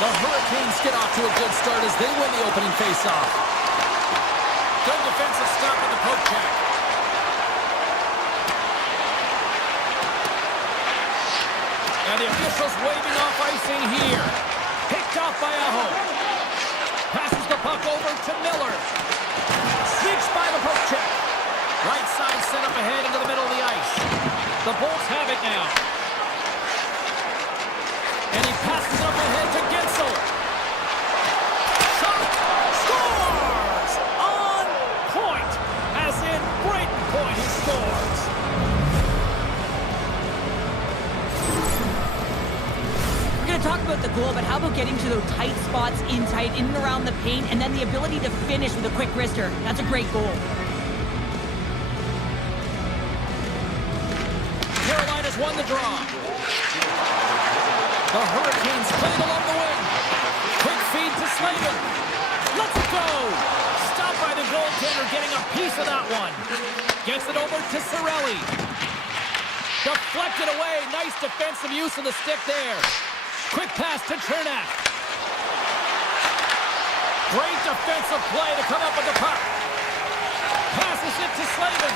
The Hurricanes get off to a good start as they win the opening faceoff. Good defensive stop with the poke check. And the officials waving off icing here. Picked off by Aho. Passes the puck over to Miller. Sneaks by the poke check. Right side set up ahead into the middle of the ice. The Bolts have it now. And he passes it up ahead to Gensel. Shot! Scores! On point! As in Brayton Point, he scores. We're going to talk about the goal, but how about getting to those tight spots in and around the paint, and then the ability to finish with a quick wrister? That's a great goal. Carolina's won the draw. The Hurricanes play it along the wing. Quick feed to Slavin. Let's go! Stopped by the goaltender, getting a piece of that one. Gets it over to Cirelli. Deflected away. Nice defensive use of the stick there. Quick pass to Chernak. Great defensive play to come up with the puck. Passes it to Slavin.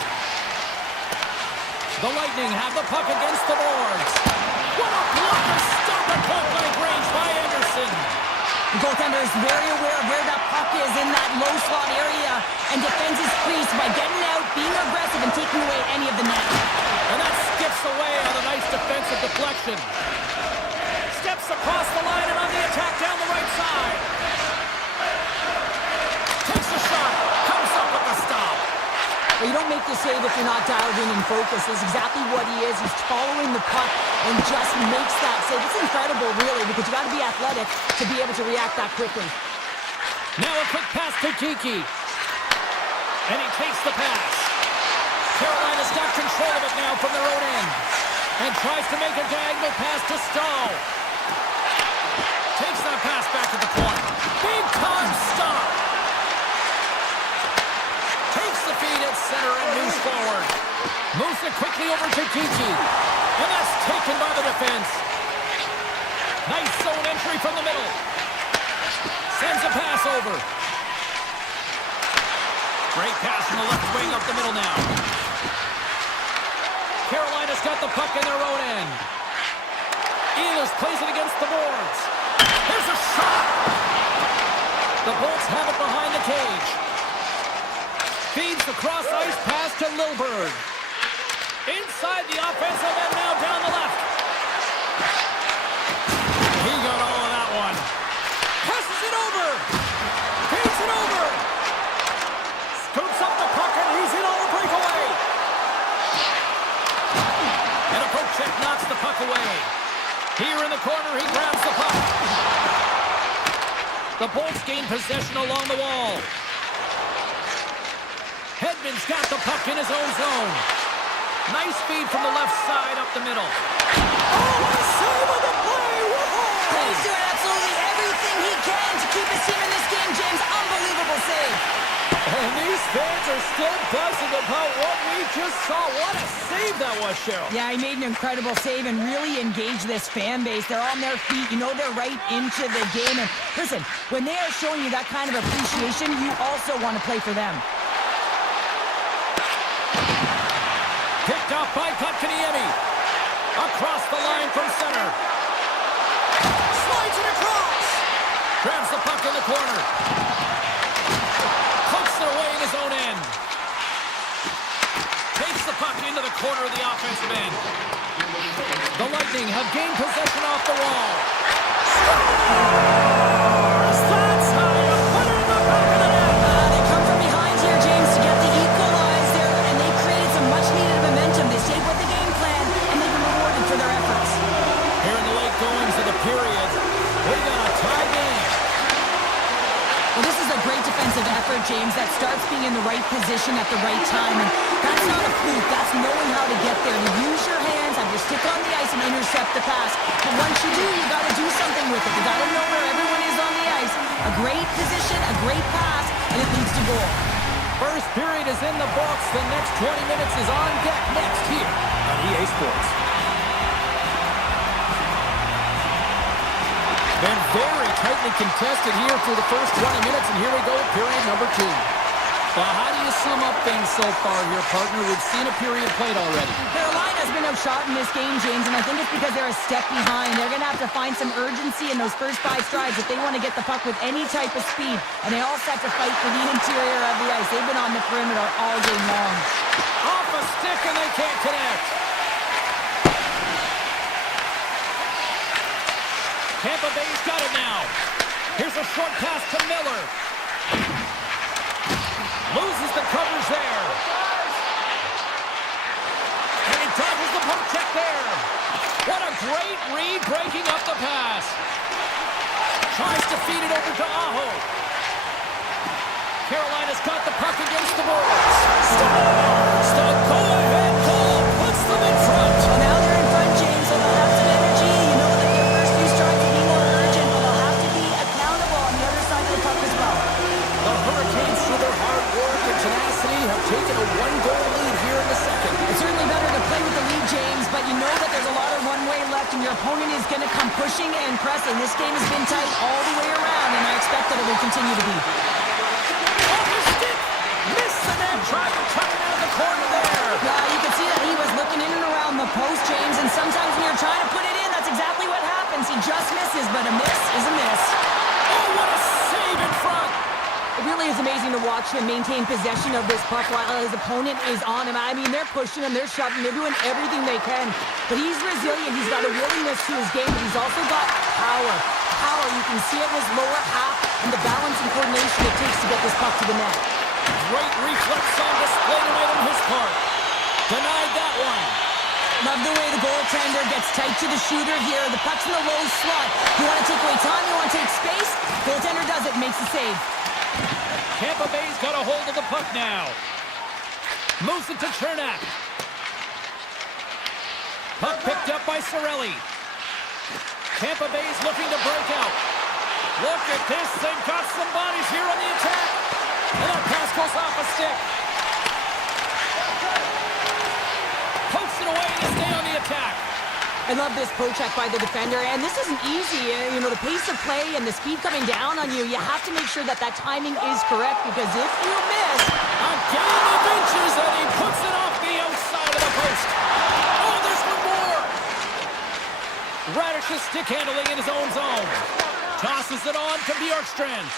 The Lightning have the puck against the boards. What a blocker! Stop at point-blank range by Anderson. The goaltender is very aware of where that puck is in that low slot area and defends his crease by getting out, being aggressive, and taking away any of the net. And that skips away on a nice defensive deflection. Steps across the line and on the attack down the right side. Takes a shot. Comes up with the stop. Well, you don't make the save if you're not dialed in and focused. That's exactly what he is. He's following the puck and just makes that save. It's incredible, really, because you got to be athletic to be able to react that quickly. Now a quick pass to Kiki. And he takes the pass. Carolina's got control of it now from their own end. And tries to make a diagonal pass to Stahl. Takes that pass back to the point. Big time stop. Takes the feed at center and moves forward. Moves it quickly over to Kiki. And that's taken by the defense. Nice zone entry from the middle. Sends a pass over. Great pass from the left wing up the middle now. Carolina's got the puck in their own end. Ehlers plays it against the boards. There's a shot! The Bolts have it behind the cage. Feeds the cross ice pass to Lilburg. Inside the offensive end now down the left. He got all of that one. Passes it over. Feeds it over. Scoops up the puck and he's in on a breakaway. And a poke check knocks the puck away. Here in the corner, he grabs the puck. The Bolts gain possession along the wall. Hedman's got the puck in his own zone. Nice feed from the left side up the middle. Oh, what a save on the play! Whoa! He's doing absolutely everything he can to keep his team in this game, James. Unbelievable save. And these fans are still buzzing about what we just saw. What a save that was, Cheryl. Yeah, he made an incredible save and really engaged this fan base. They're on their feet. You know they're right into the game. And listen, when they are showing you that kind of appreciation, you also want to play for them. Picked off by Kotkaniemi. Across the line from center. Slides it across. Grabs the puck in the corner. Pokes it away in his own end. Takes the puck into the corner of the offensive end. The Lightning have gained possession off the wall. Scores! That's how you put it in the back of the net. They come from behind here, James, to get the equalizer, and they created some much-needed momentum. They stayed with the game plan, and they've been rewarded for their efforts. Here in the late goings of the period, we got a tie game. Well, this is a great defensive effort, James, that starts being in the right position at the right time. And that's not a fluke. That's knowing how to get there. You use your hands, have your stick on the ice, and intercept the pass. But once you do, you got to do something with it. You got to know where everyone is on the ice. A great position, a great pass, and it leads to goal. First period is in the books. The next 20 minutes is on deck next here on EA Sports. Been very tightly contested here through the first 20 minutes, and here we go, period number 2. Well, how do you sum up things so far here, partner? We've seen a period played already. Carolina's been outshot in this game, James, and I think it's because they're a step behind. They're going to have to find some urgency in those first 5 strides if they want to get the puck with any type of speed. And they all have to fight for the interior of the ice. They've been on the perimeter all game long. Off a stick, and they can't connect. Tampa Bay's got it now. Here's a short pass to Miller. Loses the coverage there. And he dodges the poke check there. What a great read breaking up the pass. Tries to feed it over to Aho. Carolina's got the puck against the boards. Stars. The go-ahead goal puts them in front. Well, now they're in front, James, so they'll have some energy. You know that their first few strides will be more urgent, but they'll have to be accountable on the other side of the puck as well. The Hurricanes, through their hard work and tenacity, have taken a 1-goal lead here in the second. It's certainly better to play with the lead, James, but you know that there's a lot of runway left, and your opponent is going to come pushing and pressing. This game has been tight all the way around, and I expect that it will continue to be. Off his stick! Missed the net, tried to tuck it out of the corner there. Yeah, you can see that he was looking in and around the post, James, and sometimes when you're trying to put it in, that's exactly what happens. He just misses, but a miss is a miss. Oh, what a save in front! It really is amazing to watch him maintain possession of this puck while his opponent is on him. I mean, they're pushing him, they're shoving, they're doing everything they can. But he's resilient, he's got a willingness to his game, but he's also got power. Power, you can see it in his lower half and the balance and coordination it takes to get this puck to the net. Great reflex on display tonight on his part. Denied that one. Love the way the goaltender gets tight to the shooter here. The puck's in the low slot. You want to take away time, you want to take space. Goaltender does it, makes the save. Tampa Bay's got a hold of the puck now. Moves it to Chernak. Puck picked up by Cirelli. Tampa Bay's looking to break out. Look at this. They've got some bodies here on the attack. And that pass goes off a stick. Pokes it away to stay on the attack. I love this poke check by the defender, and this isn't easy. You know, the pace of play and the speed coming down on you, you have to make sure that that timing is correct, because if you miss... A game of inches, and he puts it off the outside of the post. Oh, there's one more. Radish's stick handling in his own zone. Tosses it on to Bjorkstrand.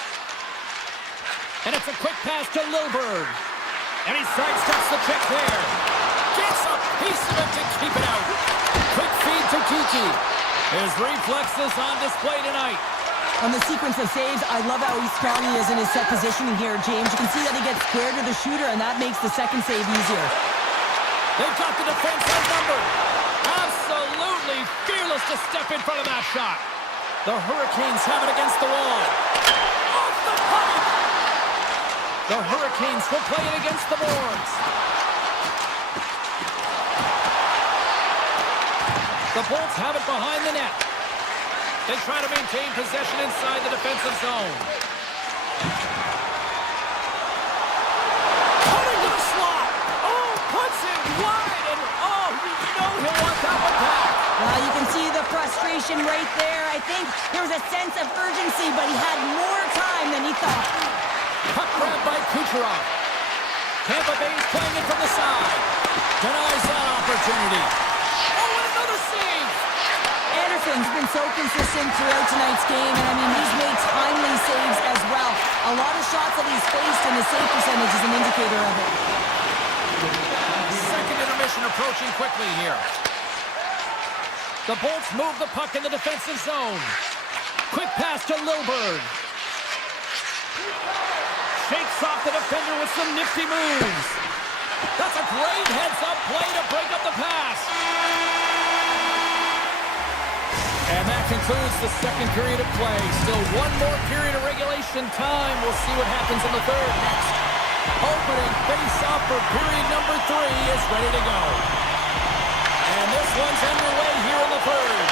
And it's a quick pass to Lilburn. And he sidesteps the check there. Gets a piece of it to keep it out. Quick feed to Kiki. His reflexes on display tonight. On the sequence of saves, I love how strong he is in his set positioning here, James. You can see that he gets square to the shooter, and that makes the second save easier. They've got the defense outnumbered. Absolutely fearless to step in front of that shot. The Hurricanes have it against the wall. Off the puck! The Hurricanes will play it against the boards. The Bolts have it behind the net. They try to maintain possession inside the defensive zone. Cutting to the slot. Oh, puts it wide, and oh, you know he'll want that one back. Well, you can see the frustration right there. I think there was a sense of urgency, but he had more time than he thought. Puck grabbed by Kucherov. Tampa Bay's playing it from the side. Denies that opportunity. Oh, and another save. Anderson's been so consistent throughout tonight's game, and I mean, he's made timely saves as well. A lot of shots that he's faced, and his save percentage is an indicator of it. Second intermission approaching quickly here. The Bolts move the puck in the defensive zone. Quick pass to Lilburn. Shakes off the defender with some nifty moves. That's a great heads-up play to break up the pass. And that concludes the second period of play. Still one more period of regulation time. We'll see what happens in the third next. Opening face-off for period number 3 is ready to go. And this one's underway here in the third.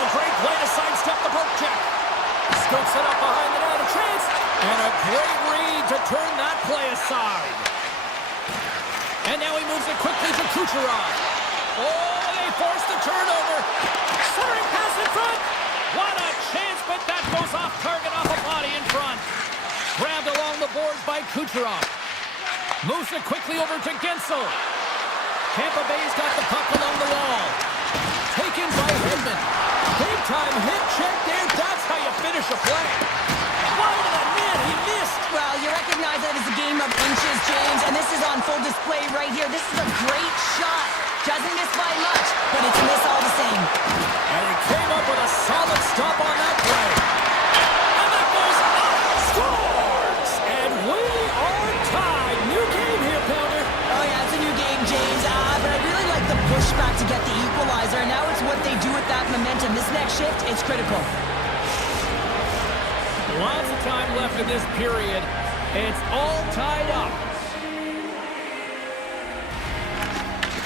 Oh, great play to sidestep the poke check. Scoops it up behind the net, a chance, and a great read to turn that play aside. And now he moves it quickly to Kucherov. Oh, they force the turnover. Centering pass in front. What a chance, but that goes off target, off a body in front. Grabbed along the boards by Kucherov. Moves it quickly over to Gensel. Tampa Bay's got the puck along the wall. Taken by Hedman. Big time hit check there. That's how you finish a play. Wide of the net. He missed. Well, you recognize that it's a game of inches, James, and this is on full display right here. This is a great shot. Doesn't miss by much, but it's a miss all the same. And he came up with a solid stop on that play. And that goes up. Scores! And we are tied. New game here, Pounder. Oh, yeah, it's a new game, James. But I really like the pushback to get the equalizer. And now it's what they do with that momentum. This next shift, it's critical. Lots of time left in this period. It's all tied up.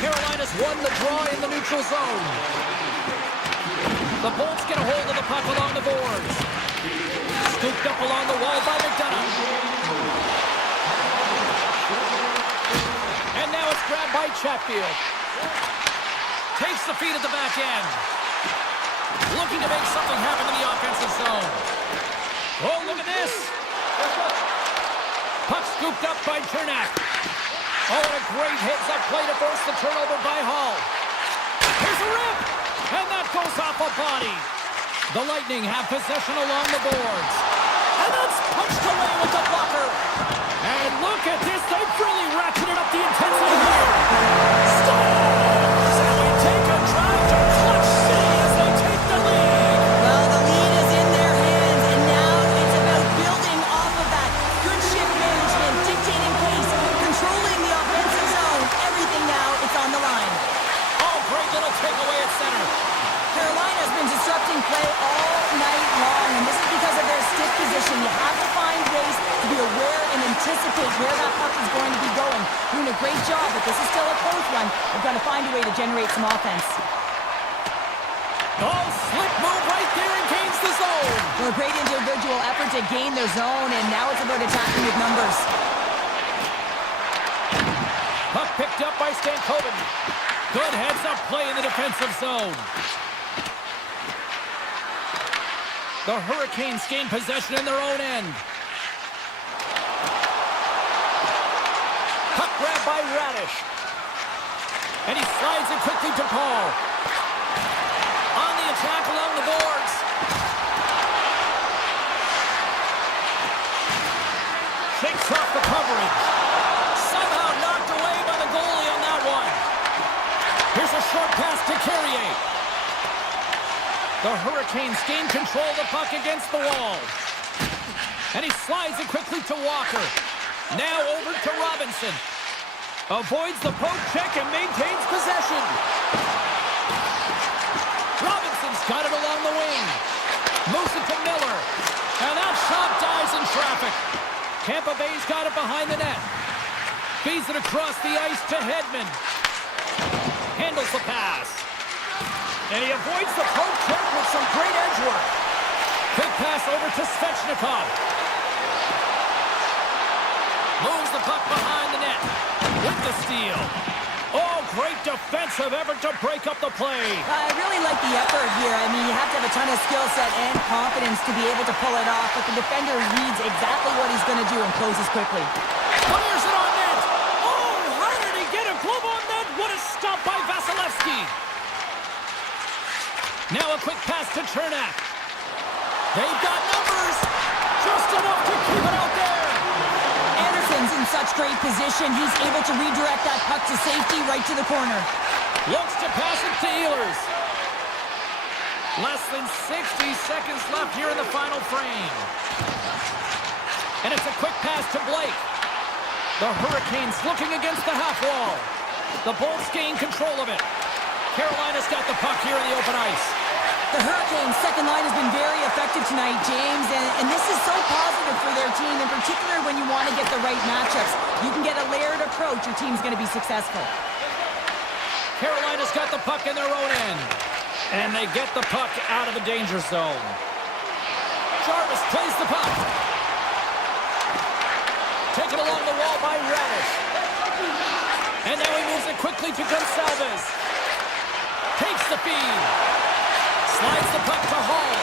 Carolina's won the draw in the neutral zone. The Bolts get a hold of the puck along the boards. Scooped up along the wall by McDonough. And now it's grabbed by Chatfield. Takes the feed at the back end. Looking to make something happen in the offensive zone. Oh, look at this. Puck scooped up by Chernak. Oh, and a great heads-up play to force the turnover by Hall. Here's a rip. And that goes off a body. The Lightning have possession along the boards. And that's punched away with the blocker. And look at this. They've really ratcheted up the intensity here. Stars! And we take a drive to Clutch City as they take the lead. Well, the lead is in their hands, and now it's about building off of that. Good shift management, dictating pace, controlling the offensive zone. Everything now, it's on the line. Oh, great little takeaway at center. Carolina's been disrupting play all night long, and this is because of their stiff position. You have to find ways to be aware and anticipate where that puck is going to be going. Doing a great job, but this is still a close one. They've got to find a way to generate some offense. Oh, slick move right there and gains the zone. Well, a great individual effort to gain their zone, and now it's about attacking with numbers. Puck picked up by Stankoven. Good heads-up play in the defensive zone. The Hurricanes gain possession in their own end. Puck grabbed by Radish. And he slides it quickly to Paul. On the attack along the boards. Shakes off the coverage. Somehow knocked away by the goalie on that one. Here's a short pass to Carrier. The Hurricanes gain control of the puck against the wall. And he slides it quickly to Walker. Now over to Robinson. Avoids the poke check and maintains possession. Robinson's got it along the wing. Moves it to Miller. And that shot dies in traffic. Tampa Bay's got it behind the net. Feeds it across the ice to Hedman. Handles the pass. And he avoids the poke check with some great edge work. Quick pass over to Svechnikov. Moves the puck behind the net with the steal. Oh, great defensive effort to break up the play. I really like the effort here. I mean, you have to have a ton of skill set and confidence to be able to pull it off, but the defender reads exactly what he's going to do and closes quickly. Fires it on net. Oh, how did he get a glove on net? What a stop by Vasilevsky. Now a quick pass to Chernak. They've got numbers. Just enough to keep it out there. Anderson's in such great position. He's able to redirect that puck to safety right to the corner. Looks to pass it to Ehlers. Less than 60 seconds left here in the final frame. And it's a quick pass to Blake. The Hurricanes looking against the half wall. The Bolts gain control of it. Carolina's got the puck here in the open ice. The Hurricanes' second line has been very effective tonight, James, and this is so positive for their team, in particular when you want to get the right matchups. You can get a layered approach, your team's going to be successful. Carolina's got the puck in their own end, and they get the puck out of the danger zone. Jarvis plays the puck. Taken along the wall by Radish. And now he moves it quickly to Gonsalves. Takes the feed. Slides the puck to Hall.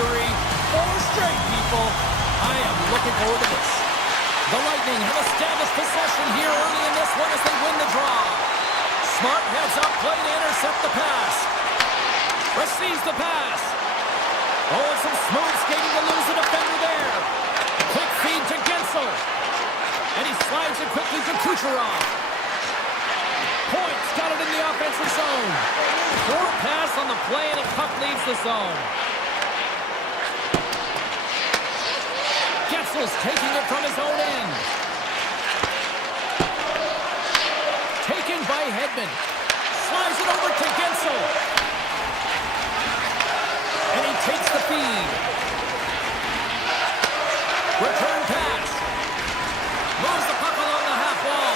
victory. 4 straight, people. I am looking forward to this. The Lightning have established possession here early in this one as they win the draw. Smart heads up play to intercept the pass. Receives the pass. Oh, and some smooth skating to lose the defender there. Quick feed to Gensel. And he slides it quickly to Kucherov. Points got it in the offensive zone. Poor pass on the play and the puck leaves the zone. Getzel's taking it from his own end. Taken by Hedman. Slides it over to Gensel. And he takes the feed. Return pass. Moves the puck along the half wall.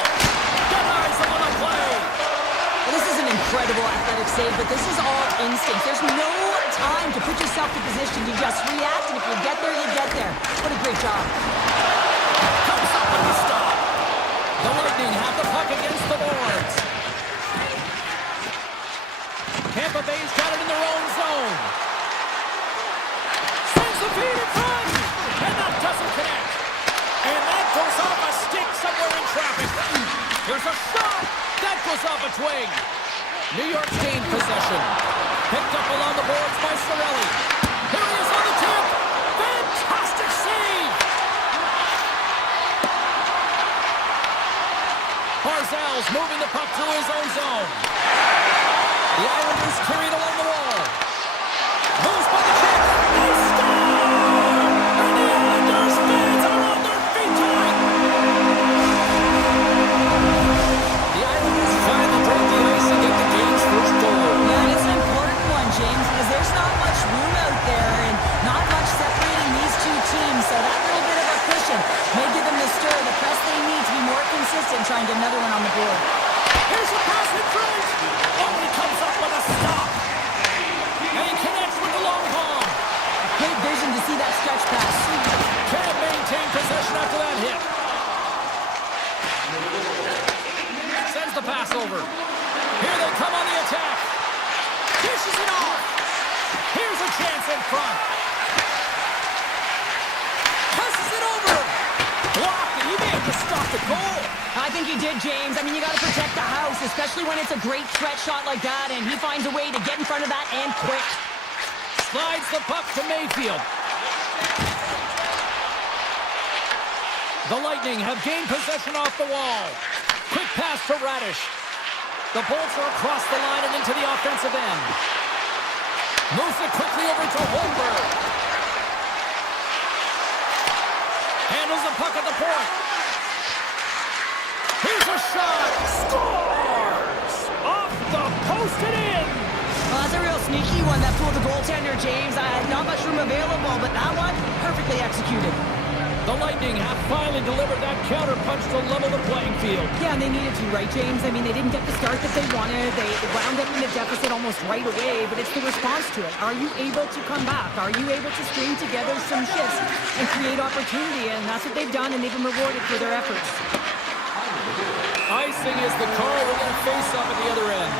Denies him on the play. Well, this is an incredible athletic save, but this is all instinct. There's no time to put yourself in position. You just react, and if you get there, you get there. What a great job. Comes up with the stop. The Lightning have the puck against the boards. Tampa Bay's got it in their own zone. Sends the feed in front. And that doesn't connect. And that goes off a stick somewhere in traffic. Here's a shot. That goes off its wing. New York's gained possession. Picked up along the boards by Cirelli. Here he is on the tip. Fantastic save. Barzal's moving the puck through his own zone. The Islanders carry it along the wall. Moves by the check. They score! And the Islanders fans are on their feet tonight. The Islanders finally break the ice and get the game's first goal. Yeah, and it's an important one, James, because there's not much room out there and not much separating these two teams, so that little bit of a cushion may give them the stir, the press they need to be more consistent, trying to get another one on the board. Here's a pass in front. Oh, he comes up with a stop. And he connects with the long palm. Great vision to see that stretch pass. Can't maintain possession after that hit. Sends the pass over. Here they come on the attack. Dishes it off. Here's a chance in front. Passes it over. Blocked, and he may have just stopped the goal. I think he did, James. I mean, you got to protect the house, especially when it's a great threat shot like that, and he finds a way to get in front of that and quick. Slides the puck to Mayfield. The Lightning have gained possession off the wall. Quick pass to Radish. The Bolts are across the line and into the offensive end. Moves it quickly over to Holmberg. Handles the puck at the point. Here's a shot. Scores! Off the post and in. Well, that's a real sneaky one that fooled the goaltender, James. Not much room available, but that one, perfectly executed. The Lightning have finally delivered that counter punch to level the playing field. Yeah, and they needed to, right, James? I mean, they didn't get the start that they wanted. They wound up in a deficit almost right away, but it's the response to it. Are you able to come back? Are you able to string together some shifts and create opportunity? And that's what they've done, and they've been rewarded for their efforts. Icing is the call. We're going to face up at the other end.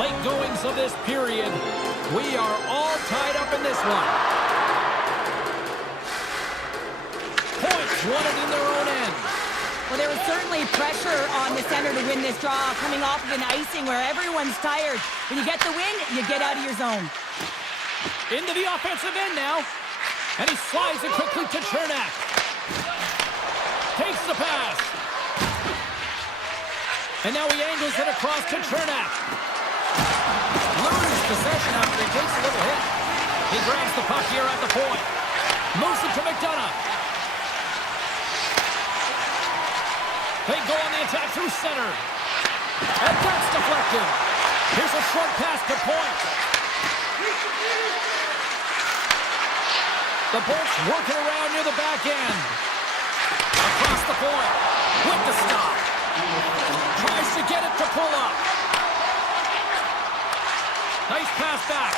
Late goings of this period. We are all tied up in this one. Points wanted in their own end. Well, there was certainly pressure on the center to win this draw, coming off of an icing where everyone's tired. When you get the win, you get out of your zone. Into the offensive end now. And he slides it quickly to Chernak. Takes the pass. And now he angles it across to Chernak. Loses possession after he takes a little hit. He grabs the puck here at the point. Moves it to McDonough. They go on the attack through center. And that's deflected. Here's a short pass to point. The Bolts working around near the back end. Across the point. With the stop. Tries to get it to pull up. Nice pass back.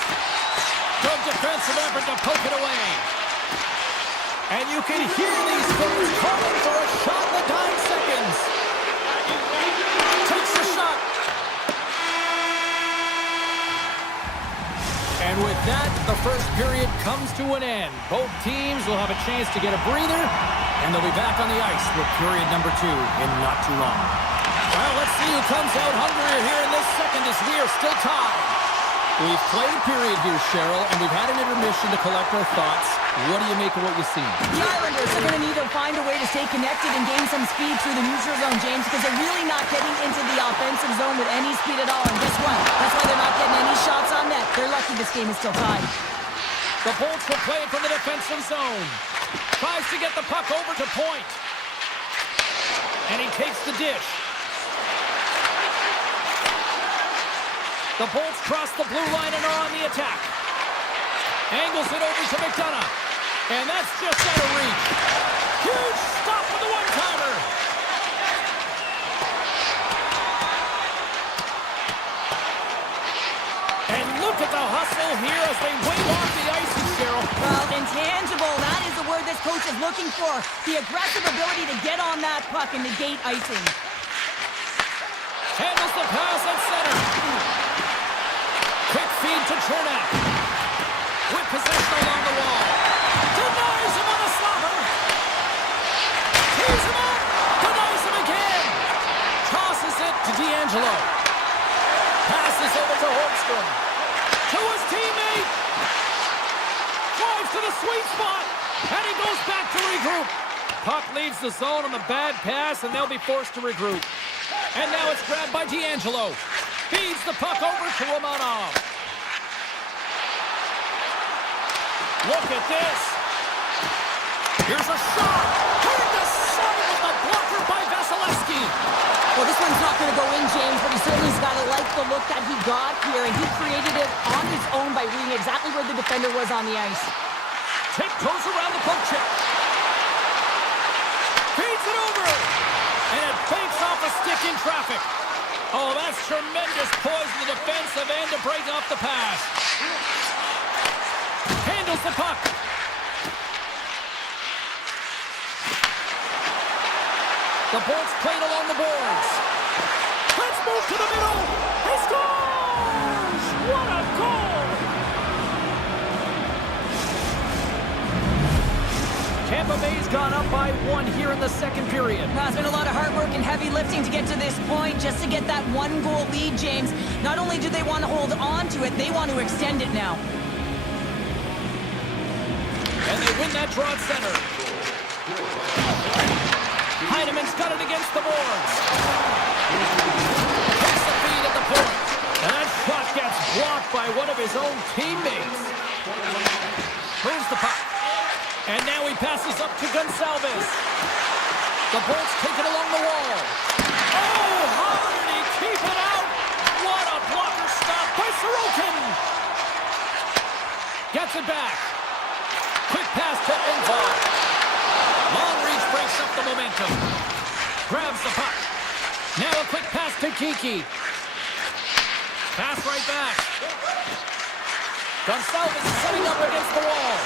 Good defensive effort to poke it away. And you can hear these fans calling for a shot in the dying seconds. Takes the shot. that, the first period comes to an end. Both teams will have a chance to get a breather, and they'll be back on the ice with period number 2 in not too long. Well, let's see who comes out hungrier here in this second as we are still tied. We've played a period here, Cheryl, and we've had an intermission to collect our thoughts. What do you make of what you've seen? The Islanders are going to need to find a way to stay connected and gain some speed through the neutral zone, James, because they're really not getting into the offensive zone with any speed at all. And guess what? That's why they're not getting any shots on net. They're lucky this game is still tied. The Bolts will play it from the defensive zone. Tries to get the puck over to point. And he takes the dish. The Bolts cross the blue line and are on the attack. Angles it over to McDonough. And that's just out of reach. Huge stop with the one-timer. And look at the hustle here as they wave off the ice, Cheryl. Well, intangible. That is the word this coach is looking for. The aggressive ability to get on that puck and negate icing. Handles the pass at center. Quick feed to Chernak. With possession along the wall. Denies him on a slobber. Tees him up. Denies him again. Tosses it to D'Angelo. Passes over to Holmstrom. To his teammate. Drives to the sweet spot. And he goes back to regroup. Puck leaves the zone on the bad pass, and they'll be forced to regroup. And now it's grabbed by D'Angelo. Feeds the puck over to Romanov. Look at this. Here's a shot. Turned the side with the blocker by Vasilevsky. Well, this one's not going to go in, James, but he certainly's got to like the look that he got here, and he created it on his own by reading exactly where the defender was on the ice. Tiptoes around the poke check. Feeds it over. And it fakes off a stick in traffic. Oh, that's tremendous poise in the defensive end to break off the pass. Handles the puck. The Bolts played along the boards. Let's move to the middle. He scores! What a goal! Tampa Bay's gone up by 1 here in the second period. Now, it's been a lot of hard work and heavy lifting to get to this point, just to get that 1-goal lead, James. Not only do they want to hold on to it, they want to extend it now. And they win that draw at center. Heineman's got it against the boards. Takes the feed at the point. And that shot gets blocked by one of his own teammates. Moves the puck. And now he passes up to Gonçalves. The Bolts take it along the wall. Oh, how did he keep it out? What a blocker stop by Sorokin. Gets it back. Quick pass to Enzo. Long reach breaks up the momentum. Grabs the puck. Now a quick pass to Kiki. Pass right back. Gonçalves setting up against the wall.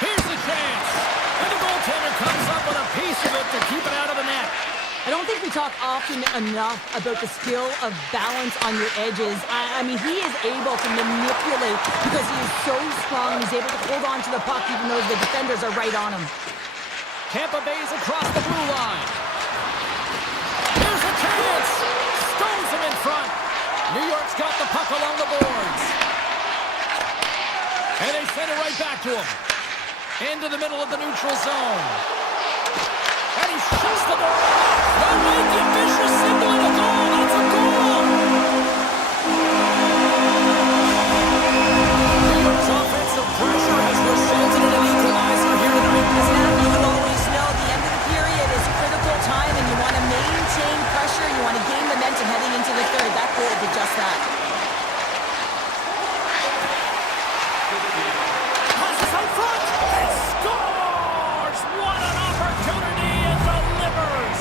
Here's the chance. And the goaltender comes up with a piece of it to keep it out of the net. I don't think we talk often enough about the skill of balance on your edges. I mean, he is able to manipulate because he is so strong. He's able to hold on to the puck even though the defenders are right on him. Tampa Bay's across the blue line. Here's a chance. Stones him in front. New York's got the puck along the boards. And they send it right back to him. Into the middle of the neutral zone. And he shuts the door. The Mikey Fisher signaling a goal. That's a goal. New York's offensive pressure has resulted in an equalizer here tonight. As Matt, you always know the end of the period is critical time, and you want to maintain pressure. You want to gain momentum heading into the third. That goal did just that. Passes out front. He scores. What an opportunity and delivers.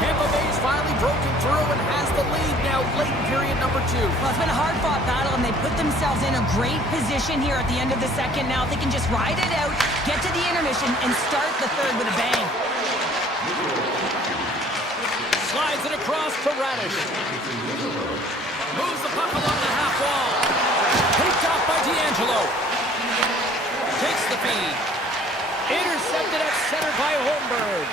Tampa Bay's finally broken through and has the lead now late in period number 2. Well, it's been a hard-fought battle, and they put themselves in a great position here at the end of the second. Now, if they can just ride it out, get to the intermission, and start the third with a bang. Slides it across to Radish. Moves the puck along the half wall. DiAngelo. Takes the feed. Intercepted at center by Holmberg.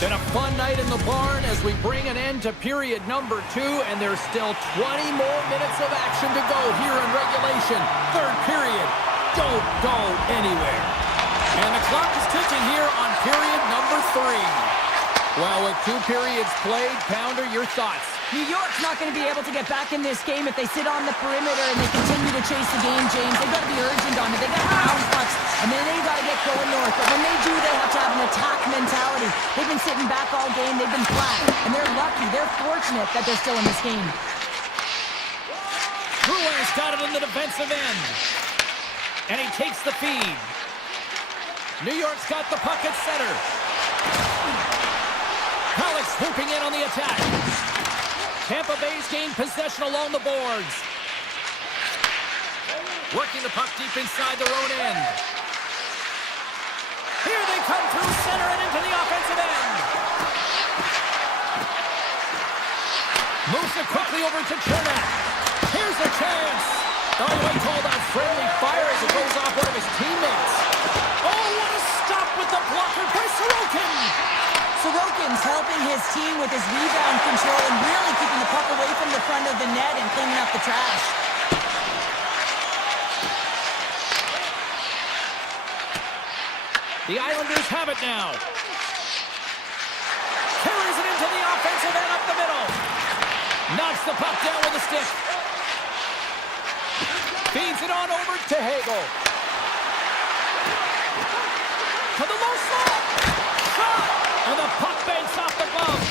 Been a fun night in the barn as we bring an end to period number 2, and there's still 20 more minutes of action to go here in regulation. Third period. Don't go anywhere. And the clock is ticking here on period number 3. Well, with 2 periods played, Pounder, your thoughts? New York's not going to be able to get back in this game if they sit on the perimeter and they continue to chase the game, James. They've got to be urgent on it. They've got to pound pucks, and then they've got to get going north. But when they do, they have to have an attack mentality. They've been sitting back all game. They've been flat, and they're lucky. They're fortunate that they're still in this game. Drouin's got it in the defensive end. And he takes the feed. New York's got the puck at center. Alex swooping in on the attack. Tampa Bay's gained possession along the boards. Working the puck deep inside their own end. Here they come through center and into the offensive end. Moves it quickly over to Chernak. Here's a chance. Oh, he called out friendly fire as it goes off one of his teammates. Oh, what a stop with the blocker by Sorokin. Sorokin's helping his team with his rebound control and really keeping the puck away from the front of the net and cleaning up the trash. The Islanders have it now. Carries it into the offensive end up the middle. Knocks the puck down with a stick. Feeds it on over to Hagel. To the low slot. Shot! And the puck banks off the glove.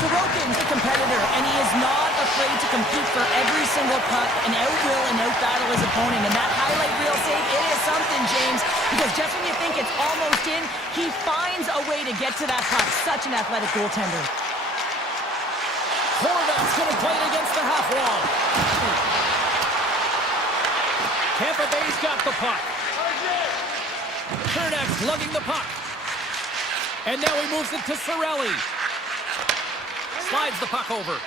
Sorokin's a competitor, and he is not afraid to compete for every single puck and outwill and outbattle his opponent. And that highlight reel save, it is something, James, because just when you think it's almost in, he finds a way to get to that puck. Such an athletic goaltender. Horvat's going to play it against the half wall. Tampa Bay's got the puck. Chernak's lugging the puck. And now he moves it to Cirelli. Slides the puck over.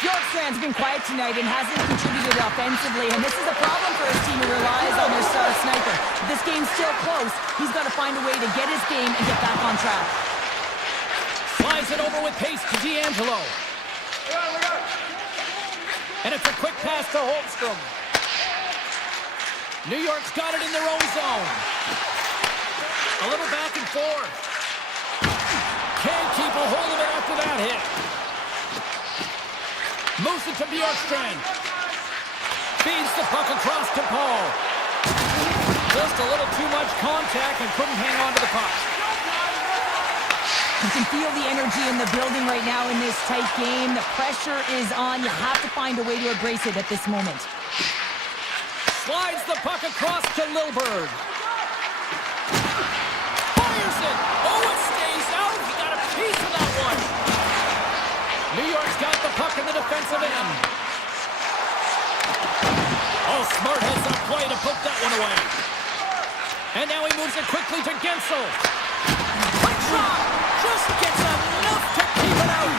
Bjorkstrand's been quiet tonight and hasn't contributed offensively, and this is a problem for his team who relies on their star sniper. If this game's still close, he's got to find a way to get his game and get back on track. Slides it over with pace to DiAngelo. And it's a quick pass to Holmstrom. New York's got it in their own zone. A little back and forth. Can't keep a hold of it after that hit. Moves it to Bjorkstrand. Feeds the puck across to Paul. Just a little too much contact and couldn't hang on to the puck. You can feel the energy in the building right now in this tight game. The pressure is on. You have to find a way to embrace it at this moment. Slides the puck across to Lilberg. Fires it. Oh, it stays out. He got a piece of that one. New York's got the puck in the defensive end. Oh, smart heads up play to poke that one away. And now he moves it quickly to Gensel. Quick shot. Just gets enough to keep it out.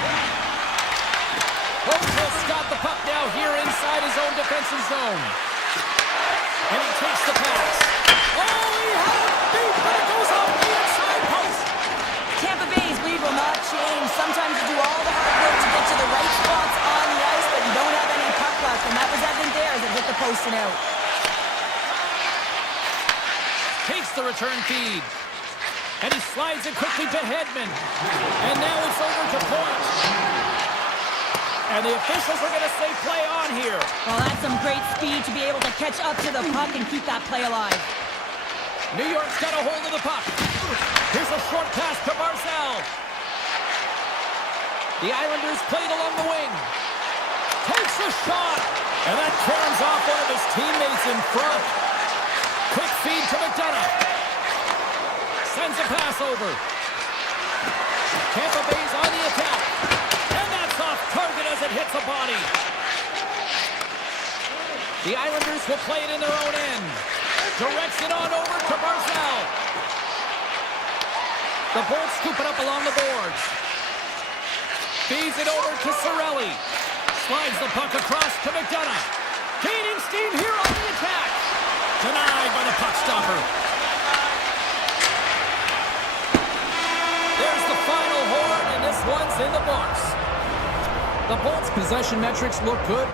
Holt's got the puck now here inside his own defensive zone. And he takes the pass. Oh, he had it beat, but it goes off the inside post. Tampa Bay's lead will not change. Sometimes you do all the hard work to get to the right spots on the ice, but you don't have any puck left, and that was evident there as it hit the post and out. Takes the return feed. And he slides it quickly to Hedman. And now it's over to Point. And the officials are going to say play on here. Well, that's some great speed to be able to catch up to the puck and keep that play alive. New York's got a hold of the puck. Here's a short pass to Barzal. The Islanders played along the wing. Takes a shot. And that turns off one of his teammates in front. Quick feed to McDonough. Sends a pass over. Tampa Bay's on the attack. And that's off target as it hits a body. The Islanders will play it in their own end. Directs it on over to Barzal. The Bolts scoop it up along the boards. Feeds it over to Sorelli. Slides the puck across to McDonough. Gaining steam here on the attack. Denied by the puck stopper. There's the final horn, and this one's in the books. The Bolts' possession metrics look good.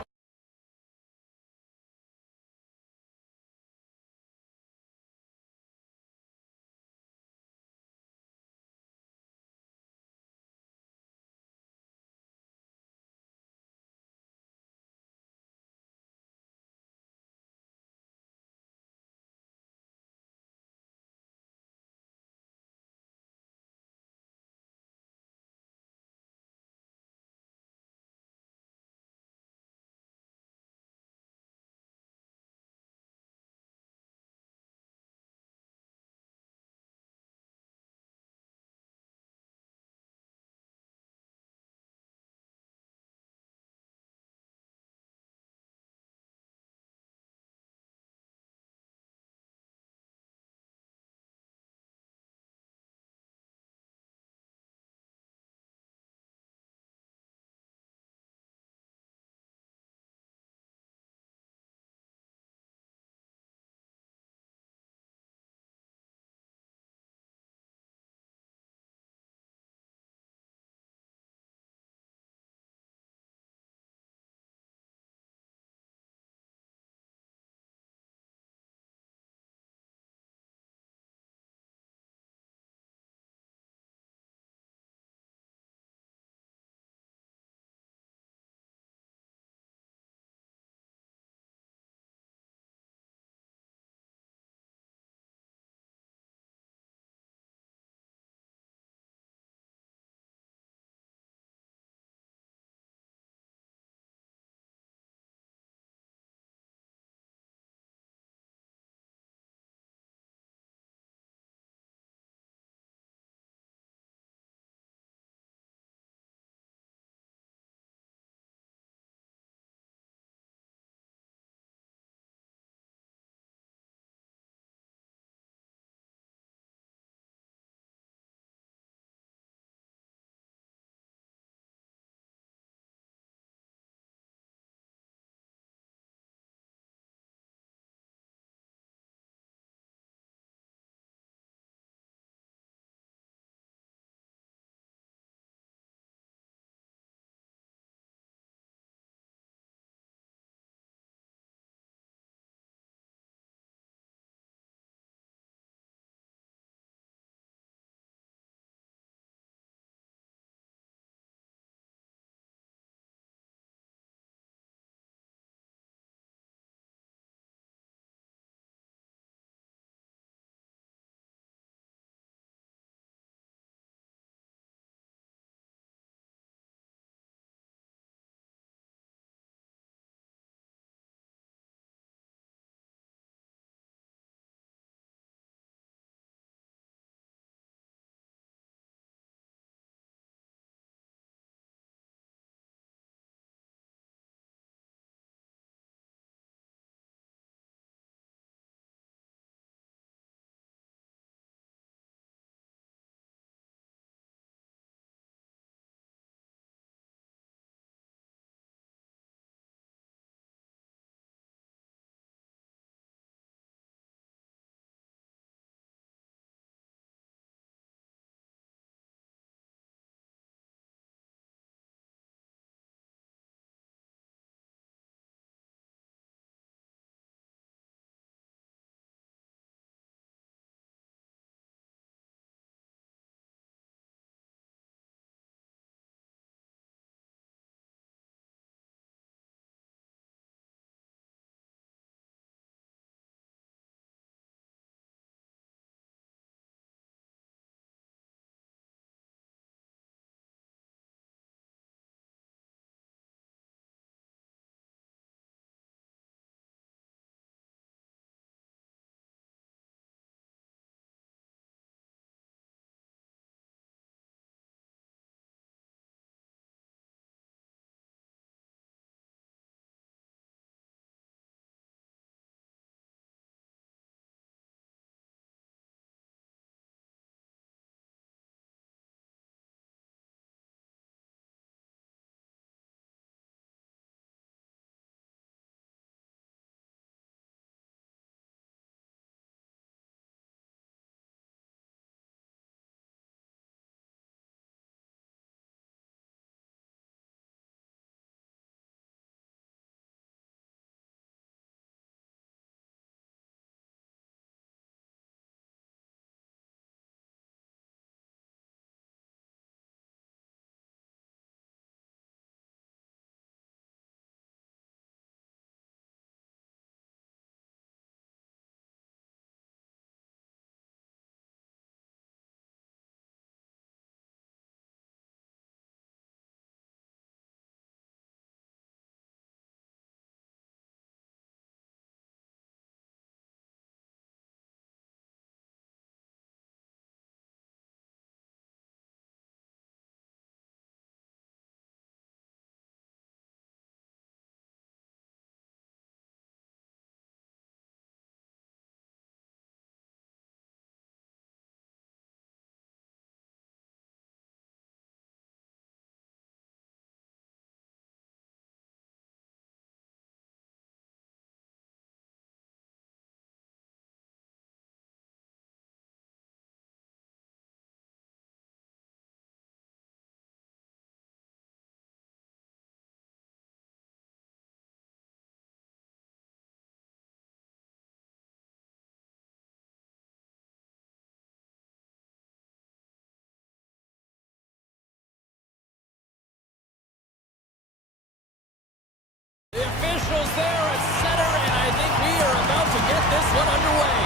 battles there at center, and I think we are about to get this one underway.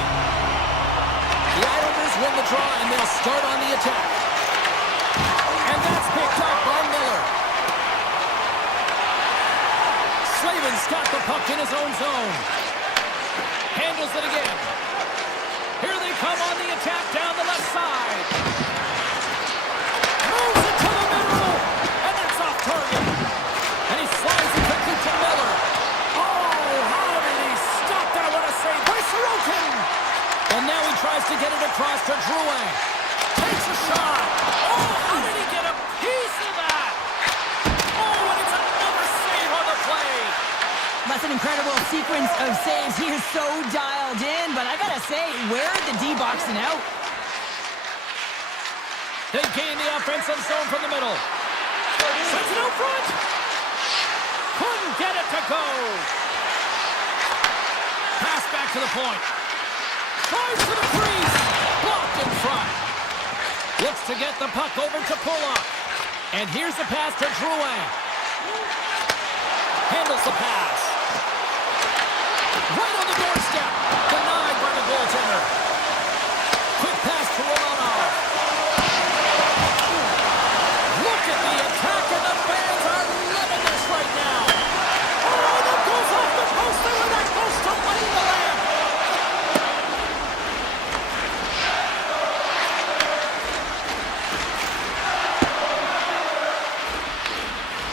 The Islanders win the draw, and they'll start on the attack. And that's picked up by Miller. Slavin's got the puck in his own zone. Handles it again. Here they come on the attack down the left side. Moves it to the middle, and that's off target. And he slides it quickly to Miller. Oh, how did he stop that? What a save by Sorokin. And now he tries to get it across to Drouin. Takes a shot. Oh, how did he get a piece of that? Oh, and it's another save on the play. That's an incredible sequence of saves. He is so dialed in, but I gotta say, where are the D-boxing out? They gain the offensive zone from the middle. Sends it out front. Couldn't get it to go. Pass back to the point. Tries to the crease. Blocked in front. Looks to get the puck over to Pulock. And here's the pass to Drouin. Handles the pass. Right on the doorstep. Denied by the goaltender. Quick pass to Romanov. Look at the attack, and the fans are loving this right now. Oh, that goes off the post there, and that goes to light the lamp.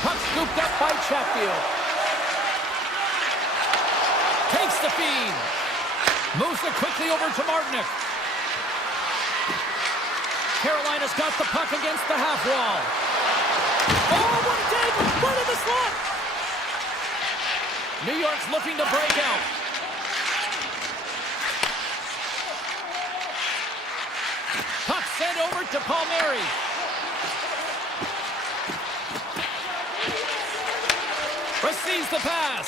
Puck scooped up by Chatfield. Takes the feed. Moves it quickly over to Martinic. Carolina's got the puck against the half wall. Oh, what a dig! Right in the slot! New York's looking to break out. Puck sent over to Palmieri. Receives the pass.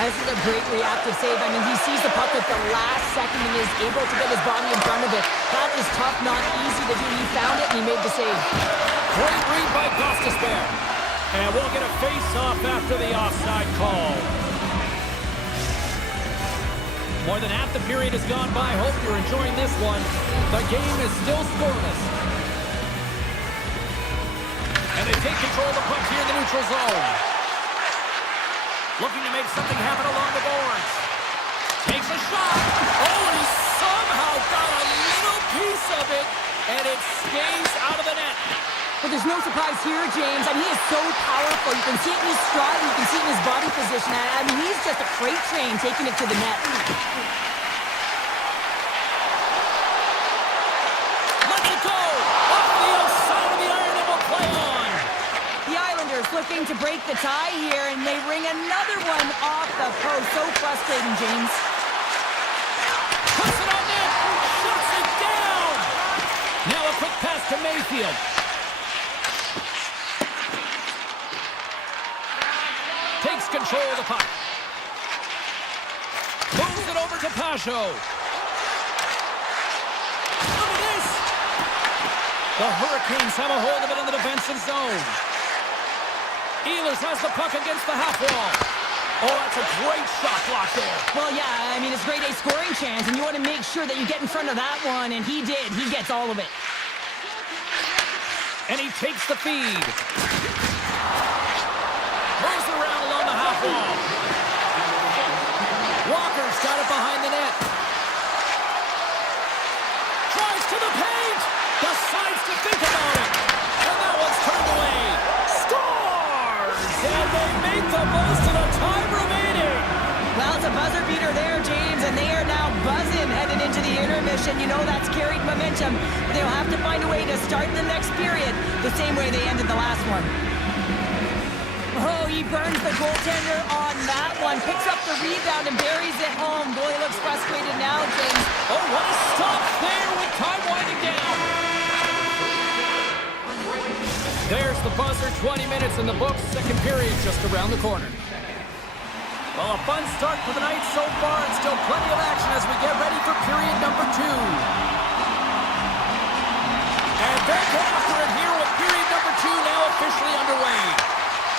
This is a great reactive save. I mean, he sees the puck at the last second and is able to get his body in front of it. That is tough, not easy to do. He found it and he made the save. Great read by Gostisbehere. And we'll get a face-off after the offside call. More than half the period has gone by. Hope you're enjoying this one. The game is still scoreless. And they take control of the puck here in the neutral zone. Looking to make something happen along the boards. Takes a shot. Oh, and he somehow got a little piece of it, and it stays out of the net. But there's no surprise here, James. I mean, he is so powerful. You can see it in his stride. You can see it in his body position. I mean, he's just a freight train taking it to the net. Let's it go. Off the outside of the iron, and will play on. The Islanders looking to break the tie here, and they ring another one off the post. So frustrating, James. Puts it on net. Shuts it down. Now a quick pass to Mayfield. Takes control of the puck. Moves it over to Pasho. Look at this. The Hurricanes have a hold of it in the defensive zone. Ehlers has the puck against the half wall. Oh, that's a great shot block there. Well, yeah, I mean, it's grade A scoring chance, and you want to make sure that you get in front of that one, and he did. He gets all of it. And he takes the feed. Moves around along the half wall. Walker's got it behind the net. Tries to the paint. Decides to think about it. And that one's turned away. Scores! And they make the most of the time remaining. Well, it's a buzzer beater there, James, and they are now buzzing headed into the intermission. You know that's carried momentum. They'll have to find a way to start the next period the same way they ended the last one. Oh, he burns the goaltender on that one. Picks up the rebound and buries it home. Goalie looks frustrated now, James. Oh, what a stop there with time winding down. There's the buzzer. 20 minutes in the books. Second period just around the corner. Well, a fun start to the night so far, and still plenty of action as we get ready for period number 2. They'll go after it here with period number 2 now officially underway.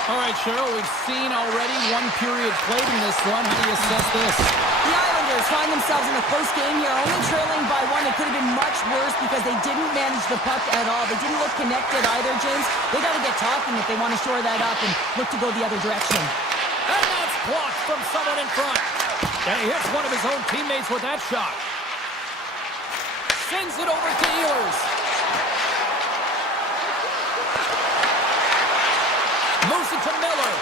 All right, Cheryl, we've seen already one period played in this one. How do you assess this? The Islanders find themselves in a close game here, only trailing by 1. It could have been much worse because they didn't manage the puck at all. They didn't look connected either, James. They got to get talking if they want to shore that up and look to go the other direction. And that's blocked from someone in front. And he hits one of his own teammates with that shot. Sends it over to Ehlers. Moves it to Miller.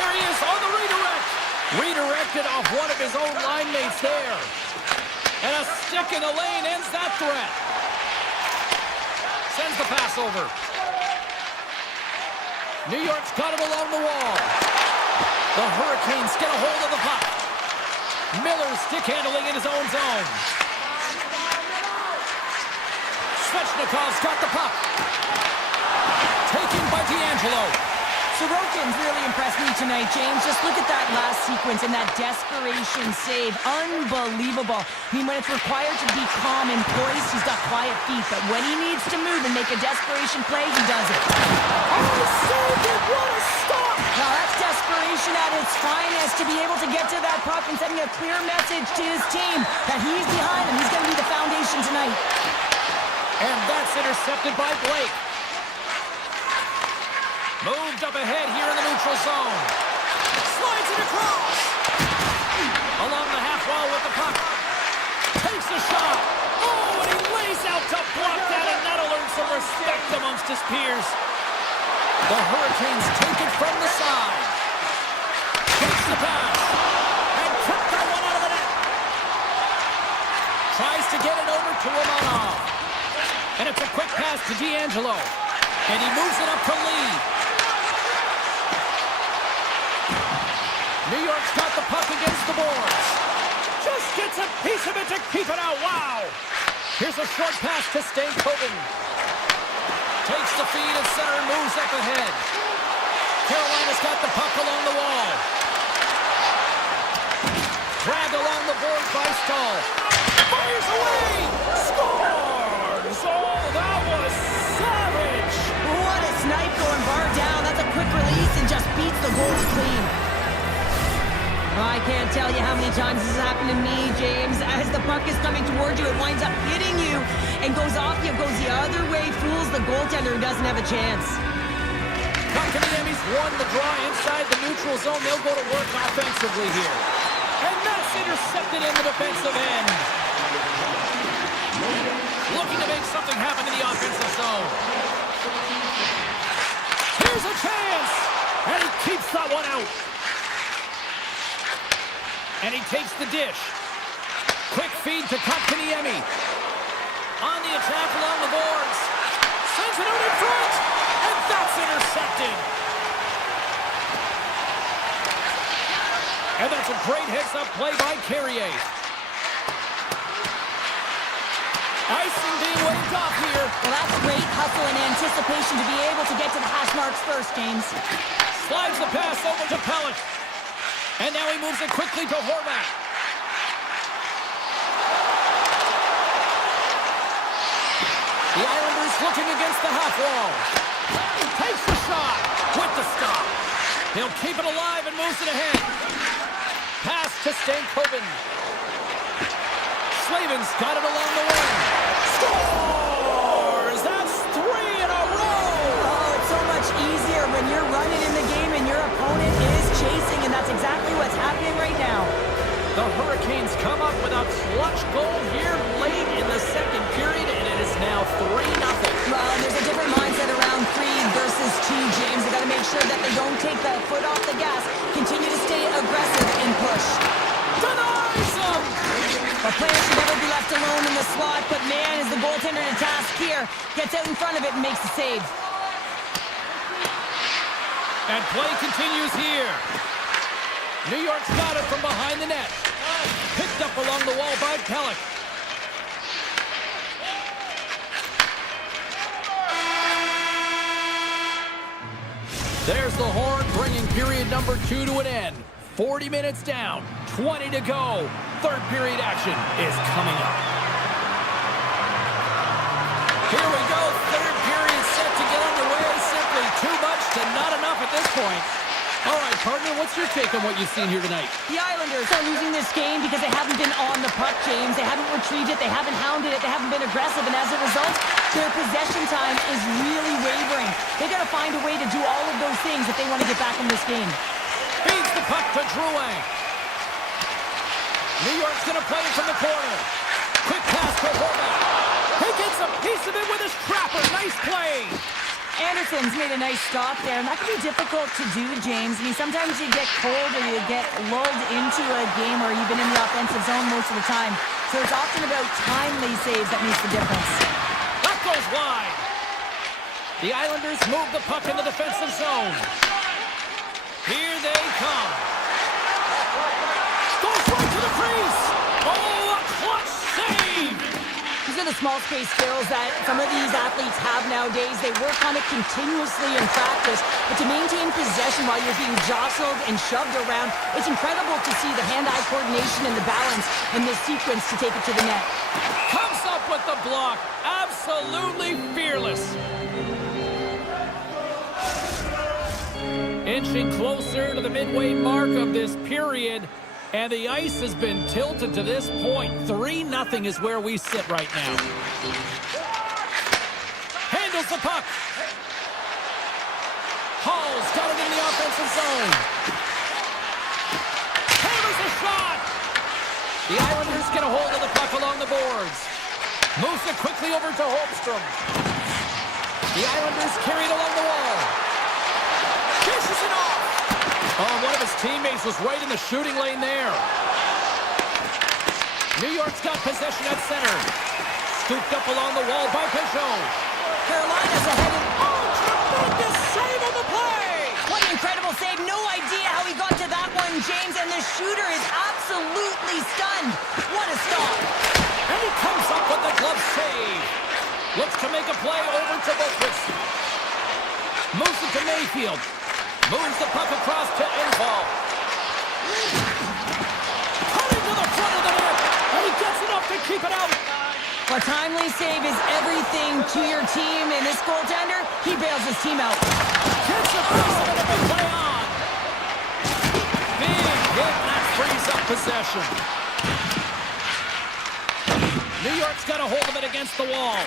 There he is on the redirect. Redirected off one of his own line mates there. And a stick in the lane ends that threat. Sends the pass over. New York's got it along the wall. The Hurricanes get a hold of the puck. Miller stick handling in his own zone. Svechnikov's got the puck. Taken by D'Angelo. Sorokin's really impressed me tonight, James. Just look at that last sequence and that desperation save. Unbelievable. I mean, when it's required to be calm and poised, he's got quiet feet. But when he needs to move and make a desperation play, he does it. Oh, he saved it! What a stop! Now, that's desperation at its finest, to be able to get to that puck and sending a clear message to his team that he's behind him. He's going to be the foundation tonight. And that's intercepted by Blake. Moved up ahead here in the neutral zone. Slides it across. Along the half wall with the puck. Takes a shot. Oh, and he lays out to block that, and that'll earn some respect amongst his peers. The Hurricanes take it from the side. Takes the pass. And kicked that one out of the net. Tries to get it over to Romanov. And it's a quick pass to D'Angelo. And he moves it up to Lee. New York's got the puck against the boards. Just gets a piece of it to keep it out. Wow. Here's a short pass to Stankoven. Takes the feed and center, moves up ahead. Carolina's got the puck along the wall. Dragged along the board by Stahl. Fires away. Scores. Oh, that was savage. What a snipe going bar down. That's a quick release and just beats the goalie clean. Oh, I can't tell you how many times this has happened to me, James. As the puck is coming towards you, it winds up hitting you and goes off you, goes the other way, fools the goaltender who doesn't have a chance. Kotkaniemi's won the draw inside the neutral zone. They'll go to work offensively here. And that's intercepted in the defensive end. Looking to make something happen in the offensive zone. Here's a chance! And he keeps that one out. And he takes the dish. Quick feed to Kotkaniemi. On the attack along the boards. Sends it out in front. And that's intercepted. And that's a great heads-up play by Carrier. Icing being waved off here. Well, that's great hustle and anticipation to be able to get to the hash marks first, James. Slides the pass over to Pelech. And now he moves it quickly to Horvat. The Islanders looking against the half wall. He takes the shot with the stop. He'll keep it alive and moves it ahead. Pass to Stankoven. Slavin's got it along the wing. Scores! That's 3 in a row! Oh, it's so much easier when you're running in the game and your opponent is chasing, and that's exactly what's happening right now. The Hurricanes come up with a clutch goal here late in the second period, and it is now 3-0. Well, there's a different mindset around 3 versus 2, James. They got to make sure that they don't take the foot off the gas, continue to stay aggressive and push. Denies him! The player should never be left alone in the slot, but man, is the goaltender to task here. Gets out in front of it and makes the save. And play continues here. New York's got it from behind the net. Picked up along the wall by Pelech. There's the horn, bringing period number 2 to an end. 40 minutes down, 20 to go. Third period action is coming up. Here we go, third at this point. All right, partner, what's your take on what you've seen here tonight? The Islanders are losing this game because they haven't been on the puck, James. They haven't retrieved it. They haven't hounded it. They haven't been aggressive. And as a result, their possession time is really wavering. They got to find a way to do all of those things if they want to get back in this game. Feeds the puck to Drouin. New York's going to play it from the corner. Quick pass to Horvath. He gets a piece of it with his trapper. Nice play. Anderson's made a nice stop there, and that can be difficult to do, James. I mean, sometimes you get cold or you get lulled into a game or you've been in the offensive zone most of the time. So it's often about timely saves that makes the difference. That goes wide. The Islanders move the puck in the defensive zone. Here they come. Goes right to the crease. Oh, a clutch save. These are the small space skills that some of these athletes have nowadays. They work on it continuously in practice, but to maintain possession while you're being jostled and shoved around, it's incredible to see the hand-eye coordination and the balance in this sequence to take it to the net. Comes up with the block. Absolutely fearless. Inching closer to the midway mark of this period. And the ice has been tilted to this point. 3-0 is where we sit right now. Handles the puck. Hall's got it in the offensive zone. Hammers a shot. The Islanders get a hold of the puck along the boards. Moves it quickly over to Holmstrom. The Islanders carry it along the wall. Dishes it off. Oh, one of his teammates was right in the shooting lane there. New York's got possession at center. Scooped up along the wall by Peugeot. Carolina's ahead in... Oh, tremendous save on the play! What an incredible save. No idea how he got to that one, James, and the shooter is absolutely stunned. What a stop. And he comes up with the glove save. Looks to make a play over to Boquist. Moves it to Mayfield. Moves the puck across to Infall. Cutting to the front of the net. And he gets enough to keep it out. A timely save is everything to your team, and this goaltender, he bails his team out. Gets a piece of it and play on. Big hit, and that frees up possession. New York's got a hold of it against the wall.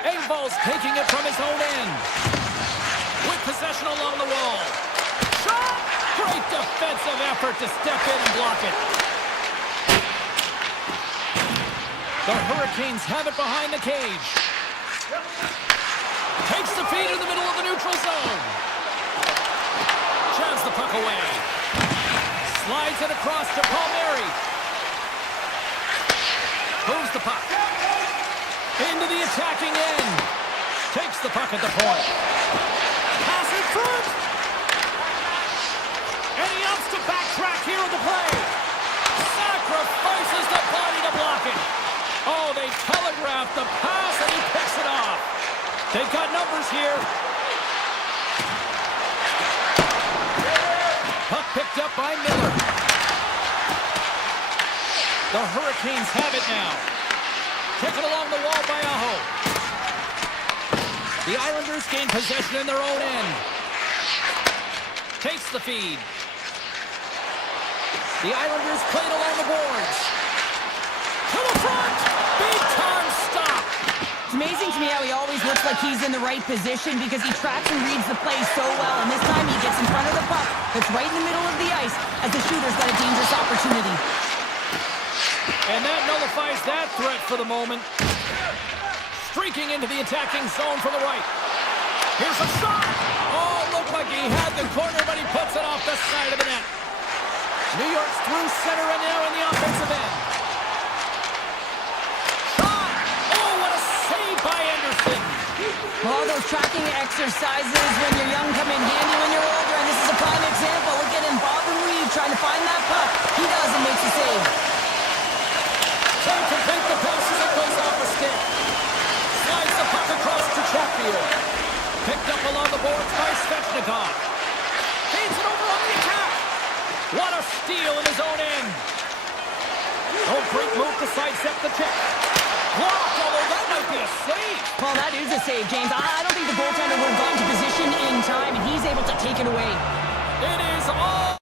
Engvall's taking it from his own end. With possession along the wall. Shot! Great defensive effort to step in and block it. The Hurricanes have it behind the cage. Takes the feed in the middle of the neutral zone. Jabs the puck away. Slides it across to Palmieri. Moves the puck. Into the attacking end. Takes the puck at the point. Pass in front. And he opts to backtrack here on the play. Sacrifices the body to block it. Oh, they telegraphed the pass and he picks it off. They've got numbers here. Puck picked up by Miller. The Hurricanes have it now. Taken along the wall by Aho. The Islanders gain possession in their own end. Takes the feed. The Islanders played along the boards. To the front! Big time stop! It's amazing to me how he always looks like he's in the right position because he tracks and reads the play so well, and this time he gets in front of the puck that's right in the middle of the ice as the shooter's got a dangerous opportunity. And that nullifies that threat for the moment. Streaking into the attacking zone from the right. Here's a shot! Oh, looked like he had the corner, but he puts it off the side of the net. New York's through center and now in the offensive end. Shot! Oh, what a save by Anderson! All those tracking exercises when you're young come in handy when you're older, and this is a prime example. Look at him, Bob and Reed trying to find that puck. He does and makes a save. Trying to complete the pass as it goes off the stick. Slides the puck across to Chatfield. Picked up along the boards by Svechnikov. Feeds it over on the attack. What a steal in his own end. Oh, great move to sidestep the check. blocked, although that might be a save. Well, that is a save, James. I don't think the goaltender would have gotten to position in time, and he's able to take it away. It is all...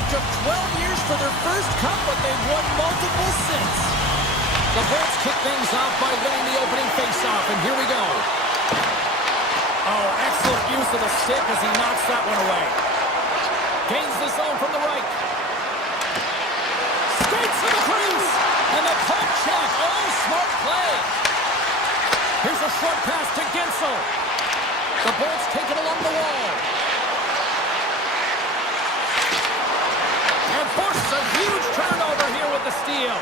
It took 12 years for their first cup, but they've won multiple since. The Bolts kick things off by winning the opening face-off, and here we go. Oh, excellent use of the stick as he knocks that one away. Gains the zone from the right. Skates to the crease, and the poke check. Oh, smart play. Here's a short pass to Gensel. The Bolts take it along the wall. And forces a huge turnover here with the steal.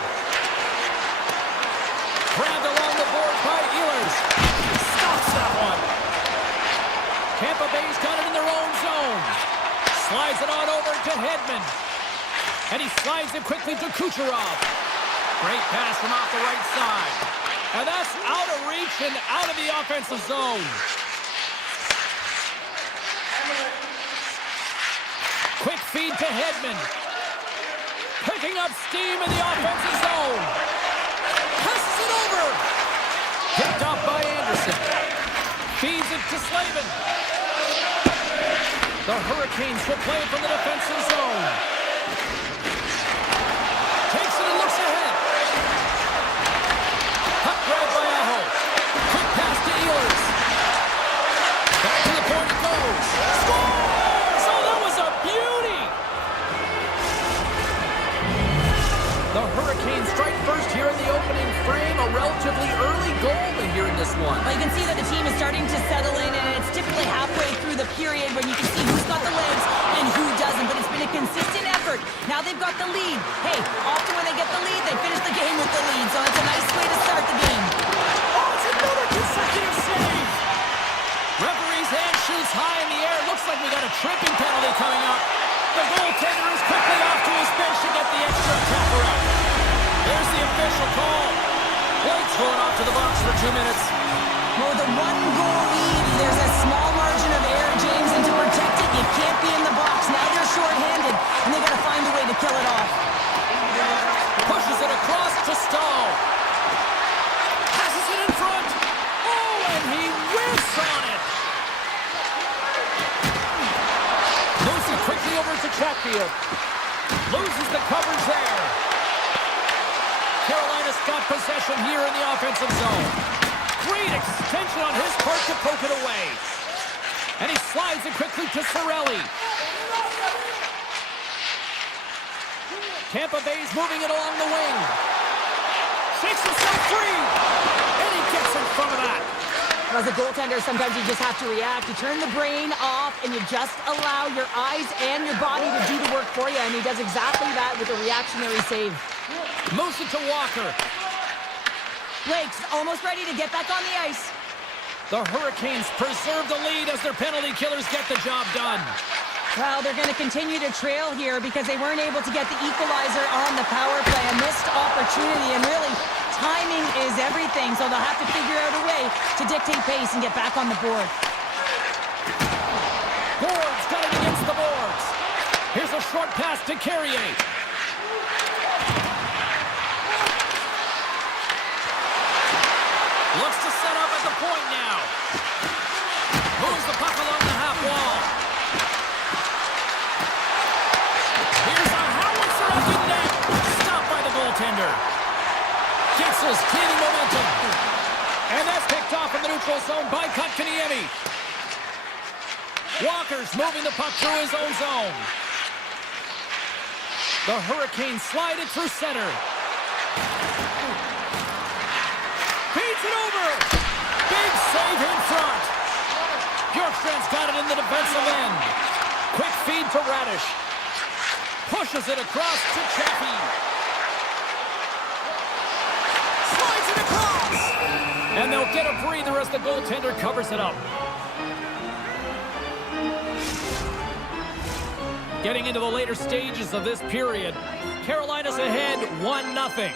Grabbed along the boards by Ehlers. Stops that one. Tampa Bay's got it in their own zone. Slides it on over to Hedman. And he slides it quickly to Kucherov. Great pass from off the right side. And that's out of reach and out of the offensive zone. Quick feed to Hedman. Picking up steam in the offensive zone. Passes it over. Picked off by Anderson. Feeds it to Slavin. The Hurricanes will play it from the defensive zone. Takes it and looks ahead. Puck grab by Aho. Quick pass to Ehlers. Back to the point it goes. Scores! Oh, that was a beauty! The Hurricanes strike first here in the opening frame. A relatively early goal here in this one. Well, you can see that the team is starting to settle in, and it's typically halfway through the period when you can see who's got the legs and who doesn't, but it's been a consistent effort. Now they've got the lead. Hey, often when they get the lead, they finish the game with the lead, so it's a nice way to start the game. Oh, it's another consecutive save! Referee's hand shoots high in the air. Looks like we got a tripping penalty coming up. The goaltender is quickly off to his bench to get the extra attacker out. There's the official call. Blake's going off to the box for 2 minutes. Well, with a one-goal lead, there's a small margin of error, James, and to protect it, you can't be in the box. Now they're short-handed, and they got to find a way to kill it off. Pushes it across to Stahl. Passes it in front. Oh, and he whiffs on it. Moves it quickly over to Chatfield. Loses the coverage there. Carolina's got possession here in the offensive zone. Great extension on his part to poke it away. And he slides it quickly to Cirelli. Tampa Bay's moving it along the wing. Shakes himself free. And he gets in front of that. As a goaltender, sometimes you just have to react. You turn the brain off, and you just allow your eyes and your body to do the work for you. And he does exactly that with a reactionary save. Moves it to Walker. Blake's almost ready to get back on the ice. The Hurricanes preserve the lead as their penalty killers get the job done. Well, they're going to continue to trail here because they weren't able to get the equalizer on the power play. A missed opportunity, and really, timing is everything, so they'll have to figure out a way to dictate pace and get back on the board. Boards got it against the boards. Here's a short pass to Carrier. Looks to set up at the point now. Moves the puck along the half wall. Here's a howitzer up in net. Stopped by the goaltender. Getzel's gaining momentum. And that's picked off in the neutral zone by Kotkaniemi. Walker's moving the puck through his own zone. The Hurricanes slide it through center. Feeds it over. Big save in front. Bjorkstrand's got it in the defensive end. Quick feed to Radish. Pushes it across to Chaffee. Slides it across. And they'll get a breather as the goaltender covers it up. Getting into the later stages of this period, Carolina's ahead 1-0.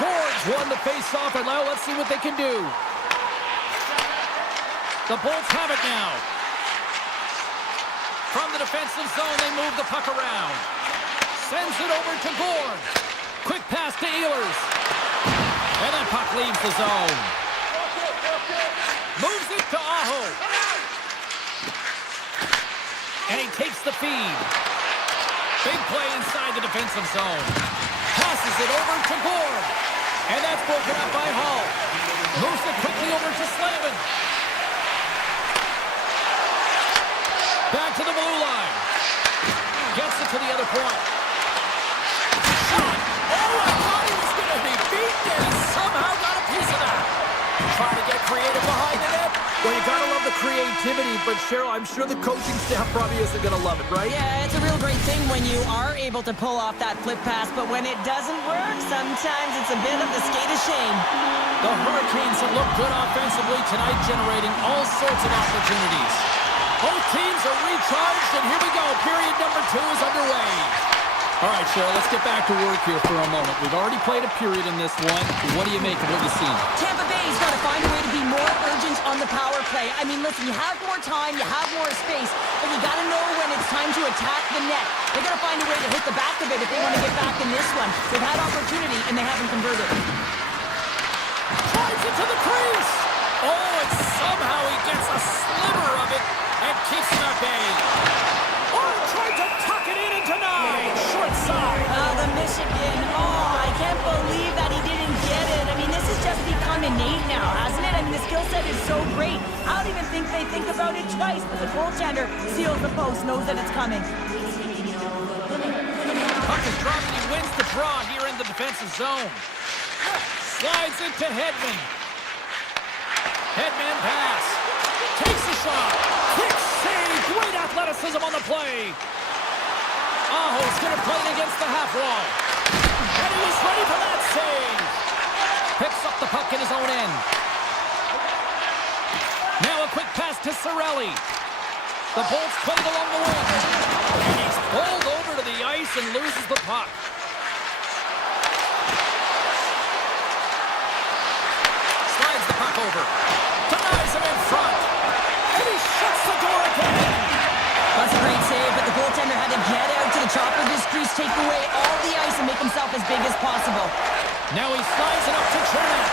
Boards won the face-off, and now let's see what they can do. The Bolts have it now. From the defensive zone, they move the puck around. Sends it over to Gord. Quick pass to Ehlers. And that puck leaves the zone. Moves it to Aho. And he takes the feed. Big play inside the defensive zone. Passes it over to Gord. And that's broken up by Hull. Moves it quickly over to Slavin. Back to the blue line. Gets it to the other point. Shot! Oh, I thought he was going to be beaten and somehow got a piece of that. Trying to get creative behind the net. Well, you gotta love the creativity, but Cheryl, I'm sure the coaching staff probably isn't gonna love it, right? Yeah, it's a real great thing when you are able to pull off that flip pass, but when it doesn't work, sometimes it's a bit of the skate of shame. The Hurricanes have looked good offensively tonight, generating all sorts of opportunities. Both teams are recharged, and here we go. Period number 2 is underway. All right, Cheryl, let's get back to work here for a moment. We've already played a period in this one. What do you make of what you've seen? Tampa Bay's got to find a way to be more urgent on the power play. I mean, listen, you have more time, you have more space, but you got to know when it's time to attack the net. They got to find a way to hit the back of it if they want to get back in this one. They've had opportunity, and they haven't converted. Drives it to the crease. Oh, and somehow he gets a sliver of it and keeps him at bay. Oh, tried to tuck it in and denied. Short side. The Michigan. Oh, I can't believe that he didn't get it. I mean, this has just become innate now, hasn't it? I mean, the skill set is so great. I don't even think they think about it twice, but the goaltender seals the post, knows that it's coming. Puck is dropped and he wins the draw here in the defensive zone. Slides it to Hedman. Hedman pass. Takes the shot. Quick save. Great athleticism on the play. Aho's going to play it against the half wall. And he was ready for that save. Picks up the puck in his own end. Now a quick pass to Cirelli. The Bolts played along the wing. And he's pulled over to the ice and loses the puck. Slides the puck over. Denies him in front. And he shuts the door again. That's a great save, but the goaltender had to get out to the top of his crease, take away all the ice, and make himself as big as possible. Now he slides it up to Chernak.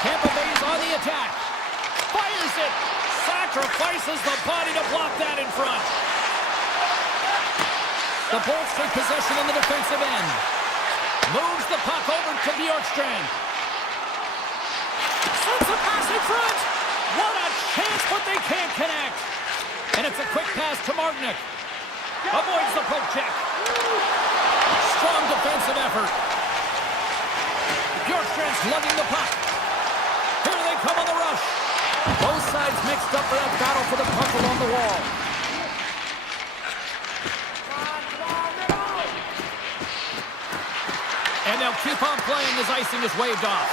Tampa Bay's on the attack. Fires it. Sacrifices the body to block that in front. The Bolts take possession in the defensive end. Moves the puck over to Bjorkstrand. Sends the pass in front. What a chance, but they can't connect. And it's a quick pass to Martinick. Avoids the poke check. Strong defensive effort. Bjorkstrand's lugging the puck. Here they come on the rush. Both sides mixed up for that battle for the puck along the wall. And they'll keep on playing as icing is waved off.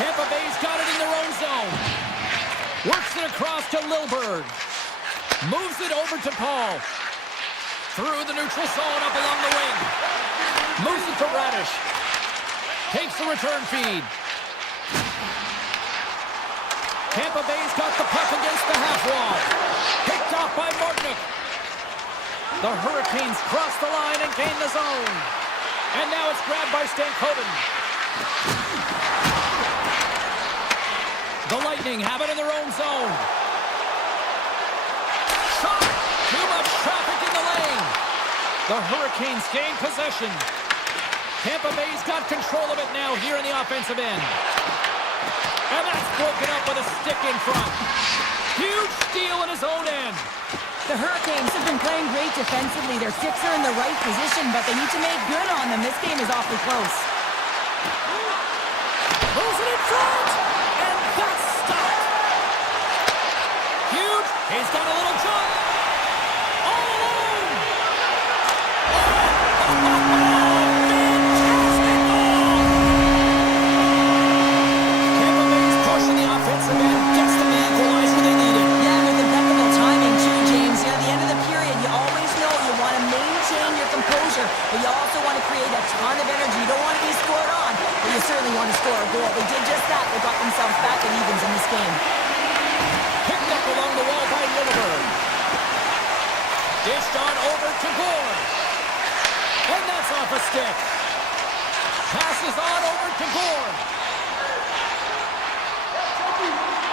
Tampa Bay's got it in their own zone. Works it across to Lilberg. Moves it over to Paul. Through the neutral zone up along the wing. Moves it to Radish. Takes the return feed. Tampa Bay's got the puck against the half wall. Picked off by Martinick. The Hurricanes cross the line and gain the zone. And now it's grabbed by Stankoven. The Lightning have it in their own zone. Shot! Too much traffic in the lane. The Hurricanes gain possession. Tampa Bay's got control of it now here in the offensive end. And that's broken up with a stick in front. Huge steal in his own end. The Hurricanes have been playing great defensively. Their sticks are in the right position, but they need to make good on them. This game is awfully close. Moves it in front! And that's stopped. Huge. He's got a little jump. All alone. Fantastic goal! Tampa Bay's pushing the offensive end. Gets them the equalizer they needed. Yeah, with impeccable timing too, James. At the end of the period, you always know you want to maintain your composure, but you also want to create a ton of energy. You don't want to be scored on, but you certainly want to score a goal. They did just that. They got themselves back in evens in this game. Picked up along the wall by Lilleberg. Dished on over to Gord. And that's off a stick. Passes on over to Gord.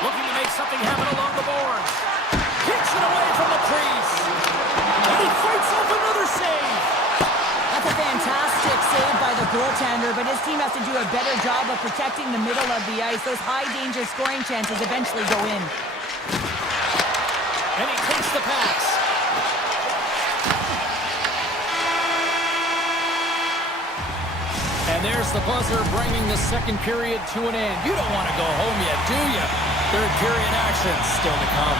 Looking to make something happen along the boards. it away from the crease. And he fights off another save. That's a fantastic save by the goaltender, but his team has to do a better job of protecting the middle of the ice. Those high-danger scoring chances eventually go in. And he takes the pass. And there's the buzzer bringing the second period to an end. You don't want to go home yet, do you? Third period action still to come.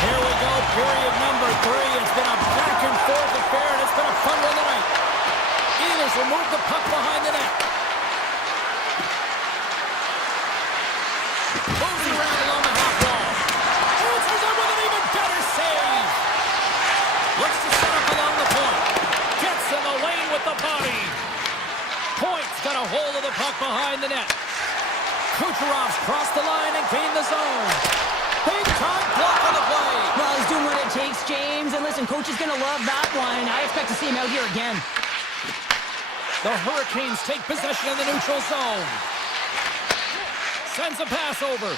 Here we go, period number 3. It's been a back and forth affair, and it's been a fun one tonight. Eagles will move the puck behind the net. Moves around along the half wall. Answers up with an even better save. Looks to set up along the point. Gets in the lane with the body. Point's got a hold of the puck behind the net. Kucherov's crossed the line and gained the zone. Big time block on the play. Well, he's doing what it takes, James. And listen, coach is going to love that one. I expect to see him out here again. The Hurricanes take possession of the neutral zone. Sends a pass over.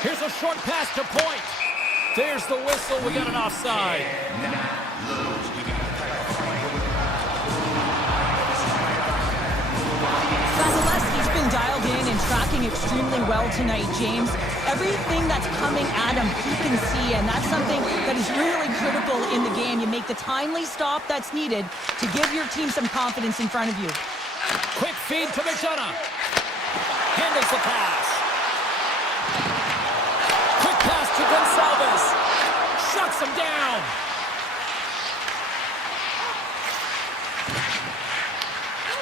Here's a short pass to Point. There's the whistle. We got an offside. Vasilevsky's been dialed in and tracking extremely well tonight, James. Everything that's coming at him, he can see, and that's something that is really critical in the game. You make the timely stop that's needed to give your team some confidence in front of you. Quick feed to McDonough. Handles the pass. Quick pass to Gonsalves. Shuts him down.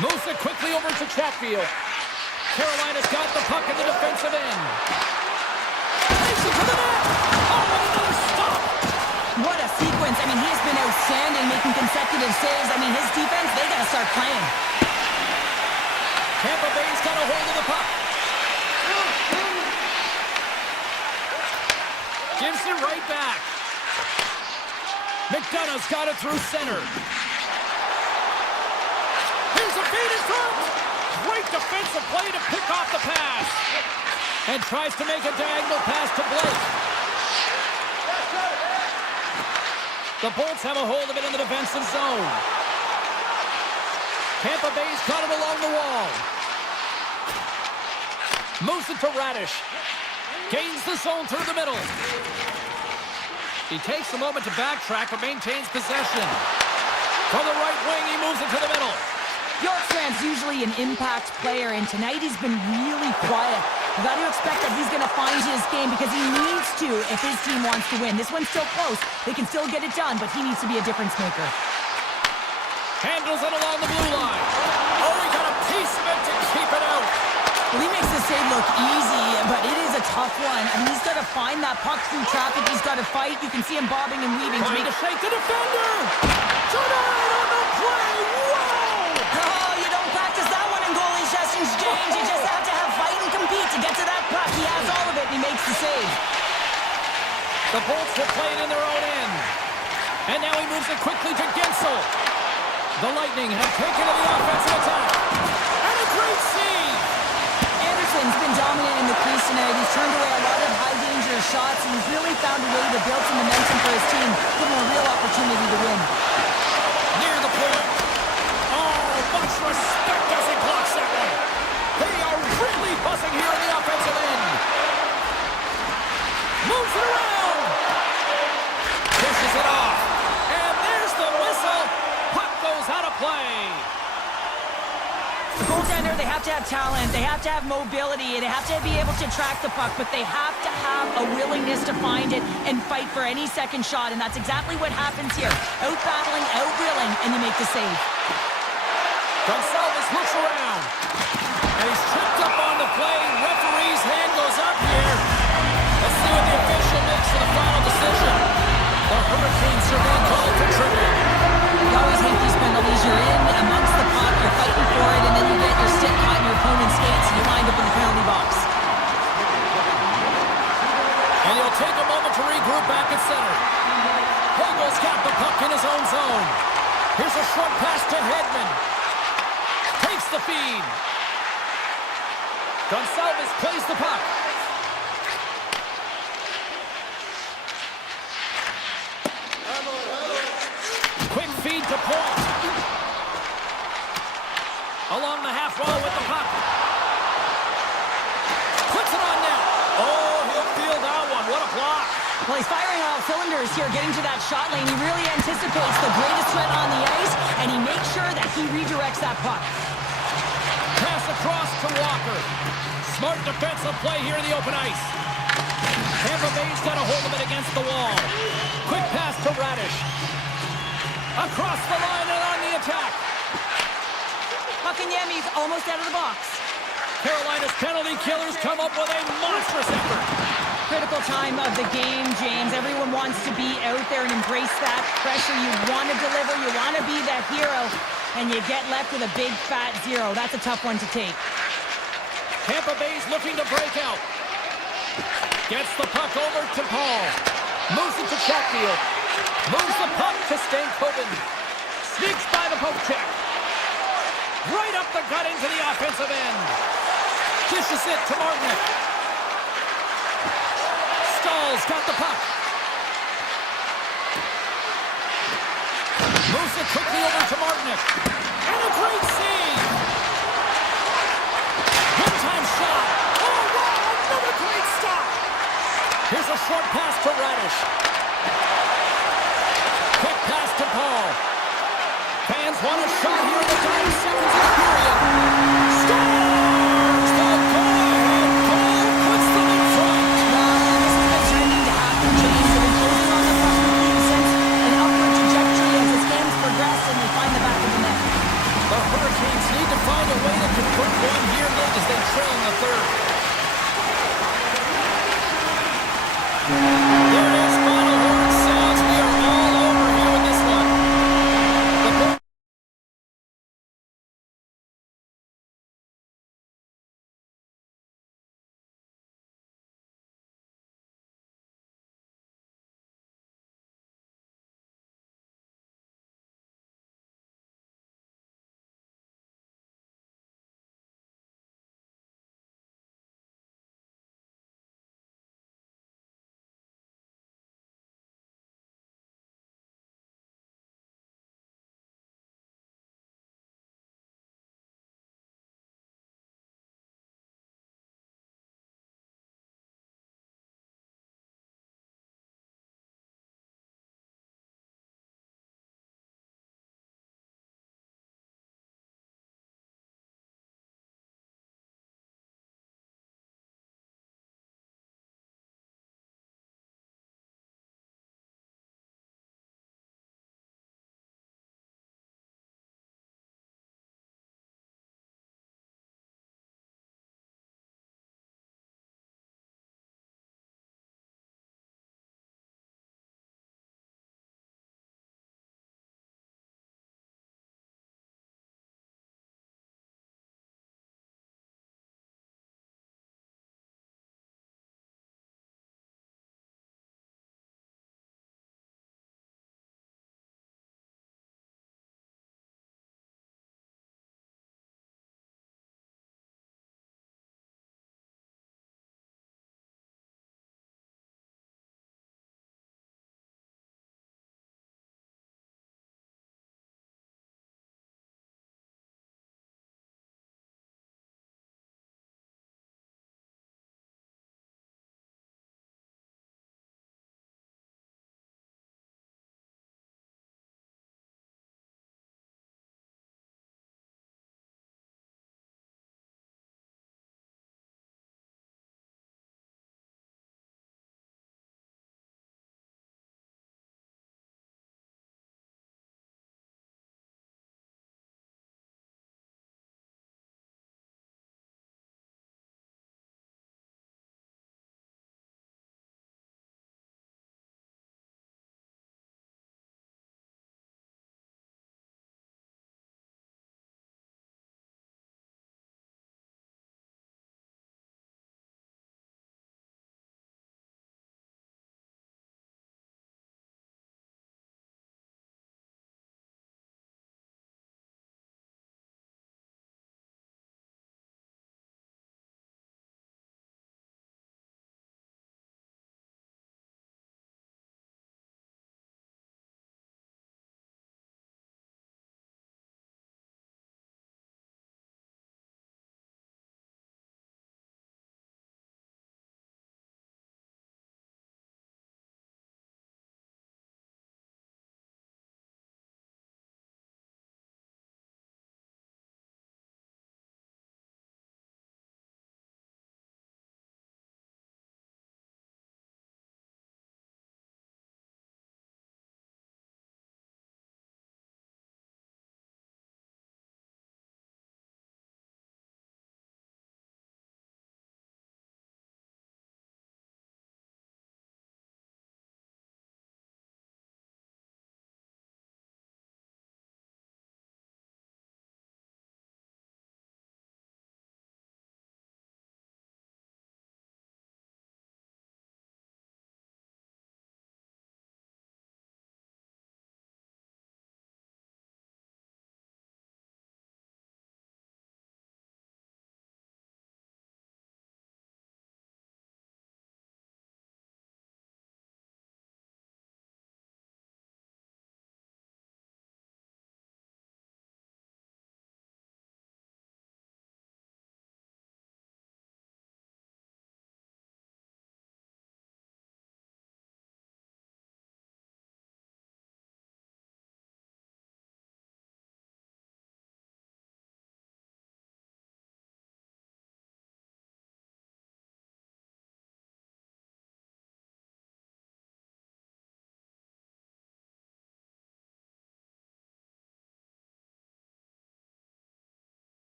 Moves it quickly over to Chatfield. Carolina's got the puck in the defensive end. Takes it to the net. Oh, and another stop. What a sequence. I mean, he has been outstanding, making consecutive saves. I mean, his defense, they got to start playing. Tampa Bay's got a hold of the puck. Gives it right back. McDonough's got it through center. Here's a feed in front. Great defensive play to pick off the pass. And tries to make a diagonal pass to Blake. The Bolts have a hold of it in the defensive zone. Tampa Bay's got it along the wall. Moves it to Radish. Gains the zone through the middle. He takes a moment to backtrack but maintains possession. From the right wing, he moves it to the middle. Bjorkstrand's usually an impact player, and tonight he's been really quiet. You got to expect that he's going to find his game because he needs to if his team wants to win. This one's still close. They can still get it done, but he needs to be a difference maker. Handles it along the blue line. Oh, he got a piece of it to keep it out. Well, he makes the save look easy, but it is a tough one. I mean, he's got to find that puck through traffic. He's got to fight. You can see him bobbing and weaving. Trying to shake the defender. Tonight on the play. Whoa! Oh, you don't practice that one in goalie sessions, James. You just have to have fight and compete to get to that puck. He has all of it, and he makes the save. The Bolts will play it in their own end. And now he moves it quickly to Gensel. The Lightning have taken to the offensive attack. And a great save. Anderson's been dominant in the crease tonight. He's turned away a lot of high-danger shots, and he's really found a way to build some momentum for his team, give him a real opportunity to win. Near the point. Oh, much respect as he blocks that one. They are really buzzing here in the offensive end. Moves it around. Pushes it off. And there's the whistle. Puck goes out of play. The goaltender, they have to have talent, they have to have mobility, they have to be able to track the puck, but they have to have a willingness to find it and fight for any second shot, and that's exactly what happens here. Out-battling, out-reeling, and you make the save. Gonsalves looks around, and he's tripped up on the play. Referee's hand goes up here. Let's see what the official makes for the final decision. The Hurricanes are being called for tripping. You always hate these penalties. You're in amongst the puck, you're fighting for it, and then you get your stick caught in your opponent's skates, and you wind up in the penalty box. And he'll take a moment to regroup back at center. Hogel's got the puck in his own zone. Here's a short pass to Hedman. Takes the feed. Gonsalves plays the puck. Quick feed to point. Along the half wall with the puck. Puts it on net. Oh, he'll feel that one. What a block. Well, he's firing on all cylinders here, getting to that shot lane. He really anticipates the greatest threat on the ice, and he makes sure that he redirects that puck. Pass across to Walker. Smart defensive play here in the open ice. Tampa Bay's got a hold of it against the wall. Quick pass to Radish. Across the line and on the attack. Puckanyemi's almost out of the box. Carolina's penalty killers come up with a monstrous effort. Critical time of the game, James. Everyone wants to be out there and embrace that pressure. You want to deliver, you want to be that hero, and you get left with a big fat 0. That's a tough one to take. Tampa Bay's looking to break out. Gets the puck over to Paul. Moves it to Chatfield. Moves the puck to Stankoven. Sneaks by the poke check. Right up the gut into the offensive end. Dishes it to Martinick. Stahl's got the puck. Moves it quickly over to Martinick. And a great save. One-time shot. Oh, wow, another great stop. Here's a short pass to Radish. Quick pass to Paul. Fans want a shot here in the dying seconds of the period. Scores! The go-ahead goal puts them in front. This has been trending to happen, James. They've been closing on the puck since an upward trajectory as this game's progressed, and they find the back of the net. The Hurricanes need to find a way to convert one here late as they trail in the third.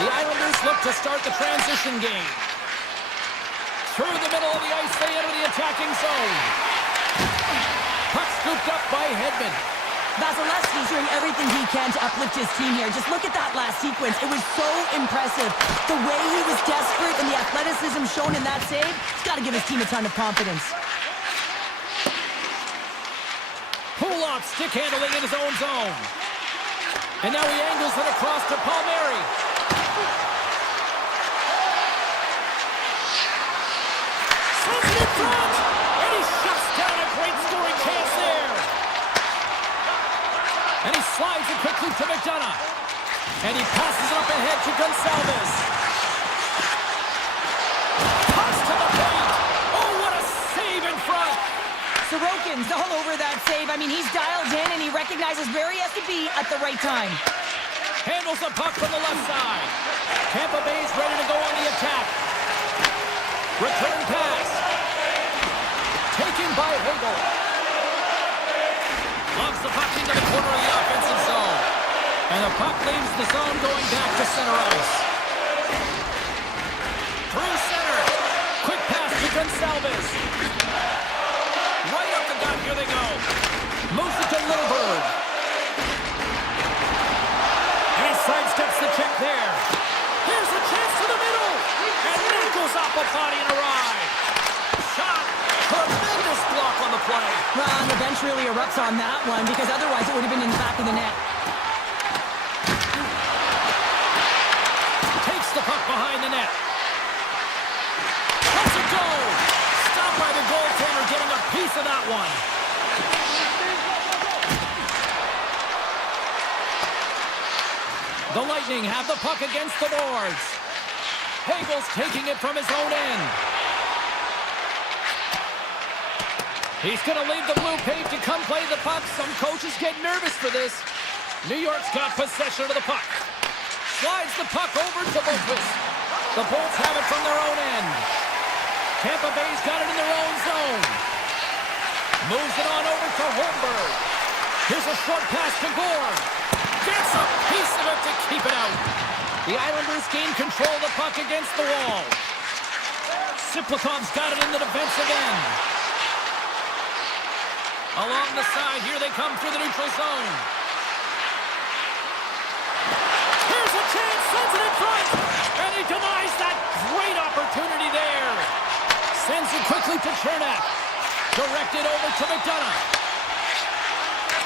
The Islanders look to start the transition game. Through the middle of the ice, they enter the attacking zone. Puck scooped up by Hedman. Vasilevsky's doing everything he can to uplift his team here. Just look at that last sequence. It was so impressive. The way he was desperate and the athleticism shown in that save, it's got to give his team a ton of confidence. Pull-off stick handling in his own zone. And now he angles it across to Palmieri. Sends it in front! And he shuts down a great scoring chance there. And he slides it quickly to McDonough. And he passes it up ahead to Gonçalves. Toss to the paint. Oh, what a save in front. Sorokin's all over that save. I mean, he's dialed in and he recognizes where he has to be at the right time. Handles the puck from the left side. Tampa Bay's ready to go on the attack. Return pass. Taken by Hagel. Lobs the puck into the corner of the offensive zone. And the puck leaves the zone going back to center ice. Through center. Quick pass to Gonçalves. Right up the gut, here they go. Moves it to Littleberg. And he sidesteps the check there. Here's a chance to the middle. And that goes off a body and a ride. Shot. Tremendous block on the play. Well, the bench really erupts on that one because otherwise it would have been in the back of the net. Takes the puck behind the net. Lets it go. Stopped by the goaltender, getting a piece of that one. The Lightning have the puck against the boards. Hagel's taking it from his own end. He's going to leave the blue paint to come play the puck. Some coaches get nervous for this. New York's got possession of the puck. Slides the puck over to Boqvist. The Bolts have it from their own end. Tampa Bay's got it in their own zone. Moves it on over to Holmberg. Here's a short pass to Gore. Gets a piece of it to keep it out. The Islanders gain control of the puck against the wall. Siplikov's got it in the defensive end. Along the side, here they come through the neutral zone. Here's a chance, sends it in front. And he denies that great opportunity there. Sends it quickly to Chernak. Directed over to McDonough.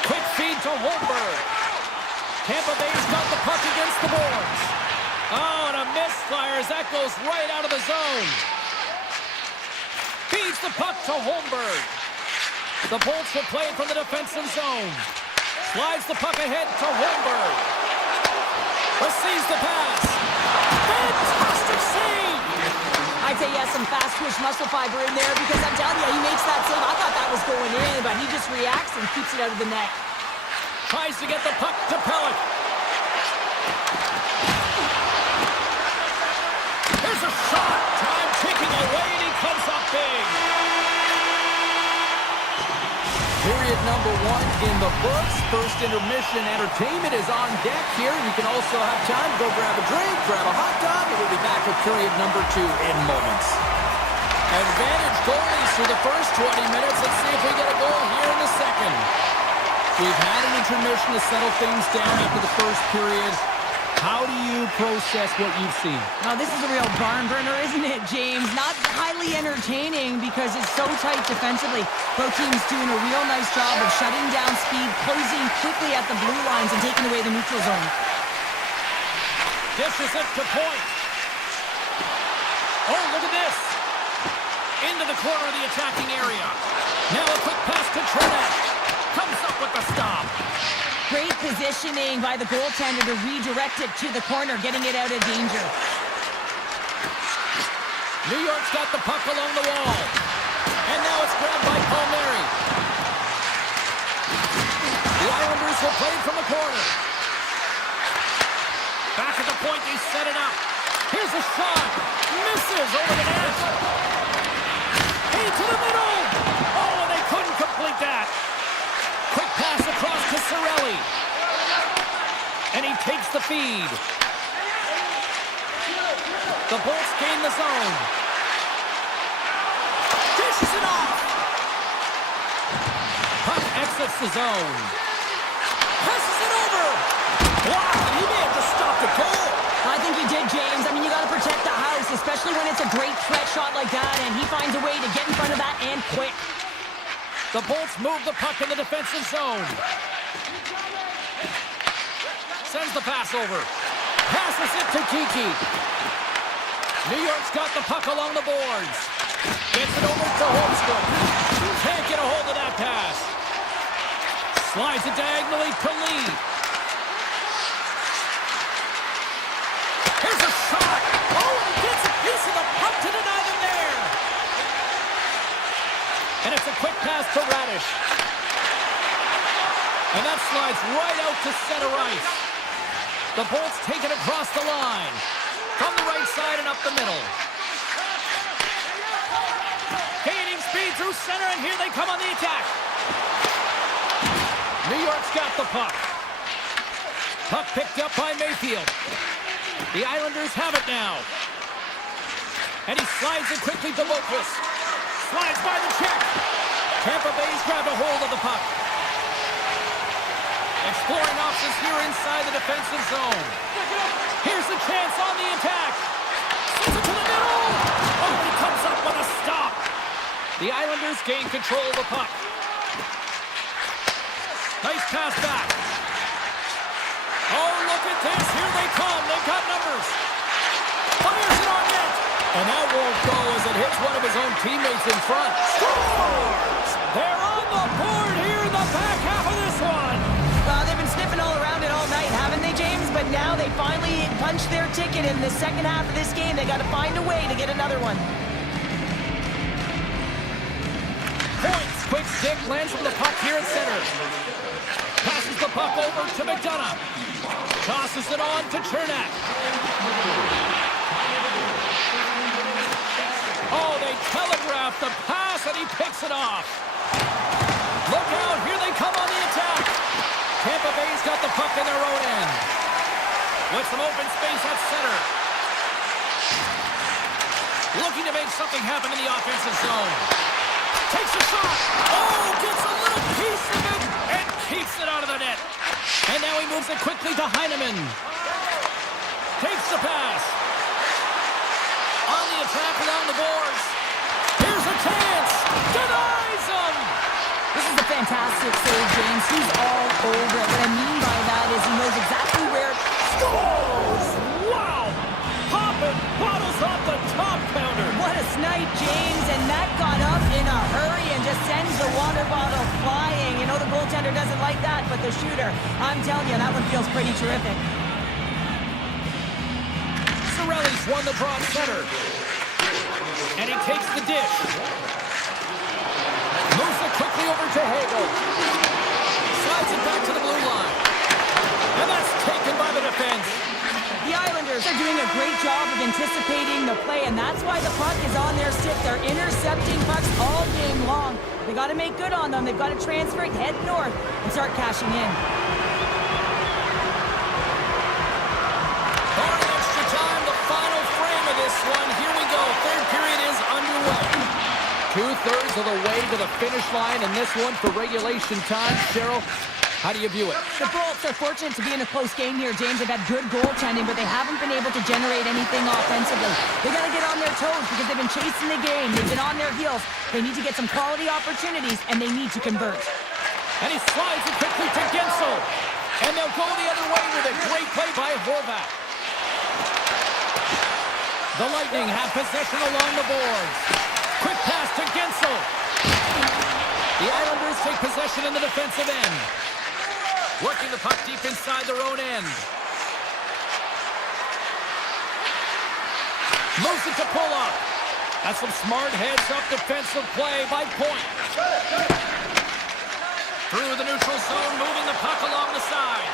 Quick feed to Holmberg. Tampa Bay's got the puck against the boards. Oh, and a misfire as that goes right out of the zone. Feeds the puck to Holmberg. The Bolts will play it from the defensive zone. Slides the puck ahead to Holmberg. Receives the pass. Fantastic save! I'd say yes, some fast twitch muscle fiber in there because I'm telling you, he makes that save. I thought that was going in, but he just reacts and keeps it out of the net. Tries to get the puck to Pellick. Here's a shot. Time ticking away, and he comes up big. Period number 1 in the books. First intermission entertainment is on deck here. You can also have time to go grab a drink, grab a hot dog, and we'll be back with period number 2 in moments. Advantage goalies through the first 20 minutes. Let's see if we get a goal here in the second. We've had an intermission to settle things down after the first period. How do you process what you've seen? Oh, this is a real barn burner, isn't it, James? Not highly entertaining because it's so tight defensively. Both teams doing a real nice job of shutting down speed, closing quickly at the blue lines, and taking away the neutral zone. Dishes it to Point. Oh, look at this. Into the corner of the attacking area. Now a quick pass to Chernak. Comes up with the stop. Great positioning by the goaltender to redirect it to the corner, getting it out of danger. New York's got the puck along the wall. And now it's grabbed by Palmieri. The Islanders will play it from the corner. Back at the point, they set it up. Here's a shot. Misses over the net. Hey, to the middle. Oh, and they couldn't complete that. Quick pass across to Cirelli. And he takes the feed. The Bolts gain the zone. Dishes it off. Puck exits the zone. Passes it over. Wow, he may have just stopped a goal. I think he did, James. I mean, you got to protect the house, especially when it's a great threat shot like that, and he finds a way to get in front of that and quick. The Bolts move the puck in the defensive zone. Sends the pass over. Passes it to Kiki. New York's got the puck along the boards. Gets it over to Holmstrom. Can't get a hold of that pass. Slides it diagonally to Lee. Here's a shot. Oh, and he gets a piece of the puck to deny them there. And it's a quick pass to Radish. And that slides right out to center ice. The Bolts take it across the line. From the right side and up the middle. Gaining speed through center, and here they come on the attack. New York's got the puck. Puck picked up by Mayfield. The Islanders have it now. And he slides it quickly to Lopez. Slides by the check. Tampa Bay's grabbed a hold of the puck. Exploring options here inside the defensive zone. Here's the chance on the attack. Sends it to the middle. Oh, he comes up with a stop. The Islanders gain control of the puck. Nice pass back. Oh, look at this. Here they come. They've got numbers. Fires it on net. And that won't go as it hits one of his own teammates in front. Scores! They're on the board here in the back half of this one. They've been sniffing all around it all night, haven't they, James? But now they finally punched their ticket in the second half of this game. They got to find a way to get another one. Points. Quick stick lands from the puck here at center. Passes the puck over to McDonough. Tosses it on to Chernak. Oh, they telegraphed the pass and he picks it off. Look out, here they come on the attack. Tampa Bay's got the puck in their own end. With some open space at center. Looking to make something happen in the offensive zone. Takes a shot. Oh, gets a little piece of it and keeps it out of the net. And now he moves it quickly to Heineman. Takes the pass. On the attack along the boards. Here's a chance. Denies him. This is a fantastic save, James. He's all over it. What I mean by that is he knows exactly where it Scores! Wow! Popping bottles off the top counter. What a snipe, James, and that got up in a hurry and just sends the water bottle flying. You know the goaltender doesn't like that, but the shooter, I'm telling you, that one feels pretty terrific. Cirelli's won the draw at center. And he takes the dish. Moves it quickly over to Hagel. Slides it back to the blue line. And that's taken by the defense. The Islanders are doing a great job of anticipating the play, and that's why the puck is on their stick. They're intercepting pucks all game long. They got to make good on them. They've got to transfer it, head north, and start cashing in. Barring extra time, the final frame of this one. Here we go. Third period is underway. 2/3 of the way to the finish line in this one for regulation time. Cheryl, how do you view it? The Bolts are fortunate to be in a close game here, James. They've had good goaltending, but they haven't been able to generate anything offensively. They got to get on their toes because they've been chasing the game. They've been on their heels. They need to get some quality opportunities, and they need to convert. And he slides it quickly to Gensel. And they'll go the other way with a great play by Horvath. The Lightning have possession along the boards. Quick pass to Gensel. The Islanders take possession in the defensive end. Working the puck deep inside their own end. Moves it to pull up. That's some smart heads-up defensive play by Point. Through the neutral zone, moving the puck along the side.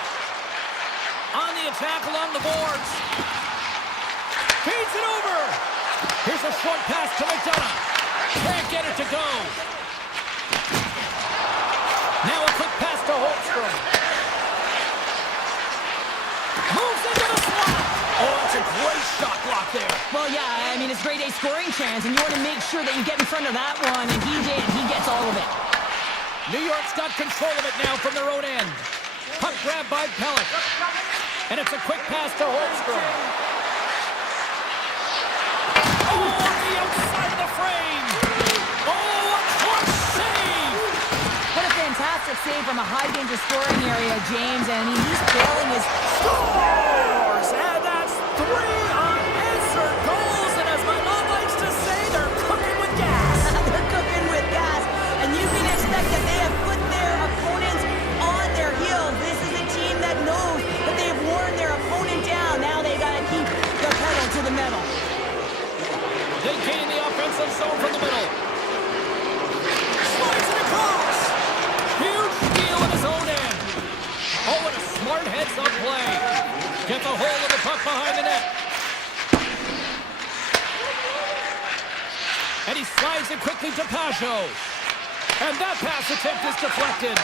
On the attack along the boards. Feeds it over. Here's a short pass to McDonough. Can't get it to go. Now a quick pass to Holmstrom. Moves into the slot. Oh, that's a great shot block block there. Well, yeah, I mean, it's grade A scoring chance, and you want to make sure that you get in front of that one, and he did. He gets all of it. New York's got control of it now from their own end. Puck grab by Pellick. And it's a quick pass to Holmstrom. Oh, on the outside of the frame. Oh, a close save. What a fantastic save from a high-danger scoring area, James. And I mean, he's bailing his... Scores! And that's 3 unanswered goals. And as my mom likes to say, they're cooking with gas. They're cooking with gas. And you can expect that they have put their opponents on their heels. This is a team that knows that they've worn their opponent down. Now they got to keep the pedal to the metal. They gain the offensive zone from the middle. Slides it across. Huge steal in his own end. Oh, and a smart heads-up play. Gets a hold of the puck behind the net. And he slides it quickly to Pasho. And that pass attempt is deflected.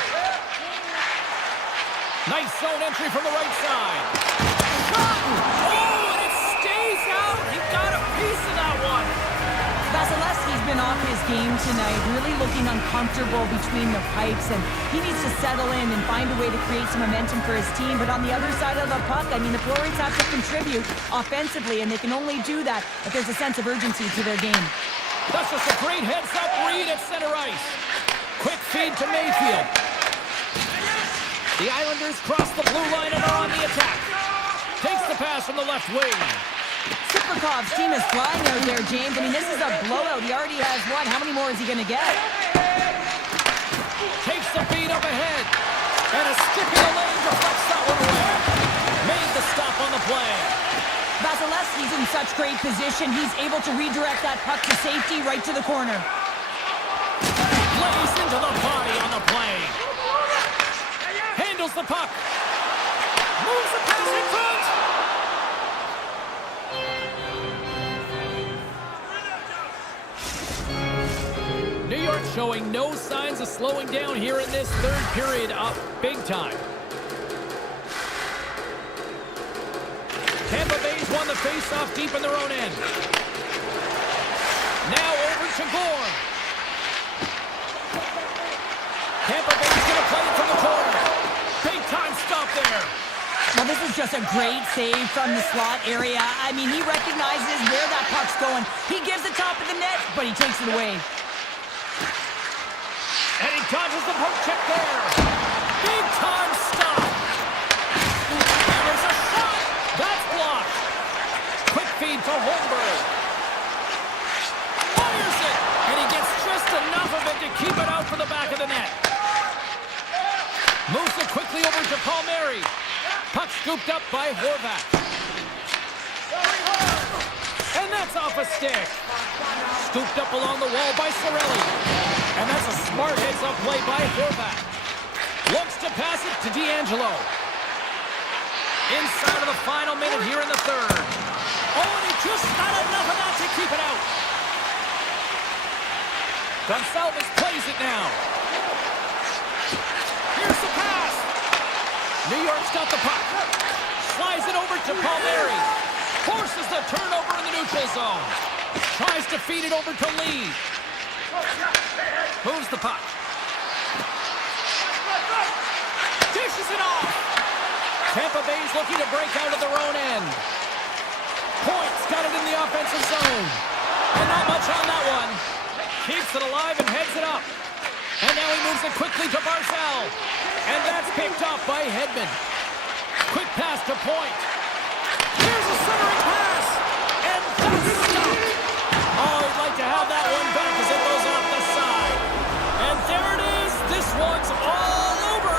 Nice zone entry from the right side. Shot! Oh, and it stays out. He got a piece of that one. Vasilevsky's been off his game tonight, really looking uncomfortable between the pipes, and he needs to settle in and find a way to create some momentum for his team. But on the other side of the puck, I mean, the Florians have to contribute offensively, and they can only do that if there's a sense of urgency to their game. That's just a great heads-up read at center ice. Quick feed to Mayfield. The Islanders cross the blue line and are on the attack. Takes the pass from the left wing. Superkov's team is flying out there, James. I mean, this is a blowout. He already has one. How many more is he going to get? Takes the feed up ahead. And a stick in the lane deflects that one away. Made the stop on the play. Vasilevsky's in such great position. He's able to redirect that puck to safety right to the corner. Plays into the body on the play. Handles the puck. Moves the pass in front. New York showing no signs of slowing down here in this third period up big time. Tampa Bay's won the face-off deep in their own end. Now over to Gorm. Tampa Bay's going to play it from the corner. Big time stop there. Well, this is just a great save from the slot area. I mean, he recognizes where that puck's going. He gives the top of the net, but he takes it away. And he dodges the poke check there. Big time stop. And there's a shot. That's blocked. Quick feed to Holmberg. Fires it. And he gets just enough of it to keep it out for the back of the net. Moves it quickly over to Palmieri. Puck scooped up by Horvat. And that's off a stick. Scooped up along the wall by Cirelli. And that's a smart heads-up play by Horvat. Looks to pass it to D'Angelo. Inside of the final minute here in the third. Oh, and he just not enough of that to keep it out. Gonsalves plays it now. Here's the pass. New York's got the puck. Slides it over to Palmieri. Forces the turnover in the neutral zone. Tries to feed it over to Lee. Moves the puck. Dishes it off. Tampa Bay's looking to break out of their own end. Point's got it in the offensive zone. And not much on that one. Keeps it alive and heads it up. And now he moves it quickly to Barzal. And that's picked up by Hedman. Quick pass to Point. Here's a centering pass. And that's stopped. Oh, he'd like to have that one back as it goes off the side. And there it is. This one's all over.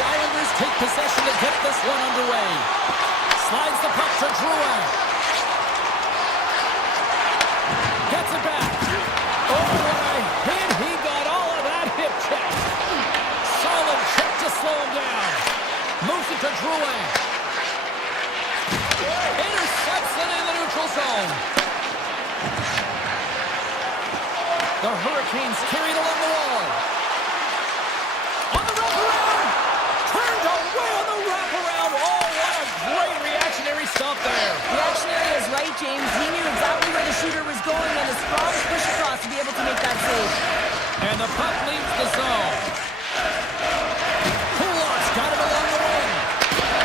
The Islanders take possession to get this one underway. Slides the puck to Drouin. Gets it back. Oh, what a hit. He got all of that hip check. Solid check to slow him down. Moves it to Drouin. Intercepts it in the neutral zone. The Hurricanes carried along the wall. On the wraparound. Turned away on the wraparound. Oh, what a great reactionary stop there. Reactionary is right, James. He knew exactly where the shooter was going and a strong push across to be able to make that save. And the puck leaves the zone. Kulak's got it along the wing.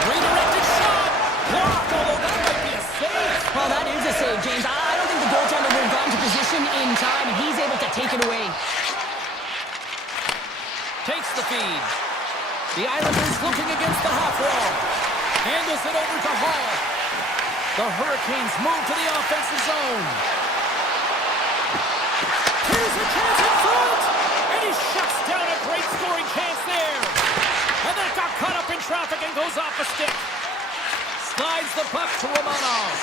Redirected shot. Blocked, although that might be a save. Well, that is a save, James. I don't think the goaltender would have gotten to position in time, and he's able to take it away. Takes the feed. The Islanders looking against the half wall. Handles it over to Hall. The Hurricanes move to the offensive zone. Here's a chance in front! And he shuts down a great scoring chance there. And that got caught up in traffic and goes off a stick. Slides the puck to Romanov.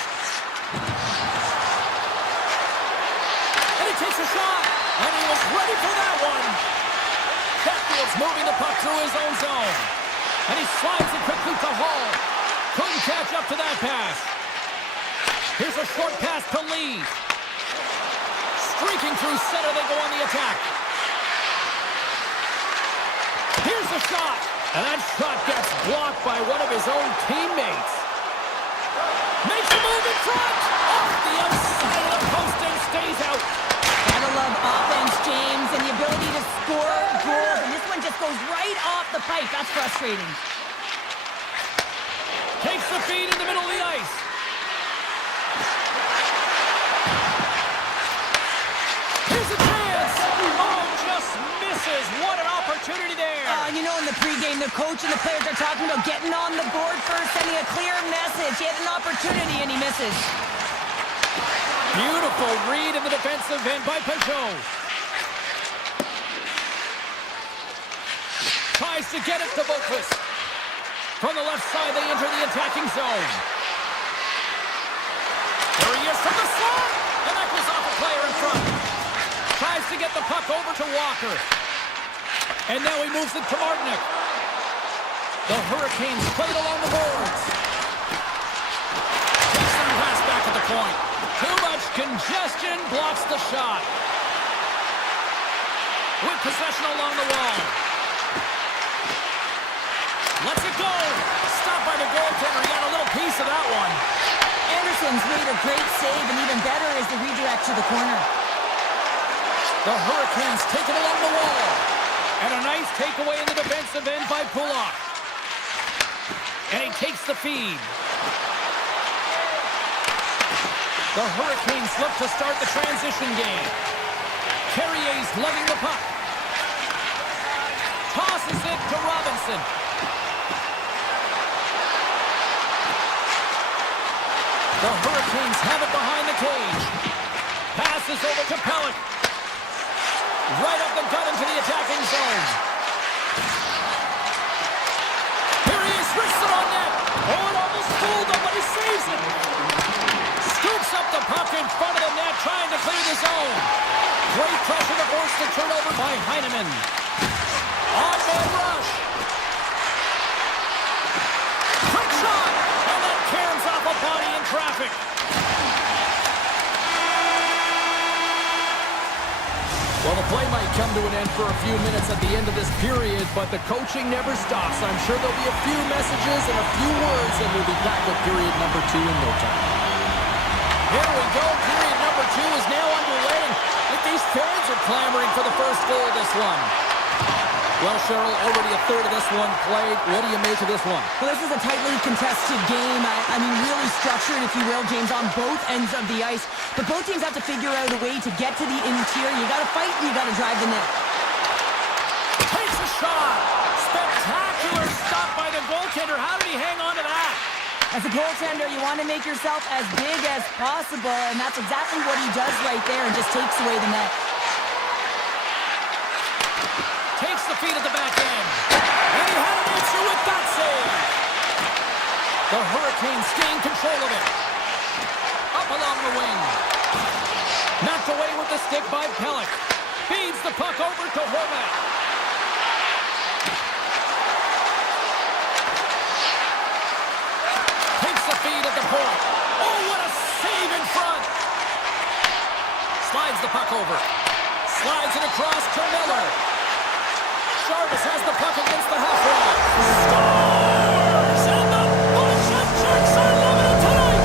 And he takes a shot. And he was ready for that one. Chatfield's moving the puck through his own zone. And he slides it quickly to Hall. Couldn't catch up to that pass. Here's a short pass to Lee. Streaking through center, they go on the attack. Here's a shot. And that shot gets blocked by one of his own teammates. Makes a move in front. Off the outside of the post and stays out. Gotta love offense, James, and the ability to score goals. And this one just goes right off the pipe. That's frustrating. Takes the feed in the middle of the ice. Here's a chance. Oh, just misses. What an opportunity there. You know, in the pregame, the coach and the players are talking about getting on the board first, sending a clear message. He had an opportunity, and he misses. Beautiful read in the defensive end by Peugeot. Tries to get it to Boqvist. From the left side, they enter the attacking zone. There he is from the slot. And that goes off a player in front. Tries to get the puck over to Walker. And now he moves it to Martinick. The Hurricanes played along the boards. Takes the pass back at the point. Too much congestion blocks the shot. With possession along the wall. Lets it go. Stopped by the goaltender. He got a little piece of that one. Anderson's made a great save, and even better is the redirect to the corner. The Hurricanes take it along the wall. And a nice takeaway in the defensive end by Pulak. And he takes the feed. The Hurricanes look to start the transition game. Carrier's lugging the puck. Tosses it to Robinson. The Hurricanes have it behind the cage. Passes over to Pellick. Right up the gut into the attacking zone. Here he is, wrists it on net. Oh, it almost fooled him, but he saves it. Scoops up the puck in front of the net, trying to clear the zone. Great pressure to force the turnover by Heineman. On-man rush. Quick shot. And that caroms off a body in traffic. Well, the play might come to an end for a few minutes at the end of this period, but the coaching never stops. I'm sure there'll be a few messages and a few words, and we'll be back with period number 2 in no time. Here we go. Period number 2 is now underway. I think these fans are clamoring for the first goal of this one. Well, Cheryl, already a third of this one played. What do you make of this one? Well, this is a tightly contested game. I mean, really structured, if you will, James, on both ends of the ice. But both teams have to figure out a way to get to the interior. You got to fight and you got to drive the net. Takes a shot. Spectacular stop by the goaltender. How did he hang on to that? As a goaltender, you want to make yourself as big as possible, and that's exactly what he does right there and just takes away the net. Takes the feed at the back end. And he had an answer with that save. The Hurricanes gain control of it. Up along the wing. Knocked away with the stick by Pellick. Feeds the puck over to Horvat. Takes the feed at the point. Oh, what a save in front. Slides the puck over. Slides it across to Miller. Jarvis has the puck against the half wall. Scores! And the Bullshit Sharks are limited tonight!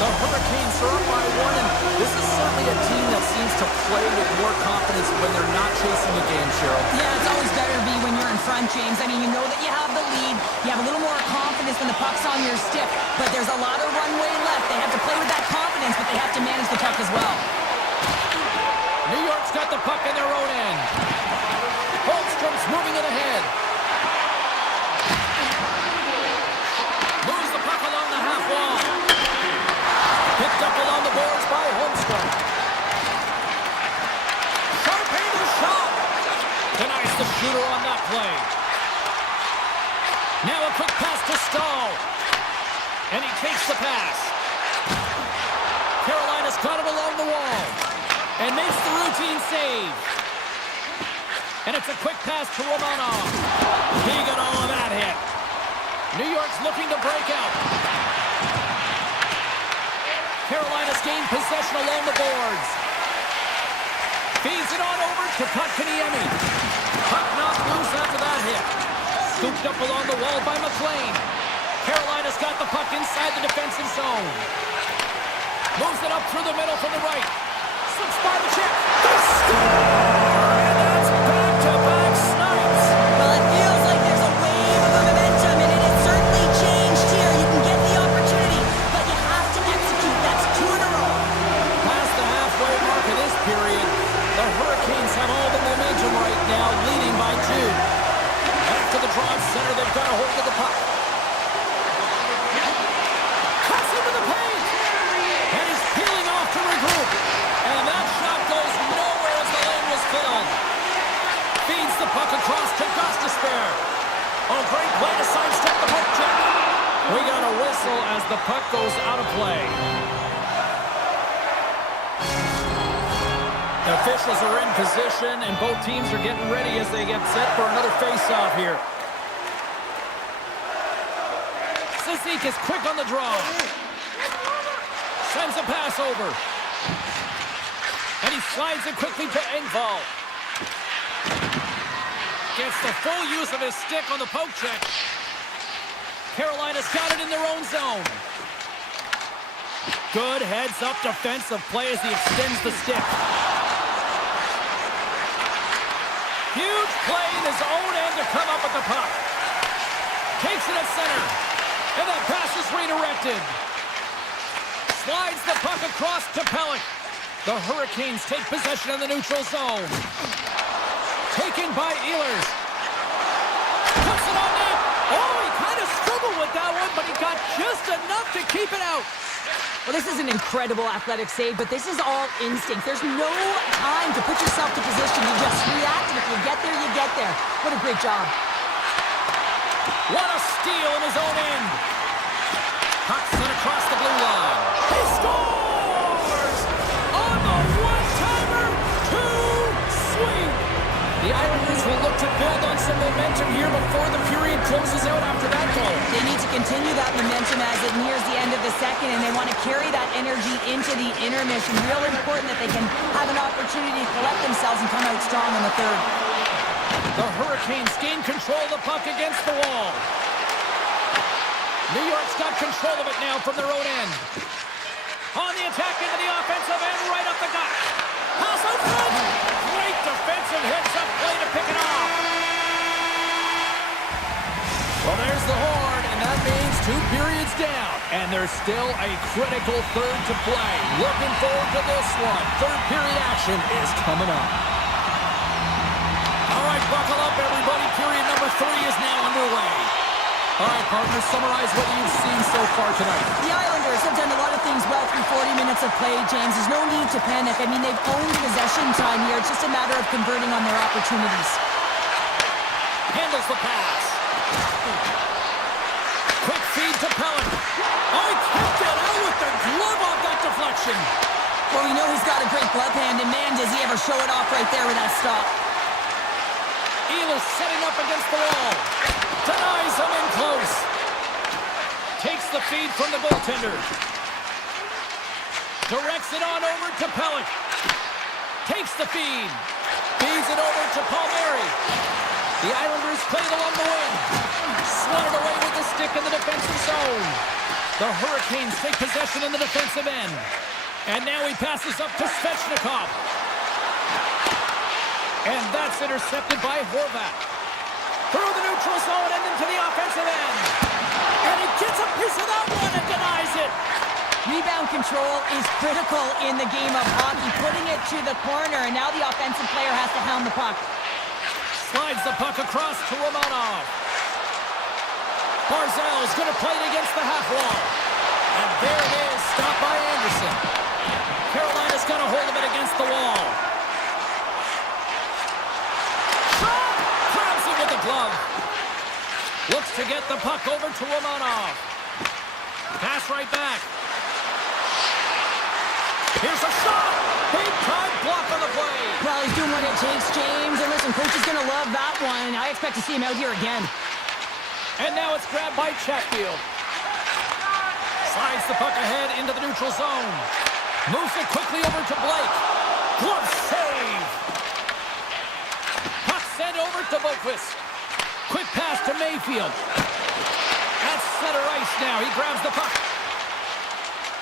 The Hurricanes are up by one, and this is certainly a team that seems to play with more confidence when they're not chasing the game, Cheryl. Yeah, it's always better to be when you're in front, James. I mean, you know that you have the lead. You have a little more confidence when the puck's on your stick, but there's a lot of runway left. They have to play with that confidence, but they have to manage the puck as well. New York's got the puck in their own end. Holmstrom's moving it ahead. Moves the puck along the half wall. Picked up along the boards by Holmstrom. Sharp-handed shot. Denies the shooter on that play. Now a quick pass to Stahl. And he takes the pass. Carolina's got it along the wall. And makes the routine save. And it's a quick pass to Romanov. He got all of that hit. New York's looking to break out. Carolina's gained possession along the boards. Feeds it on over to Kotkaniemi. Puck knocked loose after that hit. Scooped up along the wall by McLean. Carolina's got the puck inside the defensive zone. Moves it up through the middle from the right. Slips by the chip. They score! And that's back-to-back snipes. Well, it feels like there's a wave of momentum, and it has certainly changed here. You can get the opportunity, but you have to execute. That's 2 in a row. Past the halfway mark of this period, the Hurricanes have all the momentum right now, leading by 2. After the draw center, they've got a hold of the puck. Cuts into the paint. And he's peeling off to regroup. And that shot goes nowhere as the lane was filled. Feeds the puck across to Gostisbehere. Oh, great play to sidestep the poke check. We got a whistle as the puck goes out of play. The officials are in position, and both teams are getting ready as they get set for another face-off here. Sisik is quick on the draw. Sends a pass over. And he slides it quickly to Engvall. Gets the full use of his stick on the poke check. Carolina's got it in their own zone. Good heads-up defensive play as he extends the stick. Huge play in his own end to come up with the puck. Takes it at center. And that pass is redirected. Slides the puck across to Pellick. The Hurricanes take possession of the neutral zone. Taken by Ehlers. Puts it on net. Oh, he kind of struggled with that one, but he got just enough to keep it out. Well, this is an incredible athletic save, but this is all instinct. There's no time to put yourself to position. You just react, and if you get there, you get there. What a great job. What a steal in his own end. Puck sent across the blue line. He scores! On the one-timer, 2-sweep. The Islanders will look to build on some momentum here before the period closes out after that goal. They need to continue that momentum as it nears the end of the second, and they want to carry that energy into the intermission. Real important that they can have an opportunity to collect themselves and come out strong in the third. The Hurricanes gain control of the puck against the wall. New York's got control of it now from their own end. On the attack into the offensive end, right up the gut. Pass out front. Great defensive hits-up play to pick it off. Well, there's the horn, and that means 2 periods down. And there's still a critical third to play. Looking forward to this one. Third period action is coming up. All right, buckle up, everybody. Period number 3 is now underway. All right, partners, summarize what you've seen so far tonight. The Islanders have done a lot of things well through 40 minutes of of play, James. There's no need to panic. I mean, they've owned possession time here. It's just a matter of converting on their opportunities. Handles the pass. Quick feed to Pellet. Oh, he kept it out with the glove off that deflection. Well, we know he's got a great glove hand, and man, does he ever show it off right there with that stop. Elis setting up against the wall. Denies him in close. Takes the feed from the goaltender. Directs it on over to Pellet. Takes the feed. Feeds it over to Palmieri. The Islanders play it along the wing. Swatted away with the stick in the defensive zone. The Hurricanes take possession in the defensive end. And now he passes up to Svechnikov. And that's intercepted by Horvat. Through the neutral zone and into the offensive end. And he gets a piece of that one and denies it. Rebound control is critical in the game of hockey. Putting it to the corner, and now the offensive player has to hound the puck. Slides the puck across to Romanov. Barzal's going to play it against the half wall. And there it is, stopped by Anderson. Carolina's got a hold of it against the wall. Shot! Grabs it with the glove. Looks to get the puck over to Romanov. Pass right back. Here's a shot! Big time block on the play. Well, he's doing what it takes, James. And listen, coach is going to love that one. I expect to see him out here again. And now it's grabbed by Chatfield. Slides the puck ahead into the neutral zone. Moves it quickly over to Blake. Glove save. Puck sent over to Boqvist. Quick pass to Mayfield. At center ice now. He grabs the puck.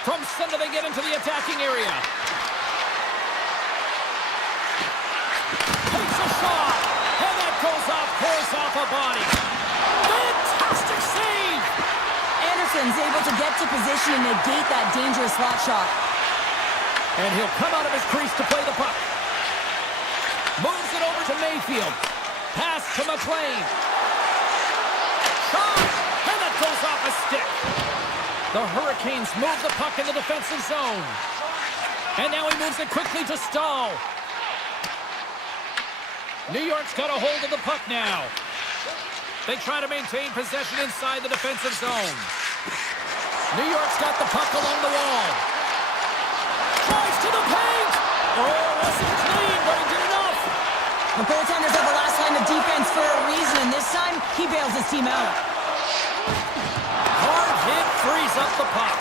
From center they get into the attacking area. Takes a shot. And that goes off course off a body. Fantastic save. Anderson's able to get to position and negate that dangerous slot shot. And he'll come out of his crease to play the puck. Moves it over to Mayfield. Pass to McLean. Shot! And that goes off a stick. The Hurricanes move the puck in the defensive zone. And now he moves it quickly to Stahl. New York's got a hold of the puck now. They try to maintain possession inside the defensive zone. New York's got the puck along the wall. Tries to the paint! Oh, wasn't clean, but he did enough! The goaltenders are the last line of defense for a reason, and this time, he bails his team out. Hard hit frees up the puck.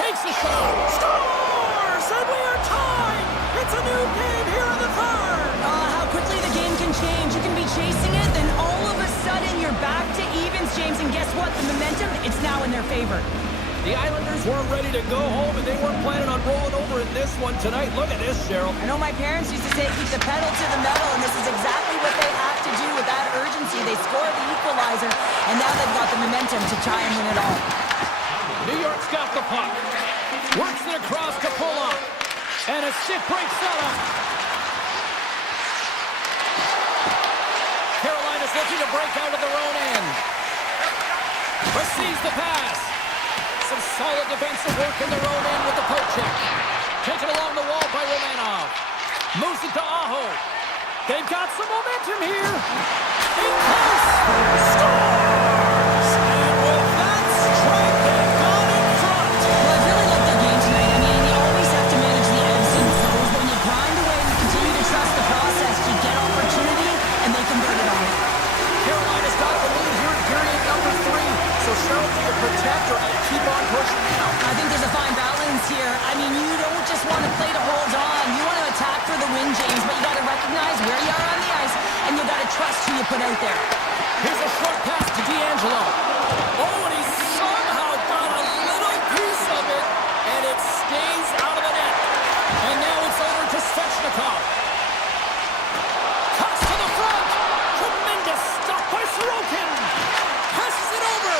Takes a shot. Scores! And we are tied! It's a new game here in the third! How quickly the game can change. You can be chasing it, then all of a sudden you're back to evens, James, and guess what? The momentum, it's now in their favor. The Islanders weren't ready to go home, and they weren't planning on rolling over in this one tonight. Look at this, Cheryl. I know my parents used to say keep the pedal to the metal, and this is exactly what they have to do with that urgency. They score the equalizer, and now they've got the momentum to try and win it all. New York's got the puck. Works it across to Pull-up. And a stick break setup. Carolina's looking to break out of their own end. Receives the pass. Some solid defensive work in their own end with the poke check. Taken along the wall by Romanov. Moves it to Aho. They've got some momentum here. In close. Scores! And with that strike, they've gone in front. Well, I've really loved their game tonight. I mean, you always have to manage the ebbs and flows. When you grind away and you continue to trust the process, you get opportunity, and they convert it on it. Carolina's got the lead here in period number 3. So, Cheryl, do you protect or do you keep on pushing now? I think there's a fine balance here. I mean, you don't just want to play to hold on. You want to attack for the win, James, but you got to recognize where you are on the ice, and you got to trust who you put out there. Here's a short pass to D'Angelo. Oh, and he somehow got a little piece of it, and it stays out of the net. And now it's over to Svechnikov. Cuts to the front. Tremendous stop by Sorokin. Passes it over.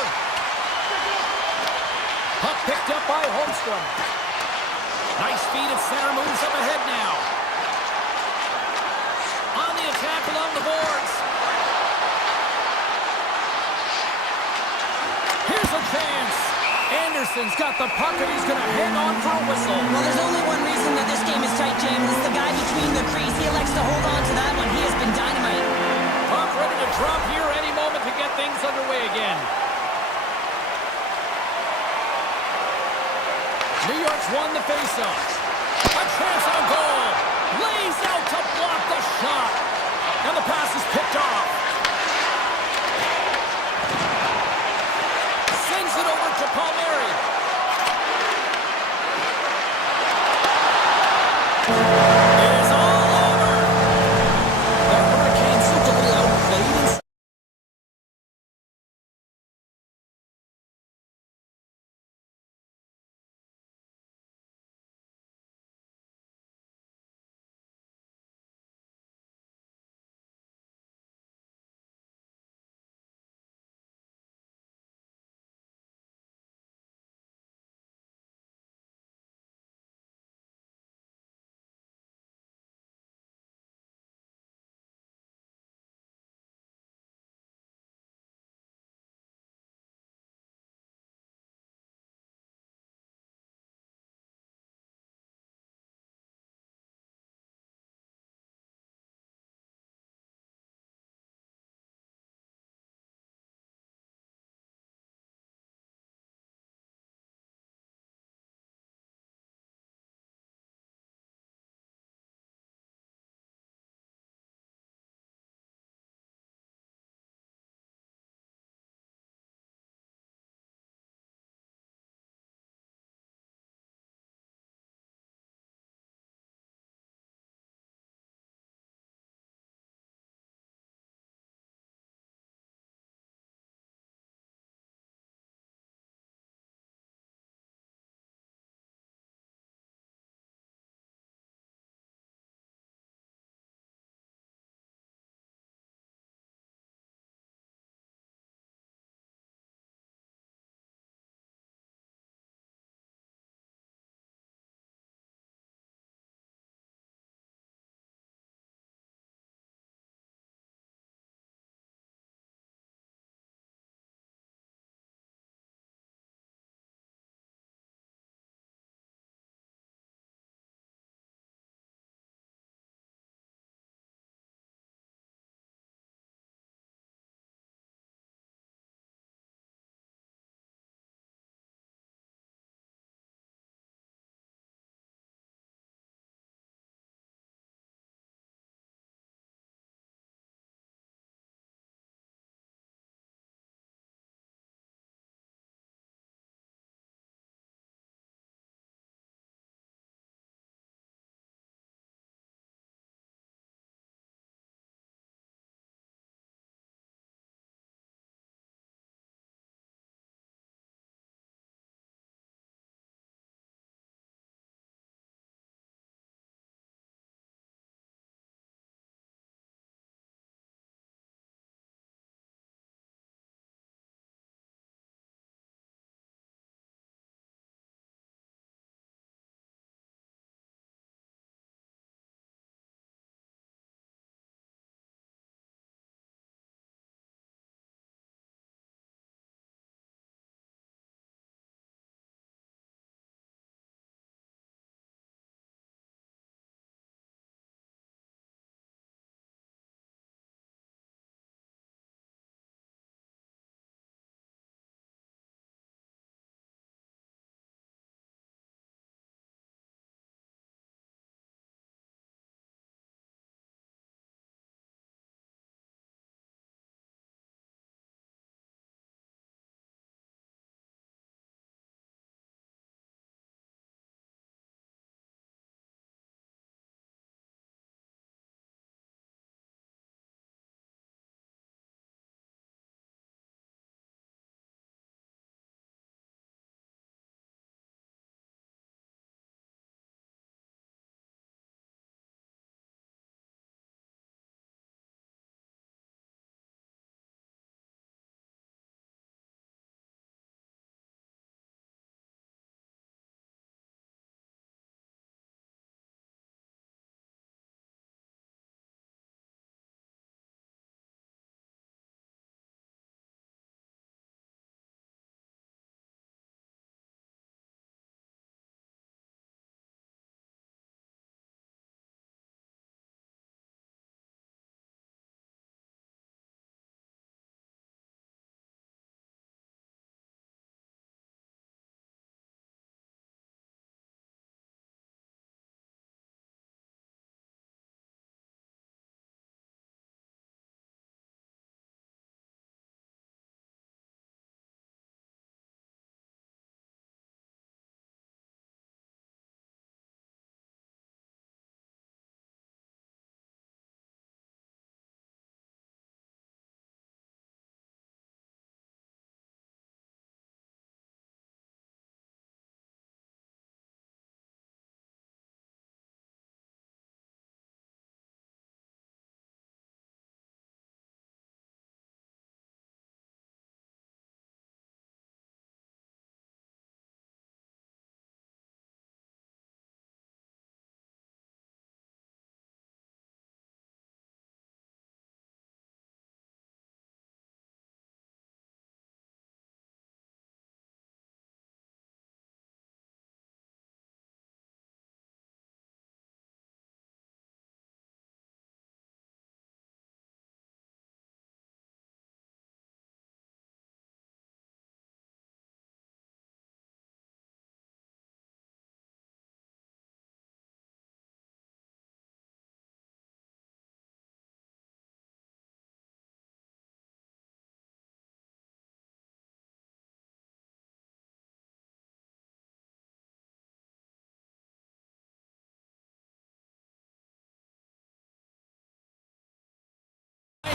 Puck picked up by Holmstrom. Nice feed at center, moves up ahead now. On the attack along the boards. Here's a chance. Anderson's got the puck, and he's going to hang on for a whistle. Well, there's only one reason that this game is tight, James. It's the guy between the crease. He elects to hold on to that one. He has been dynamite. Puck ready to drop here any moment to get things underway again. New York's won the faceoff. A chance on goal. Lays out to block the shot. And the pass is picked off. Sends it over to Palmieri.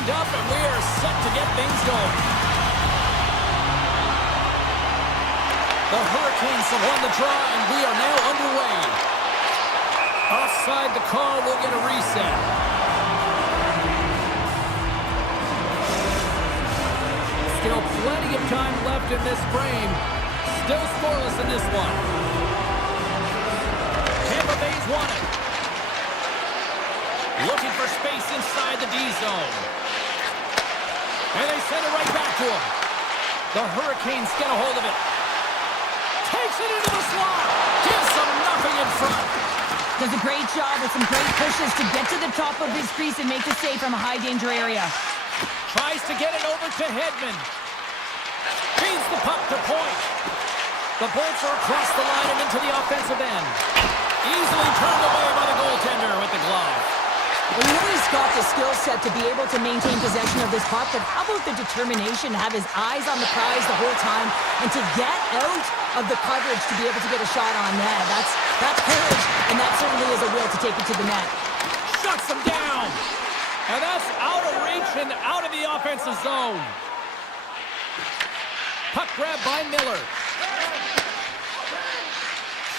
warmed up, and we are set to get things going. The Hurricanes have won the draw, and we are now underway. Offside the call, will get a reset. Still plenty of time left in this frame. Still scoreless in this one. Tampa Bay's won it. Looking for space inside the D zone. And they send it right back to him. The Hurricanes get a hold of it. Takes it into the slot. Gives them nothing in front. Does a great job with some great pushes to get to the top of his crease and make the save from a high-danger area. Tries to get it over to Hedman. Feeds the puck to point. The Bolts are across the line and into the offensive end. Easily turned away by the goaltender with the glove. Well, you know he's got the skill set to be able to maintain possession of this puck, but how about the determination to have his eyes on the prize the whole time and to get out of the coverage to be able to get a shot on net? That's courage, and that certainly is a will to take it to the net. Shuts him down. And that's out of reach and out of the offensive zone. Puck grab by Miller.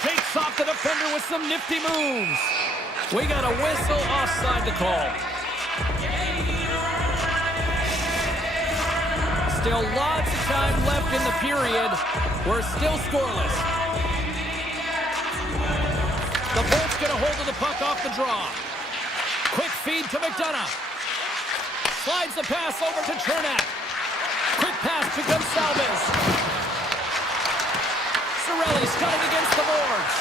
Shakes off the defender with some nifty moves. We got a whistle offside the call. Still lots of time left in the period. We're still scoreless. The Bolts get a hold of the puck off the draw. Quick feed to McDonough. Slides the pass over to Chernak. Quick pass to Gonsalves. Cirelli's got it against the boards.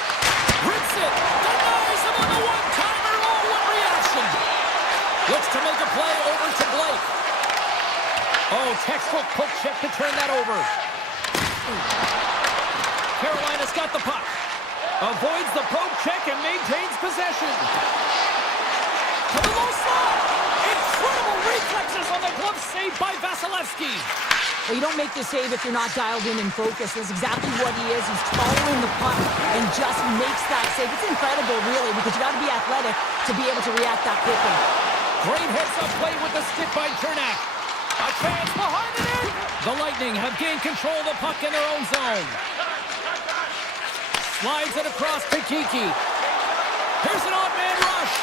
Rips it. Denies him on the one-timer. Oh, what reaction. Looks to make a play over to Blake. Oh, textbook poke check to turn that over. Carolina's got the puck. Avoids the poke check and maintains possession. To the low slot. Incredible reflexes on the glove save by Vasilevsky. Well, you don't make the save if you're not dialed in and focused. That's exactly what he is. He's following the puck and just makes that save. It's incredible, really, because you got to be athletic to be able to react that quickly. Great heads-up play with the stick by Chernak. A chance behind the net. The Lightning have gained control of the puck in their own zone. Slides it across to Kiki. Here's an odd-man rush.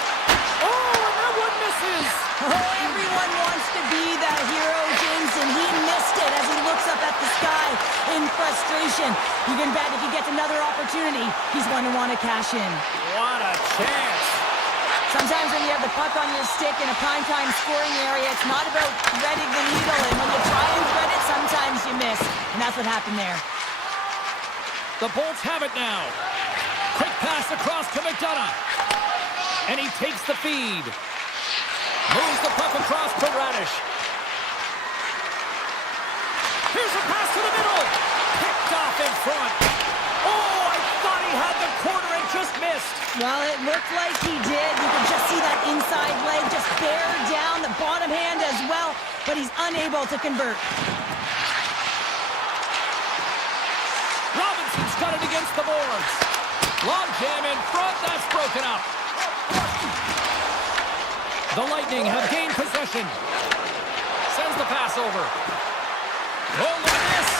Oh, and that one misses. Oh, everyone wants to be that hero, James, and he missed it as he looks up at the sky in frustration. You can bet if he gets another opportunity, he's going to want to cash in. What a chance. Sometimes when you have the puck on your stick in a primetime scoring area, it's not about threading the needle, and when you try and thread it, sometimes you miss. And that's what happened there. The Bolts have it now. Quick pass across to McDonough. And he takes the feed. Moves the puck across to Radish. Here's a pass to the middle. Picked off in front. Oh, I thought he had the corner and just missed. Well, it looked like he did. You could just see that inside leg just bear down, the bottom hand as well, but he's unable to convert. Robinson's got it against the boards. Long jam in front, that's broken up. The Lightning have gained possession. Sends the pass over. Oh, look at this.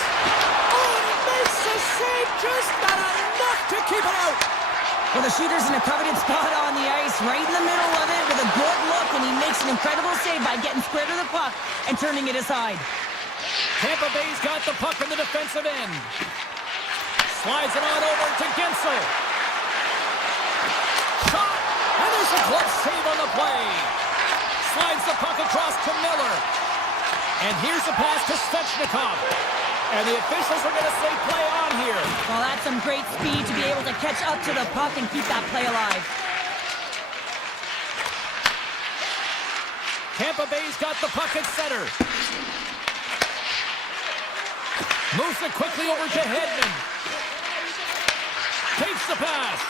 Oh, he makes a save, just not enough to keep it out. Well, the shooter's in a coveted spot on the ice, right in the middle of it with a good look, and he makes an incredible save by getting square to the puck and turning it aside. Tampa Bay's got the puck in the defensive end. Slides it on over to Gensel. Shot, and there's a glove save on the play. Slides the puck across to Miller. And here's the pass to Svechnikov. And the officials are going to say play on here. Well, that's some great speed to be able to catch up to the puck and keep that play alive. Tampa Bay's got the puck at center. Moves it quickly over to Hedman. Takes the pass.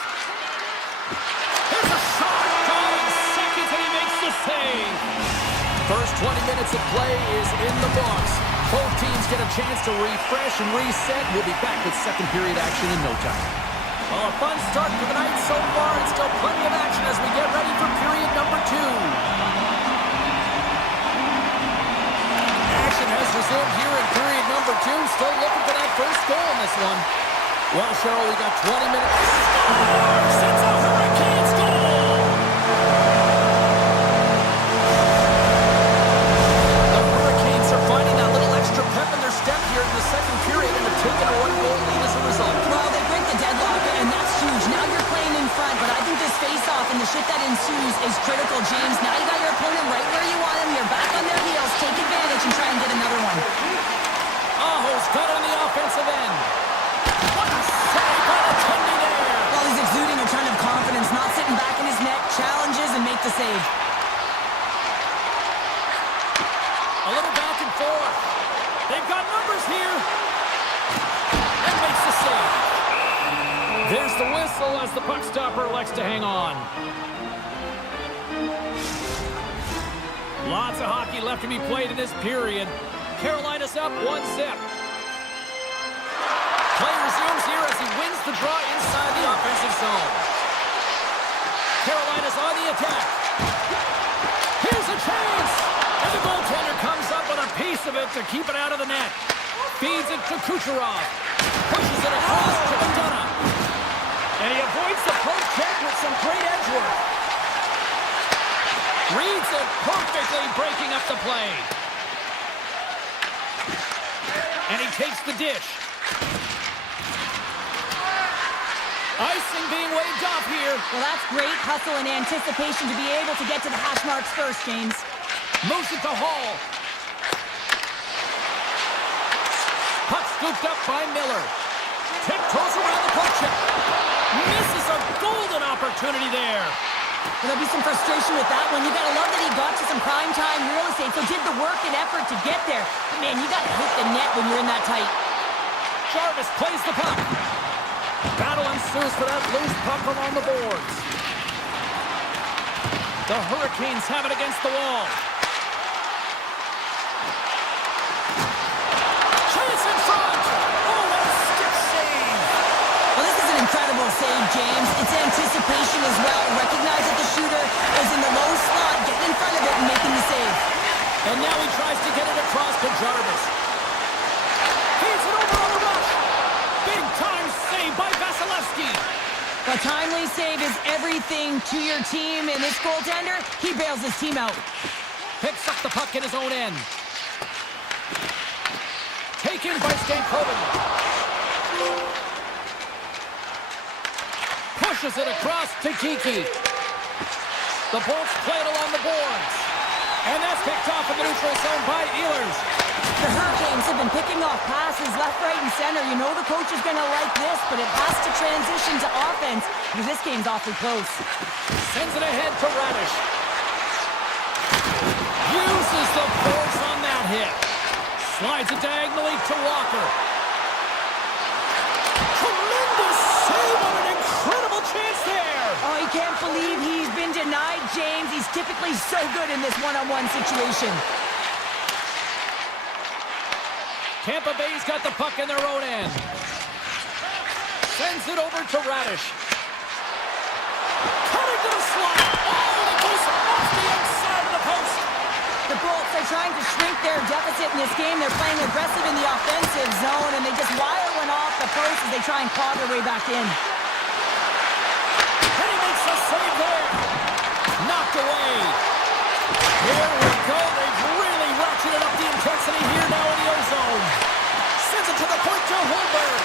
Here's a shot. 5 seconds and he makes the save. First 20 minutes of play is in the books. Both teams get a chance to refresh and reset. We'll be back with second period action in no time. Well, a fun start to the night so far, and still plenty of action as we get ready for period number 2. resumed here in period number 2. Still looking for that first goal in this one. Well, Cheryl, we got 20 minutes. Scores! It's a Hurricanes goal! The Hurricanes are finding that little extra pep in their step here in the second period and have taken a 1-goal lead as a result. Well, they break the deadlock, and that's huge. Now you're playing in front, but I think this face-off and the shit that ensues is critical, James. Now you got your opponent right where you want him. You're back on their heels. Take advantage and try and get another one. Aho's got on the offensive end. What a save by the Tundy there! Well, he's exuding a ton of confidence, not sitting back in his net, challenges and make the save. A little back and forth. They've got numbers here. And makes the save. There's the whistle as the puck stopper elects to hang on. Lots of hockey left to be played in this period. Carolina's up 1-0. Play resumes here as he wins the draw inside the offensive zone. Carolina's on the attack. Here's a chance! And the goaltender comes up with a piece of it to keep it out of the net. Feeds it to Kucherov. Pushes it across to McDonough. And he avoids the post check with some great edge work. Reads it perfectly, breaking up the play. And he takes the dish. Icing being waved off here. Well, that's great hustle and anticipation to be able to get to the hash marks first, James. Moves it to Hall. Puck scooped up by Miller. Tiptoes around the poke check. Misses a golden opportunity there. There'll be some frustration with that one. You gotta love that he got to some primetime real estate, so did the work and effort to get there. But man, you gotta hit the net when you're in that tight. Jarvis plays the puck. Battle ensues for that loose puck along the boards. The Hurricanes have it against the wall. Chance in front! Oh, what a stiff save! Well, this is an incredible save, James. It's anticipation as well. Recognize that the shooter is in the low slot, getting in front of it and making the save. And now he tries to get it across to Jarvis. Feeds it over on the rush. Big time save by Vasilevsky. A timely save is everything to your team, and this goaltender, he bails his team out. Picks up the puck in his own end. Taken by Stankoven. Pushes it across to Kiki. The Bolts play it along the boards. And that's picked off in the neutral zone by Ehlers. The Hurricanes have been picking off passes left, right, and center. You know the coach is going to like this, but it has to transition to offense because this game's awfully close. Sends it ahead to Radish. Uses the force on that hit. Slides it diagonally to Walker. Tremendous save on an incredible chance there. Oh, he can't believe he's been denied, James. He's typically so good in this one-on-one situation. Tampa Bay's got the puck in their own end. Sends it over to Radish. Cutting to the slot. Oh, and it goes off the outside of the post. The Bolts are trying to shrink their deficit in this game. They're playing aggressive in the offensive zone, and they just wire one off the post as they try and claw their way back in. And he makes the save there. Knocked away. Here we go. They've really ratcheted up the intensity here now in the O-zone. Sends it to the point to Holberg.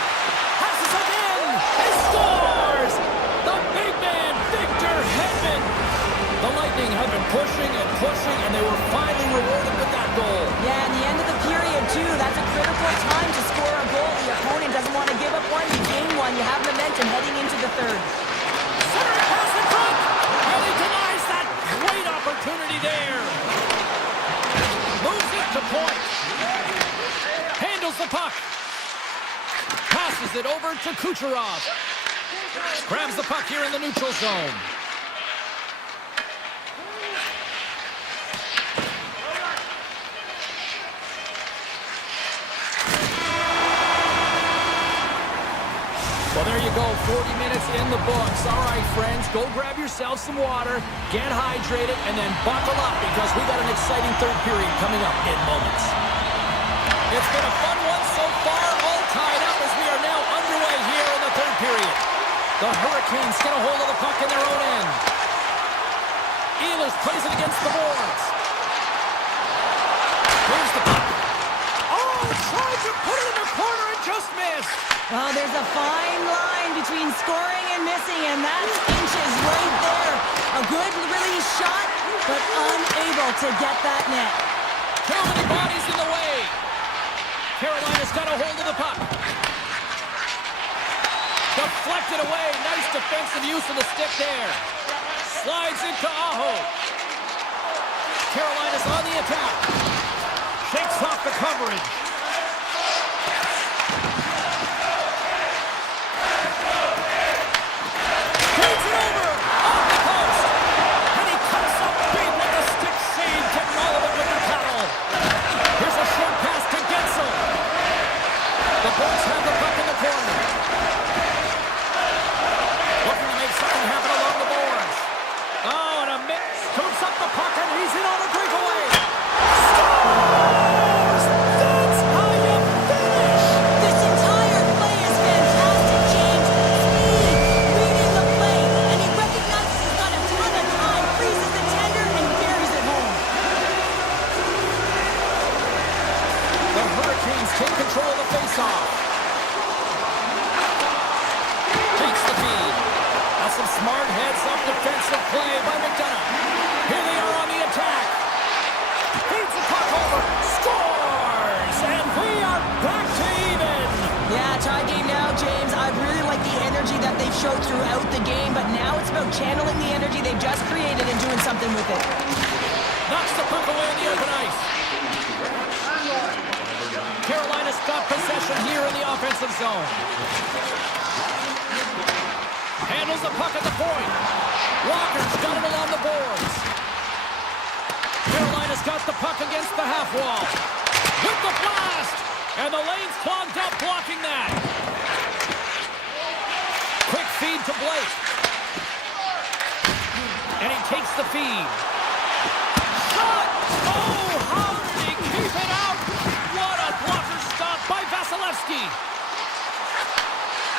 Passes again. He scores! The big man, Victor Hedman. The Lightning have been pushing and pushing, and they were finally rewarded with that goal. Yeah, and the end of the period, too. That's a critical time to score a goal. The opponent doesn't want to give up one. You gain one. You have momentum heading into the third. Center pass in front. And he denies that great opportunity there. Moves it to point. Handles the puck. Passes it over to Kucherov. Grabs the puck here in the neutral zone. Well, there you go, 40 minutes in the books. All right, friends, go grab yourself some water, get hydrated, and then buckle up because we got an exciting third period coming up in moments. It's been a fun one so far, all tied up as we are now underway here in the third period. The Hurricanes get a hold of the puck in their own end. Ehlers plays it against the boards. Here's the puck. Oh, tried to put it in the corner and just missed. Well, there's a fine line between scoring and missing, and that's inches right there. A good release shot, but unable to get that net. Too many bodies in the way. Carolina's got a hold of the puck. Deflected away. Nice defensive use of the stick there. Slides into Aho. Carolina's on the attack. Shakes off the coverage. Takes it over. Off the post. And he cuts up big with the stick save. Getting all of it with the paddle. Here's a short pass to Gensel. The Bolts have the puck in the corner. Looking to make something happen along the boards. Oh, and a mix. Scoops up the puck and he's in on a breakaway. Scores! That's how you finish! This entire play is fantastic, James. Speed, reading the play, and he recognizes he's got a ton of time, freezes the tender, and carries it home. The Hurricanes take control of the faceoff. Takes the feed. That's some smart heads-up defensive play by McDonough. Here they are on the attack. Feeds the puck over. Scores! And we are back to even. Yeah, tie game now, James. I really like the energy that they've showed throughout the game, but now it's about channeling the energy they've just created and doing something with it. Knocks the puck away in the open ice. Carolina's got possession here in the offensive zone. Handles the puck at the point. Walker's got it along the boards. Carolina's got the puck against the half wall. With the blast! And the lane's clogged up, blocking that. Quick feed to Blake. And he takes the feed. Shot! Oh, how did he keep it out? What a blocker stop by Vasilevsky.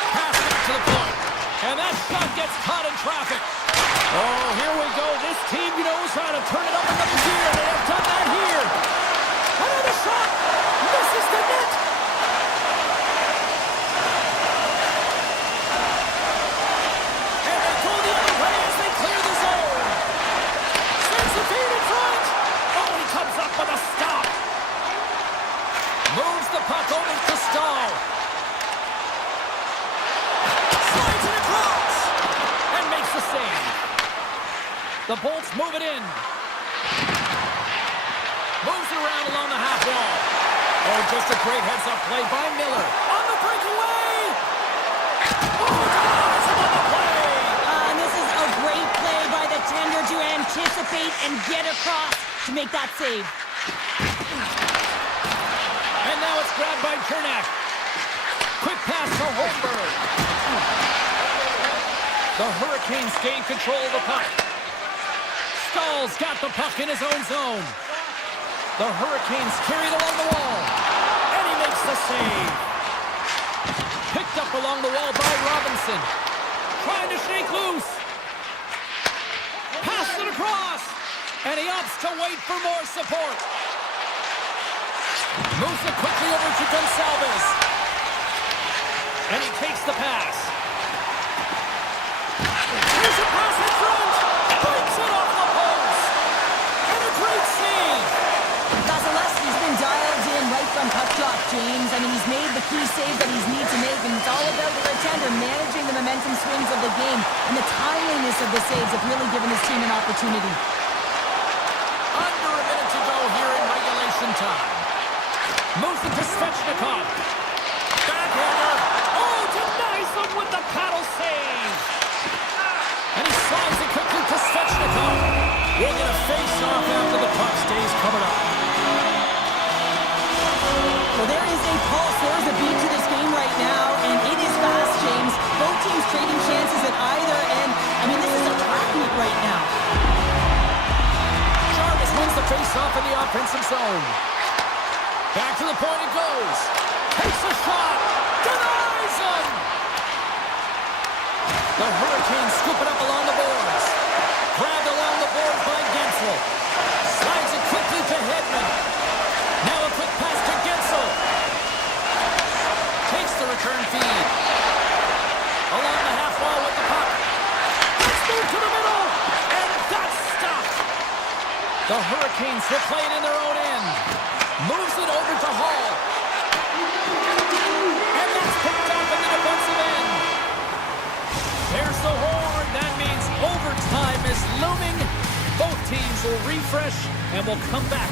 Pass back to the point. And that shot gets caught in traffic. Oh, here we go. This team knows how to turn it up another gear. They have done that here. Another shot. Misses the net. And they go the other way as they clear the zone. Sends the feed in front. Oh, he comes up with a stop. Moves the puck over to Stahl. Slides it across. And makes the save. The Bolts move it in. Moves it around along the half wall. Oh, just a great heads-up play by Miller. On the breakaway! Oh, denies him on the play! And this is a great play by the tender to anticipate and get across to make that save. And now it's grabbed by Chernak. Quick pass to Holmberg. The Hurricanes gain control of the puck. Stahl's got the puck in his own zone. The Hurricanes carry it along the wall. And he makes the save. Picked up along the wall by Robinson. Trying to shake loose. Pass it across. And he opts to wait for more support. Moves it quickly over to Gonsalves. And he takes the pass. Here's a pass in front. Breaks it off the post. And a great save. Vasilevsky's been dialed in right from puck drop, James. I mean, he's made the key save that he's need to make, and it's all about the tender managing the momentum swings of the game, and the timeliness of the saves have really given his team an opportunity. Under a minute to go here in regulation time. Moves it to Svechnikov. Backhander. Oh, denies him with the paddle save. And he slides it quickly to Svechnikov. We'll get a face-off after the puck stays coming up. Well, there is a pulse. There is a beat to this game right now, and it is fast, James. Both teams trading chances at either end. I mean, this is a track meet right now. Jarvis wins the face-off in the offensive zone. Back to the point it goes. Takes a shot. Denies him. The Hurricanes scoop it up along the boards. Grabbed along the boards by Gensel. Slides it quickly to Hedman. Now a quick pass to Gensel. Takes the return feed. Along the half wall with the puck. Let's move to the middle. And that's stopped. The Hurricanes will play it in their own end. Moves it over to Hall. And that's picked up in the defensive end. There's the horn. That means overtime is looming. Both teams will refresh and will come back.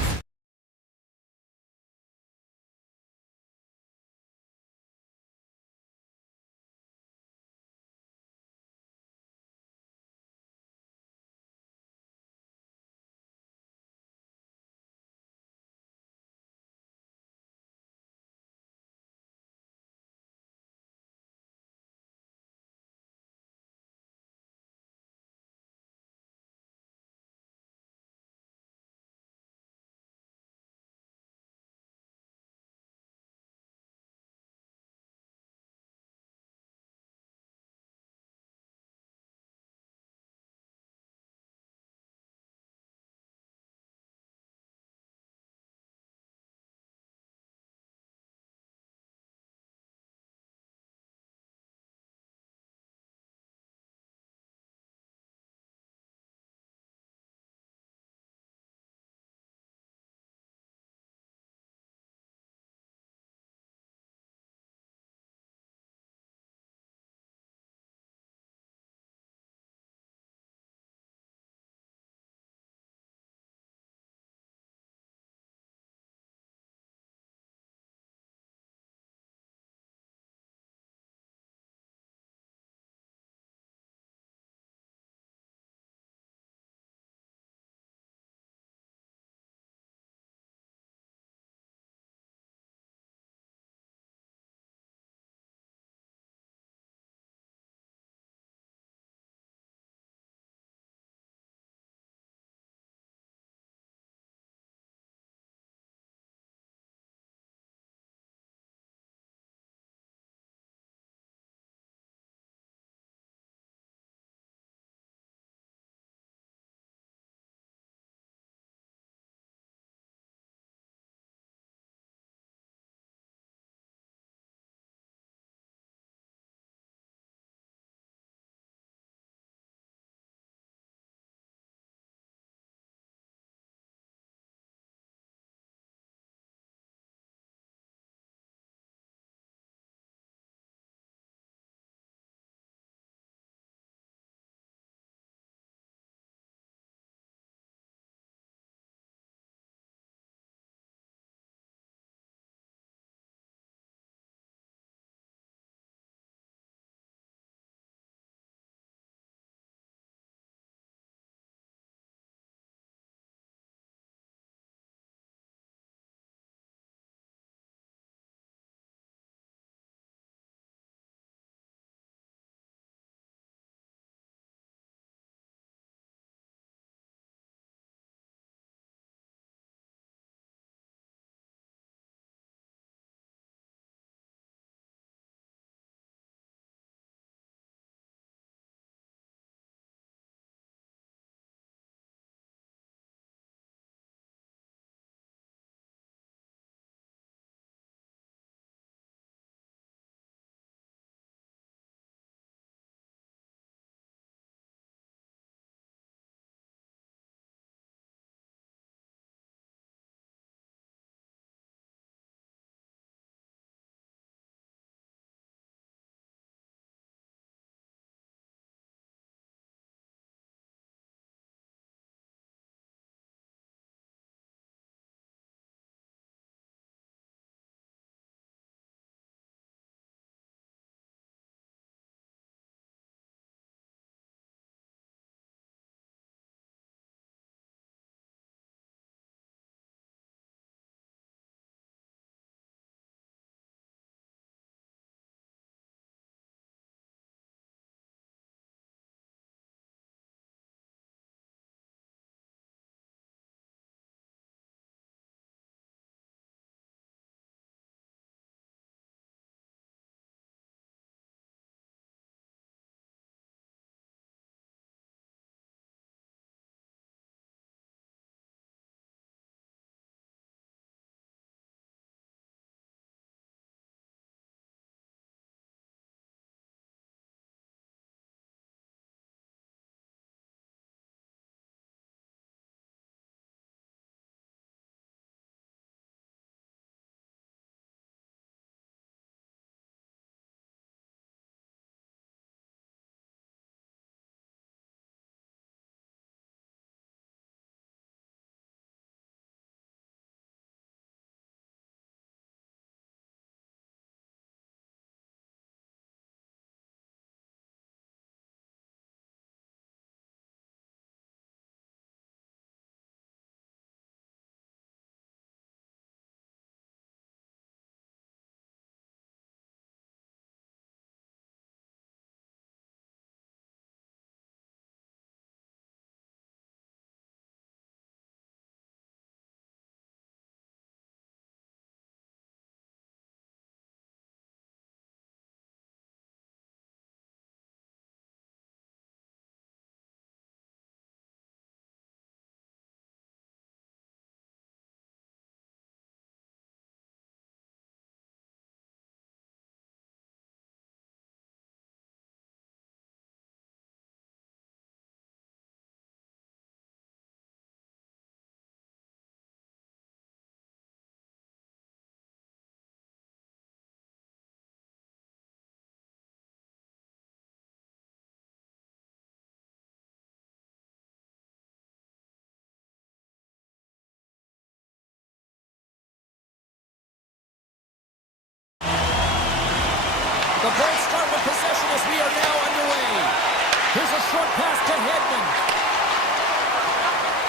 a short pass to Hedman.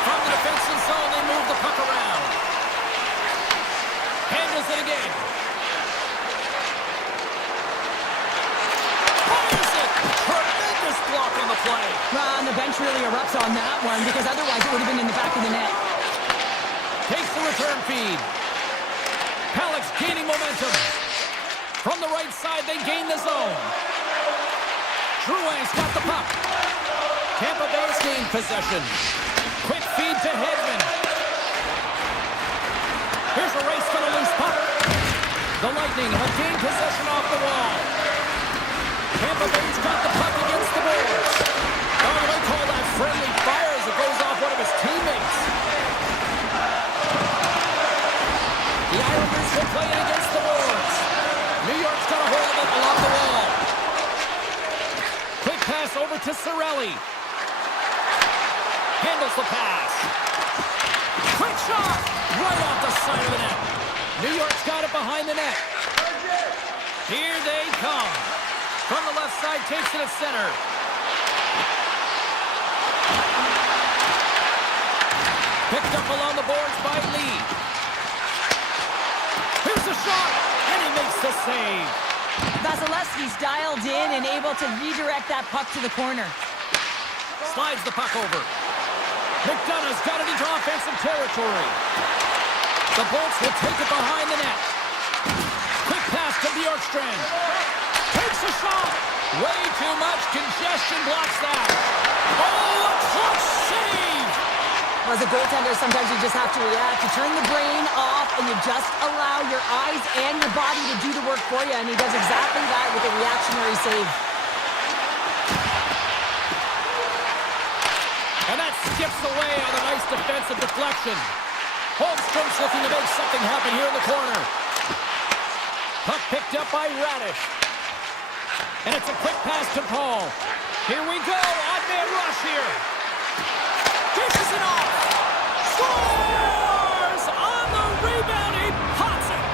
From the defensive zone, they move the puck around. Handles it again. Fires it! Tremendous block on the play. Well, and the bench really erupts on that one because otherwise it would have been in the back of the net. Takes the return feed. Alex gaining momentum. From the right side, they gain the zone. Drouin's got the puck. Tampa Bay's gained possession. Quick feed to Hedman. Here's a race for the loose puck. The Lightning have gained possession off the wall. Tampa Bay's got the puck against the boards. Oh, they call that friendly fire as it goes off one of his teammates. The Islanders will play it against the boards. New York's got a hold of it along the wall. Quick pass over to Cirelli. Handles the pass. Quick shot! Right off the side of the net. New York's got it behind the net. Here they come. From the left side, takes it to center. Picked up along the boards by Lee. Here's the shot, and he makes the save. Vasilevsky's dialed in and able to redirect that puck to the corner. Slides the puck over. McDonough's got it into offensive territory. The Bolts will take it behind the net. Quick pass to Bjorkstrand. Takes a shot. Way too much congestion blocks that. Oh, a clutch save! As a goaltender, sometimes you just have to react. You turn the brain off and you just allow your eyes and your body to do the work for you, and he does exactly that with a reactionary save. And that skips away on a nice defensive deflection. Holmstrom's looking to make something happen here in the corner. Puck picked up by Radish. And it's a quick pass to Paul. Here we go, odd man rush here. Dishes it off. Scores! On the rebound, he pots it.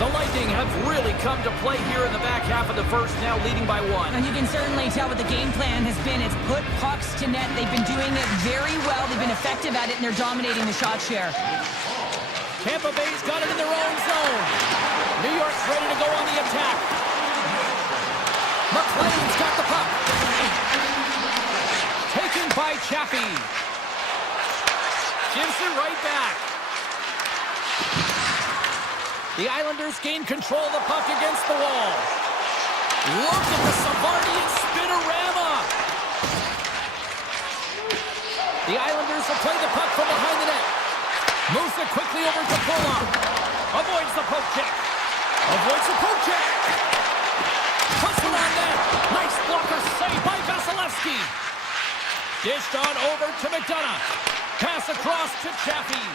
The Lightning have really come to play here in the back half of the first, now leading by 1. And you can certainly tell what the game plan has been. It's put pucks to net. They've been doing it very well. They've been effective at it, and they're dominating the shot share. Tampa Bay's got it in their own zone. New York's ready to go on the attack. McLean's got the puck. Taken by Chappie. Gives it right back. The Islanders gain control of the puck against the wall. Look at the Savardian spinorama. The Islanders will play the puck from behind the net. Moves it quickly over to Polak. Avoids the poke check. Avoids the poke check. Puts around net. Nice blocker save by Vasilevsky. Dished on over to McDonough. Pass across to Chappie.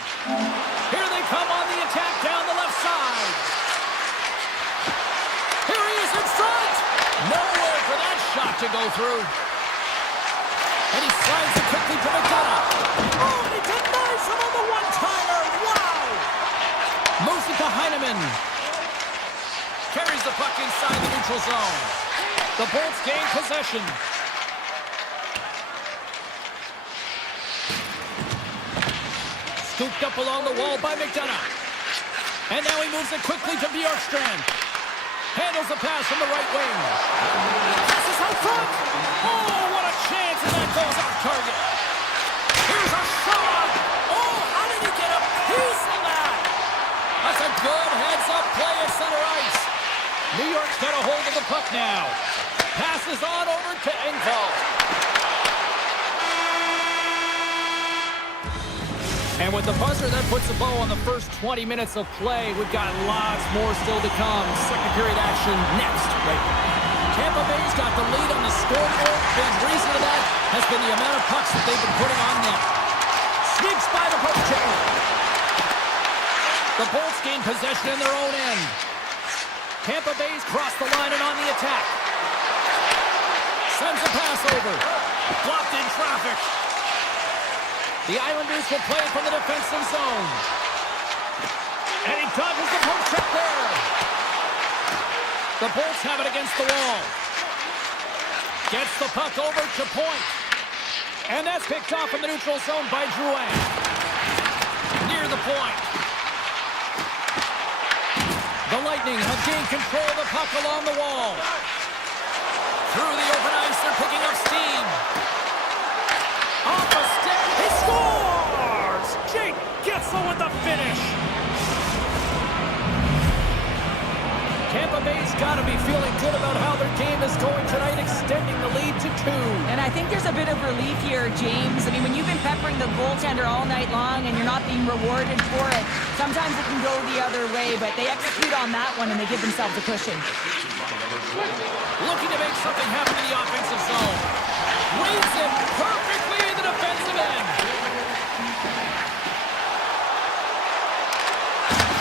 Here they come on the attack down the left side. Here he is in front. Nowhere for that shot to go through. And he slides it quickly to McDonough. Oh, he denies him on the one-timer. Wow! Moves it to Heineman. Carries the puck inside the neutral zone. The Bolts gain possession. Scooped up along the wall by McDonough. And now he moves it quickly to Bjorkstrand. Handles the pass from the right wing. Passes out front. Oh, what a chance, and that goes off target. Here's a shot. Oh, how did he get a piece of that? That's a good heads-up play at center ice. New York's got a hold of the puck now. Passes on over to Engvall. And with the buzzer, that puts a bow on the first 20 minutes of play. We've got lots more still to come. Second period action next. Right. Tampa Bay's got the lead on the scoreboard. Big reason for that has been the amount of pucks that they've been putting on net. Sneaks by the poke check. The Bolts gain possession in their own end. Tampa Bay's crossed the line and on the attack. Sends a pass over. Blocked in traffic. The Islanders will play it from the defensive zone. And he dodges the poke check there. The The Bolts have it against the wall. Gets the puck over to point. And that's picked off in the neutral zone by Drouin. Near the point. The Lightning have gained control of the puck along the wall. Through the open ice, they're picking up steam. Off a stick, he scores! Jake Getsel with the finish. Tampa Bay's got to be feeling good about how their game is going tonight, extending the lead to 2. And I think there's a bit of relief here, James. I mean, when you've been peppering the goaltender all night long and you're not being rewarded for it, sometimes it can go the other way, but they execute on that one and they give themselves a cushion. Looking to make something happen in the offensive zone. Reads it perfectly in the defensive end.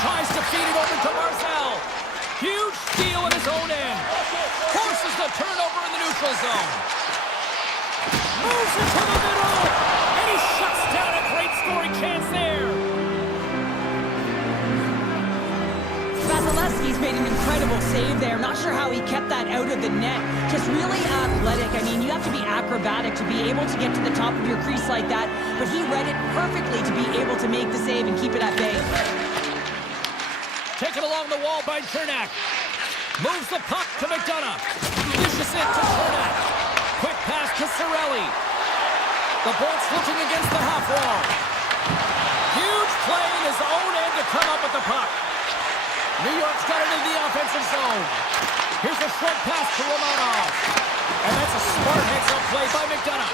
Tries to feed it over to Barzal. Huge steal in his own end. Forces the turnover in the neutral zone. Moves it to the middle. And he shuts down a great scoring chance there. Vasilevsky's made an incredible save there. Not sure how he kept that out of the net. Just really athletic. I mean, you have to be acrobatic to be able to get to the top of your crease like that. But he read it perfectly to be able to make the save and keep it at bay. Taken along the wall by Chernak. Moves the puck to McDonough. Dishes it to Chernak. Quick pass to Cirelli. The Bolts looking against the half wall. Huge play in his own end to come up with the puck. New York's got it in the offensive zone. Here's a short pass to Romanov. And that's a smart heads-up play by McDonough.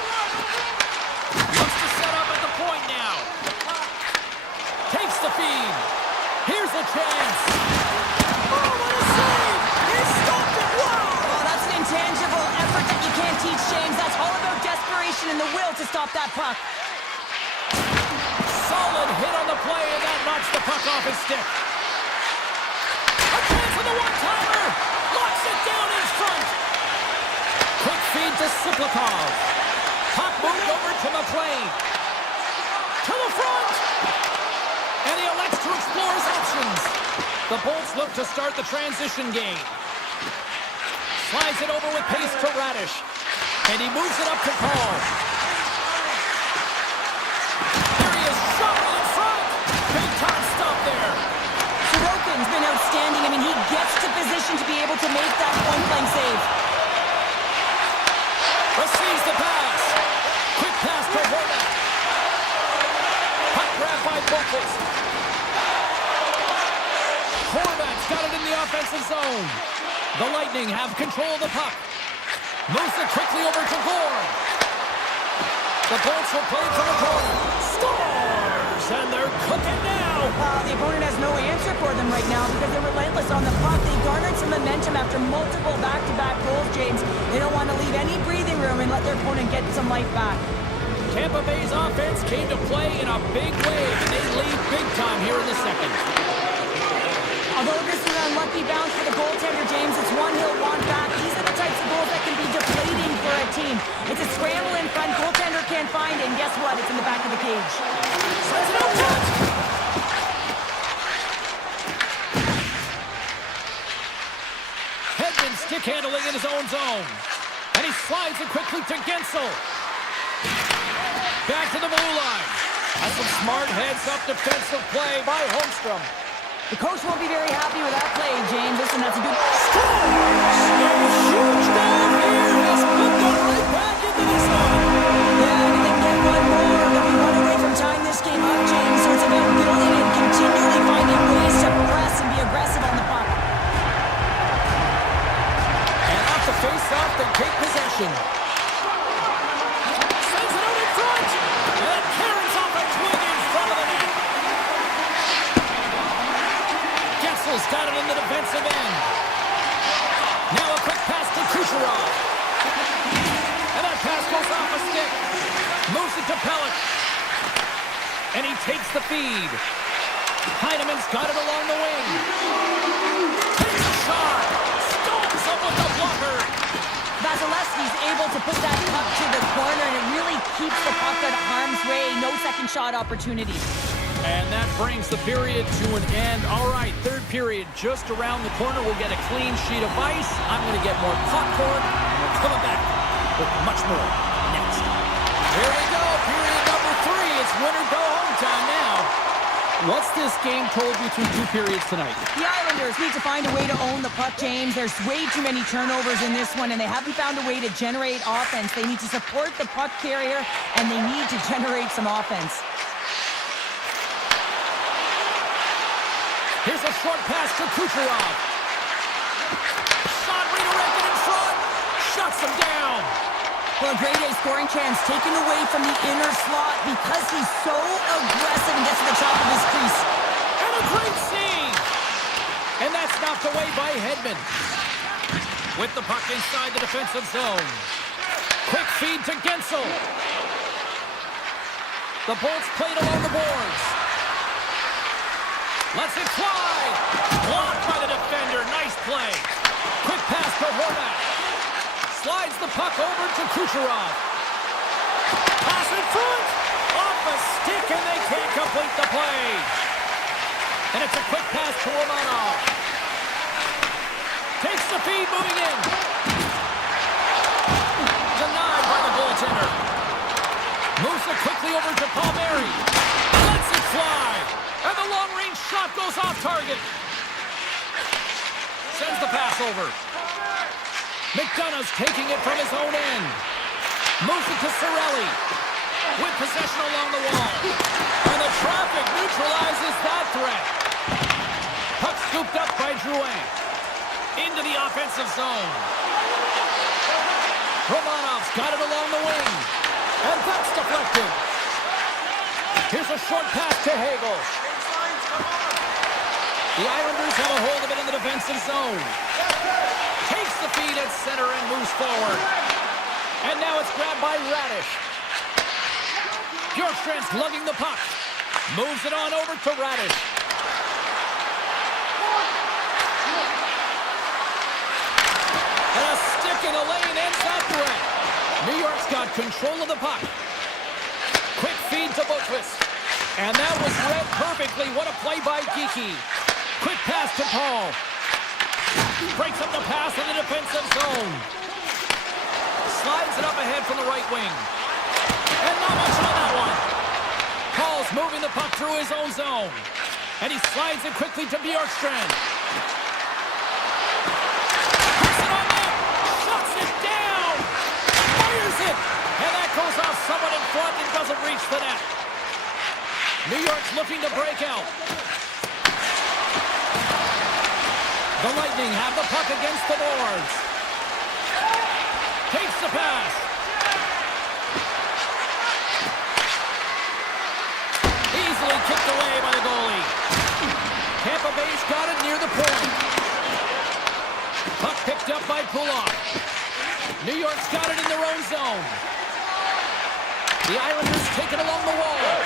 Looks to set up at the point now. Takes the feed. Here's a chance. Oh, what a save! He stopped it! Wow! Oh, that's an intangible effort that you can't teach, James. That's all about desperation and the will to stop that puck. Solid hit on the play, and that knocks the puck off his stick. A chance for the one-timer! Locks it down in front! Quick feed to Siplikov. Puck moved over to McLean. To the front! And he elects to explore his options. The Bolts look to start the transition game. Slides it over with pace to Radish. And he moves it up to Paul. There he is, shot in front. Big time stop there. Sorokin's been outstanding. I mean, he gets to position to be able to make that point-blank save. Receives the pass. Quick pass to Horvat. Puck grab by Bokas. Horvat's got it in the offensive zone. The Lightning have control of the puck. Moves it quickly over to Gore. The Bolts will play to the corner. Scores! And they're cooking now. The opponent has no answer for them right now because they're relentless on the puck. They garnered some momentum after multiple back-to-back goals, James. They don't want to leave any breathing room and let their opponent get some life back. Tampa Bay's offense came to play in a big way, and they lead big time here in the second. Although this is an unlucky bounce for the goaltender, James, it's one he'll want back. These are the types of goals that can be deflating for a team. It's a scramble in front, goaltender can't find it, and guess what? It's in the back of the cage. Sends it out front! Hedman stick handling in his own zone. And he slides it quickly to Gensel. Back to the blue line. That's some smart heads-up defensive play by Holmstrom. The coach won't be very happy with that play, James. Listen, that's a good... Huge goal here has put them right back into this one. Yeah, and if they can get one more, they'll be one away from tying this game up, James. So it's about building and continually finding ways to press and be aggressive on the puck. And off the face-off, they take possession. Sends it out in front. And carries off a twig in front of the net. Getzel's got it in the defensive end. Now a quick pass to Kucherov. And that pass goes off a stick. Moves it to Pelech. And he takes the feed. Heinemann's got it along the wing. Takes a shot. Stomps up with the blocker. Vasilevsky's able to put that puck to the corner, and it really keeps the puck out of harm's way. No second shot opportunity. And that brings the period to an end. All right, third period just around the corner. We'll get a clean sheet of ice. I'm going to get more popcorn, and we're coming back with much more next. Here we go, period number 3. It's win or go home time now. What's this game told you through 2 periods tonight? The Islanders need to find a way to own the puck, James. There's way too many turnovers in this one, and they haven't found a way to generate offense. They need to support the puck carrier, and they need to generate some offense. Here's a short pass to Kucherov. Shot redirected in front. Shuts him down. Well, a great A scoring chance taken away from the inner slot because he's so aggressive and gets to the top of his crease. And a great save. And that's knocked away by Hedman. With the puck inside the defensive zone. Quick feed to Gensel. The Bolts played along the boards. Lets it fly. Blocked by the defender. Nice play. Quick pass to Horvat. Slides the puck over to Kucherov. Pass in front. Off a stick, and they can't complete the play. And it's a quick pass to Romanov. Takes the feed, moving in. Denied by the goaltender. Moves it quickly over to Palmieri. Lets it fly. And the long-range shot goes off target. Sends the pass over. McDonough's taking it from his own end. Moves it to Cirelli. With possession along the wall. And the traffic neutralizes that threat. Puck scooped up by Drouin. Into the offensive zone. Romanov's got it along the wing. And that's deflected. Here's a short pass to Hagel. The Islanders have a hold of it in the defensive zone. Takes the feed at center and moves forward. And now it's grabbed by Radish. Bjorkstrand's lugging the puck. Moves it on over to Radish. And a stick in the lane ends that threat. New York's got control of the puck. Quick feed to Boqvist. And that was read perfectly. What a play by Geekie. Quick pass to Paul. Breaks up the pass in the defensive zone. Slides it up ahead from the right wing. And not much on that one. Paul's moving the puck through his own zone. And he slides it quickly to Bjorkstrand. Puts it on net. Shuts it down. Fires it. And that goes off someone in front and doesn't reach the net. New York's looking to break out. The Lightning have the puck against the boards. Takes the pass. Easily kicked away by the goalie. Tampa Bay's got it near the point. Puck picked up by Pulak. New York's got it in their own zone. The Islanders take it along the wall.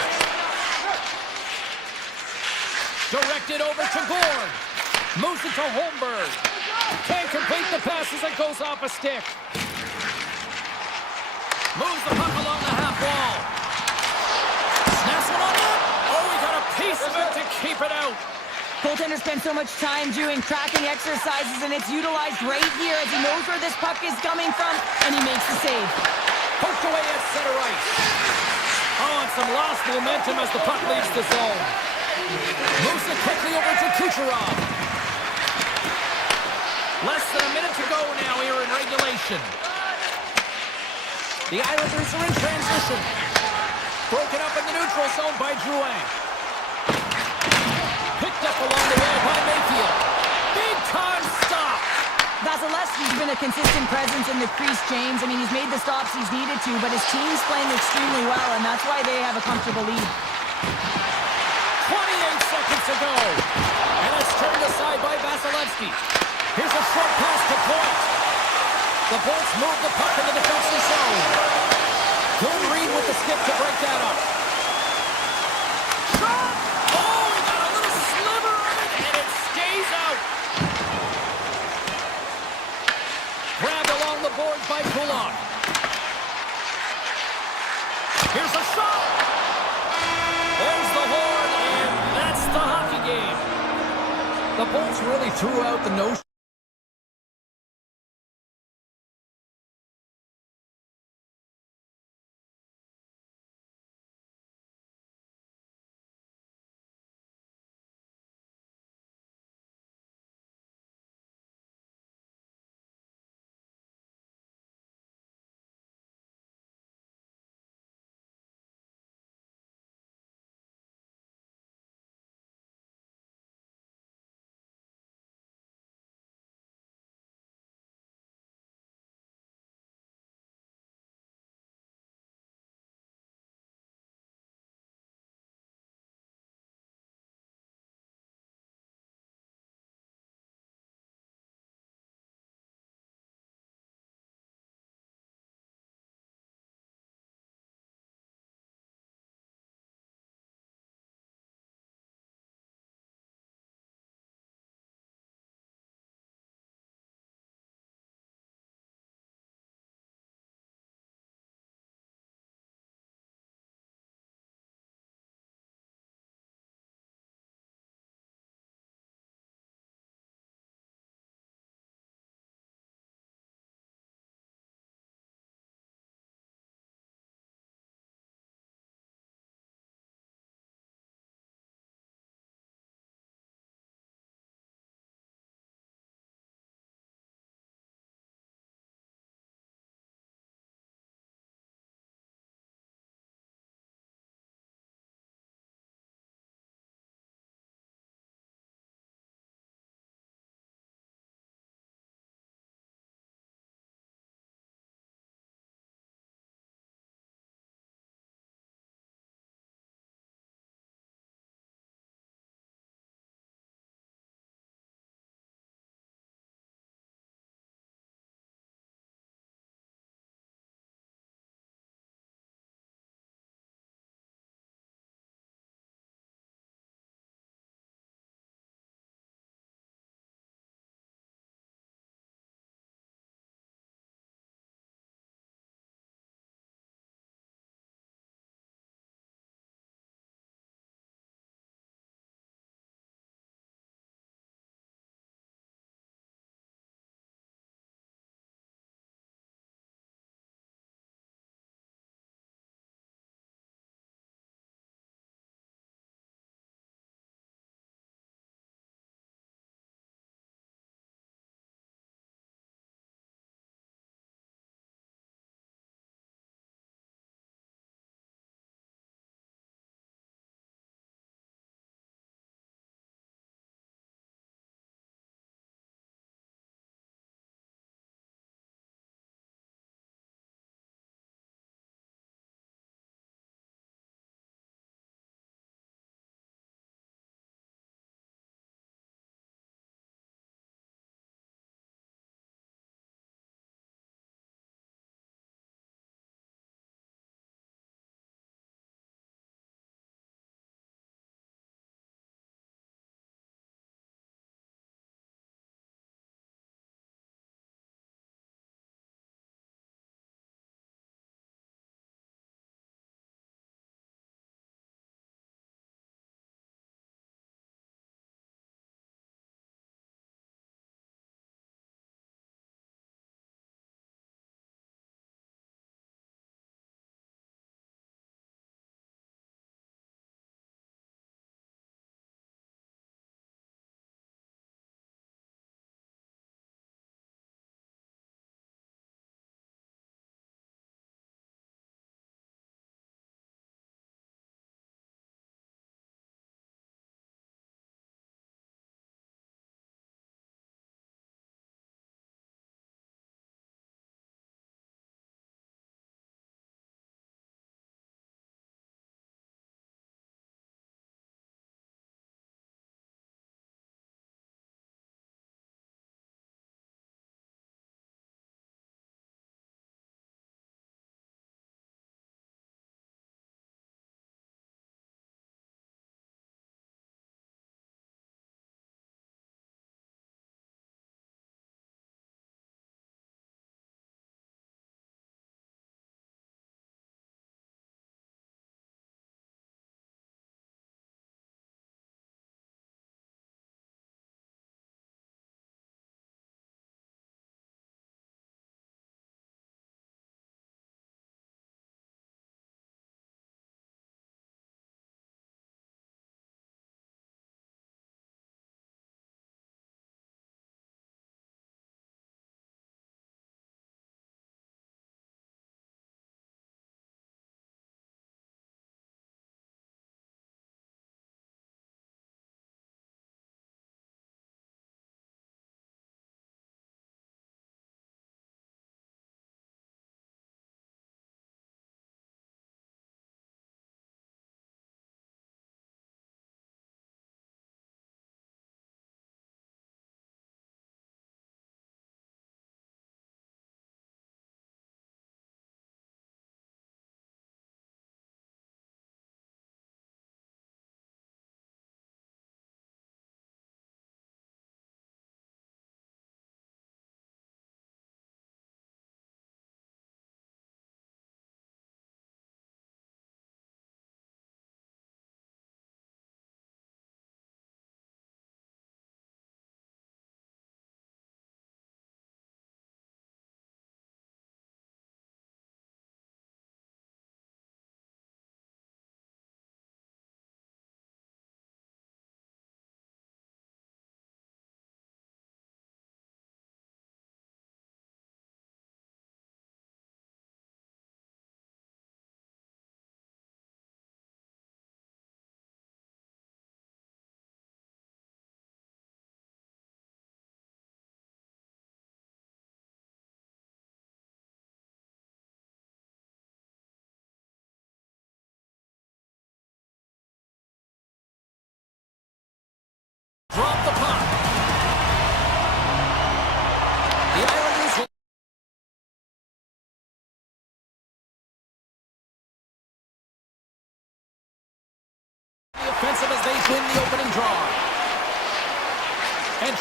Directed over to Gord. Moves it to Holmberg. Can't complete the pass as it goes off a stick. Moves the puck along the half wall. Snaps it on it. Oh, he got a piece of it to keep it out. Goaltender spends so much time doing tracking exercises, and it's utilized right here as he knows where this puck is coming from, and he makes the save. Poked away at center ice. Oh, and some lost momentum as the puck leaves the zone. Moves it quickly over to Kucherov. Less than a minute to go now here in regulation. The Islanders are in transition. Broken up in the neutral zone by Drouin. Picked up along the wall by Mayfield. Big time stop. Vasilevsky's been a consistent presence in the crease, James. I mean, he's made the stops he's needed to, but his team's playing extremely well, and that's why they have a comfortable lead. 28 seconds to go. And it's turned aside by Vasilevsky. Here's a short pass to Point. The Bolts move the puck in the defensive zone. Good read with the skip to break that up. Shot! Oh, he got a little sliver of it, and it stays out. Grabbed along the board by Pulak. Here's a shot. There's the horn, The Bolts really threw out the notion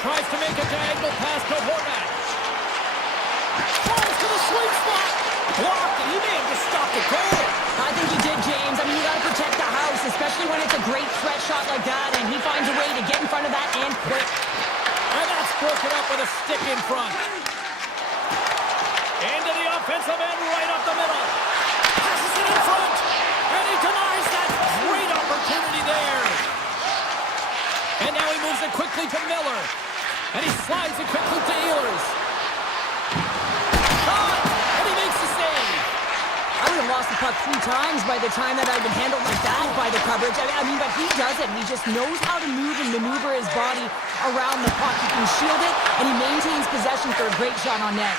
tries to make a diagonal pass to Horvat. Falls to the sweet spot. Blocked, and he may have just stopped the goal. I think he did, James. I mean, you got to protect the house, especially when it's a great threat shot like that, and he finds a way to get in front of that and quick. And that's broken up with a stick in front. Into the offensive end, right up the middle. Passes it in front, and he denies that great opportunity there. And now he moves it quickly to Miller. And he slides it quickly to Ehlers. Shot, and he makes the save. I would have lost the puck 3 times by the time that I'd been handled like that by the coverage. I mean, but he doesn't. He just knows how to move and maneuver his body around the puck. He can shield it, and he maintains possession for a great shot on net.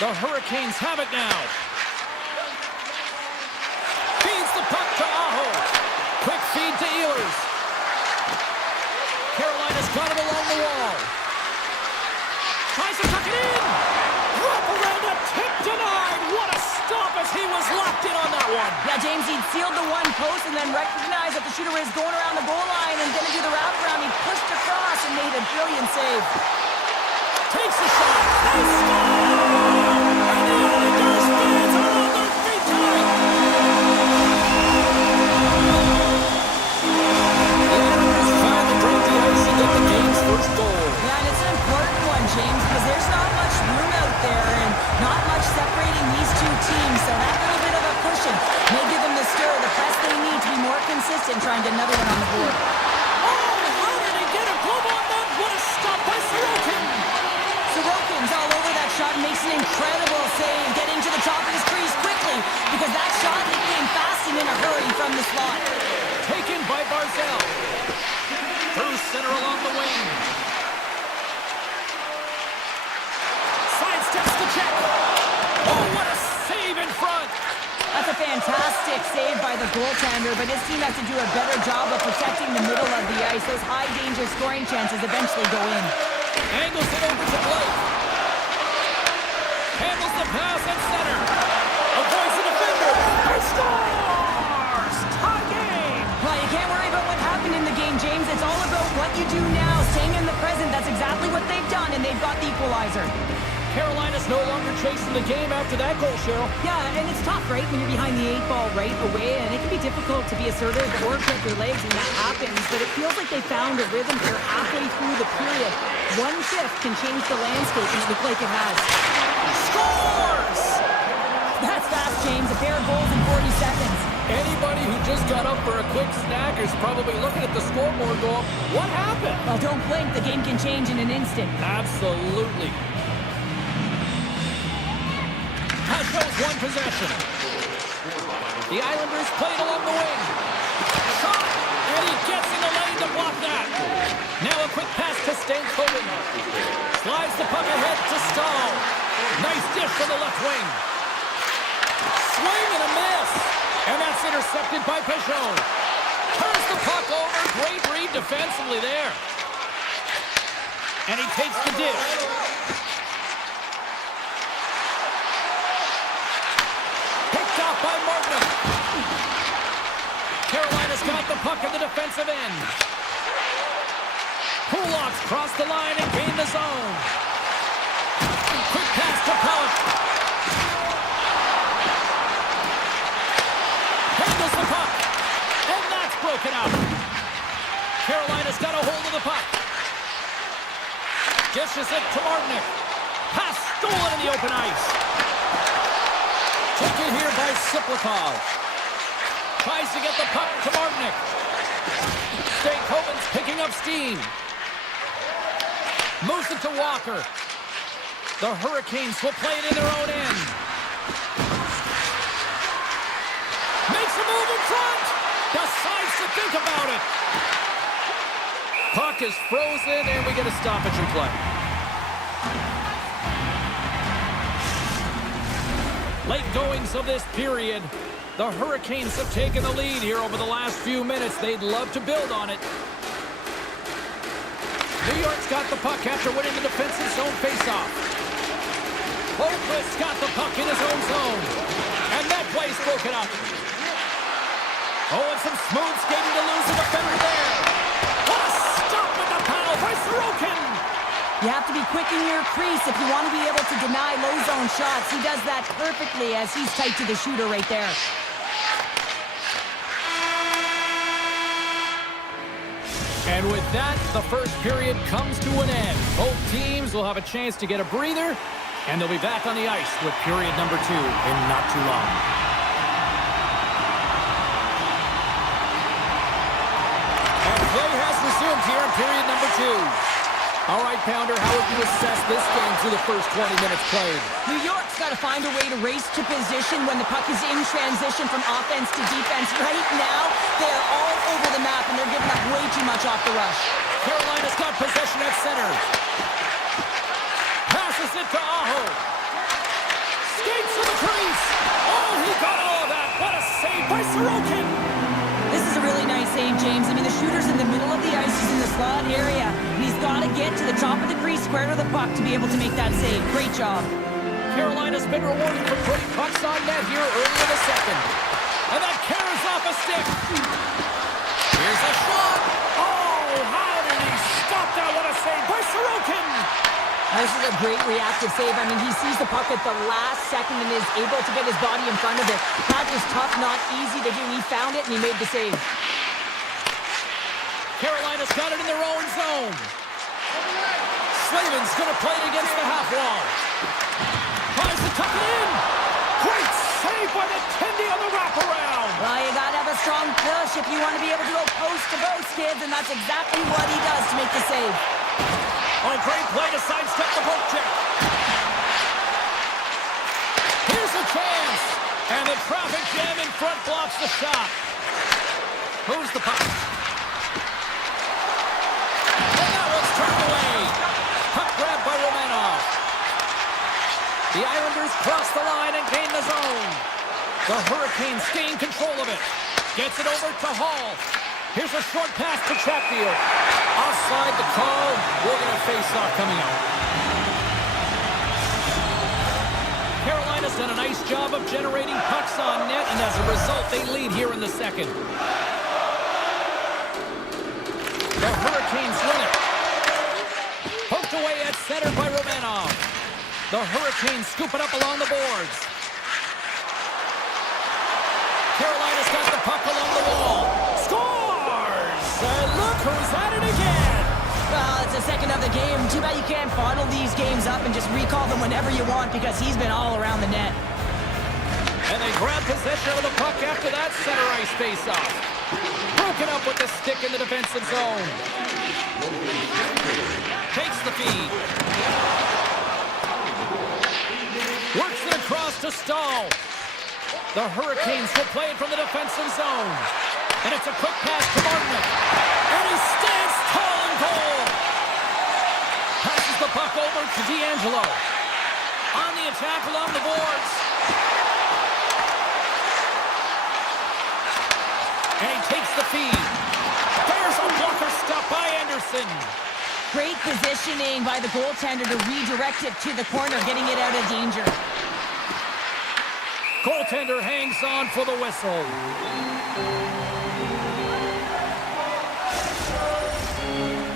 The Hurricanes have it now. Feeds the puck to Aho. Quick feed to Ehlers. Carolina's got it along the wall. Tries to tuck it in. Wrap around a tip denied. What a stop as he was locked in on that one. Yeah, James, he'd sealed the one post and then recognized that the shooter was going around the goal line and going to do the wraparound. He pushed across and made a brilliant save. Takes the shot. They score! And the Islanders fans are on their feet tonight. The Islanders finally break the ice and get the game's first goal. Yeah, and it's an important one, James, because there's not much room out there and not much separating these two teams. So that little bit of a cushion may give them the stir, the press they need to be more consistent, trying to get another one on the board. Oh, how did he get a glove on that? What a stop by Sorokin. Sorokin's all over that shot and makes an incredible save, getting to the top of his crease quickly, because that shot he came fast and in a hurry from the slot. Taken by Barzell. Through center along the wing. Sidesteps the check. Oh, what a save in front. That's a fantastic save by the goaltender, but his team has to do a better job of protecting the middle of the ice. Those high-danger scoring chances eventually go in. Angles it over to Blake. Handles the pass at center. Avoids the defender. And scores! Tie game! Well, you can't worry about what happened in the game, James. It's all about what you do now, staying in the present. That's exactly what they've done, and they've got the equalizer. Carolina's no longer chasing the game after that goal, Cheryl. Yeah, and it's tough, right, when you're behind the 8 ball right away, and it can be difficult to be assertive or put your legs when that happens, but it feels like they found a rhythm here halfway through the period. One shift can change the landscape, and it looks like it has. Scores! That's fast, James. A pair of goals in 40 seconds. Anybody who just got up for a quick snack is probably looking at the scoreboard going, what happened? Well, don't blink. The game can change in an instant. Absolutely. Has shows one possession. The Islanders played along the wing. Shot! And he gets in the lane to block that. Now a quick pass to Stankoven. Slides the puck ahead to Stahl. Nice dish from the left wing. Swing and a miss. And that's intercepted by Peugeot. Turns the puck over. Great read defensively there. And he takes the dish. Picked off by Martin. Carolina's got the puck in the defensive end. Kulak's crossed the line and gained the zone. Quick pass to Pellick. Handles the puck. And that's broken up. Carolina's got a hold of the puck. Dishes it to Martinick. Pass stolen in the open ice. Taken here by Siplikov. Tries to get the puck to Martinick. Stankoven's picking up steam. Moves it to Walker. The Hurricanes will play it in their own end. Makes a move in front. Decides to think about it. Puck is frozen, and we get a stoppage in play. Late goings of this period. The Hurricanes have taken the lead here over the last few minutes. They'd love to build on it. New York's got the puck after winning the defensive zone faceoff. Holmquist's got the puck in his own zone. And that play's broken up. Oh, and some smooth skating to lose the defender there. What a by Sorokin. You have to be quick in your crease if you want to be able to deny low zone shots. He does that perfectly as he's tight to the shooter right there. And with that, the first period comes to an end. Both teams will have a chance to get a breather, and they'll be back on the ice with period number 2 in not too long. And play has resumed here in period number 2. All right, Pounder, how would you assess this game through the first 20 minutes played? New York's got to find a way to race to position when the puck is in transition from offense to defense. Right now, they're all over the map, and they're giving up way too much off the rush. Carolina's got possession at center. Passes it to Aho. Skates to the crease. Oh, he got all of that. What a save by Sorokin. This is a really nice save, James. I mean, the shooter's in the middle of the ice. He's in the slot area. And he's got to get to the top of the crease, square to the puck, to be able to make that save. Great job. Carolina's been rewarded for putting pucks on net here early in the second. And that carries off a stick. Here's a shot. Oh, how did he stop that? What a save by Sorokin. This is a great reactive save. I mean, he sees the puck at the last second and is able to get his body in front of it. That is tough, not easy to do. He found it and he made the save. Carolina's got it in their own zone. Slavin's going to play it against the half wall. Tries to tuck it in. Great save by the Tendy on the wraparound. Well, you got to have a strong push if you want to be able to go post to post, kids, and that's exactly what he does to make the save. Oh, great play to sidestep the poke check. Here's a chance. And the traffic jam in front blocks the shot. Moves the puck. And that one's turned away. Puck grab by Romanov. The Islanders cross the line and gain the zone. The Hurricanes gain control of it. Gets it over to Hall. Here's a short pass to Chatfield. Offside the call. We're going to face off coming up. Carolina's done a nice job of generating pucks on net, and as a result, they lead here in the second. The Hurricanes win it. Poked away at center by Romanov. The Hurricanes scoop it up along the boards. Carolina's got the puck along the wall. Scores! And look who's at it again! Well, it's the second of the game. Too bad you can't bottle these games up and just recall them whenever you want, because he's been all around the net. And they grab possession of the puck after that center ice face-off. Broken up with the stick in the defensive zone. Takes the feed. Works it across to Stahl. The Hurricanes will play it from the defensive zone. And it's a quick pass to Martin. And he stands tall in goal. Passes the puck over to D'Angelo. On the attack along the boards. And he takes the feed. There's a blocker stop by Anderson. Great positioning by the goaltender to redirect it to the corner, getting it out of danger. Goaltender hangs on for the whistle.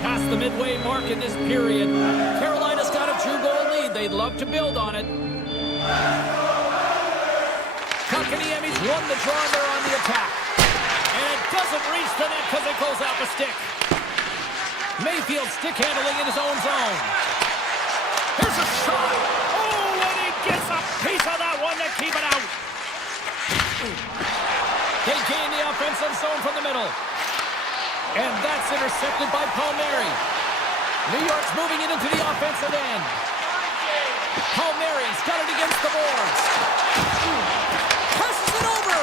Past the midway mark in this period. Carolina's got a 2-goal lead. They'd love to build on it. Kotkaniemi's won the draw. They're on the attack. And it doesn't reach the net because it goes out the stick. Mayfield stick handling in his own zone. Here's a shot. Oh, and he gets a piece of that one to keep it out. They gain the offensive zone from the middle. And that's intercepted by Palmieri. New York's moving it into the offensive end. Palmieri's got it against the boards. Passes it over.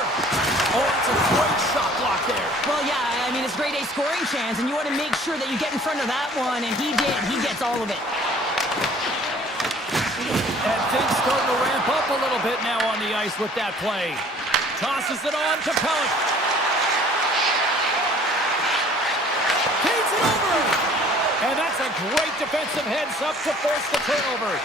Oh, it's a great shot block there. Well, yeah, I mean, it's grade A scoring chance, and you want to make sure that you get in front of that one, and he did. He gets all of it. And things starting to ramp up a little bit now on the ice with that play. Tosses it on to Pellick. Feeds it over. And that's a great defensive heads up to force the turnover.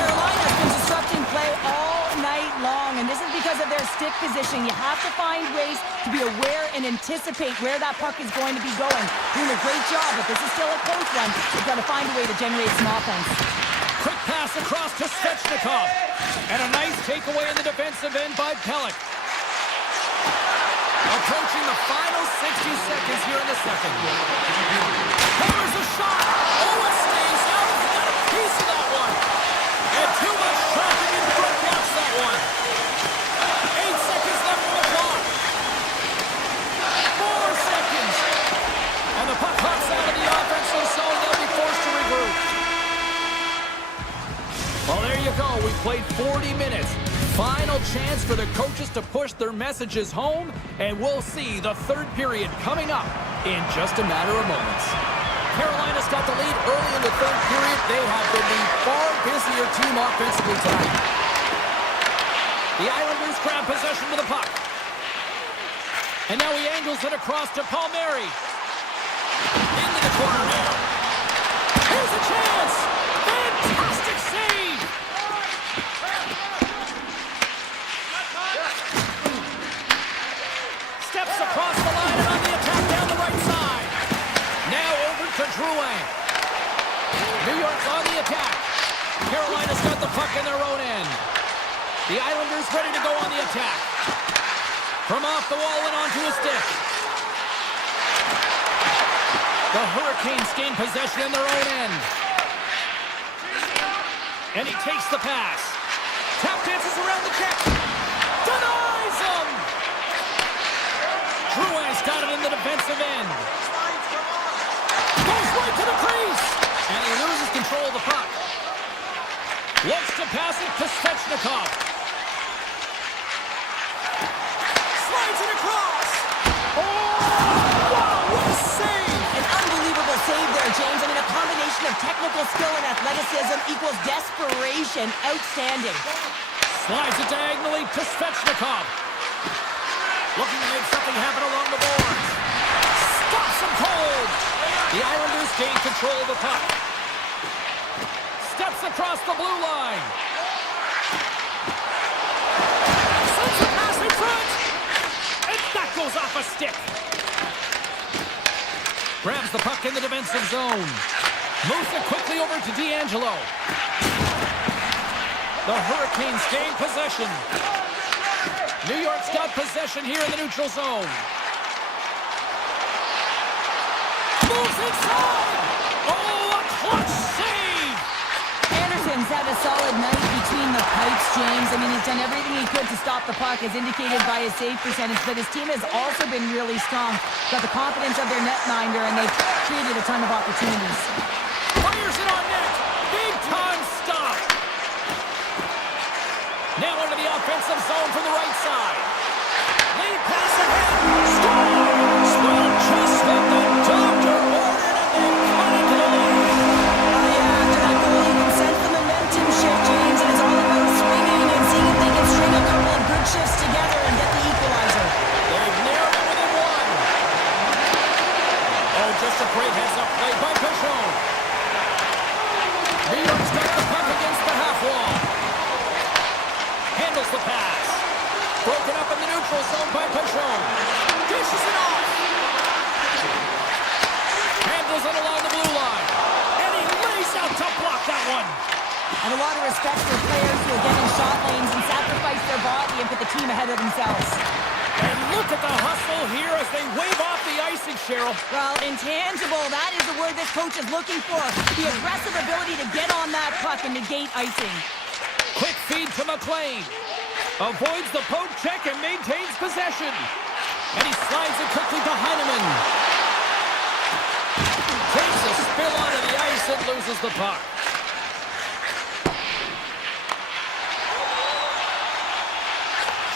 Carolina's been disrupting play all night long, and this is because of their stick position. You have to find ways to be aware and anticipate where that puck is going to be going. Doing a great job, but this is still a close one. They've got to find a way to generate some offense. Quick pass across to Svechnikov. And a nice takeaway in the defensive end by Pelech. Approaching the final 60 seconds here in the second. Hammers a shot. Oh, it stays out. He got a piece of that one. And too much traffic in front blocks that one. 8 seconds left on the clock. 4 seconds. And the puck hops out of the offensive zone. They'll be forced to regroup. Well, there you go. We played 40 minutes. Final chance for the coaches to push their messages home, and we'll see the third period coming up in just a matter of moments. Carolina's got the lead early in the third period. They have been the far busier team offensively tonight. The Islanders grab possession to the puck. And now he angles it across to Palmieri. Into the corner now. Here's a chance! Fantastic save! Steps across the line and on the attack down the right side. Now over to Drouin. New York's on the attack. Carolina's got the puck in their own end. The Islanders ready to go on the attack. From off the wall and onto a stick. The Hurricanes gain possession in their own end. And he takes the pass. Tap dances around the check. Denies him! Drouin's got it in the defensive end. Goes right to the crease. And he loses control of the puck. Looks to pass it to Svechnikov. Slides it across. Oh, wow, what a save! An unbelievable save there, James. I mean, a combination of technical skill and athleticism equals desperation. Outstanding. Slides it diagonally to Svechnikov. Looking to make something happen along the boards. Stops him cold. The Islanders gain control of the puck. Steps across the blue line. Sends a pass in front. And that goes off a stick. Grabs the puck in the defensive zone. Moves it quickly over to D'Angelo. The Hurricanes gain possession. New York's got possession here in the neutral zone. Moves inside! Oh, a clutch save! Anderson's had a solid night between the pipes, James. I mean, he's done everything he could to stop the puck, as indicated by his save percentage, but his team has also been really strong. Got the confidence of their netminder, and they've created a ton of opportunities. Fires it on net! Big time stop! Now into the offensive zone from the right side. Lead pass ahead. Score! Slow just what the doctor ordered, and they cut it to the lead. Oh, yeah, after that goal, you can sense the momentum shift, James, and it's all about swinging and seeing if they can string a couple of good shifts together and get the equalizer. They've narrowed it within one. Oh, just a great heads-up play by Pichon. New York's got the puck against the half wall. Handles the pass. Broken up in the neutral zone by Pichon. Dishes it off. Handles it along the blue line. And he lays out to block that one. And a lot of respect for players who are getting shot lanes and sacrifice their body and put the team ahead of themselves. And look at the hustle here as they wave off the icing, Cheryl. Well, intangible, that is the word this coach is looking for. The aggressive ability to get on that puck and negate icing. Quick feed to McLean. Avoids the poke check and maintains possession. And he slides it quickly to Heineman. Takes a spill onto the ice and loses the puck.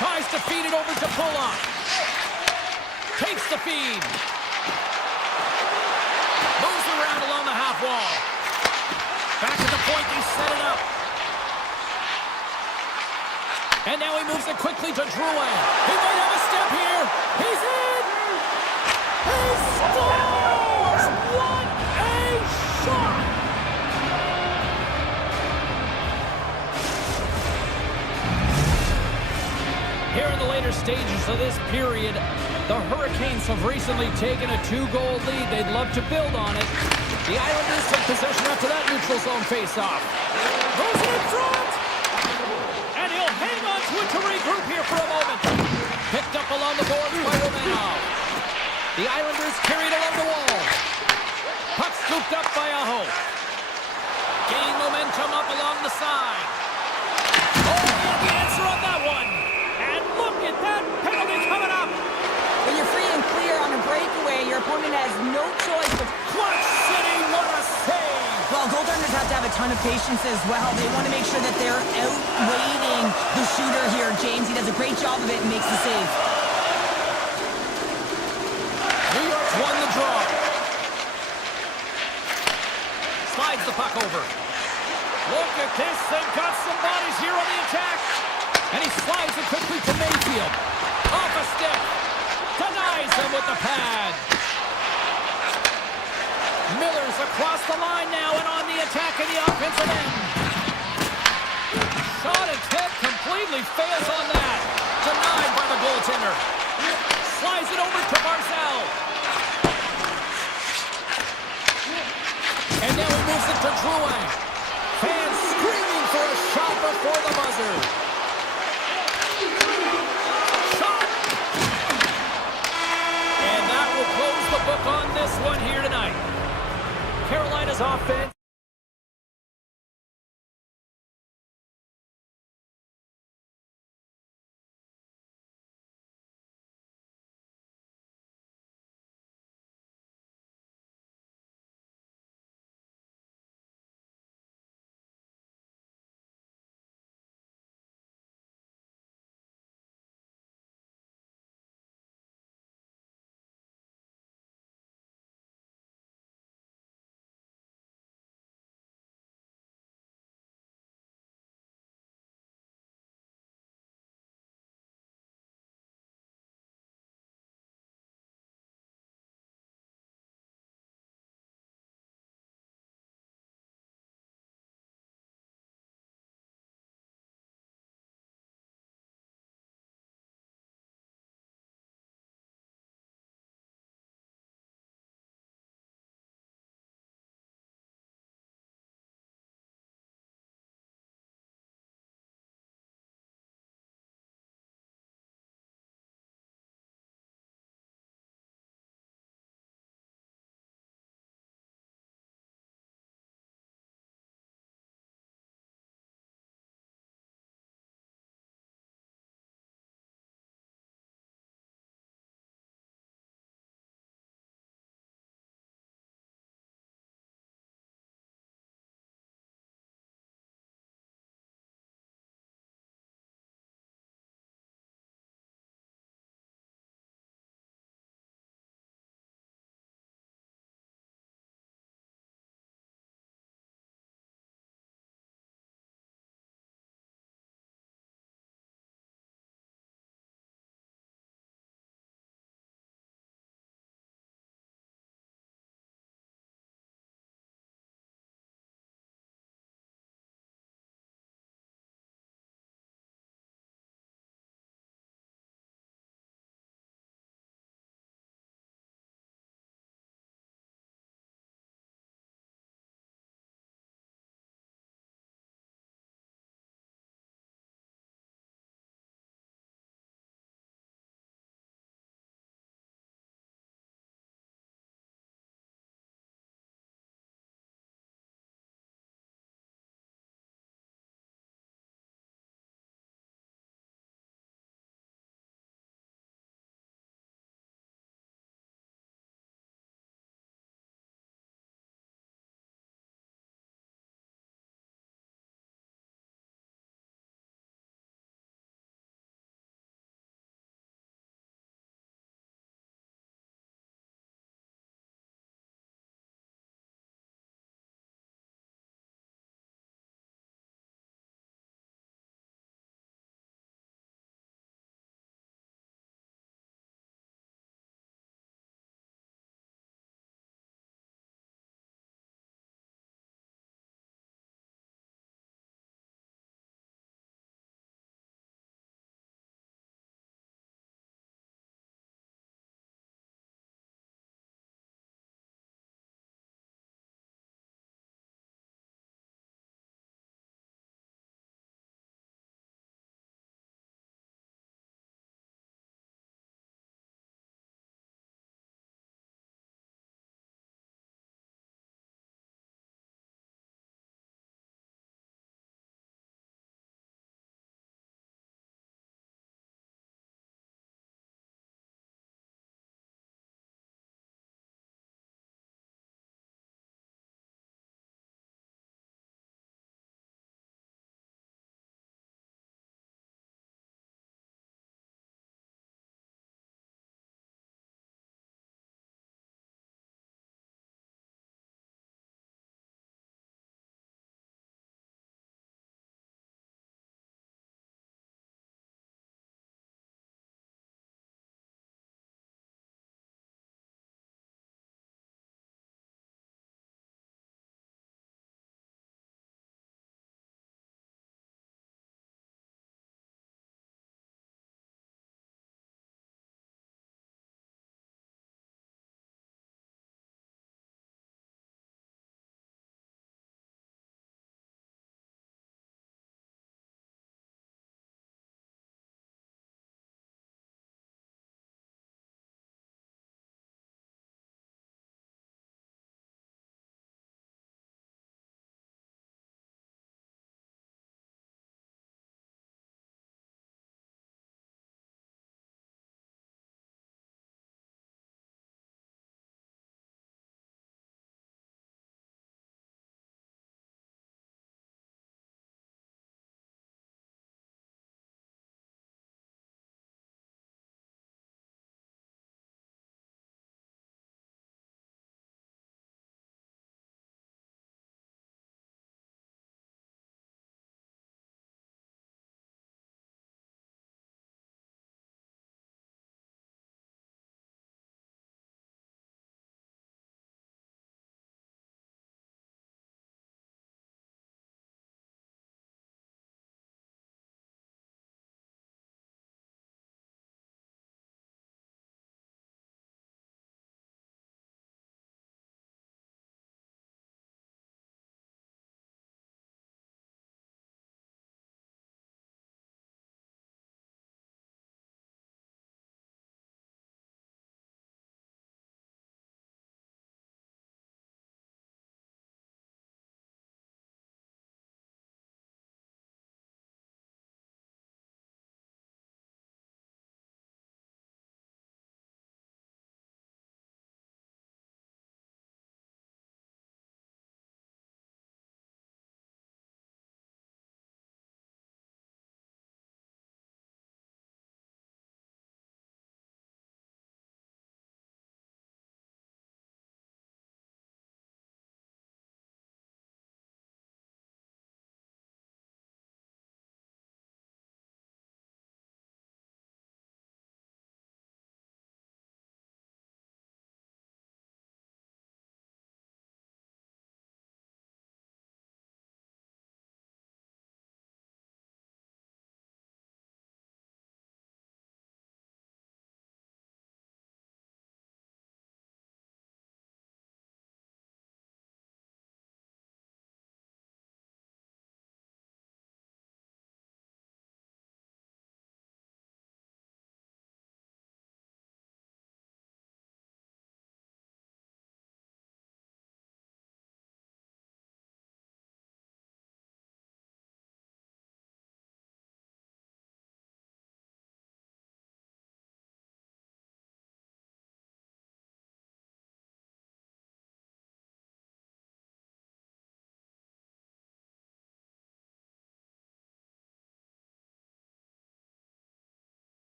Tries to feed it over to Pollock. Takes the feed. Moves around along the half wall. Back at the point, he set it up. And now he moves it quickly to Drouin. He might have a step here. He's in! He scores! What a shot! stages of this period. The Hurricanes have recently taken a 2-goal lead. They'd love to build on it. The Islanders take possession after that neutral zone face-off. Goes in front! And he'll hang on to it to regroup here for a moment. Picked up along the boards by Romanov. The Islanders carried along the wall. Puck scooped up by Aho. Gaining momentum up along the side. Oh, the answer on that one. And look at that penalty coming up. When you're free and clear on a breakaway, your opponent has no choice but... Clutch City, what a save! Well, goaltenders have to have a ton of patience as well. They want to make sure that they're outweighting the shooter here, James. He does a great job of it and makes the save. New York's won the draw. Slides the puck over. Look at this. They've got some bodies here on the attack. And he slides it quickly to Mayfield. Off a stick. Denies him with the pad. Miller's across the line now and on the attack in the offensive end. Shot attempt completely fails on that. Denied by the goaltender. Slides it over to Barzal. And now he moves it to Drouin. Fans screaming for a shot before the buzzer. Shot! And that will close the book on this one here tonight. Carolina's offense.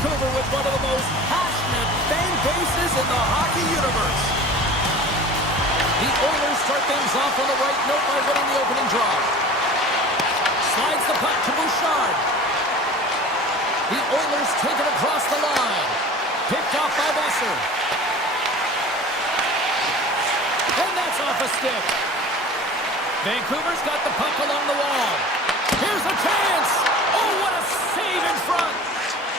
Vancouver with one of the most passionate fan bases in the hockey universe. The Oilers start things off on the right note by winning the opening draw. Slides the puck to Bouchard. The Oilers take it across the line. Picked off by Besser. And that's off a stick. Vancouver's got the puck along the wall. Here's a chance. Oh, what a save in front.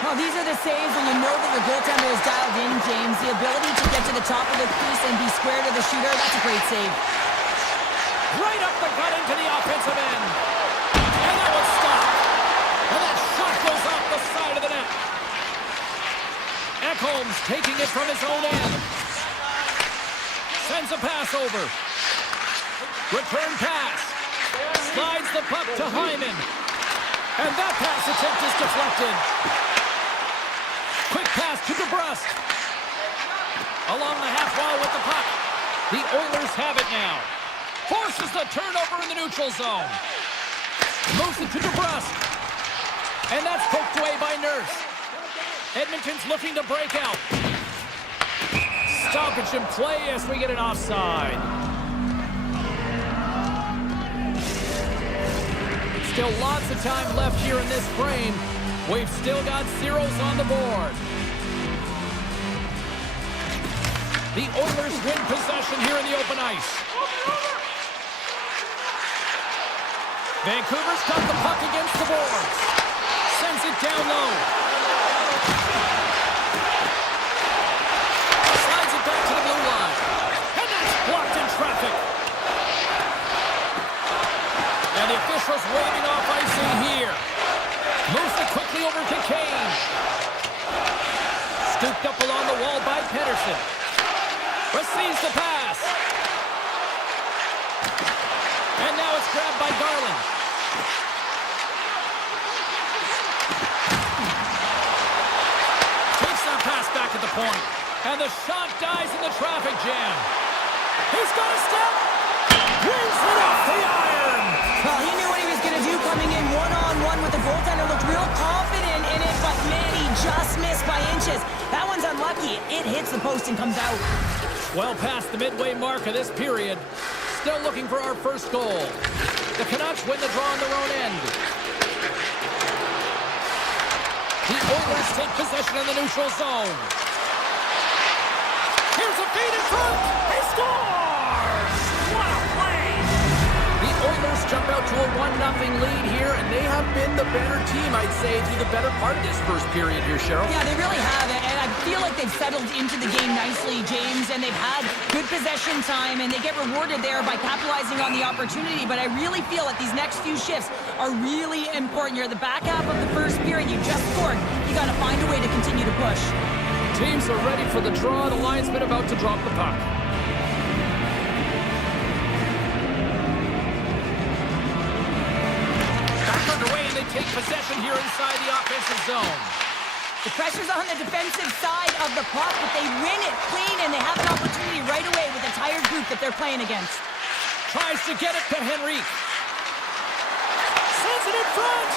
Well, these are the saves when you know that your goaltender is dialed in, James. The ability to get to the top of the crease and be square to the shooter, that's a great save. Right up the gut into the offensive end. And that was stopped. And that shot goes off the side of the net. Ekholm's taking it from his own end. Sends a pass over. Return pass. Slides the puck to Hyman. And that pass attempt is deflected. Quick pass to DeBrusque. Along the half wall with the puck. The Oilers have it now. Forces the turnover in the neutral zone. Moves it to DeBrusque. And that's poked away by Nurse. Edmonton's looking to break out. Stoppage in play as we get an offside. Still lots of time left here in this frame. We've still got zeros on the board. The Oilers win possession here in the open ice. Vancouver's got the puck against the boards. Sends it down low. Slides it back to the blue line. And that's blocked in traffic. And the officials waving off icing here. Moves it quickly over to Kane. Scooped up along the wall by Pedersen. Receives the pass. And now it's grabbed by Garland. Takes that pass back at the point. And the shot dies in the traffic jam. He's got a step. Wins it off the iron. Well, he knew what he was going to do coming in one-on-one with the goaltender. Looked real confident in it, but man, he just missed by inches. That one's unlucky. It hits the post and comes out. Well past the midway mark of this period. Still looking for our first goal. The Canucks win the draw on their own end. The Oilers take possession in the neutral zone. Here's a feed in front. He scores! What a play! The Oilers jump out to a 1-0 lead here, and they have been the better team, I'd say, through the better part of this first period here, Cheryl. Yeah, they really have it, and I feel like they've settled into the game nicely, James, and they've had good possession time, and they get rewarded there by capitalizing on the opportunity, but I really feel that these next few shifts are really important. You're at the back half of the first period, you just scored, you got to find a way to continue to push. Teams are ready for the draw. The linesman about to drop the puck. Back underway, and they take possession here inside the offensive zone. The pressure's on the defensive side of the puck, but they win it clean, and they have an opportunity right away with the tired group that they're playing against. Tries to get it to Henrique. Sends it in front,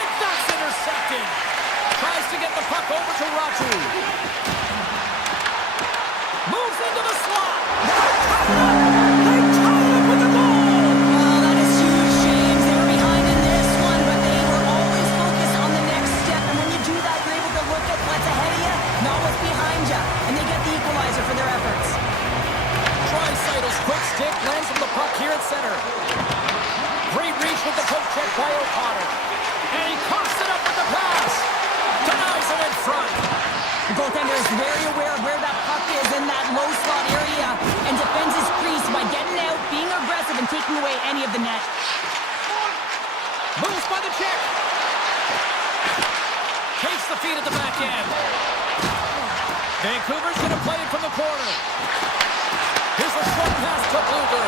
and that's intercepted. Tries to get the puck over to Ratu. Moves into the slot. They tie it up with the goal. Oh, that is huge, James. They were behind in this one, but they were always focused on the next step. And when you do that, you're able to look at what's ahead of you, not what's behind you. And they get the equalizer for their efforts. Draisaitl quick stick lands on the puck here at center. Great reach with the poke check by O'Connor. And he coughs it up with the pass. Denies him in front. The goaltender is very aware of where that puck is in that low slot area and defends his crease by getting out, being aggressive, and taking away any of the net. Moves by the check. Takes the feed at the back end. Vancouver's going to play it from the corner. Here's a short pass to Bluger.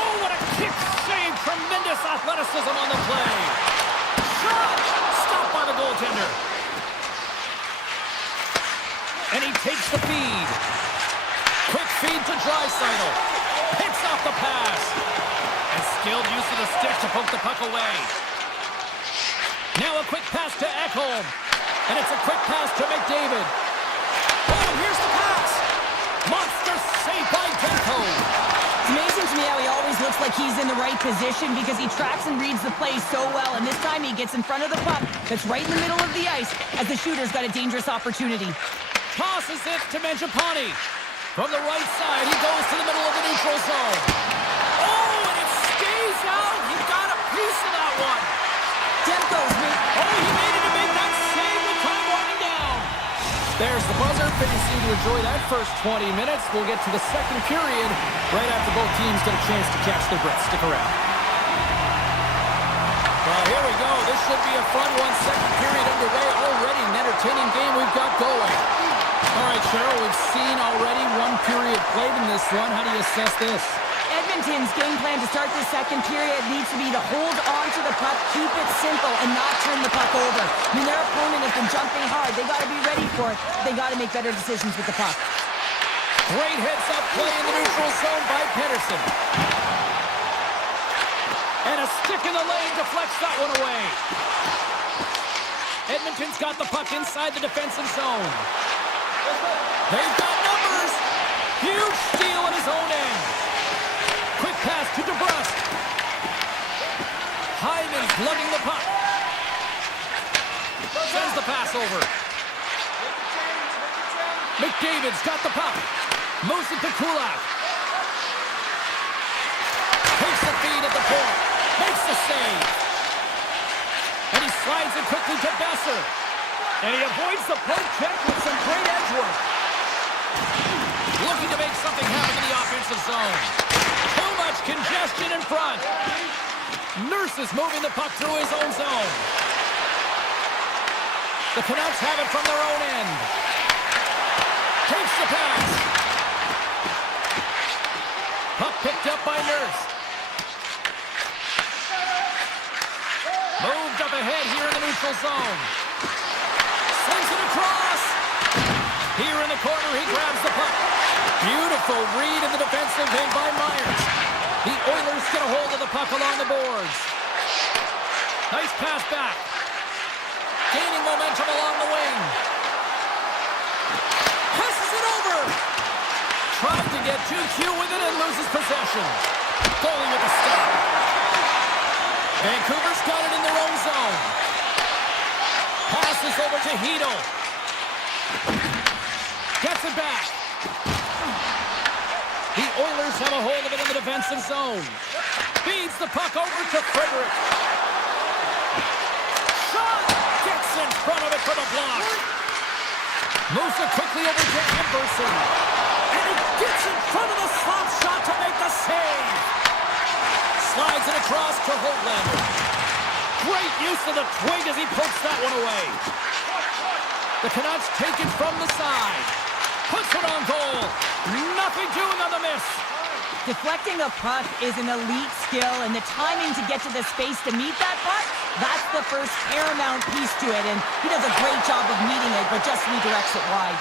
Oh, what a kick save. Tremendous athleticism on the play. Shot. Stopped by the goaltender. And he takes the feed. Quick feed to Draisaitl. Picks off the pass. And skilled use of the stick to poke the puck away. Now a quick pass to Ekholm. And it's a quick pass to McDavid. Oh, and here's the pass. Monster save by Demko. It's amazing to me how he always looks like he's in the right position because he tracks and reads the play so well. And this time he gets in front of the puck that's right in the middle of the ice as the shooter's got a dangerous opportunity. Tosses it to Mangiapane. From the right side, he goes to the middle of the neutral zone. Oh, and it stays out. He got a piece of that one. Demko's made... Oh, he made it to make that save with time winding down. There's the buzzer. Fans seem to enjoy that first 20 minutes. We'll get to the second period right after both teams get a chance to catch their breath. Stick around. Well, here we go. This should be a fun one. Second period underway already. An entertaining game we've got going. All right, Cheryl, we've seen already one period played in this one. How do you assess this? Edmonton's game plan to start this second period needs to be to hold on to the puck, keep it simple, and not turn the puck over. I mean, their opponent has been jumping hard. They got to be ready for it. They got to make better decisions with the puck. Great heads-up play in the neutral zone by Pedersen. And a stick in the lane deflects that one away. Edmonton's got the puck inside the defensive zone. They've got numbers. Huge steal at his own end. Quick pass to DeBrusque. Hyman's lugging the puck. Sends the pass over. McDavid's got the puck. Moves it to Kulak. Takes the feed at the point. Makes the save. And he slides it quickly to Besser. And he avoids the poke check with some great edge work. Looking to make something happen in the offensive zone. Too much congestion in front. Nurse is moving the puck through his own zone. The Canucks have it from their own end. Takes the pass. Puck picked up by Nurse. Moved up ahead here in the neutral zone. Sends it across. Here in the corner, he grabs the puck. Beautiful read in the defensive end by Myers. The Oilers get a hold of the puck along the boards. Nice pass back. Gaining momentum along the wing. Passes it over. Tried to get too cute with it and loses possession. Goalie with a stop. Vancouver's got it in their own zone. Passes over to Hedo. Gets it back. The Oilers have a hold of it in the defensive zone. Feeds the puck over to Frederick. Shot! Gets in front of it for the block. Moves it quickly over to Amberson. And he gets in front of the slap shot to make the save. Slides it across to Holtlander. Great use of the twig as he pokes that one away. The Canucks take it from the side. Puts it on goal. Nothing doing on the miss. Deflecting a puck is an elite skill, and the timing to get to the space to meet that puck, that's the first paramount piece to it, and he does a great job of meeting it, but just redirects it wide.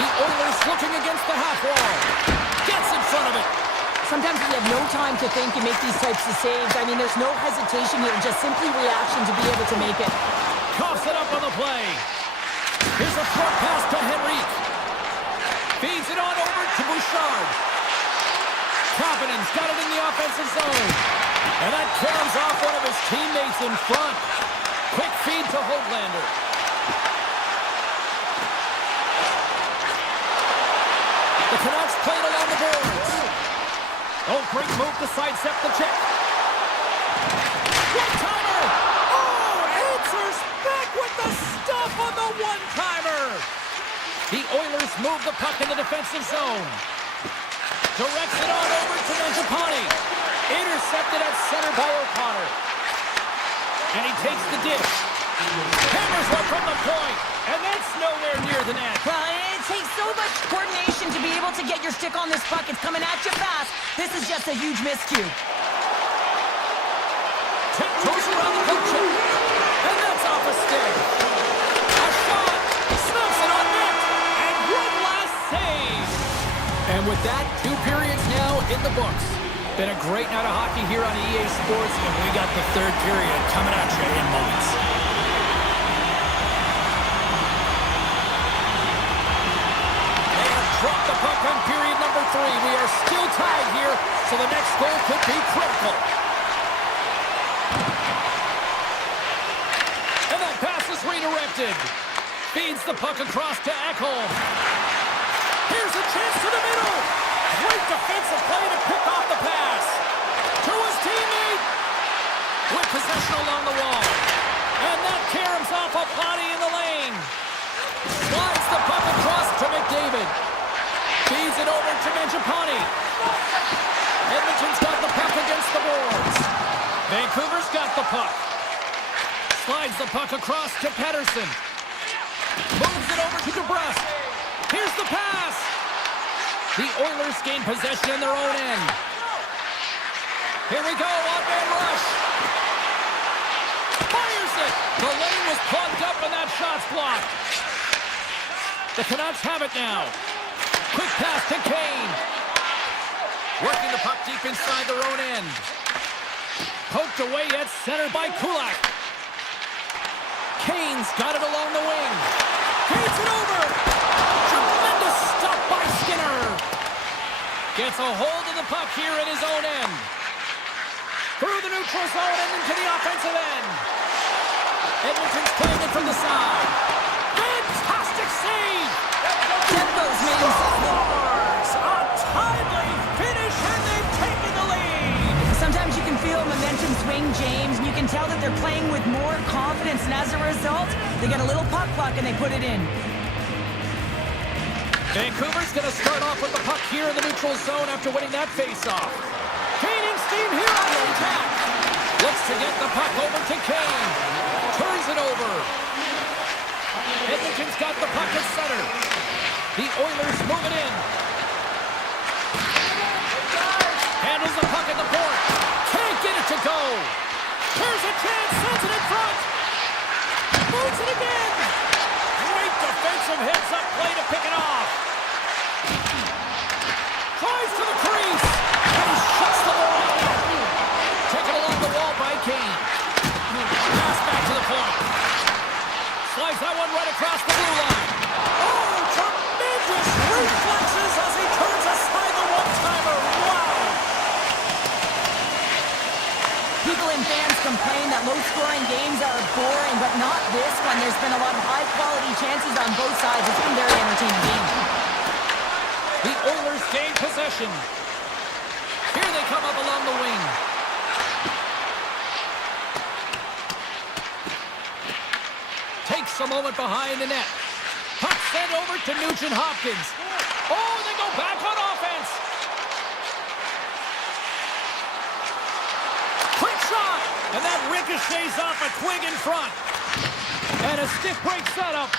The Oilers looking against the half wall. Gets in front of it. Sometimes we have no time to think and make these types of saves. I mean, there's no hesitation here, just simply reaction to be able to make it. Coughs it up on the play. Here's a short pass to Henrique. Feeds it on over to Bouchard. Kapanen's got it in the offensive zone. And that carries off one of his teammates in front. Quick feed to Höglander. The Canucks played along the boards. Oh, great move to sidestep the check. One-timer! Oh, answers back with the stuff on the one-timer! The Oilers move the puck in the defensive zone. Directs it on over to Mangiapane. Intercepted at center by O'Connor. And he takes the dish. Hammers one from the point. And that's nowhere near the net. Well, it takes so much coordination to be able to get your stick on this puck. It's coming at you fast. This is just a huge miscue. Tiptoes around the hook check. And that's off a stick. A shot. Snaps it on net. And one last save. And with that, 2 periods now in the books. Been a great night of hockey here on EA Sports, and we got the third period coming at you in moments. Ekholm. And that pass is redirected. Feeds the puck across to Ekholm. Here's a chance to the middle. Great defensive play to pick off the pass. To his teammate. With possession along the wall. And that caroms off a body in the lane. Slides the puck across to McDavid. Feeds it over to Mangiapane. Edmonton's got the puck against the boards. Vancouver's got the puck. Slides the puck across to Pettersson. Moves it over to DeBrusque. Here's the pass. The Oilers gain possession in their own end. Here we go, on-man rush. Fires it. The lane was plugged up and that shot's blocked. The Canucks have it now. Quick pass to Kane. Working the puck deep inside their own end. Poked away at center by Kulak. Kane's got it along the wing. Feeds it over. Tremendous stop by Skinner. Gets a hold of the puck here in his own end. Through the neutral zone and into the offensive end. Edmonton's playing it from the side. Fantastic save. Tempo's made him Scores! A timely finish and they've taken the lead. Sometimes you can feel momentum swing, James, and you can tell that they're playing with more confidence, and as a result, they get a little puck luck and they put it in. Vancouver's going to start off with the puck here in the neutral zone after winning that faceoff. Gaining steam here on the attack. Looks to get the puck over to Kane. Turns it over. Edmonton's got the puck at center. The Oilers move it in. Handles the puck at the point. Can't get it to go. Here's a chance. Sends it in front. Moves it again. Great defensive heads-up play to pick it off. Tries to the crease. And he shuts the ball out. Taken along the wall by Kane. Pass back to the point. Slides that one right across the blue line. Oh, tremendous reflexes as he turns aside the one-timer. Wow. People and fans complain that low-scoring games are boring, but not this one. There's been a lot of high-quality chances on both sides. It's been a very entertaining game. The Oilers gain possession. Here they come up along the wing. Takes a moment behind the net. Puck sent over to Nugent-Hopkins. Oh, they go back on offense. Quick shot. And that ricochets off a twig in front. And a stiff break setup.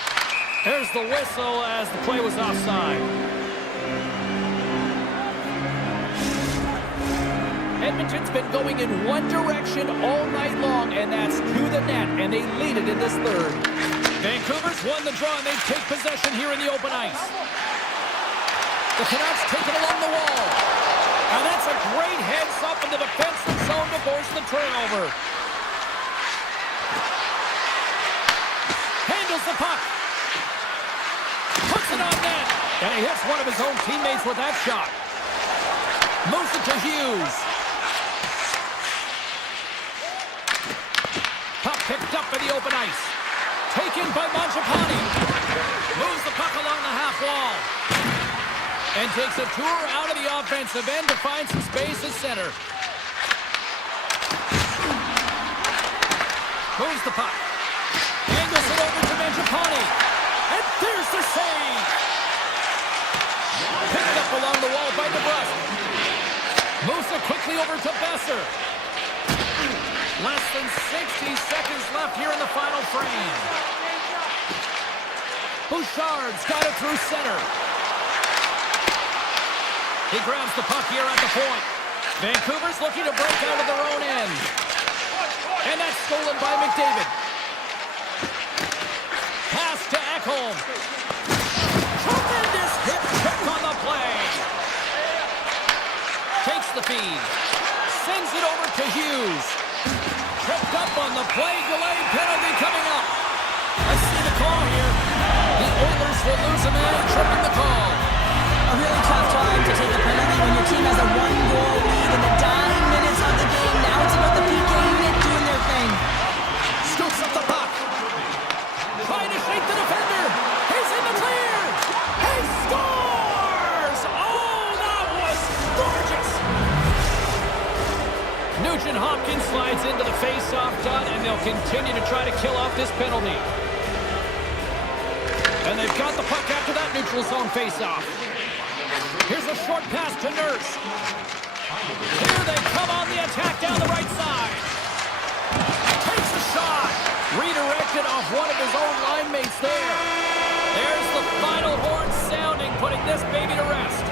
There's the whistle as the play was offside. Edmonton's been going in one direction all night long, and that's to the net, and they lead it in this third. Vancouver's won the draw, and they take possession here in the open ice. The Canucks take it along the wall. And that's a great heads-up in the defensive zone to force the turnover. Handles the puck. Puts it on net. And he hits one of his own teammates with that shot. Moves it to Hughes. Puck picked up in the open ice. Taken by Mangiapane. Moves the puck along the half wall. And takes a tour out of the offensive end to find some space at center. Moves the puck. Angles it over to Mangiapane. And there's the save. Picked up along the wall by DeBrusque. Moves it quickly over to Besser. Less than 60 seconds left here in the final frame. Bouchard's got it through center. He grabs the puck here at the point. Vancouver's looking to break out of their own end. And that's stolen by McDavid. Pass to Ekholm. Tremendous hip check on the play. Takes the feed. Sends it over to Hughes. Tripped up on the play. Delayed penalty coming up. I see the call here. The Oilers will lose a man, tripping the call. A really tough time to take a penalty when your team has a one-goal lead in the dying minutes of the game. continue to try to kill off this penalty. And they've got the puck after that neutral zone faceoff. Here's a short pass to Nurse. Here they come on the attack down the right side. Takes a shot. Redirected off one of his own line mates there. There's the final horn sounding, putting this baby to rest.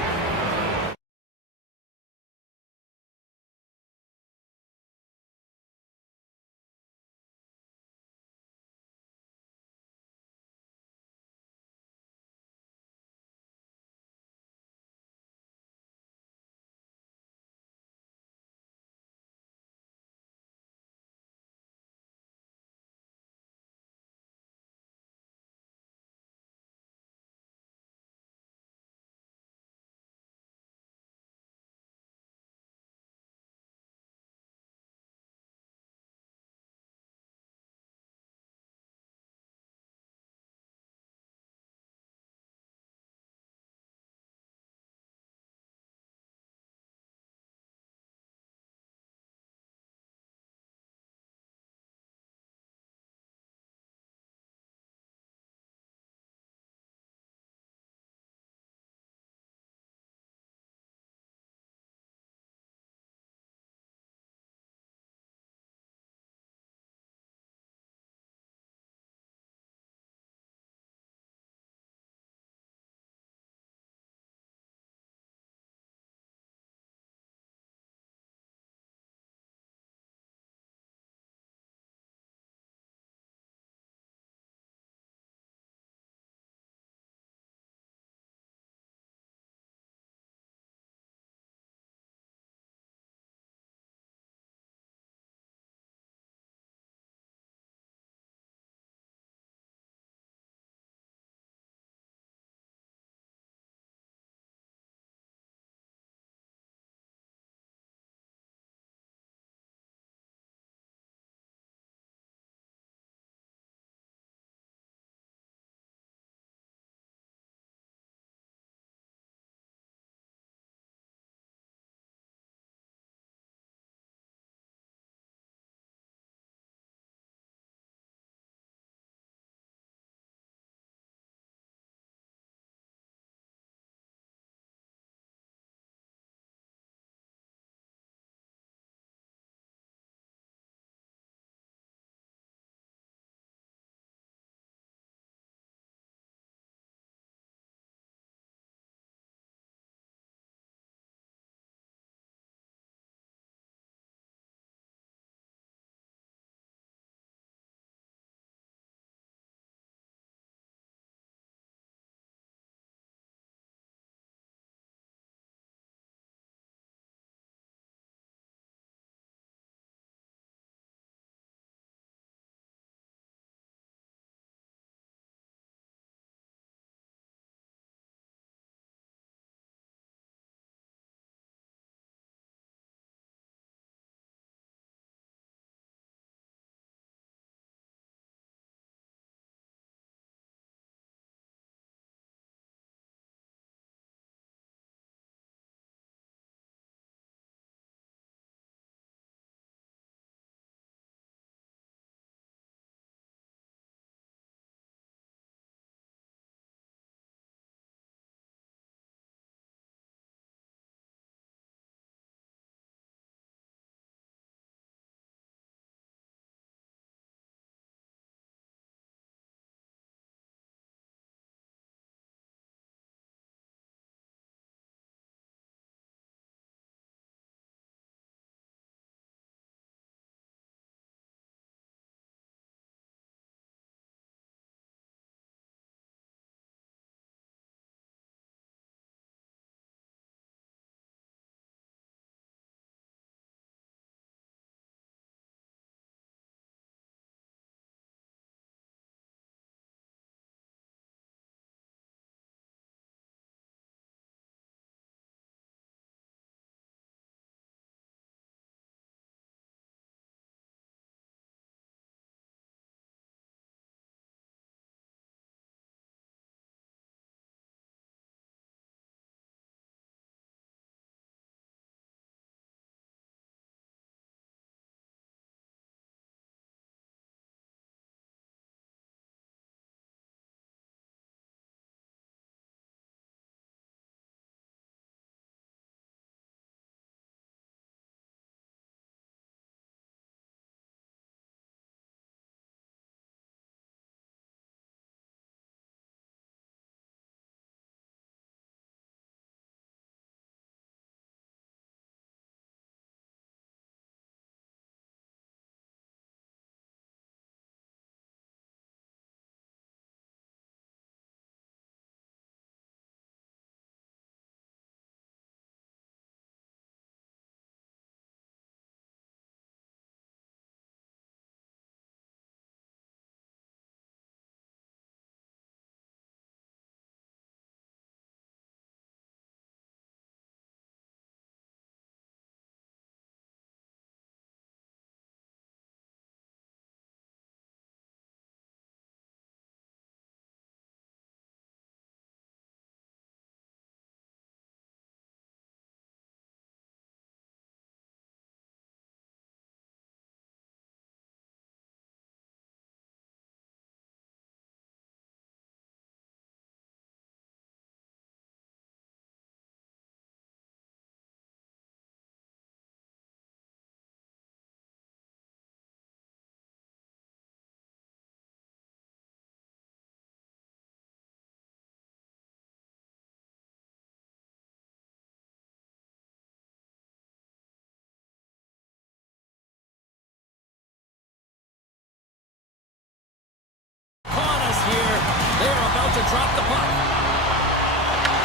drop the puck.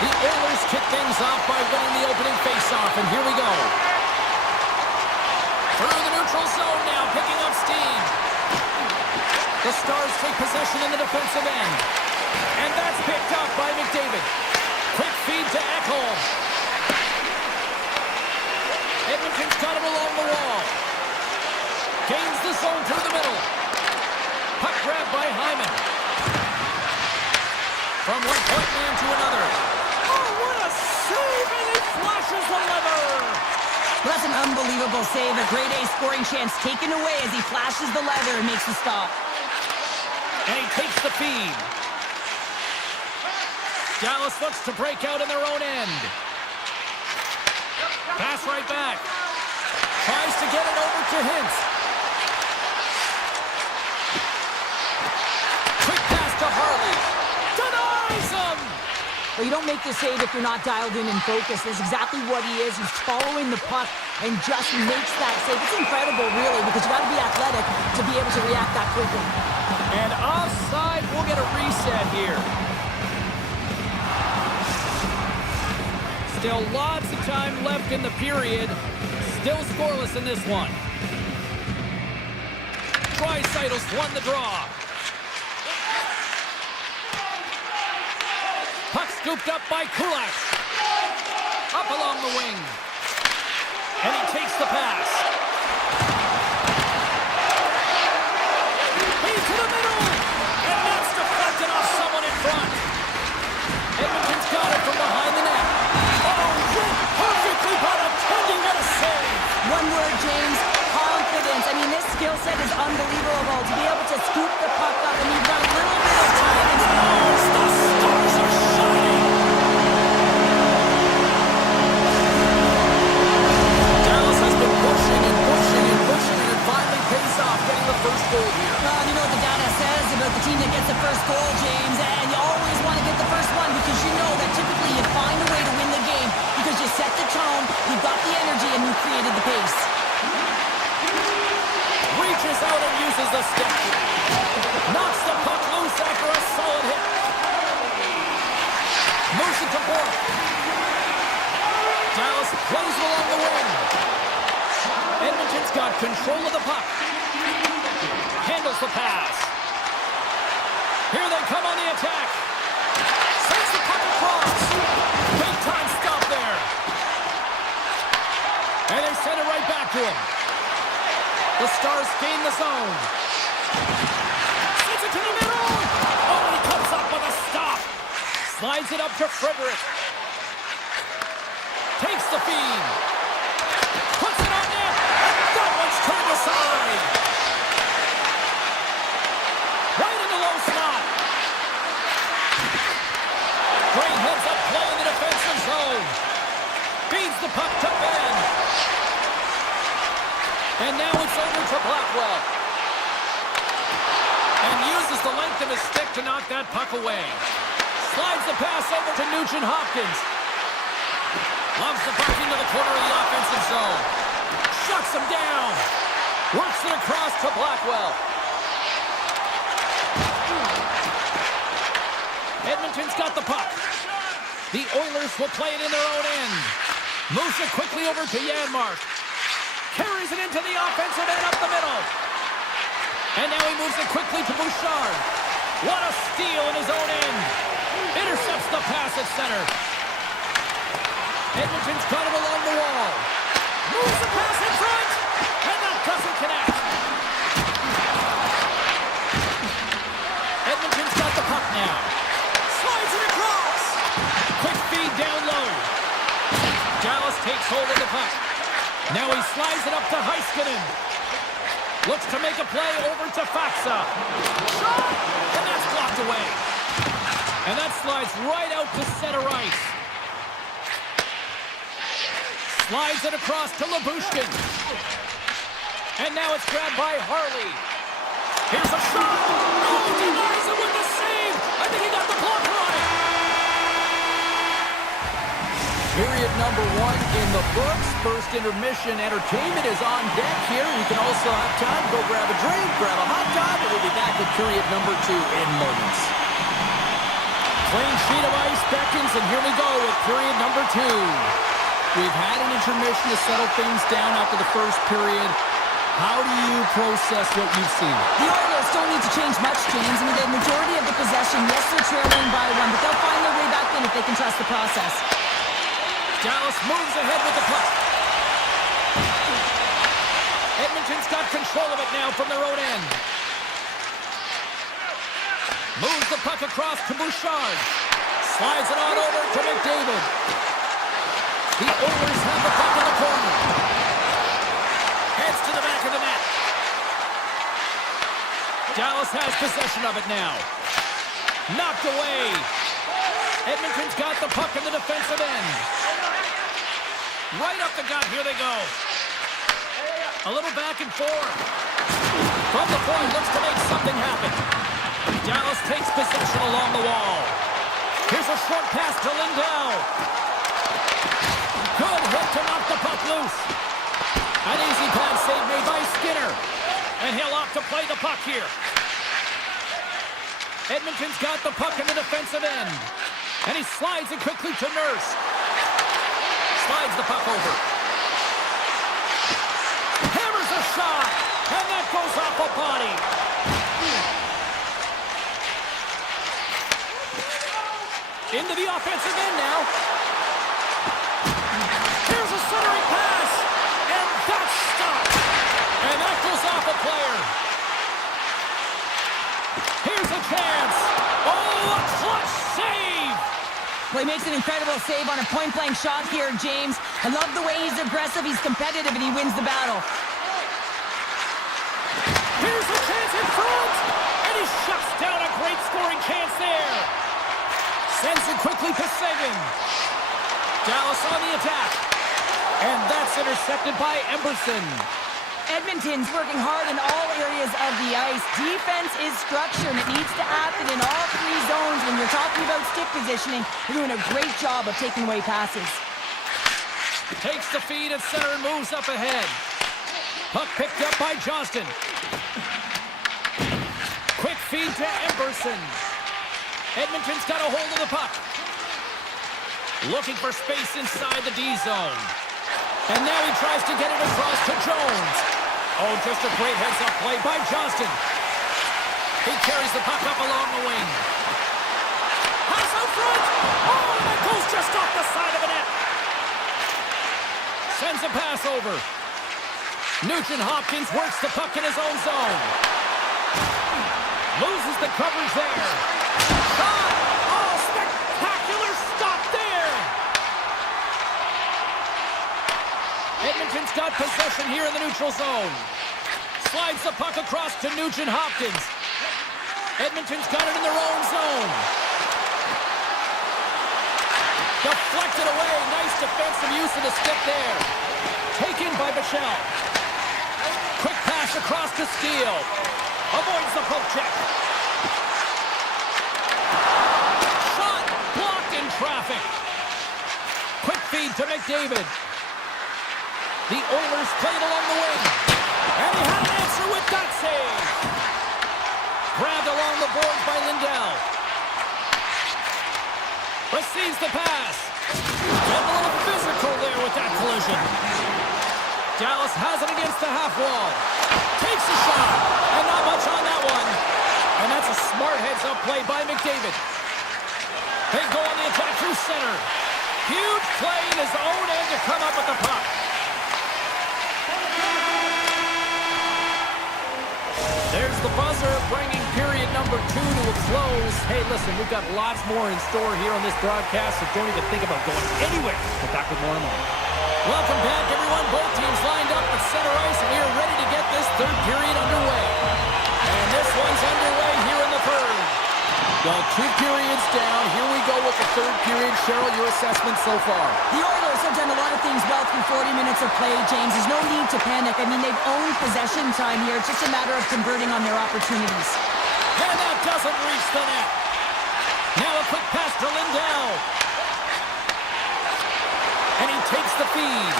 The Oilers kick things off by winning the opening faceoff, and here we go. Through the neutral zone now, picking up steam. The Stars take possession in the defensive end. And that's picked up by McDavid. Quick feed to Ekholm. Edmonton's got him along the wall. Gains the zone through the middle. Puck grab by Hyman. From one point man to another. Oh, what a save! And he flashes the lever! Well, that's an unbelievable save. A grade A scoring chance taken away as he flashes the lever and makes the stop. And he takes the feed. Dallas looks to break out in their own end. Pass right back. Tries to get it over to Hintz. Quick pass to Harley. Denies him! But you don't make the save if you're not dialed in and focused. That's exactly what he is. He's following the puck and just makes that save. It's incredible, really, because you got to be athletic to be able to react that quickly. And offside, we'll get a reset here. Still lots of time left in the period. Still scoreless in this one. Draisaitl's won the draw. Puck scooped up by Kulak. Up along the wing. And he takes the pass. He's to the middle. And that's deflected off someone in front. Edmonton's got it from behind the net. Perfectly put up. Tending, what a save. One word, James, confidence. I mean, this skill set is unbelievable. To be able to scoop the puck up, and you've got a little bit of time. And the Stars are shining. Dallas has been pushing and pushing and pushing, and it finally pays off, getting the first goal here. You know what the data says about the team that gets the first goal, James, and you always want to get the first one because you know that typically you find a way to win the game because you set the tone, you've got the energy, and you created the pace. Reaches out and uses the stick. Knocks the puck loose after a solid hit. Moves it to Bork. Dallas plays along the wing. Edmonton's got control of the puck. Handles the pass. Here they come on the attack. Sends the puck across. Big time stop there. And they send it right back to him. The Stars gain the zone. Sends it to the middle. Oh, he comes up with a stop. Slides it up to Frederick. Takes the feed. Puts it on net. That one's turned aside. Right in the low slot. Great heads up play in the defensive zone. Feeds the puck to Ben. And now it's over to Blackwell. And uses the length of his stick to knock that puck away. Slides the pass over to Nugent-Hopkins. Loves the puck into the corner of the offensive zone. Shuts him down. Works it across to Blackwell. Edmonton's got the puck. The Oilers will play it in their own end. Moves it quickly over to Janmark. Carries it into the offensive end up the middle. And now he moves it quickly to Bouchard. What a steal in his own end. Intercepts the pass at center. Edmonton's got him along the wall. Moves the pass in front. And that doesn't connect. Edmonton's got the puck now. Slides it across. Quick feed down low. Dallas takes hold of the puck. Now he slides it up to Heiskanen. Looks to make a play over to Faksa. Shot! And that's blocked away. And that slides right out to center ice. Slides it across to Labushkin. And now it's grabbed by Harley. Here's a shot! Oh, denies it with the save! I think he got the block right! Period number 1 in the books. First intermission entertainment is on deck here. You can also have time to go grab a drink, grab a hot dog, and we'll be back with period number 2 in moments. Clean sheet of ice beckons, and here we go with period number 2. We've had an intermission to settle things down after the first period. How do you process what you've seen? The Oilers don't need to change much, James. I mean, the majority of the possession, yes, they're trailing by 1, but they'll find their way back in if they can trust the process. Dallas moves ahead with the puck. Edmonton's got control of it now from their own end. Moves the puck across to Bouchard. Slides it on over to McDavid. The Oilers have the puck in the corner. Heads to the back of the net. Dallas has possession of it now. Knocked away. Edmonton's got the puck in the defensive end. Right up the gut. Here they go. A little back and forth. From the point, looks to make something happen. Dallas takes possession along the wall. Here's a short pass to Lindell. Good hit to knock the puck loose. An easy pass save made by Skinner. And he'll opt to play the puck here. Edmonton's got the puck in the defensive end. And he slides it quickly to Nurse. Slides the puck over. Hammers a shot. And that goes off a body. Into the offensive end now. Here's a centering pass. And that's stopped. And that goes off a player. Here's a chance. Oh, a clutch save. Well, he makes an incredible save on a point-blank shot here, James. I love the way he's aggressive, he's competitive, and he wins the battle. Here's a chance in front. And he shuts down a great scoring chance there. Sends it quickly to Seguin. Dallas on the attack. And that's intercepted by Emberson. Edmonton's working hard in all areas of the ice. Defense is structure, and it needs to happen in all 3 zones. When you're talking about stick positioning, you're doing a great job of taking away passes. Takes the feed at center and moves up ahead. Puck picked up by Johnston. Quick feed to Emberson. Edmonton's got a hold of the puck. Looking for space inside the D zone. And now he tries to get it across to Jones. Oh, just a great heads-up play by Johnston. He carries the puck up along the wing. Pass out front. Oh, and that goes just off the side of the net. Sends a pass over. Nugent-Hopkins works the puck in his own zone. Loses the coverage there. Shot! Oh, spectacular stop there! Edmonton's got possession here in the neutral zone. Slides the puck across to Nugent-Hopkins. Edmonton's got it in their own zone. Deflected away. Nice defensive use of the stick there. Taken by Bichelle. Quick pass across to Steele. Avoids the poke check. Shot blocked in traffic. Quick feed to McDavid. The Oilers played along the wing. And he had an answer with that save. Grabbed along the boards by Lindell. Receives the pass. And a little physical there with that collision. Dallas has it against the half wall. Takes a shot. And not much on that one. And that's a smart heads-up play by McDavid. They go on the attack through center. Huge play in his own end to come up with the puck. There's the buzzer, bringing period number 2 to a close. Hey, listen, we've got lots more in store here on this broadcast, so don't even think about going anywhere. We're back with more in a moment. Welcome back, everyone. Both teams lined up at center ice, and we are ready to get this third period underway. And this one's underway here in the third. Well, 2 periods down. Here we go with the third period. Cheryl, your assessment so far? The Oilers have done a lot of things well through 40 minutes of play, James. There's no need to panic. I mean, they've owned possession time here. It's just a matter of converting on their opportunities. And that doesn't reach the net. Now a quick pass to Lindell. And he takes the feed.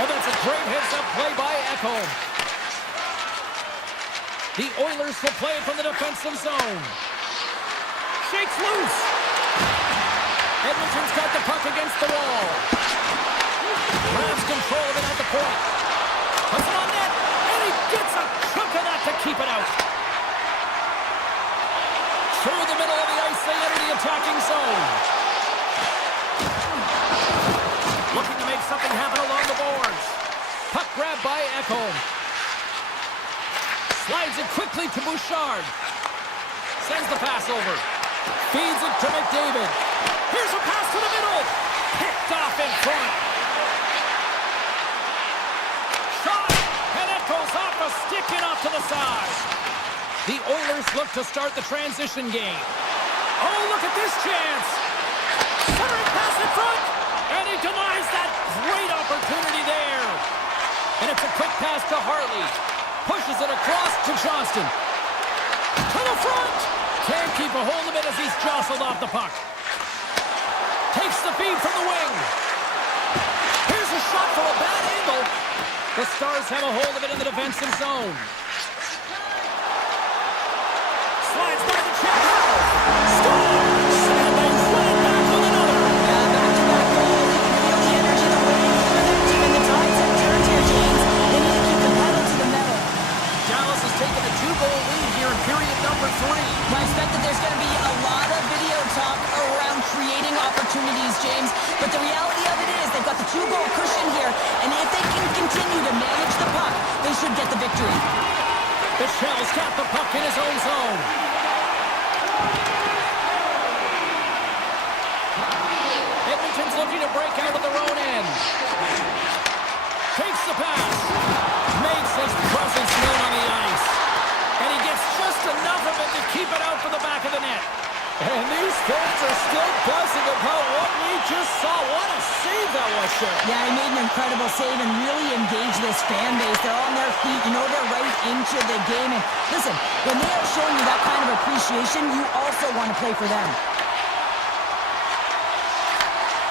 And that's a great heads-up play by Ekholm. The Oilers will play it from the defensive zone. shakes loose. Edmonton's got the puck against the wall. Grabs control of it at the point. Puts it on net, and he gets a chunk of that to keep it out. Through the middle of the ice, they enter the attacking zone. Looking to make something happen along the boards. Puck grabbed by Ekholm. Slides it quickly to Bouchard. Sends the pass over. Feeds it to McDavid. Here's a pass to the middle. Picked off in front. Shot. And it goes off a stick and off to the side. The Oilers look to start the transition game. Oh, look at this chance. Centering pass in front. And he denies that great opportunity there. And it's a quick pass to Hartley. Pushes it across to Johnston. To the front. Can't keep a hold of it as he's jostled off the puck. Takes the feed from the wing. Here's a shot from a bad angle. The Stars have a hold of it in the defensive zone. Slides by the check. Scores! And they run it back with another. Yeah, back-to-back goals. They can feel the energy, the wave for their team, and the tides have turned here, James. They need to keep the pedal to the metal. Dallas has taken a 2-goal lead here in period number 3. I expect that there's going to be a lot of video talk around creating opportunities, James. But the reality of it is they've got the 2-goal cushion here, and if they can continue to manage the puck, they should get the victory. Michel's got the puck in his own zone. Edmonton's looking to break out of their own end. Takes the pass. Makes his presence known on the ice. And he gets just enough of it to keep it out for the back of the net. And these fans are still buzzing about what we just saw. What a save that was, Sheriff. Yeah, he made an incredible save and really engaged this fan base. They're on their feet. You know, they're right into the game. And listen, when they are showing you that kind of appreciation, you also want to play for them.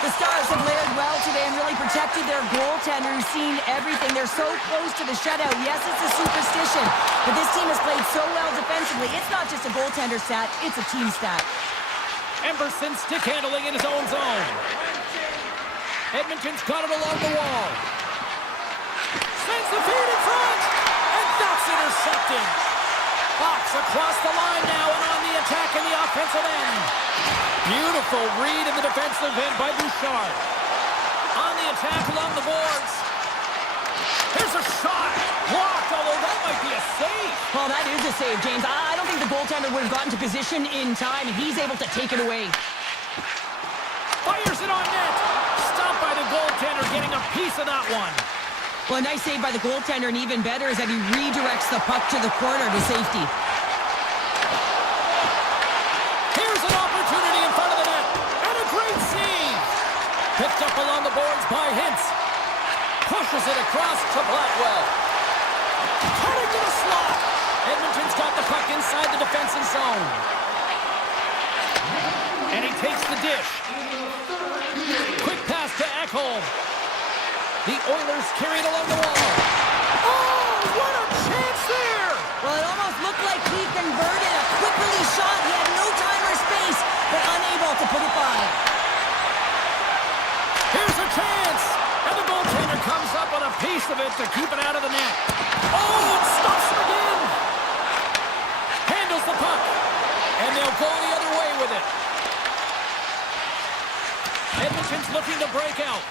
The Stars have layered well today and really protected their goaltender who's seen everything. They're so close to the shutout. Yes, it's a superstition, but this team has played so well defensively. It's not just a goaltender stat, it's a team stat. Emerson stick handling in his own zone. Edmonton's got it along the wall. Sends the feed in front, and that's intercepted. Box across the line now and on the attack in the offensive end. Beautiful read in the defensive end by Bouchard. On the attack along the boards. Here's a shot. Blocked, although that might be a save. Well, that is a save, James. I don't think the goaltender would have gotten to position in time, and he's able to take it away. Fires it on net. Stopped by the goaltender, getting a piece of that one. Well, a nice save by the goaltender, and even better is that he redirects the puck to the corner to safety. Here's an opportunity in front of the net. And a great save. Picked up along the boards by Hintz. Pushes it across to Blackwell. Cutting to the slot. Edmonton's got the puck inside the defensive zone. And he takes the dish. Quick pass to Ekholm. The Oilers carried along the wall. Oh, what a chance there! Well, it almost looked like he converted a quick release shot. He had no time or space, but unable to put it by. Here's a chance! And the goaltender comes up with a piece of it to keep it out of the net. Oh, it stops him again! Handles the puck. And they'll go the other way with it. Edmonton's looking to break out.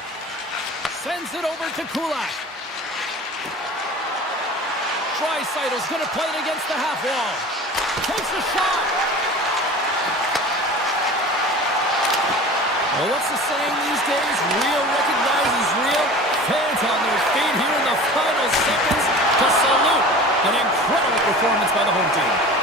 Sends it over to Kulak. Dreisaitl's going to play it against the half wall. Takes a shot. Well, what's the saying these days? Real recognizes real. Fans on their feet here in the final seconds to salute an incredible performance by the home team.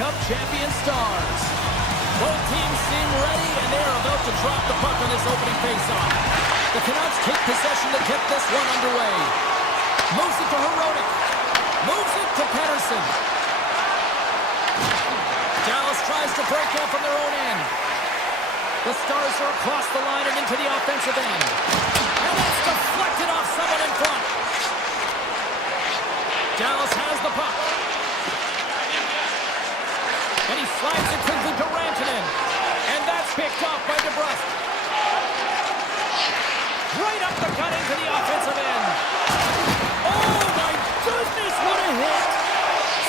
Cup champion Stars. Both teams seem ready, and they are about to drop the puck on this opening faceoff. The Canucks take possession to get this one underway. Moves it to Herodic. Moves it to Pettersson. Dallas tries to break out from their own end. The Stars are across the line and into the offensive end. And that's deflected off someone in front. Dallas has the puck. And he slides it quickly to Rantanen. And that's picked off by DeBrusque. Right up the gut into the offensive end. Oh my goodness, what a hit!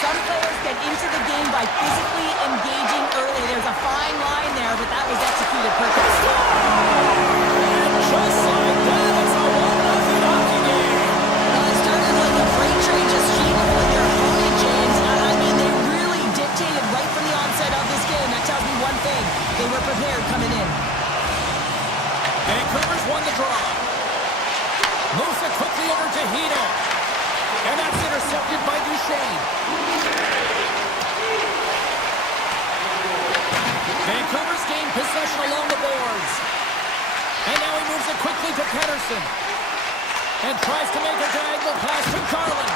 Some players get into the game by physically engaging early. There's a fine line there, but that was executed perfectly. And just like that, it's a 1-0 hockey game. Well, it started like a freight train just streaming with their opponent, James. I mean, they really dictated right from the onset of this game. That tells me one thing. They were prepared coming in. Vancouver's won the draw. Moves it quickly over to Hito. And that's intercepted by Duchesne. Vancouver's gained possession along the boards. And now he moves it quickly to Pettersson. And tries to make a diagonal pass to Garland.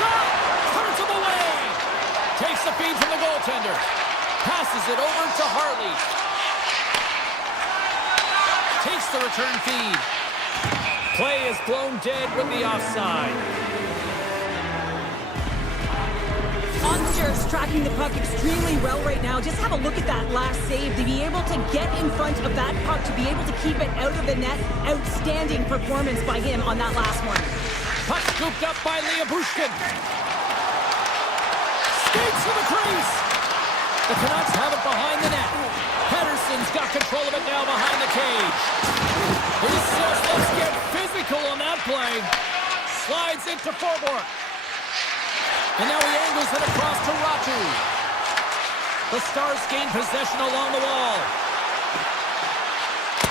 Shot! Turns him away! Takes the feed from the goaltender. Passes it over to Harley. Takes the return feed. Play is blown dead with the offside. Monsters tracking the puck extremely well right now. Just have a look at that last save. To be able to get in front of that puck, to be able to keep it out of the net. Outstanding performance by him on that last one. Puck scooped up by Leah Bushkin. Skates to the crease. The Canucks have it behind the net. Pettersson's got control of it now behind the cage. He says, let's get physical on that play. Slides into Forborg. And now he angles it across to Ratu. The Stars gain possession along the wall.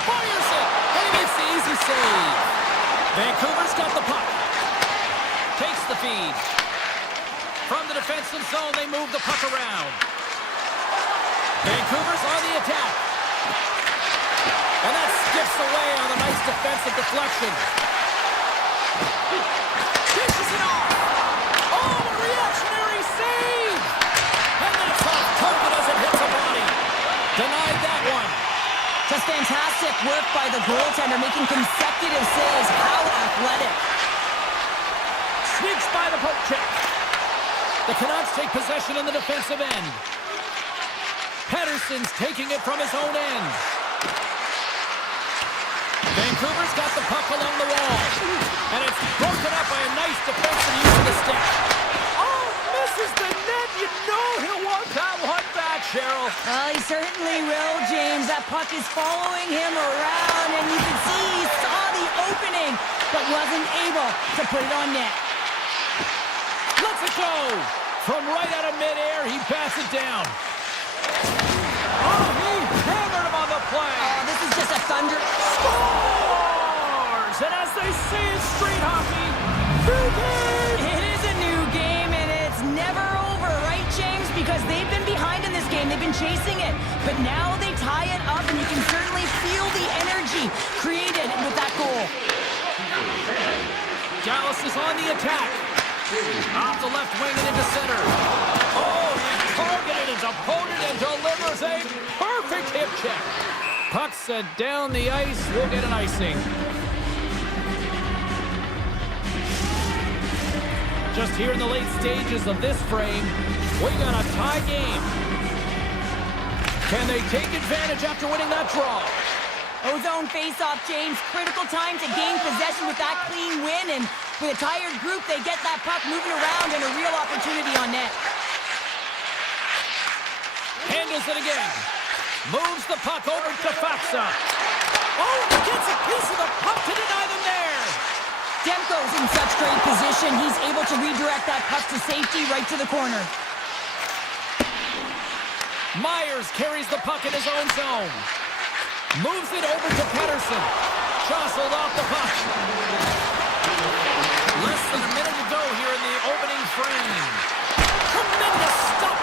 Fires it! And he makes the easy save. Vancouver's got the puck. Takes the feed. From the defensive zone, they move the puck around. Vancouver's on the attack. And that skips away on a nice defensive deflection. Dishes it off. Oh, a reactionary save! And that's off target as it hits a body. Denied that one. Just fantastic work by the goaltender, making consecutive saves. How athletic. Sneaks by the poke check. The Canucks take possession in the defensive end. Pettersson's taking it from his own end. Vancouver's got the puck along the wall. And it's broken up by a nice defensive use of the stick. Oh, misses the net. You know he'll want that one back, Cheryl. Well, he certainly will, James. That puck is following him around, and you can see he saw the opening, but wasn't able to put it on net. Let's it go. From right out of midair, he bats it down. Oh, he hammered him on the play. Oh, this is just a thunder. Scores! And as they say in street hockey, new game! It is a new game, and it's never over, right, James? Because they've been behind in this game. They've been chasing it. But now they tie it up, and you can certainly feel the energy created with that goal. Dallas is on the attack. Off the left wing and into center. Oh, he targeted his opponent and delivers a perfect hip check. Puck set down the ice. We'll get an icing. Just here in the late stages of this frame, we got a tie game. Can they take advantage after winning that draw? Ozone face-off, James. Critical time to gain possession with that clean win, and with a tired group, they get that puck moving around and a real opportunity on net. Handles it again. Moves the puck over to Faksa. Oh, he gets a piece of the puck to deny them there. Demko's in such great position. He's able to redirect that puck to safety right to the corner. Myers carries the puck in his own zone. Moves it over to Pettersson. Jostled off the puck. Less than a minute to go here in the opening frame. Tremendous stop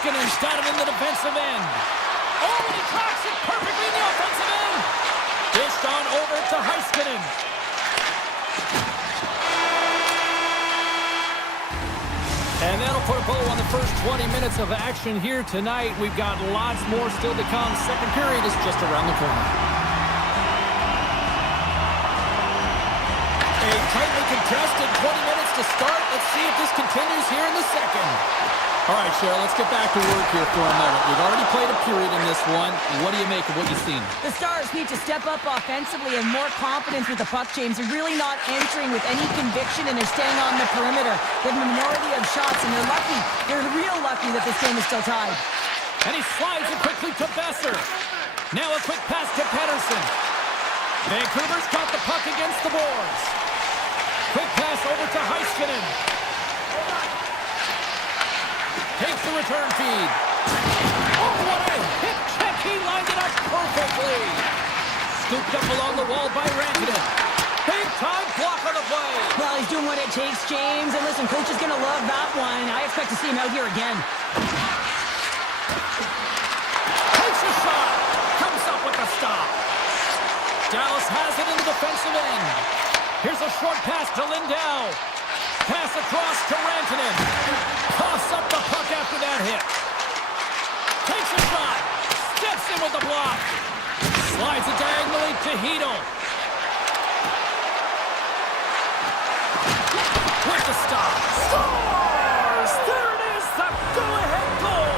Heiskanen's got it in the defensive end. Oh, and he tracks it perfectly in the offensive end. Dished on over to Heiskanen. And that'll put a bow on the first 20 minutes of action here tonight. We've got lots more still to come. Second period is just around the corner. A tightly contested 20 minutes to start. Let's see if this continues here in the second. All right, Cheryl, let's get back to work here for a moment. We've already played a period in this one. What do you make of what you've seen? The Stars need to step up offensively and more confidence with the puck, James. They're really not entering with any conviction, and they're staying on the perimeter. They have a minority of shots, and they're lucky. They're real lucky that this game is still tied. And he slides it quickly to Besser. Now a quick pass to Pettersson. Vancouver's got the puck against the boards. Quick pass over to Heiskanen. Takes the return feed. Oh, what a hip check. He lined it up perfectly. Scooped up along the wall by Rantanen. Big time block on the play. Well, he's doing what it takes, James. And listen, coach is going to love that one. I expect to see him out here again. Takes a shot. Comes up with the stop. Dallas has it in the defensive end. Here's a short pass to Lindell. Pass across to Rantanen. Toss up the puck after that hit. Takes a shot. Steps in with the block. Slides it diagonally to Hedel. With the stop. Scores! There it is, the go-ahead goal.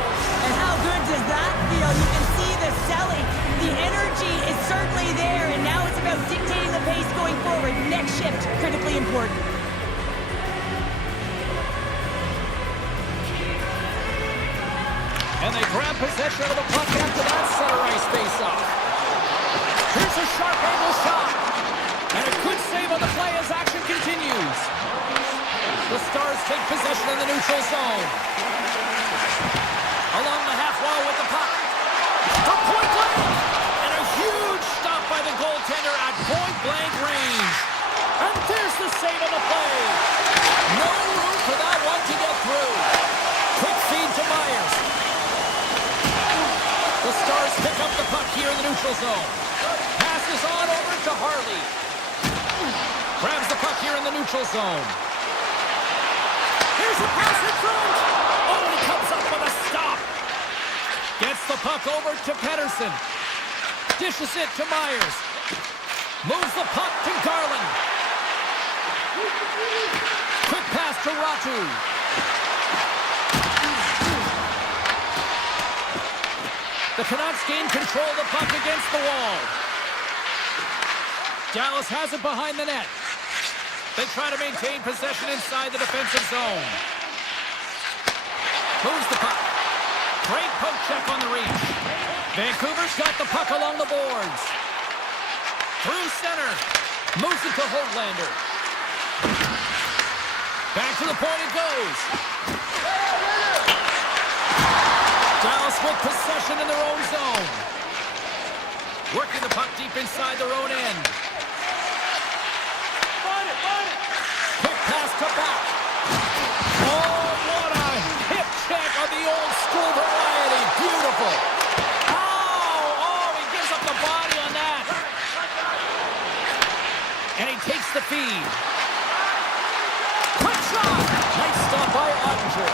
And how good does that feel? You can see the selling. The energy is certainly there, and now it's about dictating the pace going forward. Next shift, critically important. And they grab possession of the puck after that center ice face-off. Here's a sharp angle shot. And a good save on the play as action continues. The Stars take possession in the neutral zone. Along the half wall with the puck. The point blank! And a huge stop by the goaltender at point blank range. And there's the save on the play. No room for that one to get through. Quick feed to Myers. The Stars pick up the puck here in the neutral zone. Passes on over to Harley. Grabs the puck here in the neutral zone. Here's a pass in front. Oh, he comes up with a stop. Gets the puck over to Pettersson. Dishes it to Myers. Moves the puck to Garland. Quick pass to Ratu. The Canucks gain control of the puck against the wall. Dallas has it behind the net. They try to maintain possession inside the defensive zone. Moves the puck. Great poke check on the reach. Vancouver's got the puck along the boards. Through center. Moves it to Holtlander. Back to the point it goes. Dallas with possession in their own zone. Working the puck deep inside their own end. Quick pass to back. Oh, what a hip check of the old school variety. Beautiful. Oh, he gives up the body on that. And he takes the feed. Quick shot. Nice stop by Ottinger.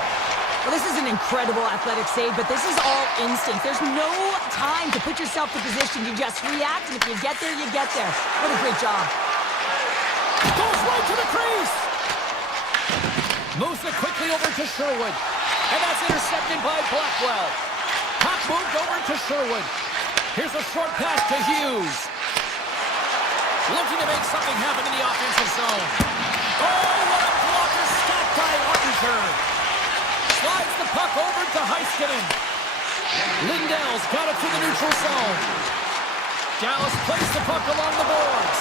Well, this is an incredible athletic save, but this is all instinct. There's no time to put yourself in position. You just react, and if you get there, you get there. What a great job. Goes right to the crease. Moves it quickly over to Sherwood. And that's intercepted by Blackwell. Puck moved over to Sherwood. Here's a short pass to Hughes. Looking to make something happen in the offensive zone. Oh, what a blocker stop by Ottinger. Slides the puck over to Heiskanen. Lindell's got it to the neutral zone. Dallas plays the puck along the boards.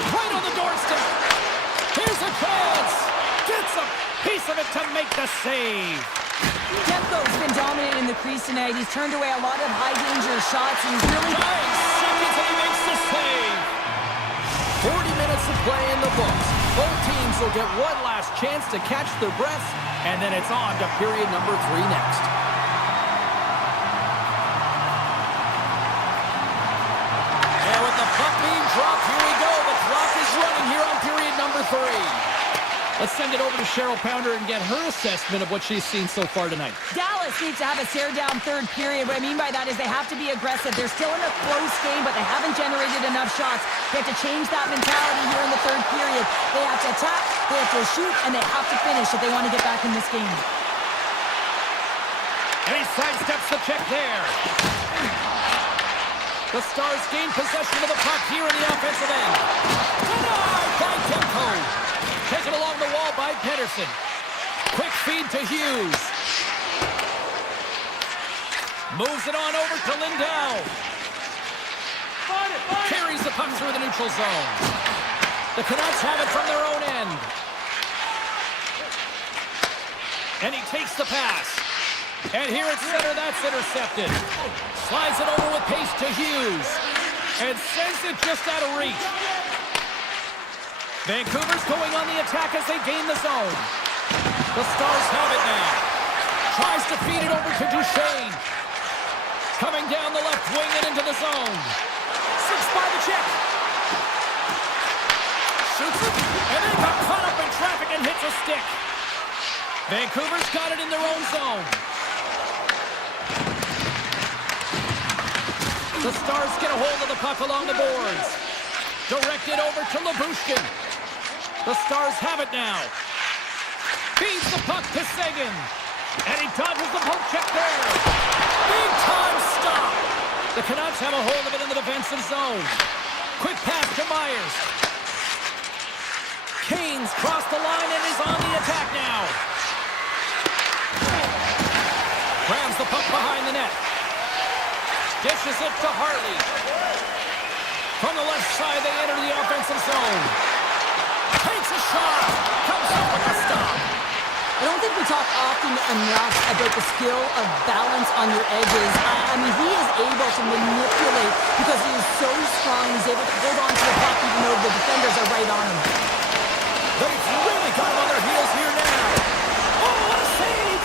Right on the doorstep. Here's a chance. Gets a piece of it to make the save. Demko's been dominant in the crease tonight. He's turned away a lot of high-danger shots. He's really... 9 seconds and he makes the save. 40 minutes of play in the books. Both teams will get one last chance to catch their breaths, and then it's on to period number 3 next. And with the puck being dropped, here we go. The clock is running here on period number 3. Let's send it over to Cheryl Pounder and get her assessment of what she's seen so far tonight. Dallas needs to have a stare-down third period. What I mean by that is they have to be aggressive. They're still in a close game, but they haven't generated enough shots. They have to change that mentality here in the third period. They have to attack, they have to shoot, and they have to finish if they want to get back in this game. And he sidesteps the check there. The Stars gain possession of the puck here in the offensive end. Denied by Demko. Taken along the wall by Pedersen. Quick feed to Hughes. Moves it on over to Lindell. Carries the puck through the neutral zone. The Canucks have it from their own end. And he takes the pass. And here at center, that's intercepted. Slides it over with pace to Hughes. And sends it just out of reach. Vancouver's going on the attack as they gain the zone. The Stars have it now. Tries to feed it over to Duchesne. Coming down the left wing and into the zone. Six by the check. Shoots it. And then got caught up in traffic and hits a stick. Vancouver's got it in their own zone. The Stars get a hold of the puck along the boards. Directed over to Lyubushkin. The Stars have it now. Feeds the puck to Seguin. And he dodges the poke check there. Big time stop. The Canucks have a hold of it in the defensive zone. Quick pass to Myers. Kane's crossed the line and is on the attack now. Grabs the puck behind the net. Dishes it to Hartley. From the left side, they enter the offensive zone. Takes a shot. Comes up with a stop. I don't think we talk often enough about the skill of balance on your edges. I mean, he is able to manipulate because he is so strong. He's able to hold on to the puck even though the defenders are right on him. They've really got him on their heels here now. Oh, what a save!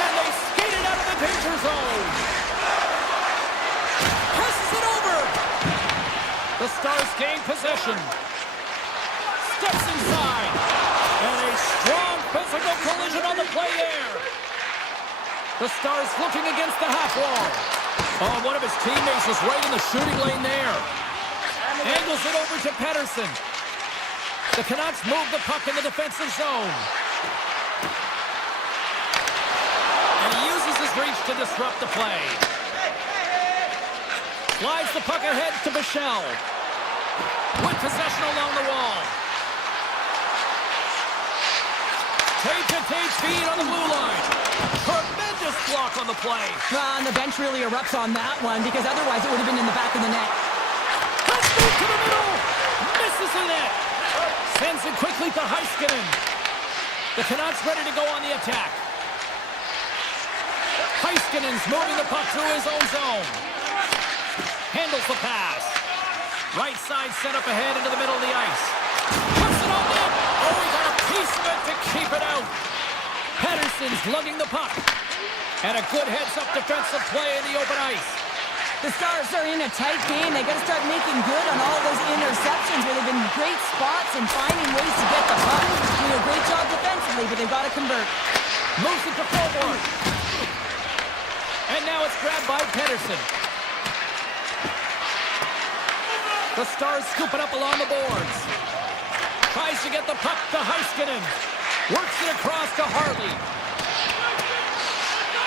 And they skated out of the danger zone. Passes it over. The Stars gain possession. Steps inside. And a strong physical collision on the play there. The Stars looking against the half wall. Oh, one of his teammates was right in the shooting lane there. Angles it over to Pedersen. The Canucks move the puck in the defensive zone. And he uses his reach to disrupt the play. Slides the puck ahead to Bichelle. With possession along the wall. Tape-to-tape feed on the blue line. Tremendous block on the play. And the bench really erupts on that one because otherwise it would have been in the back of the net. Let's move to the middle. Misses the net. Sends it quickly to Heiskanen. The Canucks ready to go on the attack. Heiskanen's moving the puck through his own zone. Handles the pass. Right side set up ahead into the middle of the ice. Puts it on net. Oh, he got a piece of it to keep it out. Pedersen's lugging the puck. And a good heads-up defensive play in the open ice. The Stars are in a tight game. They got to start making good on all those interceptions where they've been great spots and finding ways to get the puck. Doing a great job defensively, but they've got to convert. Moves it to forward. And now it's grabbed by Pedersen. The Stars scoop it up along the boards. Tries to get the puck to Heiskanen. Works it across to Hartley.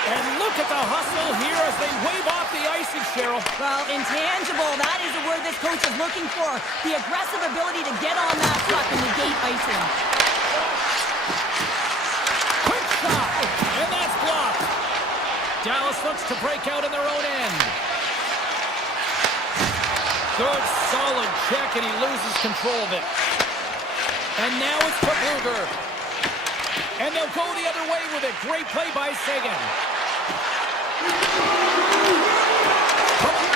And look at the hustle here as they wave off the icing, Cheryl. Well, intangible, that is the word this coach is looking for. The aggressive ability to get on that puck and negate icing. Quick shot, and that's blocked. Dallas looks to break out in their own end. Good, solid check, and he loses control of it. And now it's for Bluger. And they'll go the other way with it. Great play by Seguin.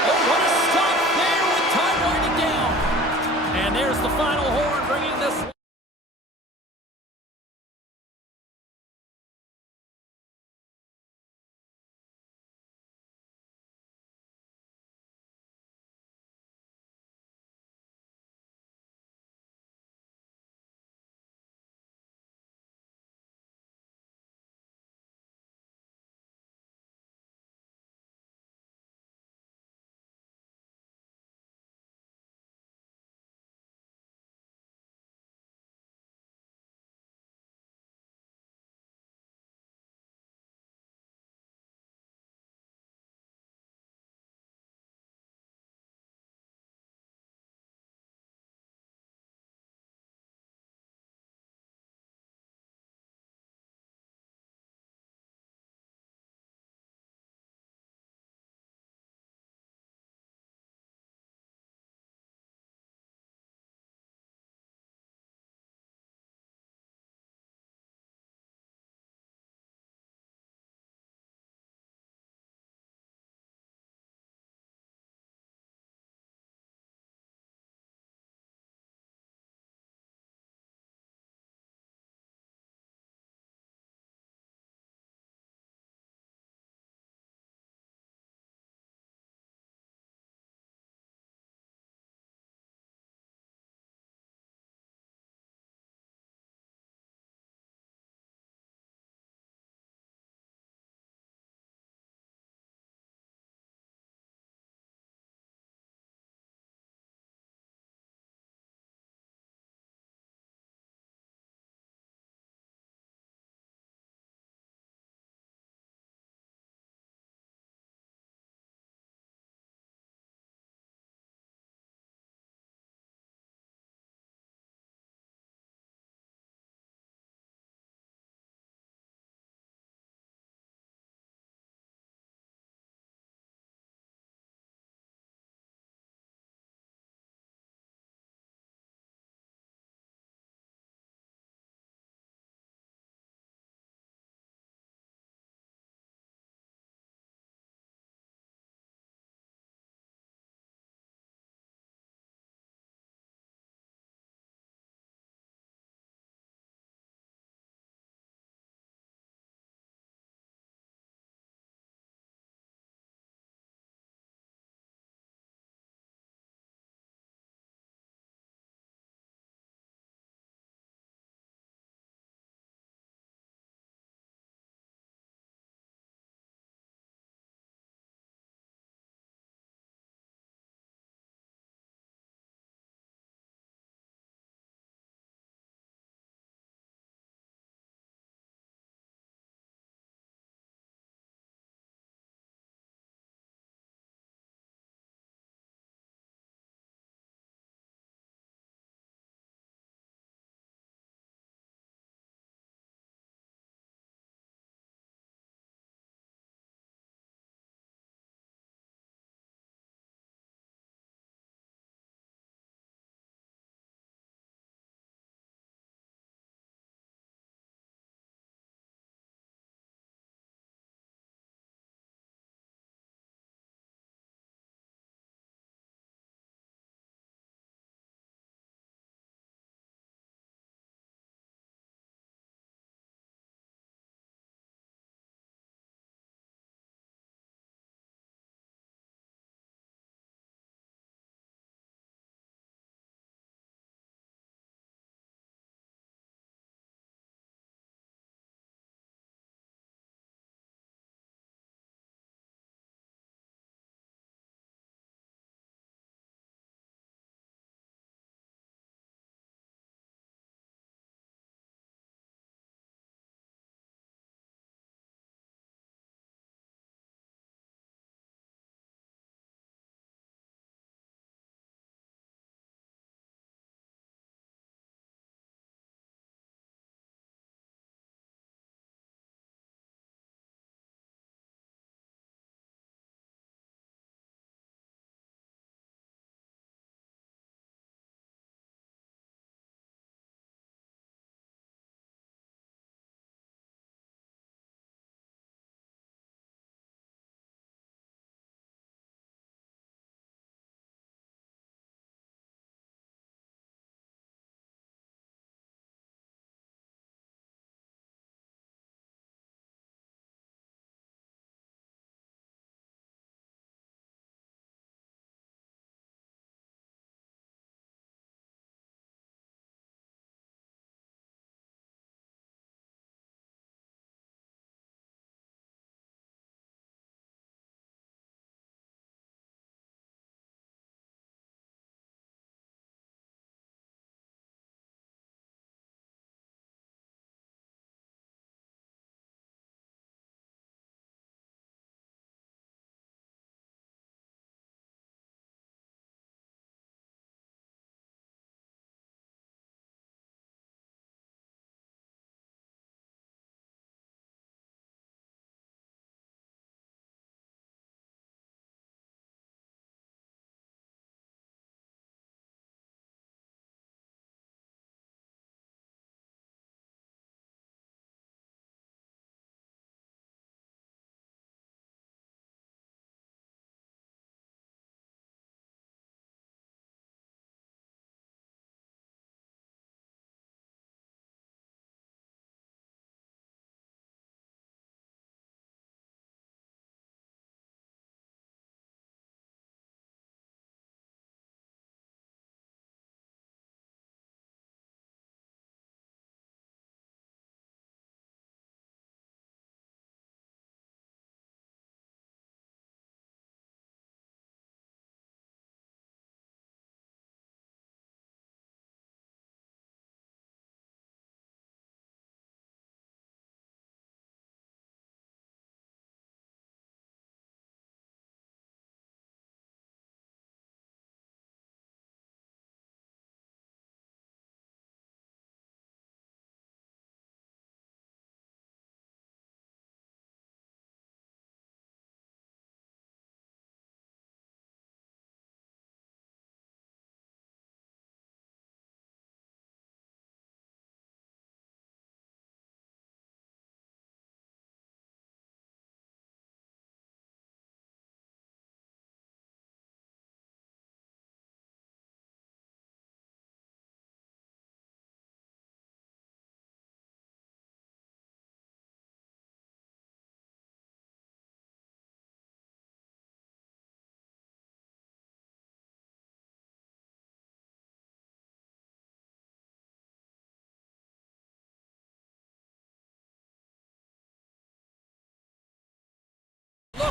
Oh, what a stop there with time running There's the final horn bringing this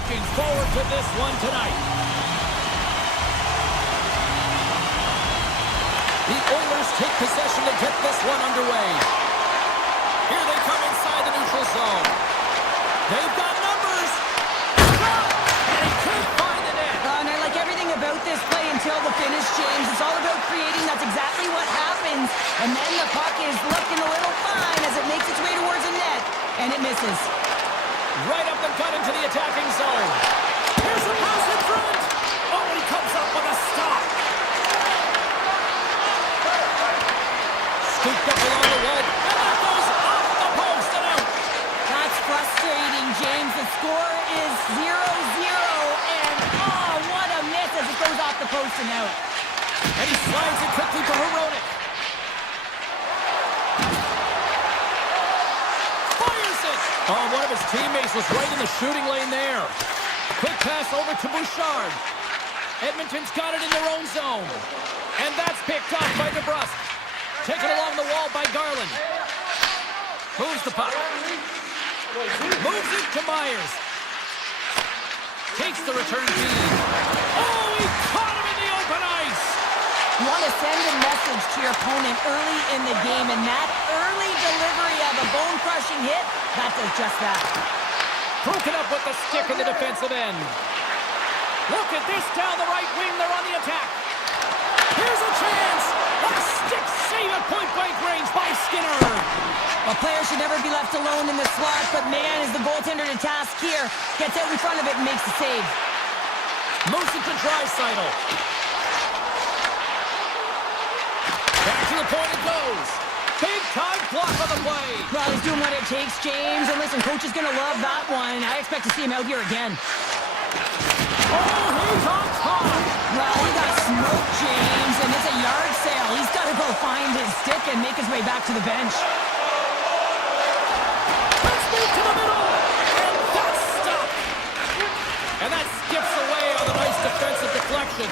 looking forward to this one tonight. The Oilers take possession to get this one underway. Here they come inside the neutral zone. They've got numbers. Shot! And he can't find the net. And I like everything about this play until the finish, James. It's all about creating. That's exactly what happens. And then the puck is looking a little fine as it makes its way towards the net. And it misses. Right up the gut into the attacking zone. Here's a pass in front. Oh, he comes up with a stop. Scooped up along the wall. And that goes off the post and out. That's frustrating, James. The score is 0-0. And, oh, what a miss as it goes off the post and out. And he slides it quickly for Heronic. Fires it. Oh, one of his teammates was right in the shooting lane there. Quick pass over to Bouchard. Edmonton's got it in their own zone. And that's picked off by DeBrusque. Taken along the wall by Garland. Moves the puck. Moves it to Myers. Takes the return feed. Oh, he caught him in the open ice. You want to send a message to your opponent early in the game, and that early delivery of a bone-crushing hit, that does just that. Broken up with the stick in the defensive end. Look at this down the right wing. They're on the attack. Here's a chance. A stick save at point-blank range by Skinner. A player should never be left alone in the slot, but man, is the goaltender to task here. Gets out in front of it and makes the save. Moves it to Draisaitl. Back to the point it goes. Big-time block on the play. Well, he's doing what it takes, James. And listen, coach is going to love that one. I expect to see him out here again. Oh, he's on top. Well, he got smoked, James, and it's a yard sale. He's got to go find his stick and make his way back to the bench. Let's move to the middle. And that's stopped. And that skips away on a nice defensive deflection.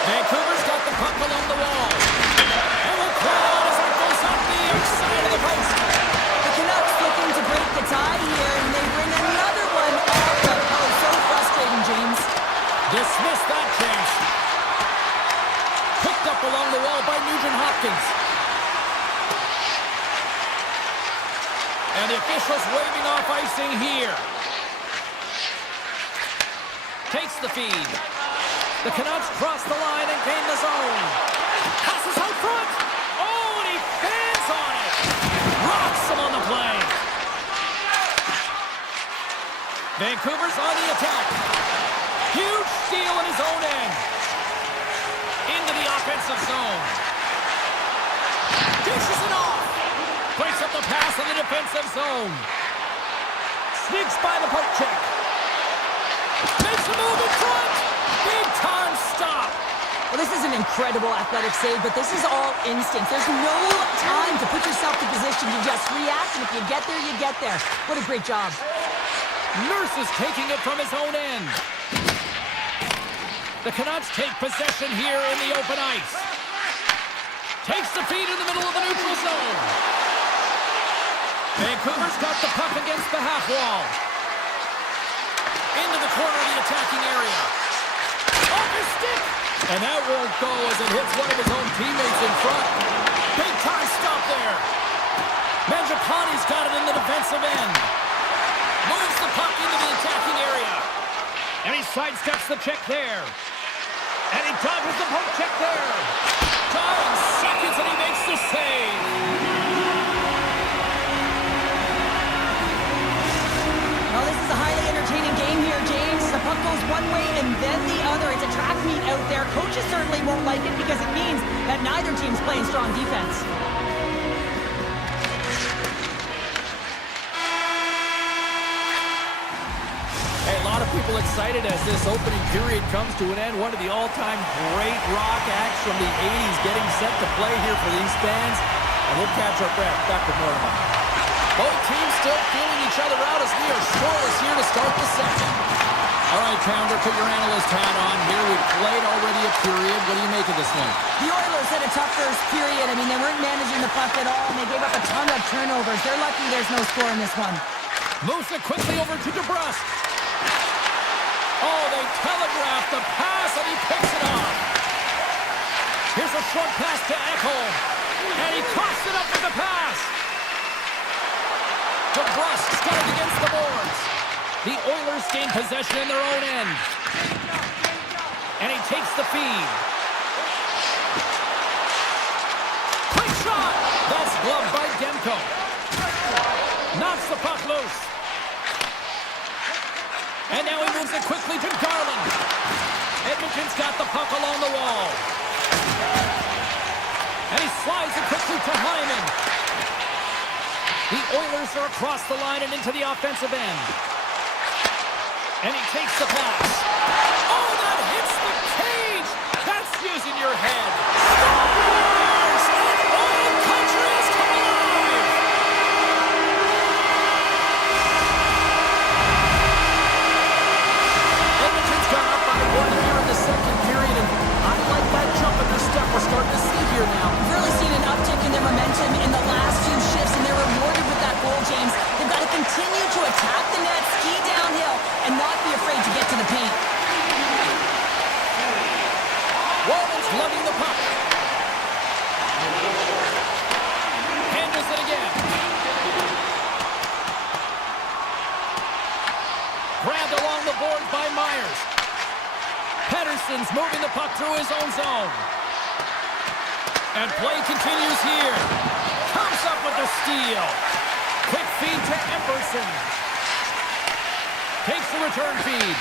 Vancouver's got the puck along the wall. And we'll call out as it goes up the outside of the post. The Canucks looking to break the tie here, and they bring another one off the post. So frustrating, James. Dismissed that chance. Picked up along the wall by Nugent-Hopkins. And the officials waving off icing here. Takes the feed. The Canucks cross the line and gain the zone. Passes out front. Oh, and he fans on it. Rocks him on the play. Vancouver's on the attack. Huge steal in his own end. Into the offensive zone. Dishes it off. Breaks up the pass in the defensive zone. Sneaks by the poke check. Makes a move in front. Big time stop. Well, this is an incredible athletic save, but this is all instinct. There's no time to put yourself in position. You just react, and if you get there, you get there. What a great job. Nurse is taking it from his own end. The Canucks take possession here in the open ice. Takes the feed in the middle of the neutral zone. Vancouver's got the puck against the half wall. Into the corner of the attacking area. Off his stick! And that won't go as it hits one of his own teammates in front. Big time stop there. Mangiapane's got it in the defensive end. Moves the puck into the attacking area. And he sidesteps the check there. And he dodges the poke check there. 9 seconds and he makes the save. Well, this is a highly entertaining game here, James. The puck goes one way and then the other. It's a track meet out there. Coaches certainly won't like it because it means that neither team's playing strong defense. Hey, a lot of people excited as this opening period comes to an end. One of the all-time great rock acts from the 80s getting set to play here for these fans. And we'll catch our breath. Back with more in a moment. Both teams still feeling each other out as we are scoreless here to start the second. All right, Pounder, put your analyst hat on here. We've played already a period. What do you make of this one? The Oilers had a tough first period. I mean, they weren't managing the puck at all, and they gave up a ton of turnovers. They're lucky there's no score in this one. Moves it quickly over to DeBrusque. Oh, they telegraphed the pass, and he picks it off. Here's a short pass to Ekholm, and he coughs it up with the pass. DeBrusque's got it against the boards. The Oilers gain possession in their own end. And he takes the feed. Quick shot! That's gloved by Demko. Knocks the puck loose. And now he moves it quickly to Garland. Edmonton's got the puck along the wall. And he slides it quickly to Hyman. The Oilers are across the line and into the offensive end. And he takes the pass. Oh, that hits the cage! That's using your head. Scores! And Oil Country has come alive! Edmonton's gone up by one here in the second period, and I like that jump in their step we're starting to see here now. We've really seen an uptick in their momentum in the last few shifts, and they're rewarded with that goal, James. They've got to continue to attack the net, ski downhill, and not be afraid to get to the paint. Walden's lugging the puck. Handles it again. Grabbed along the board by Myers. Pettersson's moving the puck through his own zone. And play continues here. Comes up with the steal. Quick feed to Emberson. Takes the return feed.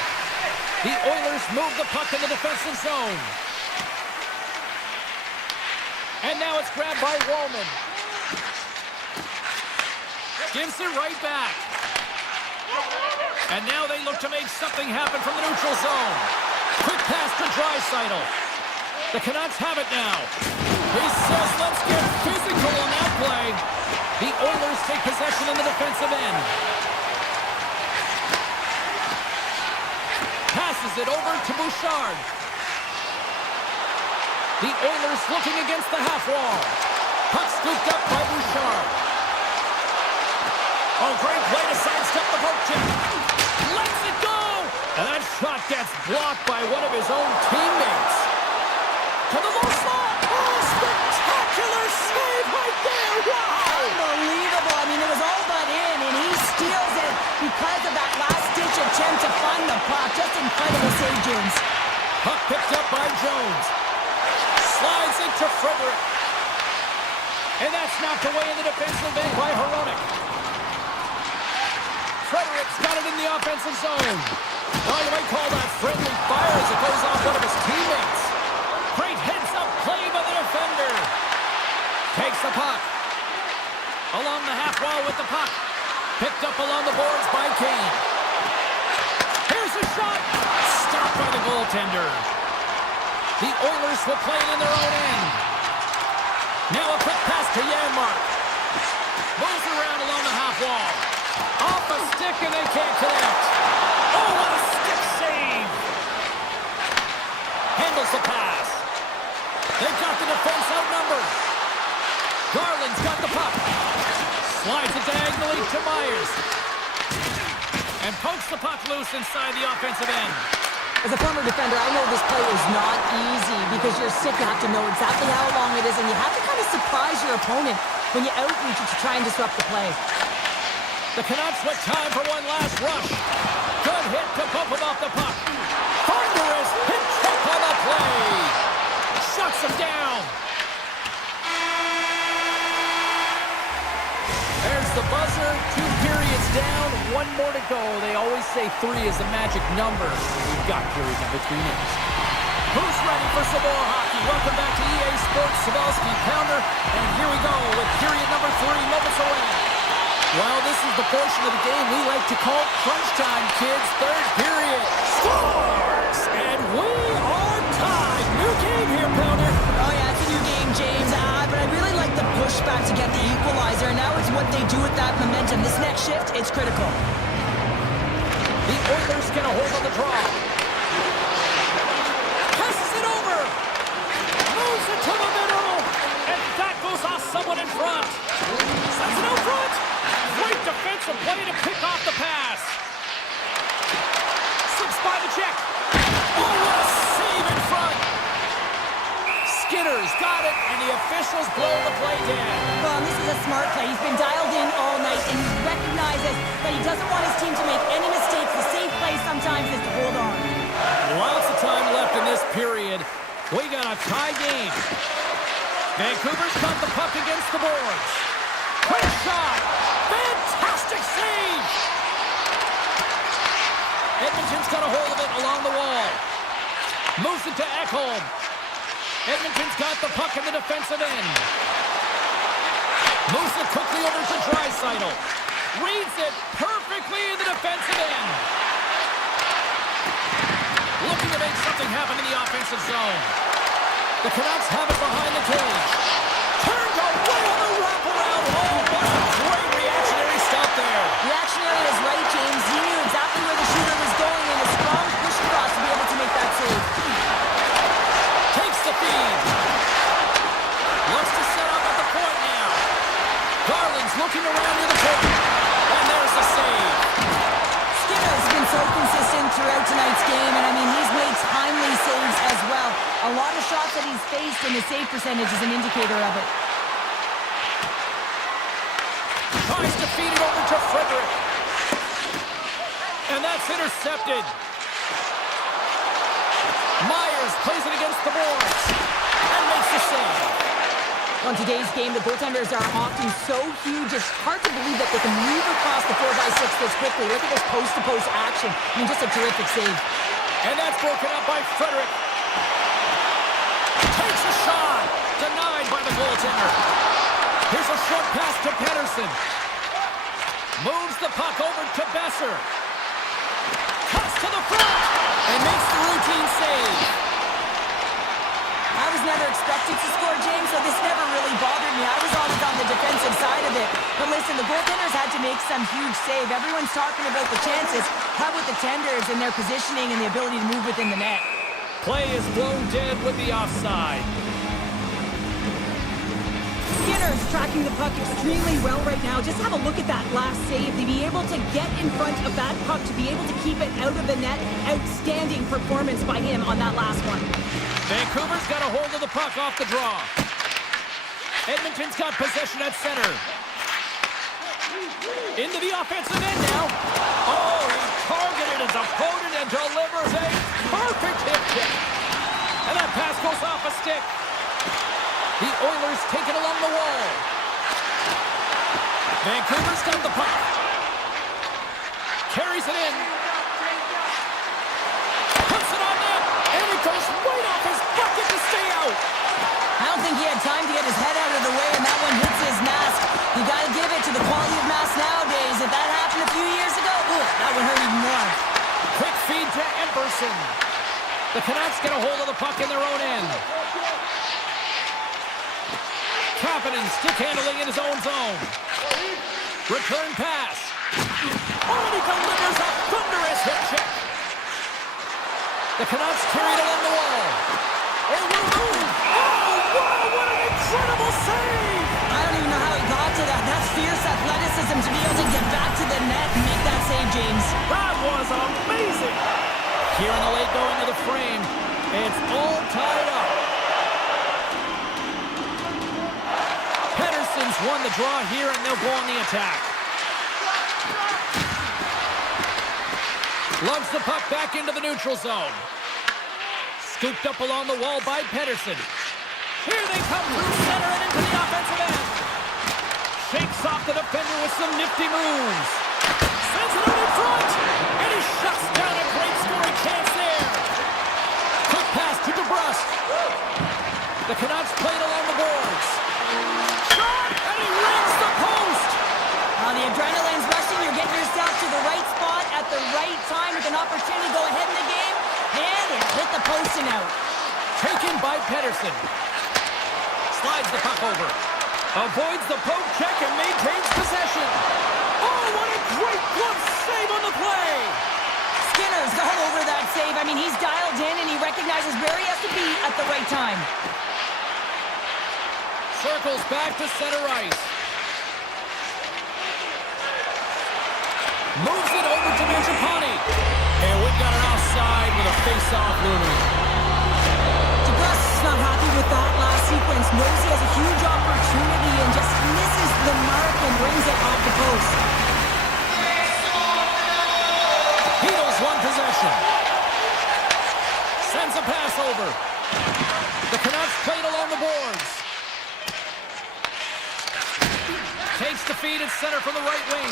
The Oilers move the puck in the defensive zone. And now it's grabbed by Wallman. Gives it right back. And now they look to make something happen from the neutral zone. Quick pass to Draisaitl. The Canucks have it now. He says, let's get physical on that play. The Oilers take possession in the defensive end. Passes it over to Bouchard. The Oilers looking against the half wall. Puck scooped up by Bouchard. Oh, great play to sidestep the poke check. Lets it go! And that shot gets blocked by one of his own teammates. To the low slot. Oh, spectacular save right there. Wow! Unbelievable. I mean, it was all but in, and he steals it because of that last-ditch attempt to find the puck. Just incredible save, James. Puck picked up by Jones. Slides into Frederick. And that's knocked away in the defensive end by Hronek. Frederick's got it in the offensive zone. Oh, you might call that friendly fire as it goes off one of his teammates. Great heads-up play by the defender. Takes the puck. Along the half wall with the puck. Picked up along the boards by Kane. Here's a shot. Stopped by the goaltender. The Oilers will play it in their own end. Now a quick pass to Janmark. Moves around along the half wall. Off a stick and they can't connect. Oh, what a stick save. Handles the pass. They've got the defense outnumbered. Garland's got the puck. Slides it diagonally to Myers. And pokes the puck loose inside the offensive end. As a former defender, I know this play is not easy because you're sick. You have to know exactly how long it is, and you have to kind of surprise your opponent when you outreach it to try and disrupt the play. The Canucks with time for one last rush. Good hit to bump him off the puck. Thunderous hit check on the play. Shuts him down. There's the buzzer. 2 periods down. 1 more to go. They always say 3 is the magic number. We've got period number 3 next. Who's ready for some more hockey? Welcome back to EA Sports Savalsky Pounder. And here we go with period number 3 moments away. Well, this is the portion of the game we like to call crunch time, kids. 3rd period. Scores! And we are tied. New game here, Pounder. Oh, yeah, it's a new game, James. But I really like the pushback to get the equalizer. Now it's what they do with that momentum. This next shift, it's critical. The Oilers get a hold of the draw. Passes it over. Skinner's got it, and the officials blow the play dead. Well, this is a smart play. He's been dialed in all night, and he recognizes that he doesn't want his team to make any mistakes. The safe play sometimes is to hold on. Lots of time left in this period. We got a tie game. Vancouver's got the puck against the boards. Quick shot! Fantastic save! Edmonton's got a hold of it along the wall. Moves it to Ekholm. Edmonton's got the puck in the defensive end. Moves it quickly over to Draisaitl. Reads it perfectly in the defensive end. Looking to make something happen in the offensive zone. The Canucks have it behind the cage. Turned away on the wraparound. Oh, what a great reactionary stop there. Reactionary is right, James. He knew exactly where the shooter was going, and a strong push across to be able to make that save. Takes the feed. Looks to set up at the point now. Garland's looking around near the point. And there's the save. Skinner's been so consistent throughout tonight's game, and I mean, he's made timely saves as well. A lot of shots that he's faced, and the save percentage is an indicator of it. Tries to feed it over to Frederick. And that's intercepted. Myers plays it against the boards and makes the save. On today's game, the goaltenders are often so huge, it's hard to believe that they can move across the 4x6 this quickly. Look at this post-to-post action. I mean, just a terrific save. And that's broken up by Frederick. Takes a shot. Denied by the goaltender. Here's a short pass to Pettersson. Moves the puck over to Besser. Cuts to the front and makes the routine save. I was never expected to score, James, so this never really bothered me. I was always on the defensive side of it. But listen, the goaltenders had to make some huge save. Everyone's talking about the chances. How about the tenders and their positioning and the ability to move within the net? Play is blown dead with the offside. Skinner's tracking the puck extremely well right now. Just have a look at that last save. To be able to get in front of that puck, to be able to keep it out of the net, outstanding performance by him on that last one. Vancouver's got a hold of the puck off the draw. Edmonton's got possession at center. Into the offensive end now. Oh, he targeted his opponent and delivers a perfect hip kick. And that pass goes off a stick. The Oilers take it along the wall. Vancouver's got the puck. Carries it in. Puts it on net. And it goes right off his bucket to stay out. I don't think he had time to get his head out of the way, and that one hits his mask. You got to give it to the quality of mask nowadays. If that happened a few years ago, ooh, that would hurt even more. Quick feed to Emberson. The Canucks get a hold of the puck in their own end. Kapanen stick handling in his own zone. Return pass. Oh, and he delivers a thunderous hit check. The Canucks carry it along the wall. Oh, wow, what an incredible save! I don't even know how he got to that. That's fierce athleticism to be able to get back to the net and make that save, James. That was amazing! Here in the late going to the frame, it's all tied up. Pettersson's won the draw here, and they'll go on the attack. Loves the puck back into the neutral zone. Scooped up along the wall by Pettersson. Here they come through center and into the offensive end. Shakes off the defender with some nifty moves. Sends it out in front. And he shuts down a great scoring chance there. Quick pass to DeBrusque. The Canucks played along the boards. Shot! And he rings the post. Now the adrenaline's rushing. You're getting yourself to the right spot at the right time with an opportunity to go ahead in the game. And it hit the post and out. Taken by Pettersson. Slides the puck over. Avoids the poke check and maintains possession. Oh, what a great glove save on the play! Skinner's gone over that save. I mean, he's dialed in and he recognizes where he has to be at the right time. Circles back to center ice. Moves it over to Mangiapane. And we've got an offside with a face-off looming. DeBrusque's not happy with that last brings it off the post. Heedles one possession. Sends a pass over. The Canucks played along the boards. Takes the feed at center from the right wing.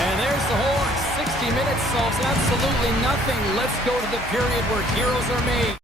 And there's the horn. 60 minutes solves absolutely nothing. Let's go to the period where heroes are made.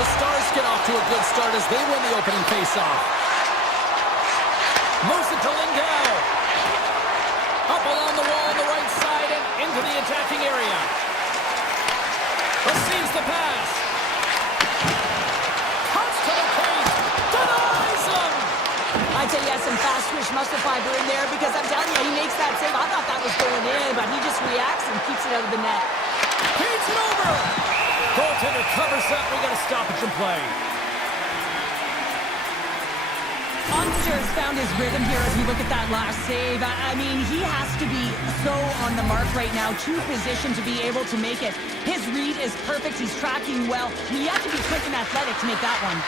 The Stars get off to a good start as they win the opening faceoff. Moves it to Lindell. Up along the wall on the right side and into the attacking area. Receives the pass. Cuts to the paint. Denies him. I'd say he has some fast twitch muscle fiber in there because I'm telling you, he makes that save. I thought that was going in, but he just reacts and keeps it out of the net. Feeds it over. Goaltender covers up. We got a stoppage in play. Onster has found his rhythm here as we look at that last save. I mean, he has to be so on the mark right now, to position to be able to make it. His read is perfect. He's tracking well. I mean, you have to be quick and athletic to make that one.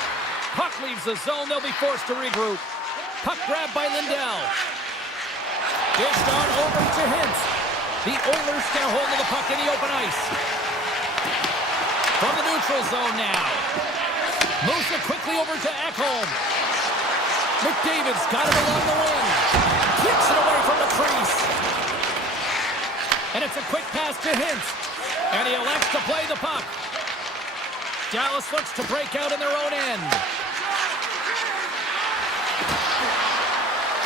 Puck leaves the zone. They'll be forced to regroup. Puck grabbed by Lindell. Dished on over to Hintz. The Oilers get a hold of the puck in the open ice. From the neutral zone now. Moves it quickly over to Ekholm. McDavid's got it along the wing. Kicks it away from the crease. And it's a quick pass to Hintz. And he elects to play the puck. Dallas looks to break out in their own end.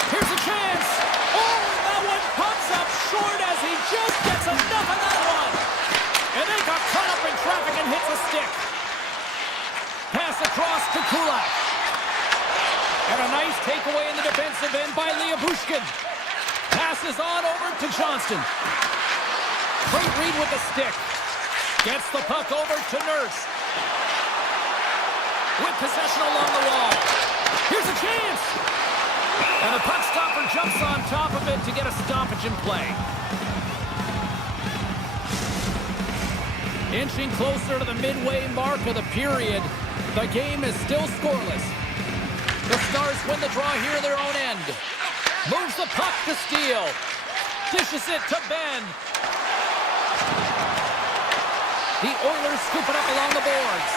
Here's a chance. Oh, that one pops up short as he just gets enough of that one. And they got caught up in traffic and hits a stick. Pass across to Kulak. And a nice takeaway in the defensive end by Liabushkin. Passes on over to Johnston. Great read with the stick. Gets the puck over to Nurse. With possession along the wall. Here's a chance. And the puck stopper jumps on top of it to get a stoppage in play. Inching closer to the midway mark of the period. The game is still scoreless. The Stars win the draw here in their own end. Moves the puck to Steele. Dishes it to Ben. The Oilers scoop it up along the boards.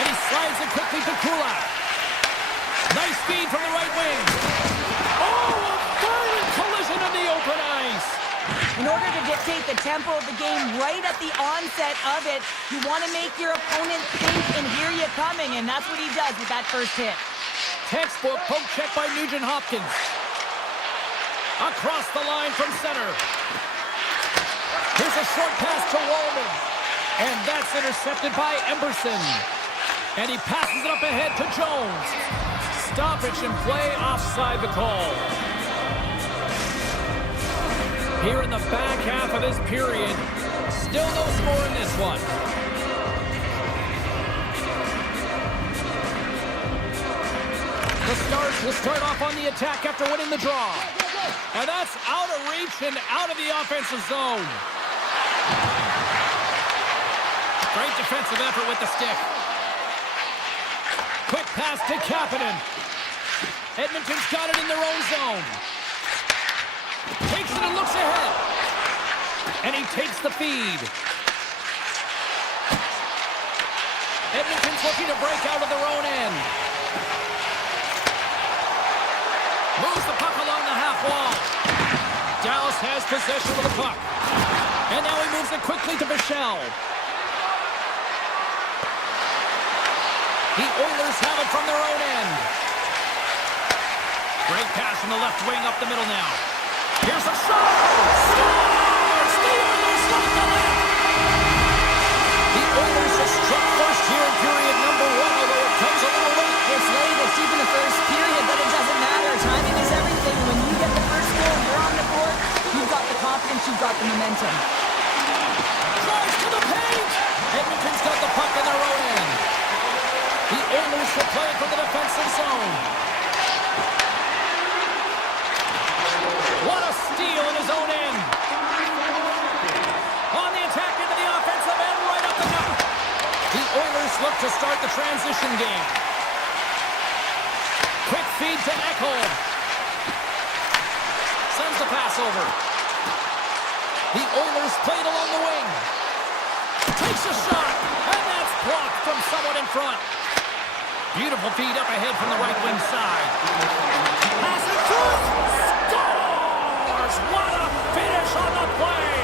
And he slides it quickly to Kulak. Nice feed from the right wing. Oh, a violent collision in the open ice. In order to dictate the tempo of the game right at the onset of it, you want to make your opponent think and hear you coming, and that's what he does with that first hit. Textbook poke check by Nugent Hopkins. Across the line from center. Here's a short pass to Wallman. And that's intercepted by Emberson. And he passes it up ahead to Jones. Stoppage in play, offside the call. Here in the back half of this period, still no score in this one. The Stars will start off on the attack after winning the draw. And that's out of reach and out of the offensive zone. Great defensive effort with the stick. Quick pass to Kapanen. Edmonton's got it in their own zone. Takes it and looks ahead. And he takes the feed. Edmonton's looking to break out of their own end. Moves the puck along the half wall. Dallas has possession of the puck. And now he moves it quickly to Bichelle. The Oilers have it from their own end. Great pass from the left wing up the middle now. Here's a shot! Scores! The Oilers got the lead! The Oilers have struck first here in period number 1, although it comes a little late. It's late, it's deep in the first period, but it doesn't matter. Timing is everything. When you get the first goal, you're on the board. You've got the confidence, you've got the momentum. Drives to the paint! Edmonton's got the puck in their own end. The Oilers will play from the defensive zone. What a steal in his own end. On the attack into the offensive end, right up the gut. The Oilers look to start the transition game. Quick feed to Ekholm. Sends the pass over. The Oilers played along the wing. Takes a shot, and that's blocked from someone in front. Beautiful feed up ahead from the right wing side. Pass it through. Scores! What a finish on the play!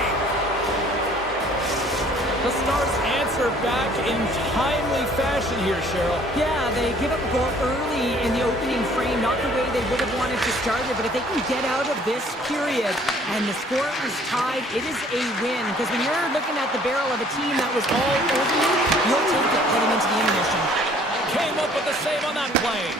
The Stars answer answer back in timely fashion here, Cheryl. Yeah, they give up a goal early in the opening frame, not the way they would have wanted to start it, but if they can get out of this period and the score was tied, it is a win. Because when you're looking at the barrel of a team that was all over you, you'll take it heading into the intermission. Came up with the save on that play.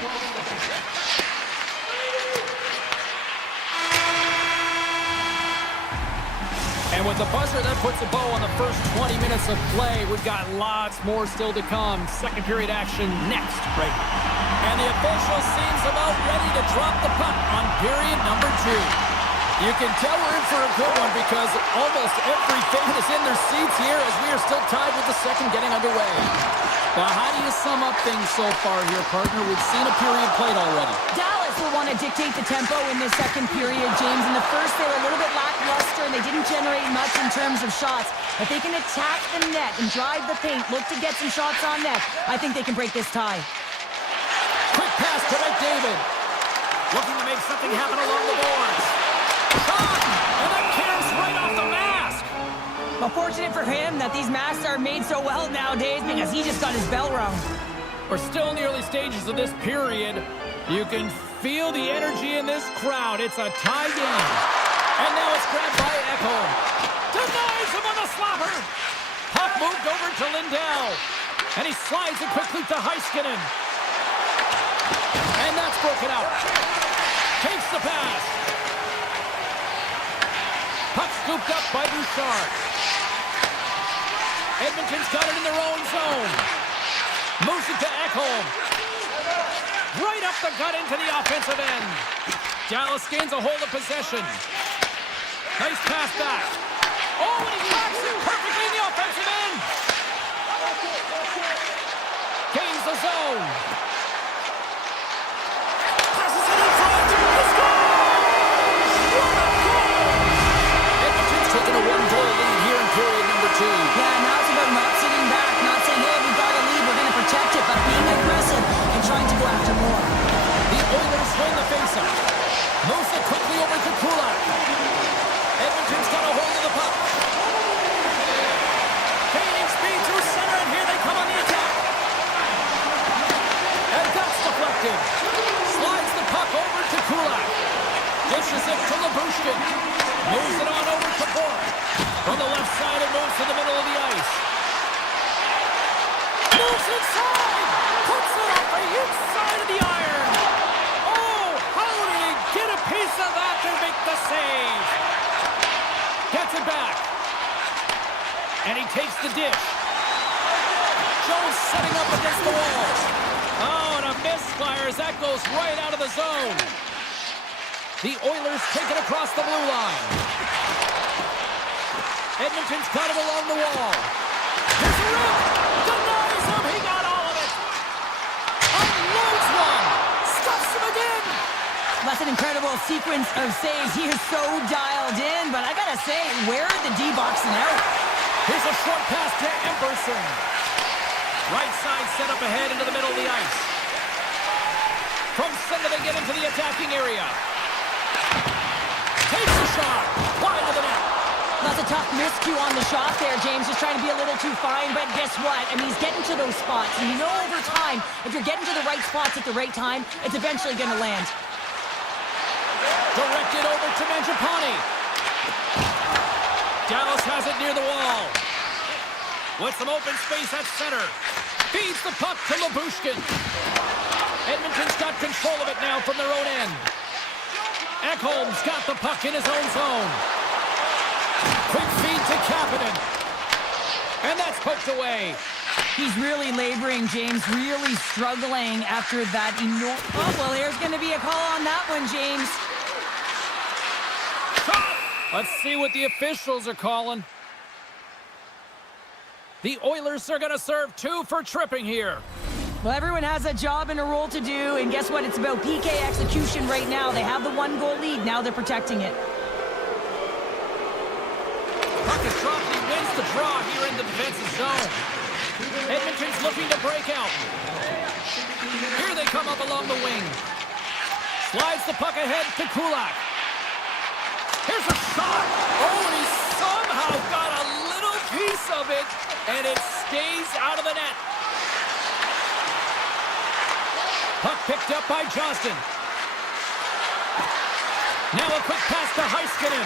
And with the buzzer, that puts a bow on the first 20 minutes of play. We've got lots more still to come. Second period action next, right? And the official seems about ready to drop the puck on period number 2. You can tell we're in for a good one because almost every fan is in their seats here as we are still tied with the second getting underway. But how do you sum up things so far here, partner? We've seen a period played already. Dallas will want to dictate the tempo in this second period, James. In the first, they were a little bit lackluster, and they didn't generate much in terms of shots. If they can attack the net and drive the paint, look to get some shots on net, I think they can break this tie. Quick pass to McDavid. Looking to make something happen along the boards. Shot! And that cares right off the mask! Well, fortunate for him that these masks are made so well nowadays because he just got his bell rung. We're still in the early stages of this period. You can feel the energy in this crowd. It's a tie game. And now it's grabbed by Ekholm. Denies him on the slapper. Puck moved over to Lindell. And he slides it quickly to Heiskanen. And that's broken out. Takes the pass. Puck scooped up by Bouchard. Edmonton's got it in their own zone. Moves it to Ekholm. Right up the gut into the offensive end. Dallas gains a hold of possession. Nice pass back. Oh, and he backs it perfectly in the offensive end. Gains the zone. Passes it in front. He scores! What a goal! Edmonton's taking a one-goal lead here in period number 2. Yeah, now it's about not sitting back, not saying, hey, we've got a lead, we're going to protect it, but being aggressive and trying to go after more. The Oilers win the faceoff. Moves it quickly over to Kulak. Edmonton's got a hold of the puck. Gaining speed through center, and here they come on the attack. And that's deflected. Slides the puck over to Kulak. Dishes it to Labushkin. Moves it on over to Bork. From the left side, it moves to the middle of the ice. Moves inside! Puts it off the inside of the iron! Oh, how did he get a piece of that to make the save? Gets it back. And he takes the dish. Jones setting up against the wall. Oh, and a misfire as that goes right out of the zone. The Oilers take it across the blue line. Edmonton's got him along the wall. Here's a rip. Denies him. He got all of it. Unloads one. Stuffs him again. That's an incredible sequence of saves. He is so dialed in, but I gotta say, where are the D-boxing out? Here's a short pass to Emberson. Right side set up ahead into the middle of the ice. From center they get into the attacking area. Takes a shot. Wide of the net. That's a tough miscue on the shot there, James. Just trying to be a little too fine, but guess what? I mean, he's getting to those spots. And you know over time, if you're getting to the right spots at the right time, it's eventually going to land. Directed over to Mangiapane. Dallas has it near the wall. With some open space at center. Feeds the puck to Labushkin. Edmonton's got control of it now from their own end. Ekholm's got the puck in his own zone. Quick feed to Kapanen. And that's poked away. He's really laboring, James, really struggling after that enormous... Oh, well, there's going to be a call on that one, James. Let's see what the officials are calling. The Oilers are going to serve 2 for tripping here. Well, everyone has a job and a role to do, and guess what? It's about PK execution right now. They have the 1-goal lead. Now they're protecting it. Puck is dropped, and he wins the draw here in the defensive zone. Edmonton's looking to break out. Here they come up along the wing. Slides the puck ahead to Kulak. Here's a shot. Oh, and he somehow got a little piece of it. And and it stays out of the net. Puck picked up by Johnston. Now a quick pass to Heiskanen.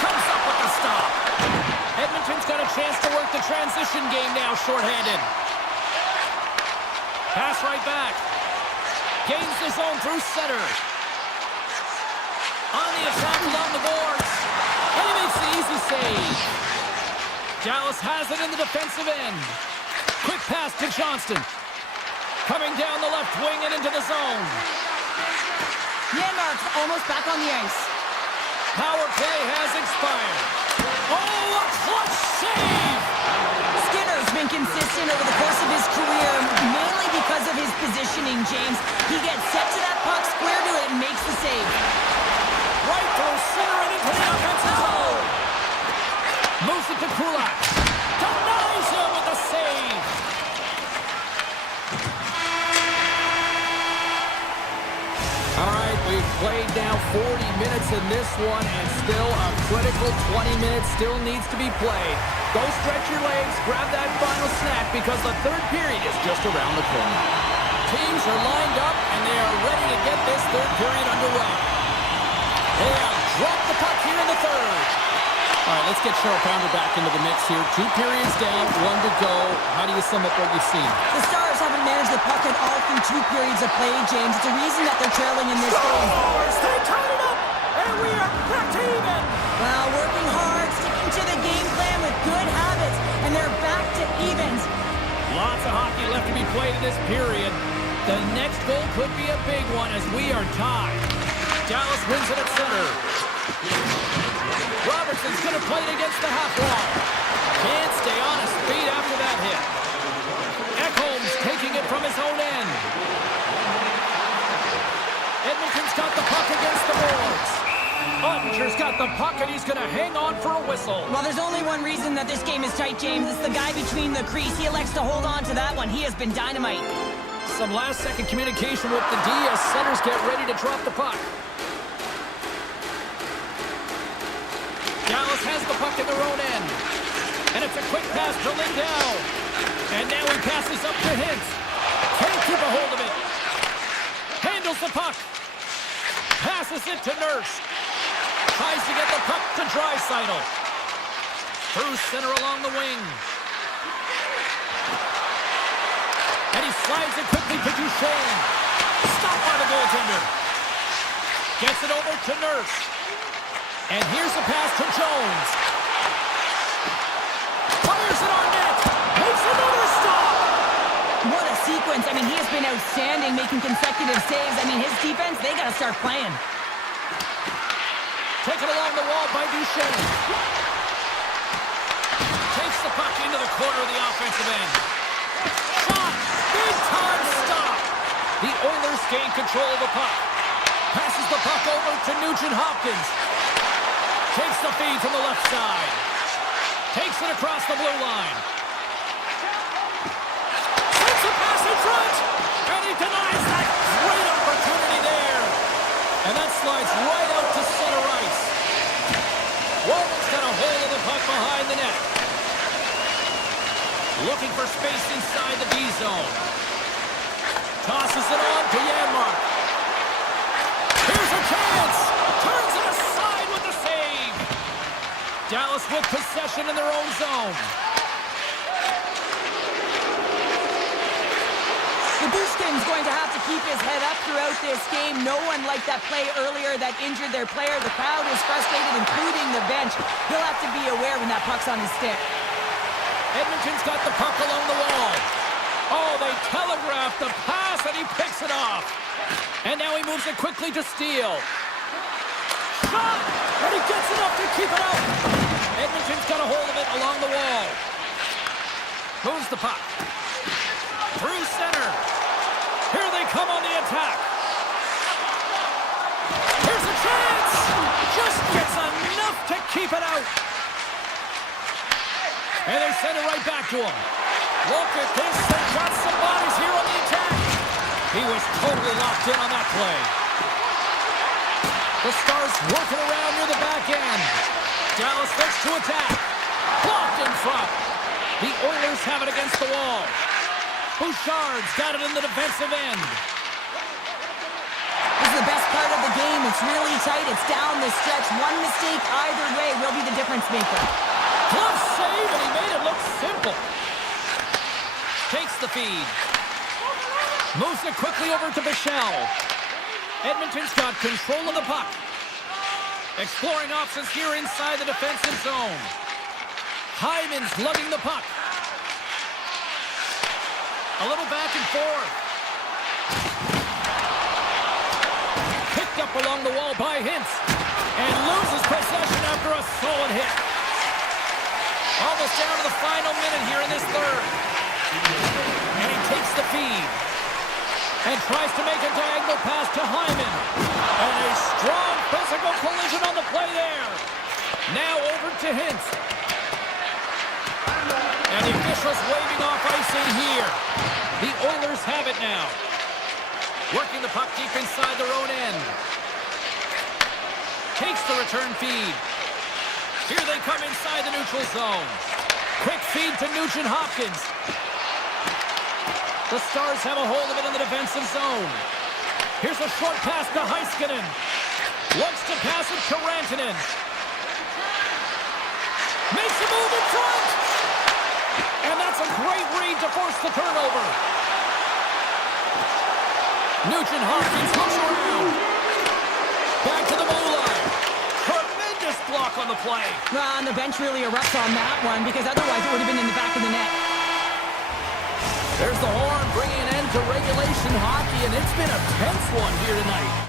Comes up with the stop. Edmonton's got a chance to work the transition game now, shorthanded. Pass right back. Gains the zone through center. On the attack along the boards. And he makes the easy save. Dallas has it in the defensive end. Quick pass to Johnston. Coming down the left wing and into the zone. Janmark's almost back on the ice. Power play has expired. Oh, a clutch save! Skinner's been consistent over the course of his career, mainly because of his positioning, James. He gets set to that puck, square to it, and makes the save. Right through center and into the offensive zone. Moves it to Kulak. Denies him with the save. All right, we've played now 40 minutes in this one, and still a critical 20 minutes still needs to be played. Go stretch your legs, grab that final snack, because the third period is just around the corner. Teams are lined up, and they are ready to get this third period underway. They have dropped the puck here in the third. All right, let's get Cheryl Pounder back into the mix here. 2 periods down, 1 to go. How do you sum up what you've seen? The Stars haven't managed the puck at all through 2 periods of play, James. It's a reason that they're trailing in this game. They tied it up, and we are back to even. Well, working hard, sticking to the game plan with good habits, and they're back to evens. Lots of hockey left to be played in this period. The next goal could be a big one as we are tied. Dallas wins it at center. Robertson's going to play it against the half wall. Can't stay on his feet after that hit. Ekholm's taking it from his own end. Edmonton's got the puck against the boards. Ottinger's got the puck, and he's going to hang on for a whistle. Well, there's only one reason that this game is tight, James. It's the guy between the crease. He elects to hold on to that one. He has been dynamite. Some last-second communication with the D as centers get ready to drop the puck. Dallas has the puck in their own end. And it's a quick pass to Lindell. And now he passes up to Hintz. Can't keep a hold of it. Handles the puck. Passes it to Nurse. Tries to get the puck to Draisaitl. Through center along the wing. And he slides it quickly to Duchesne. Stopped by the goaltender. Gets it over to Nurse. And here's a pass to Jones. Fires it on net. Makes another stop. What a sequence. I mean, he has been outstanding, making consecutive saves. I mean, his defense, they got to start playing. Taken along the wall by Duchesne. Takes the puck into the corner of the offensive end. Shot. Big time stop. The Oilers gain control of the puck. Passes the puck over to Nugent-Hopkins. Takes the feed from the left side. Takes it across the blue line. Takes a pass in front. And he denies that great opportunity there. And that slides right out to center ice. Walton's got a hold of the puck behind the net. Looking for space inside the D zone. Tosses it on to Janmark. Here's a chance. Turns it aside with the save. Dallas with possession in their own zone. Bushkin's going to have to keep his head up throughout this game. No one liked that play earlier that injured their player. The crowd is frustrated, including the bench. He'll have to be aware when that puck's on his stick. Edmonton's got the puck along the wall. Oh, they telegraphed the pass, and he picks it off. And now he moves it quickly to Steele. Shot! And he gets enough to keep it out. Edmonton's got a hold of it along the wall. Moves the puck. Through center. Here they come on the attack. Here's a chance. Just gets enough to keep it out. And they send it right back to him. Look at this. They've got some bodies here on the attack. He was totally locked in on that play. The Stars working around near the back end. Dallas looks to attack. Blocked in front. The Oilers have it against the wall. Bouchard's got it in the defensive end. This is the best part of the game. It's really tight. It's down the stretch. One mistake either way will be the difference maker. Glove save, and he made it look simple. Takes the feed. Moves it quickly over to Bichelle. Edmonton's got control of the puck. Exploring options here inside the defensive zone. Hyman's lugging the puck. A little back and forth. Picked up along the wall by Hintz. And loses possession after a solid hit. Almost down to the final minute here in this third. And he takes the feed. And tries to make a diagonal pass to Hyman. And a strong physical collision on the play there. Now over to Hintz. And the officials waving off icing here. The Oilers have it now. Working the puck deep inside their own end. Takes the return feed. Here they come inside the neutral zone. Quick feed to Nugent-Hopkins. The Stars have a hold of it in the defensive zone. Here's a short pass to Heiskanen. Looks to pass it to Rantanen. Makes a move in front. And that's a great read to force the turnover. Nugent-Hopkins hooks around. Back to the blue line. Tremendous block on the play. Well, and the bench really erupts on that one because otherwise it would have been in the back of the net. There's the horn bringing an end to regulation hockey, and it's been a tense one here tonight.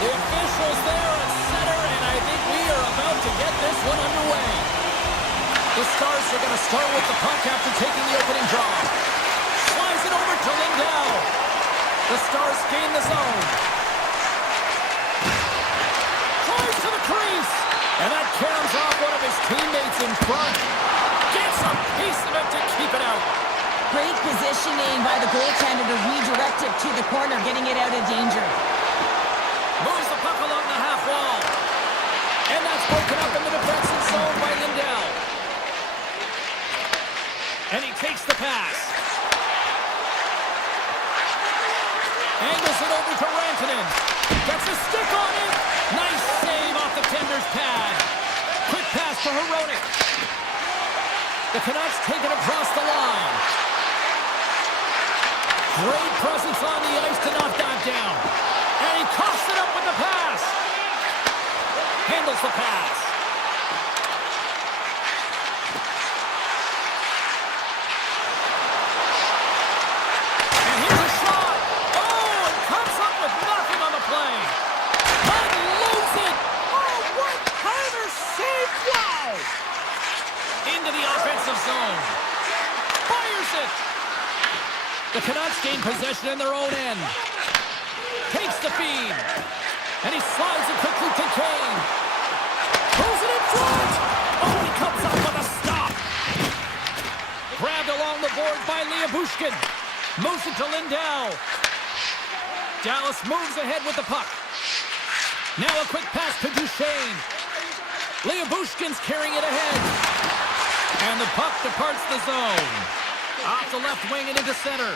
The officials there at center, and I think we are about to get this one underway. The Stars are going to start with the puck after taking the opening draw. Slides it over to Lindell. The Stars gain the zone. Tries to the crease. And that caroms off one of his teammates in front. Gets a piece of it to keep it out. Great positioning by the goaltender to redirect it to the corner, getting it out of danger. Moves the puck along the half wall. And that's broken up in the defensive zone by Lindell. And he takes the pass. Angles it over to Rantanen. Gets a stick on it. Nice save off the tender's pad. Quick pass to Hronek. The Canucks take it across the line. Great presence on the ice to knock that down. And he coughs it up with the pass. Handles the pass. And here's a shot. Oh, and comes up with nothing on the play. Unloads it. Oh, what kind of save. Wow. Into the offensive zone. Fires it. The Canucks gain possession in their own end. Takes the feed. And he slides it quickly to Kane. Pulls it in front. Oh, he comes up with a stop. Grabbed along the board by Lyubushkin. Moves it to Lindell. Dallas moves ahead with the puck. Now a quick pass to Duchesne. Lyubushkin's carrying it ahead. And the puck departs the zone. Off the left wing and into center.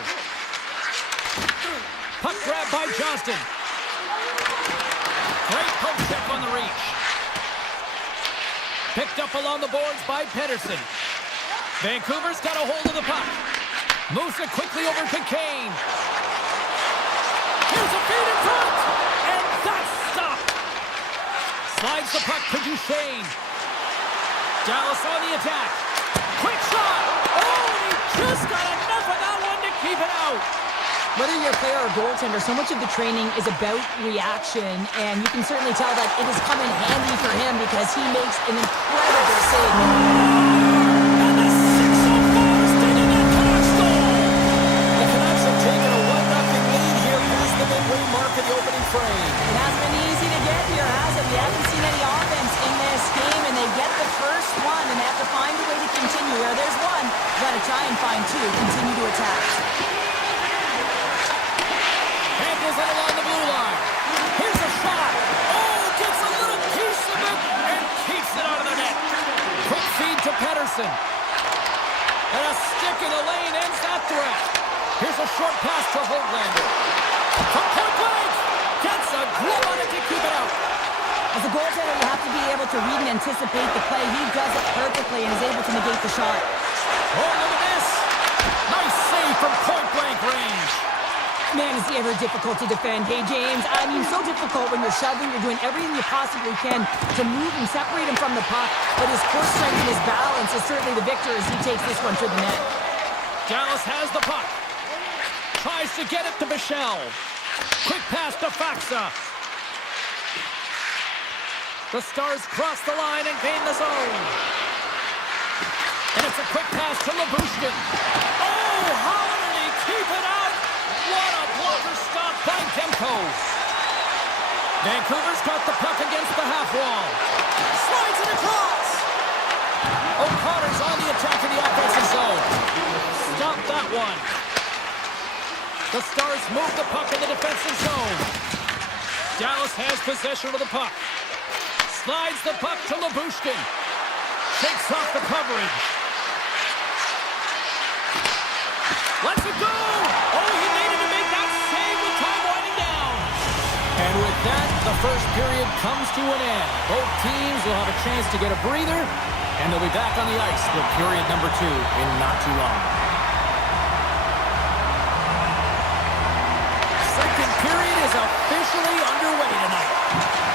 Puck grab by Johnston. Great poke check on the reach. Picked up along the boards by Pettersson. Vancouver's got a hold of the puck. Moves it quickly over to Kane. Here's a feed in front. And that's stopped. Slides the puck to Duchesne. Dallas on the attack. Quick shot. Oh, and he just got enough of that one to keep it out. Whether you're a player or goaltender, so much of the training is about reaction, and you can certainly tell that it has come in handy for him because he makes an incredible save. And the 6:04 stayed in that Canucks goal. The Canucks have taken a 1-0 lead here past the midway mark of the opening frame. It hasn't been easy to get here, has it? We haven't seen any offense in this game, and they get the first one, and they have to find a way to continue. Where there's one, you got to try and find two, continue to attack. Handles it along the blue line. Here's a shot. Oh, gets a little piece of it and keeps it out of the net. Quick feed to Pettersson. And a stick in the lane ends that threat. Here's a short pass to Holtlander. From point blank. Gets a glove on it to keep it out. As a goaltender, you have to be able to read and anticipate the play. He does it perfectly and is able to negate the shot. Oh, look at this. Nice save from point blank range. Man, is he ever difficult to defend. Hey, James, I mean, so difficult when you're shoving, you're doing everything you possibly can to move and separate him from the puck, but his core strength and his balance is certainly the victor as he takes this one to the net. Dallas has the puck. Tries to get it to Bichelle. Quick pass to Faxa. The Stars cross the line and gain the zone. And it's a quick pass to Lyubushkin. Oh, how did he keep it out? What a blocker stop by Demko. Vancouver's got the puck against the half wall. Slides it across. O'Connor's on the attack in the offensive zone. Stop that one. The Stars move the puck in the defensive zone. Dallas has possession of the puck. Slides the puck to Lyubushkin. Shakes off the coverage. Lets it go! Oh, he needed to make that save with time winding down. And with that, the first period comes to an end. Both teams will have a chance to get a breather, and they'll be back on the ice with period number 2 in not too long. Second period is officially underway tonight.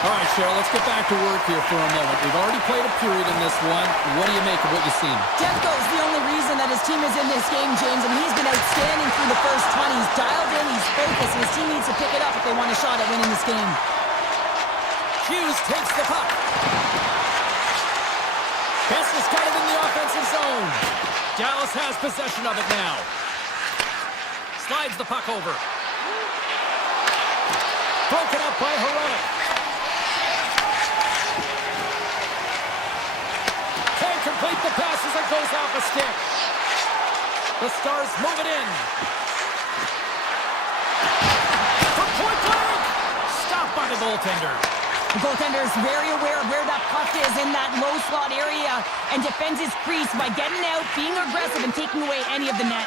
All right, Cheryl, let's get back to work here for a moment. We've already played a period in this one. What do you make of what you've seen? Demko's the only reason that his team is in this game, James, and he's been outstanding through the first 20. He's dialed in, he's focused, and his team needs to pick it up if they want a shot at winning this game. Hughes takes the puck. Besser's got it in the offensive zone. Dallas has possession of it now. Slides the puck over. Broken up by Heroic. Can't complete the pass as it goes off a stick. The Stars move it in. For point blank! Stopped by the goaltender. The goaltender is very aware of where that puck is in that low slot area and defends his crease by getting out, being aggressive, and taking away any of the net.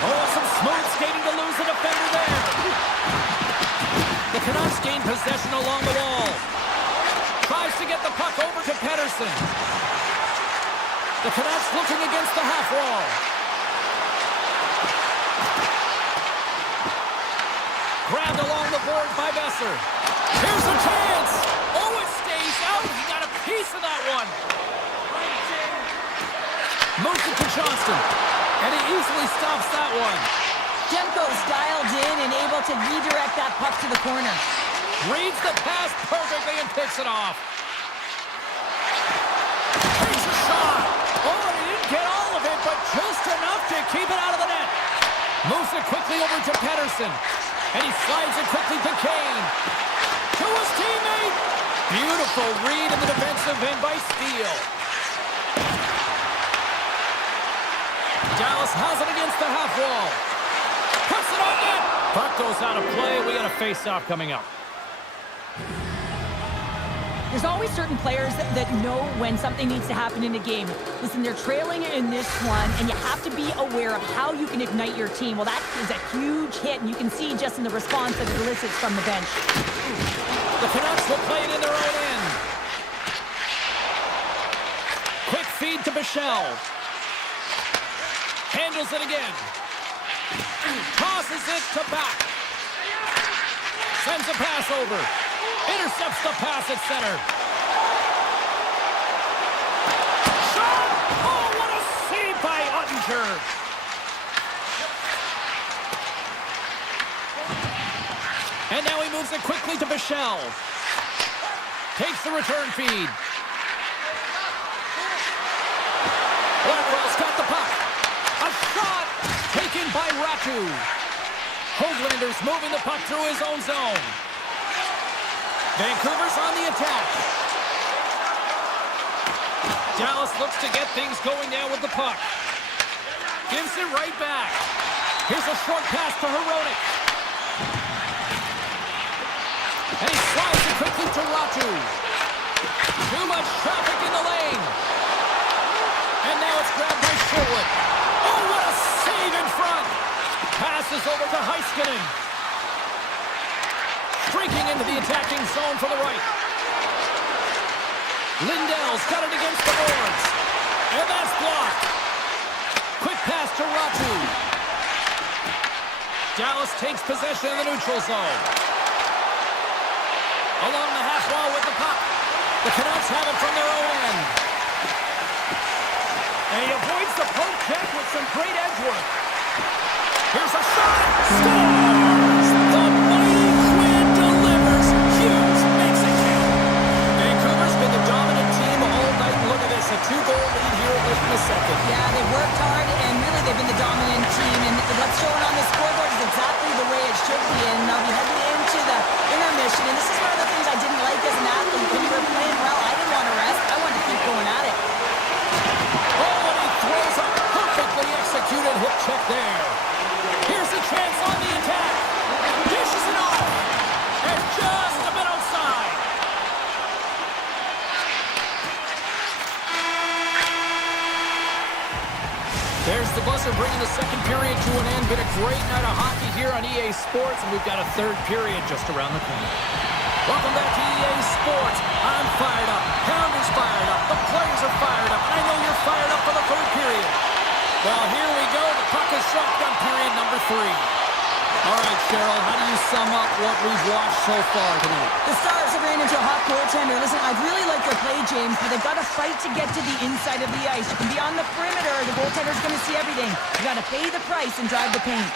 Oh, some smooth skating to lose the defender there. The Canucks gain possession along the wall. Tries to get the puck over to Pettersson. The Canucks looking against the half wall. Grabbed along the board by Besser. Here's a chance. Oh, it stays out. He got a piece of that one. Moves it to Johnston. And he easily stops that one. Demko's dialed in and able to redirect that puck to the corner. Reads the pass perfectly and picks it off. Takes a shot. Oh, and he didn't get all of it, but just enough to keep it out of the net. Moves it quickly over to Pettersson. And he slides it quickly to Kane. To his teammate. Beautiful read in the defensive end by Steele. Dallas has it against the half wall. Puts it on net. Puck goes out of play. We got a face-off coming up. There's always certain players that know when something needs to happen in a game. Listen, they're trailing in this one, and you have to be aware of how you can ignite your team. Well, that is a huge hit, and you can see just in the response that it elicits from the bench. The Canucks will play it in their own end. Quick feed to Bichelle. Handles it again. Tosses it to back. Sends a pass over. Intercepts the pass at center. Shot! Oh, what a save by Ottinger! And now he moves it quickly to Bichelle. Takes the return feed. Blackwell's got the puck. A shot taken by Ratu. Hoaglander's moving the puck through his own zone. Vancouver's on the attack. Dallas looks to get things going now with the puck. Gives it right back. Here's a short pass to Heroic. And he slides it quickly to Ratu. Too much traffic in the lane. And now it's grabbed by Sherwood. Oh, what a save in front. Passes over to Heiskanen. Streaking into the attacking zone for the right. Lindell's got it against the boards. And that's blocked. Quick pass to Ratu. Dallas takes possession of the neutral zone. Along the half wall with the puck. The Canucks have it from their own end. And he avoids the poke check with some great edge work. Here's a shot. Scores! The mighty Quinn delivers. Hughes makes it count. Vancouver's been the dominant team all night. Look at this, a 2-goal lead here in the second. Yeah, they've worked hard, and really they've been the dominant team. And what's showing on the scoreboard is exactly the way it should be. And they'll be heading into the intermission. And this is one of the things I didn't like as an athlete. When you were playing well, I didn't want to rest. I wanted to keep going at it. Oh, and he throws a perfectly executed hip check there. Here's a chance on the attack. Dishes it off. And just a bit outside. There's the buzzer bringing the second period to an end. Been a great night of hockey here on EA Sports, and we've got a third period just around the corner. Welcome back to EA Sports. I'm fired up. Pounder's fired up. The players are fired up. I know you're fired up for the third period. Well, here we go. The puck is shotgun period number 3. All right, Cheryl, how do you sum up what we've watched so far tonight? The Stars have ran into a hot goaltender. Listen, I really like their play, James, but they've got to fight to get to the inside of the ice. You can be on the perimeter. The goaltender's going to see everything. You got to pay the price and drive the paint.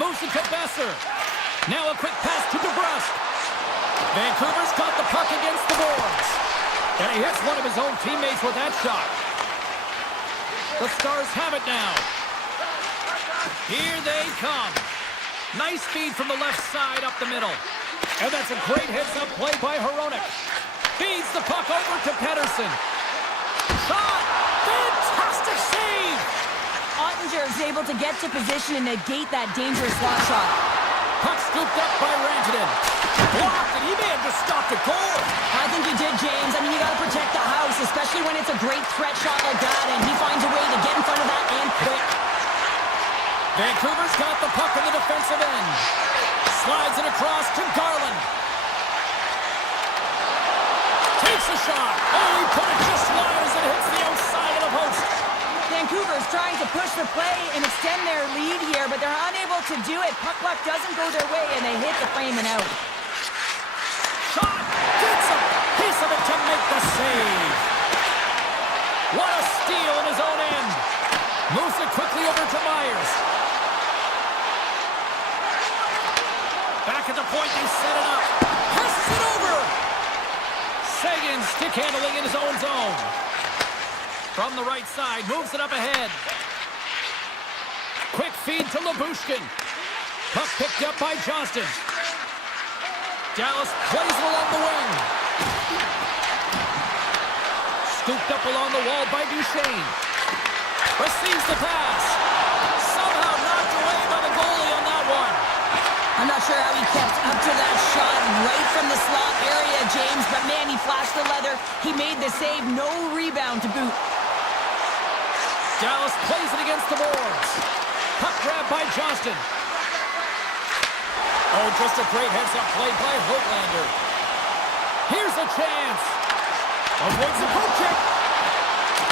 Moves it to Besser. Now a quick pass to DeBrusque. Vancouver's got the puck against the boards. And he hits one of his own teammates with that shot. The Stars have it now. Here they come. Nice feed from the left side up the middle. And that's a great heads-up play by Hronek. Feeds the puck over to Pettersson. Shot! Fantastic save! Ottinger is able to get to position and negate that dangerous slot shot. Puck scooped up by Rantanen. Blocked, and he may have just stopped a goal. I think he did, James. I mean, you got to protect the house, especially when it's a great threat shot like that, and he finds a way to get in front of that and quick. Vancouver's got the puck in the defensive end. Slides it across to Garland. Takes a shot. Oh, he put it just wide as it hits the outside of the post. Vancouver's trying to push the play and extend their lead here, but they're unable to do it. Puck luck doesn't go their way, and they hit the frame and out. Shot! Gets a piece of it to make the save. What a steal in his own end. Moves it quickly over to Myers. Back at the point, they set it up. Passes it over. Sagan stick handling in his own zone. From the right side, moves it up ahead. Quick feed to Lyubushkin. Puck picked up by Johnston. Dallas plays it along the wing. Scooped up along the wall by Duchesne. Receives the pass. Somehow knocked away by the goalie on that one. I'm not sure how he kept up to that shot right from the slot area, James, but man, he flashed the leather. He made the save, no rebound to boot. Dallas plays it against the boards. Puck grab by Johnston. Oh, just a great heads-up play by Höglander. Here's a chance. Avoids the poke check.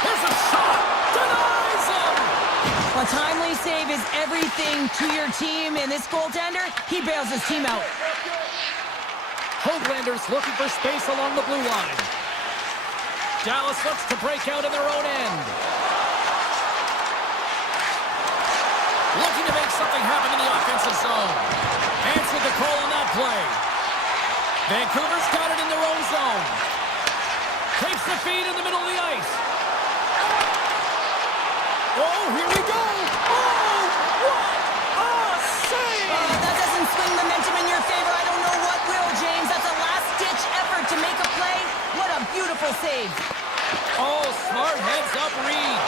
Here's a shot. Denies him. A timely save is everything to your team, and this goaltender, he bails his team out. Höglander's looking for space along the blue line. Dallas looks to break out in their own end. Looking to make something happen in the offensive zone. Answered the call on that play. Vancouver's got it in their own zone. Takes the feed in the middle of the ice. Oh, here we go. Oh, what a save! That doesn't swing momentum in your favor. I don't know what will, James. That's a last-ditch effort to make a play. What a beautiful save. Oh, smart heads-up read.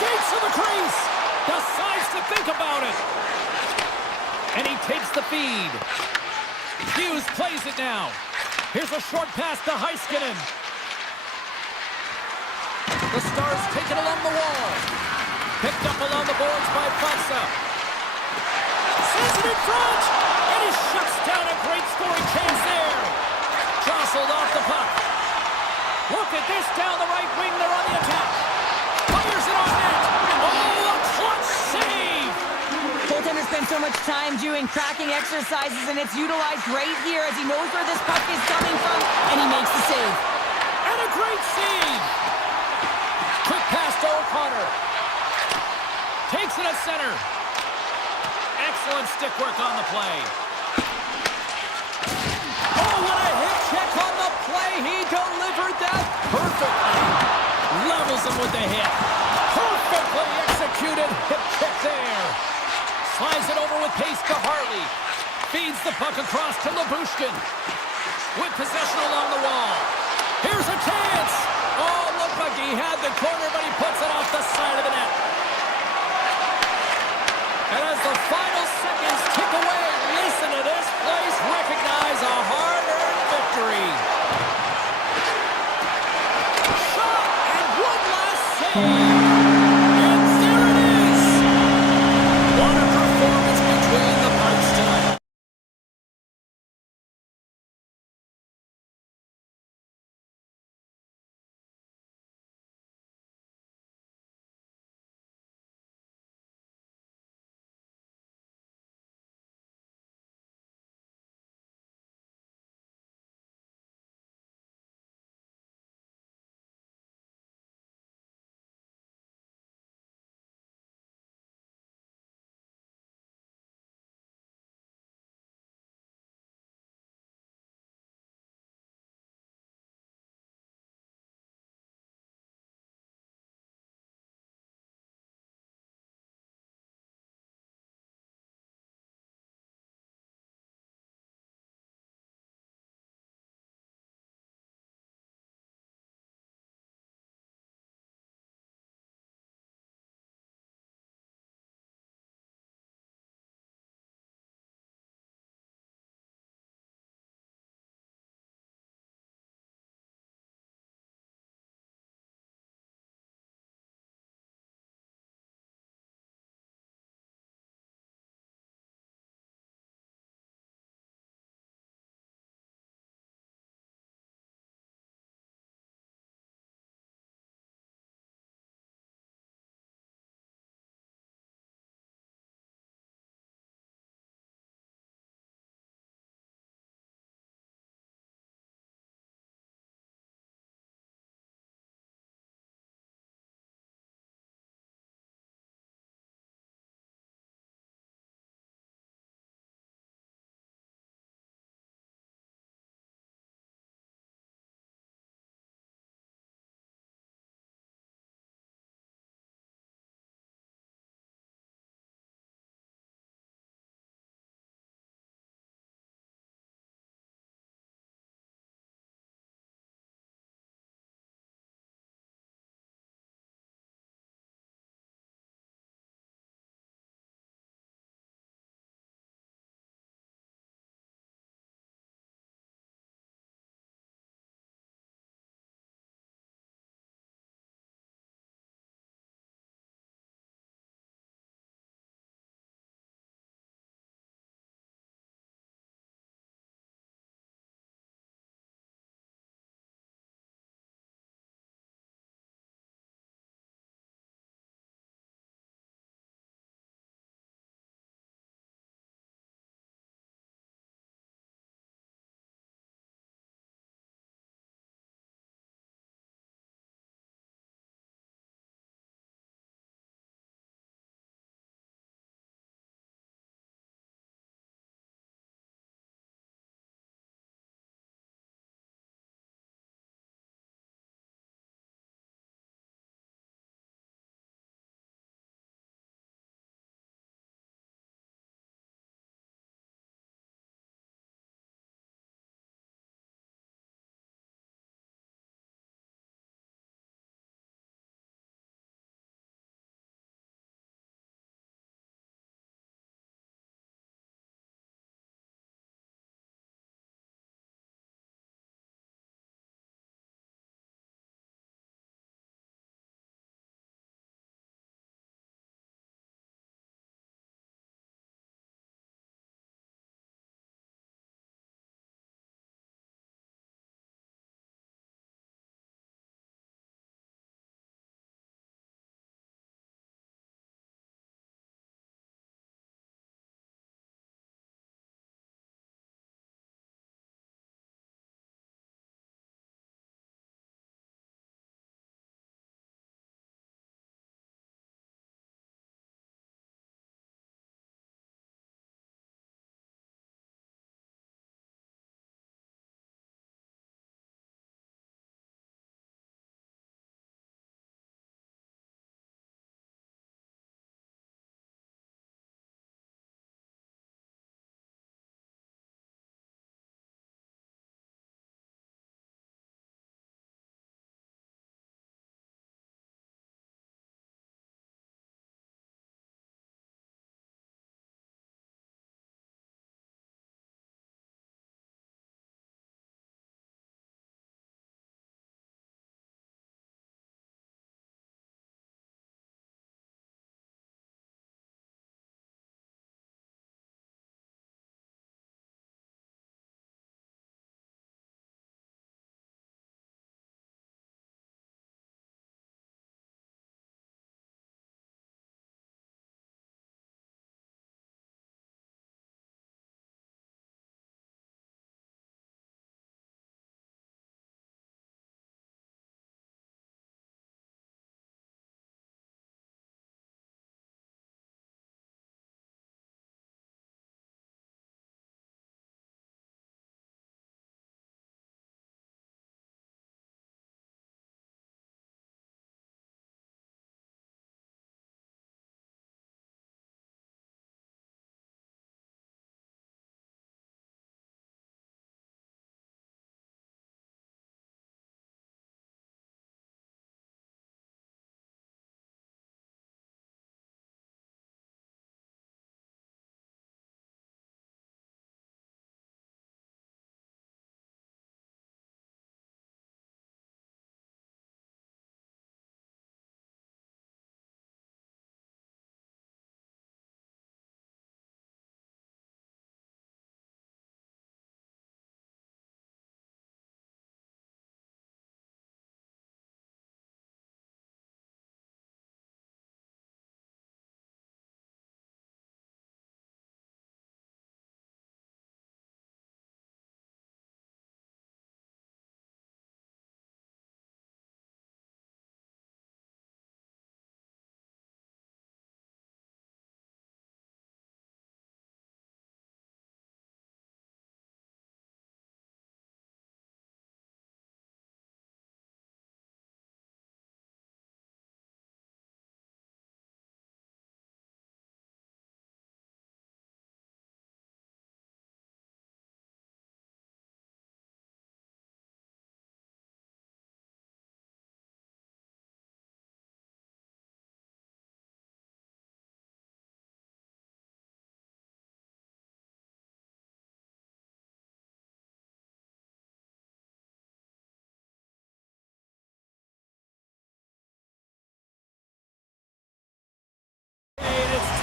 Skates to the crease. Decides to think about it. And he takes the feed. Hughes plays it now. Here's a short pass to Heiskanen. The Stars take it along the wall. Picked up along the boards by Faksa. Sends it in front. And he shuts down a great scoring chance there. Jostled off the puck. Look at this down the right wing. They're on the attack. Fires it on net. Oh, a clutch save. Goaltender spends so much time doing cracking exercises, and it's utilized right here as he knows where this puck is coming from, and he makes the save. And a great save. Quick pass to O'Connor. Takes it at center. Excellent stick work on the play. Oh, what a hit check on the play. He delivered that perfectly. Levels him with the hit. Perfectly executed hip check there. Slides it over with pace to Harley. Feeds the puck across to Lyubushkin. With possession along the wall. Here's a chance. Oh, looked like he had the corner, but he puts it off the side of the net. And as the final seconds tick away, listen to this place recognize a hard-earned victory. Shot and one last save.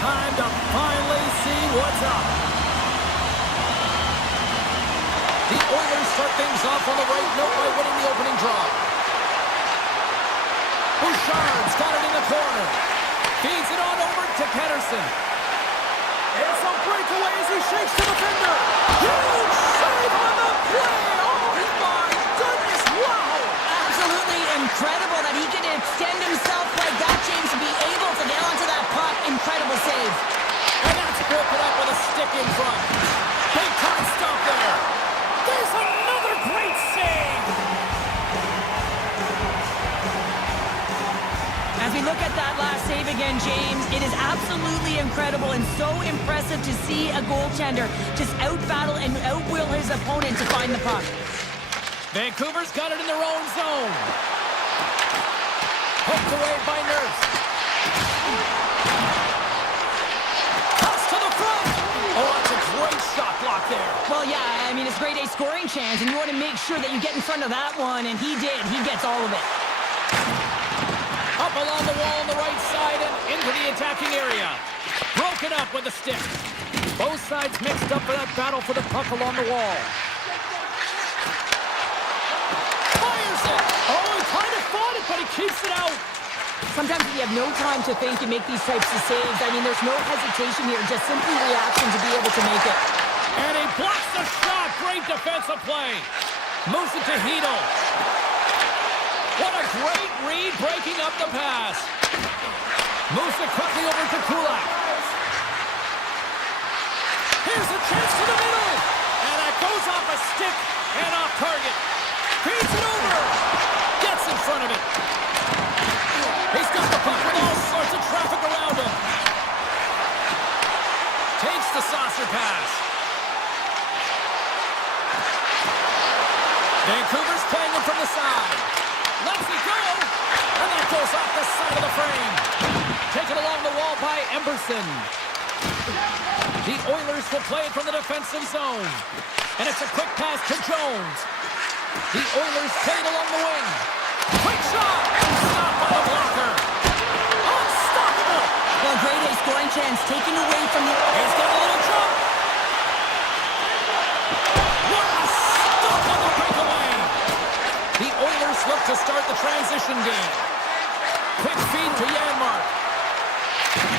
time to finally see what's up. The Oilers start things off on the right note by winning the opening draw. Bouchard's got it in the corner. Feeds it on over to Pettersson. It's a breakaway as he shakes the defender. Huge save on the play. Oh my goodness, wow. Absolutely incredible that he can extend himself like that, James, to be able to get onto that puck. Incredible save. And that's broken up with a stick in front. Big time stop there. There's another great save. As we look at that last save again, James, it is absolutely incredible and so impressive to see a goaltender just out-battle and out-will his opponent to find the puck. Vancouver's got it in their own zone. Hooked away by Nurse. Toss to the front. Oh, that's a great shot block there. Well, yeah, I mean, it's grade A scoring chance, and you want to make sure that you get in front of that one, and he did. He gets all of it. Up along the wall on the right side and into the attacking area. Broken up with a stick. Both sides mixed up for that battle for the puck along the wall. Fires it! Oh, he kind of fought it, but he keeps it out. Sometimes if you have no time to think and make these types of saves, I mean, there's no hesitation here, just simply reaction to be able to make it. And he blocks the shot. Great defensive play. Moves it to Hedel. What a great read breaking up the pass. Moves it quickly over to Kulak. Here's a chance to the middle. And that goes off a stick and off target. Feeds it over. Gets in front of it. He's got the puck with all sorts of traffic around him. Takes the saucer pass. Vancouver's playing him from the side. Lets it go. And that goes off the side of the frame. Taken along the wall by Emberson. The Oilers will play it from the defensive zone. And it's a quick pass to Jones. The Oilers play it along the wing. Quick shot. Stopped by the blocker. Unstoppable. Well, grade A scoring chance taken away from the... He's got a little jump. What a stop on the breakaway. The Oilers look to start the transition game. Quick feed to Janmark.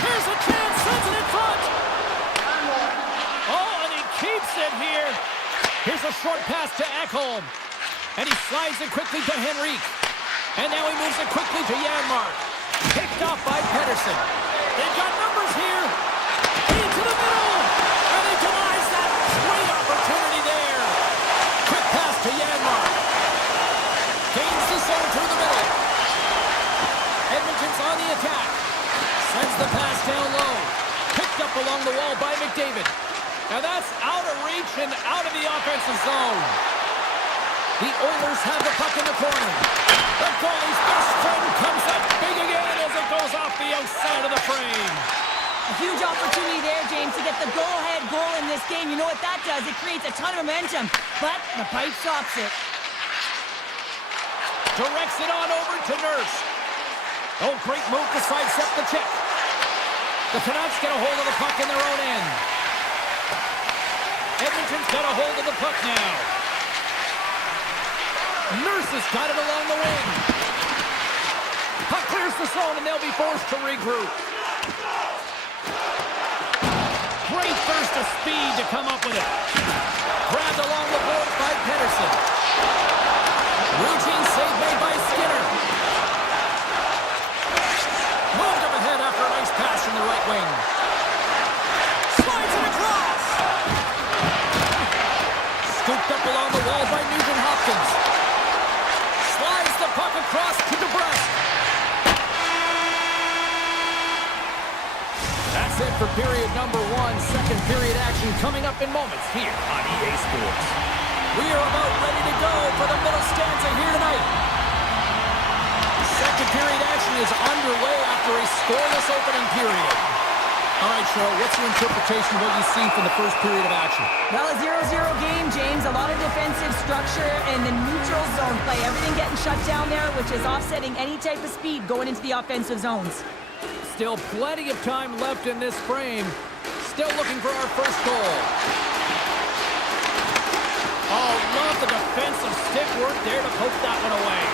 Here's a chance. Sends it in front. Oh, and he keeps it here. Here's a short pass to Ekholm. And he slides it quickly to Henrique. And now he moves it quickly to Janmark. Picked off by Pettersson. They've got numbers here. Into the middle. And he denies that great opportunity there. Quick pass to Janmark. Gains the zone through the middle. Edmonton's on the attack. Sends the pass down low. Picked up along the wall by McDavid. Now that's out of reach and out of the offensive zone. The Oilers have the puck in the corner. The goalie's best friend comes up big again as it goes off the outside of the frame. A huge opportunity there, James, to get the go-ahead goal in this game. You know what that does? It creates a ton of momentum, but the pipe stops it. Directs it on over to Nurse. Oh, great move to sidestep the check. The Canucks get a hold of the puck in their own end. Edmonton's got a hold of the puck now. Nurse has got it along the wing. Puck clears the zone and they'll be forced to regroup. Great burst of speed to come up with it. Grabbed along the board by Pettersson. Routine save made by Skinner. Moved up ahead after a nice pass from the right wing. Slides it across. Scooped up along the wall by Nugent Hopkins. Slides the puck across to DeBrusque. That's it for period number one. Second period action coming up in moments here on EA Sports. We are about ready to go for the middle stanza here tonight. Second period action is underway after a scoreless opening period. All right, Cheryl, what's your interpretation of what you've seen from the first period of action? Well, a 0-0 game, James. A lot of defensive structure and the neutral zone play. Everything getting shut down there, which is offsetting any type of speed going into the offensive zones. Still plenty of time left in this frame. Still looking for our first goal. Oh, love the defensive stick work there to poke that one away.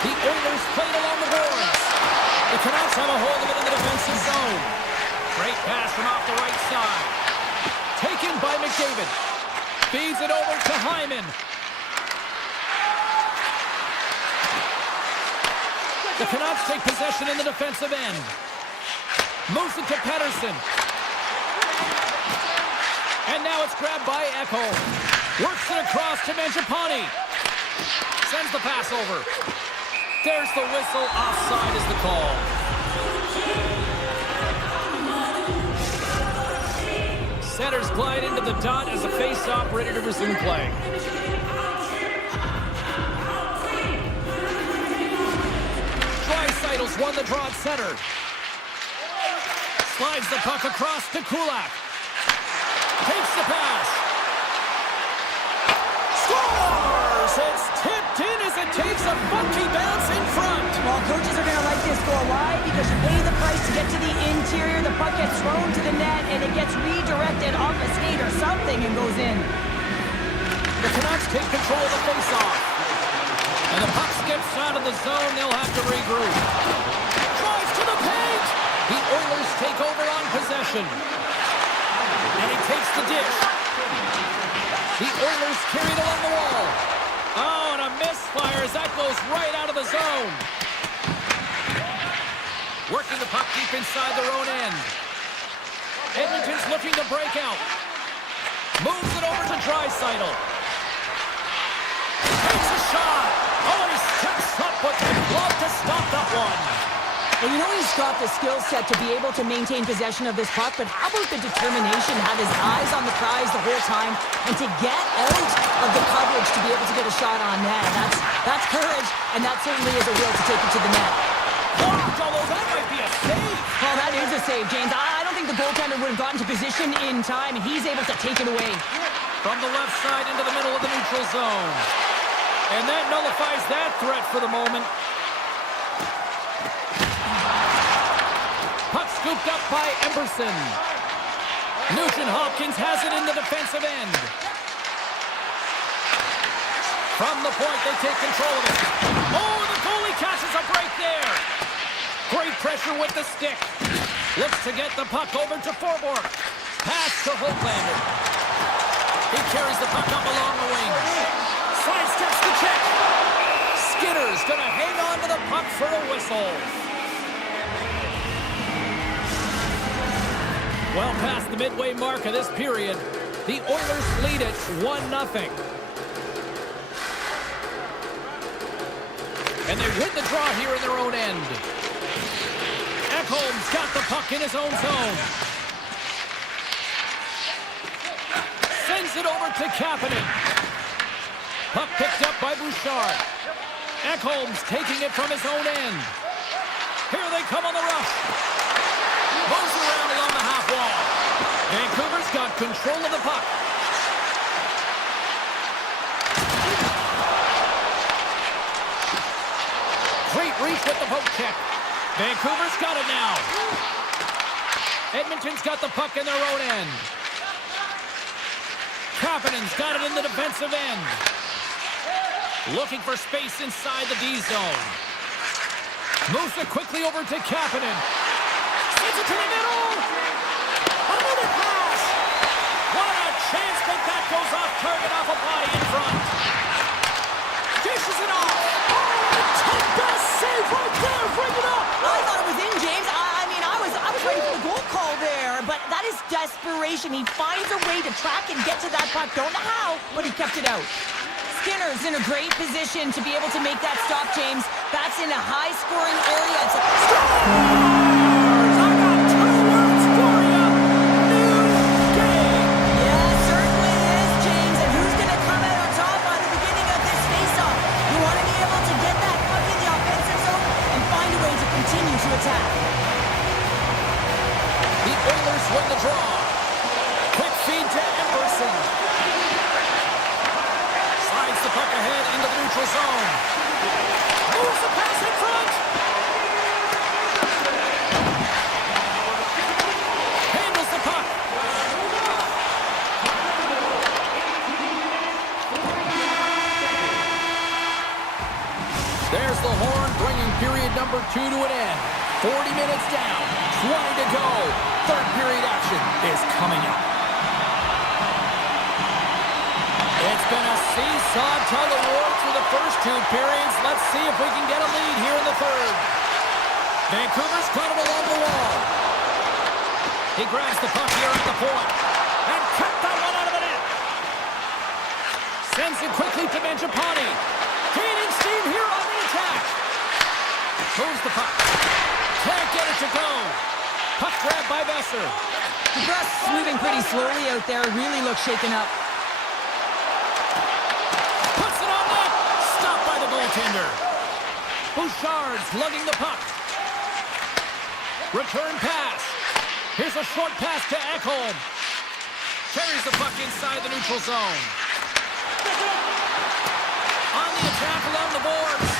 The Oilers played along the boards. The Canucks have a hold of it in the defensive zone. Great pass from off the right side. Taken by McDavid. Feeds it over to Hyman. The Canucks take possession in the defensive end. Moves it to Pettersson. And now it's grabbed by Echo. Works it across to Mangiapane. Sends the pass over. There's the whistle. Offside is the call. Centers glide into the dot as a face-off ready to resume play. Draisaitl's won the draw at center. Slides the puck across to Kulak. Takes the pass. Scores! It's tipped in as it takes a funky bounce in front. Well, coaches are going to like this goal. Why? Because you pay the price to get to the interior. The puck gets thrown to the net, and it gets redirected off a skate or something and goes in. The Canucks take control of the faceoff. And the puck skips out of the zone. They'll have to regroup. Drives to the paint. The Oilers take over on possession. And he takes the dish. The Oilers carry it along the wall. Oh, and a misfire as that goes right out of the zone. Working the puck deep inside their own end. Edmonton's looking to break out. Moves it over to Draisaitl. Takes a shot. Oh, and he steps up with the glove to stop that one. Well, you know he's got the skill set to be able to maintain possession of this puck, but how about the determination, have his eyes on the prize the whole time, and to get out of the coverage to be able to get a shot on net. That's courage, and that certainly is a will to take it to the net. Blocked, although that might be a save. Oh, that is a save, James. I don't think the goaltender would have gotten to position in time, and he's able to take it away. From the left side into the middle of the neutral zone. And that nullifies that threat for the moment. Puck scooped up by Emberson. Nugent-Hopkins has it in the defensive end. From the point, they take control of it. Oh, the goalie catches a break there. Great pressure with the stick. Looks to get the puck over to Forborg. Pass to Hoaglander. He carries the puck up along the wing. Sidesteps the check. Skinner's going to hang on to the puck for a whistle. Well past the midway mark of this period, the Oilers lead it 1-0. And they win the draw here in their own end. Ekholm's got the puck in his own zone. Sends it over to Kapanen. Puck picked up by Bouchard. Ekholm's taking it from his own end. Here they come on the rush. Moves around along the half wall. Vancouver's got control of the puck. Great reach with the poke check. Vancouver's got it now. Edmonton's got the puck in their own end. Kapanen's got it in the defensive end. Looking for space inside the D zone. Moves it quickly over to Kapanen. Sends it to the middle. Another pass. What a chance, but that goes off target off a body in front. Dishes it off. Oh, best save right there. Bring it up. I thought it was in, James. I was ready for the goal call there, but that is desperation. He finds a way to track and get to that puck. Don't know how, but he kept it out. Skinner's in a great position to be able to make that stop, James. That's in a high-scoring area. It's a... Scores! I got 2 words for you. New game. Yeah, certainly is, James. And who's going to come out on top on the beginning of this face-off? You want to be able to get that puck in the offensive zone and find a way to continue to attack. The Oilers win the draw. Quick feed to Emberson. Slides the puck ahead into the neutral zone. Moves the pass in front. period number 2 to an end. 40 minutes down, 20 to go. Third period action is coming up. It's been a seesaw tug of war through the first 2 periods. Let's see if we can get a lead here in the third. Vancouver's got him along the wall. He grabs the puck here at the point. And kept that one out of the net. Sends it quickly to Mangiapane. Gaining steam here on the attack. Moves the puck. Can't get it to go. Puck grab by Besser. The Breast's moving pretty slowly out there. Really looks shaken up. Puts it on net. Stopped by the goaltender. Bouchard's lugging the puck. Return pass. Here's a short pass to Ekholm. Carries the puck inside the neutral zone. On the attack along the boards.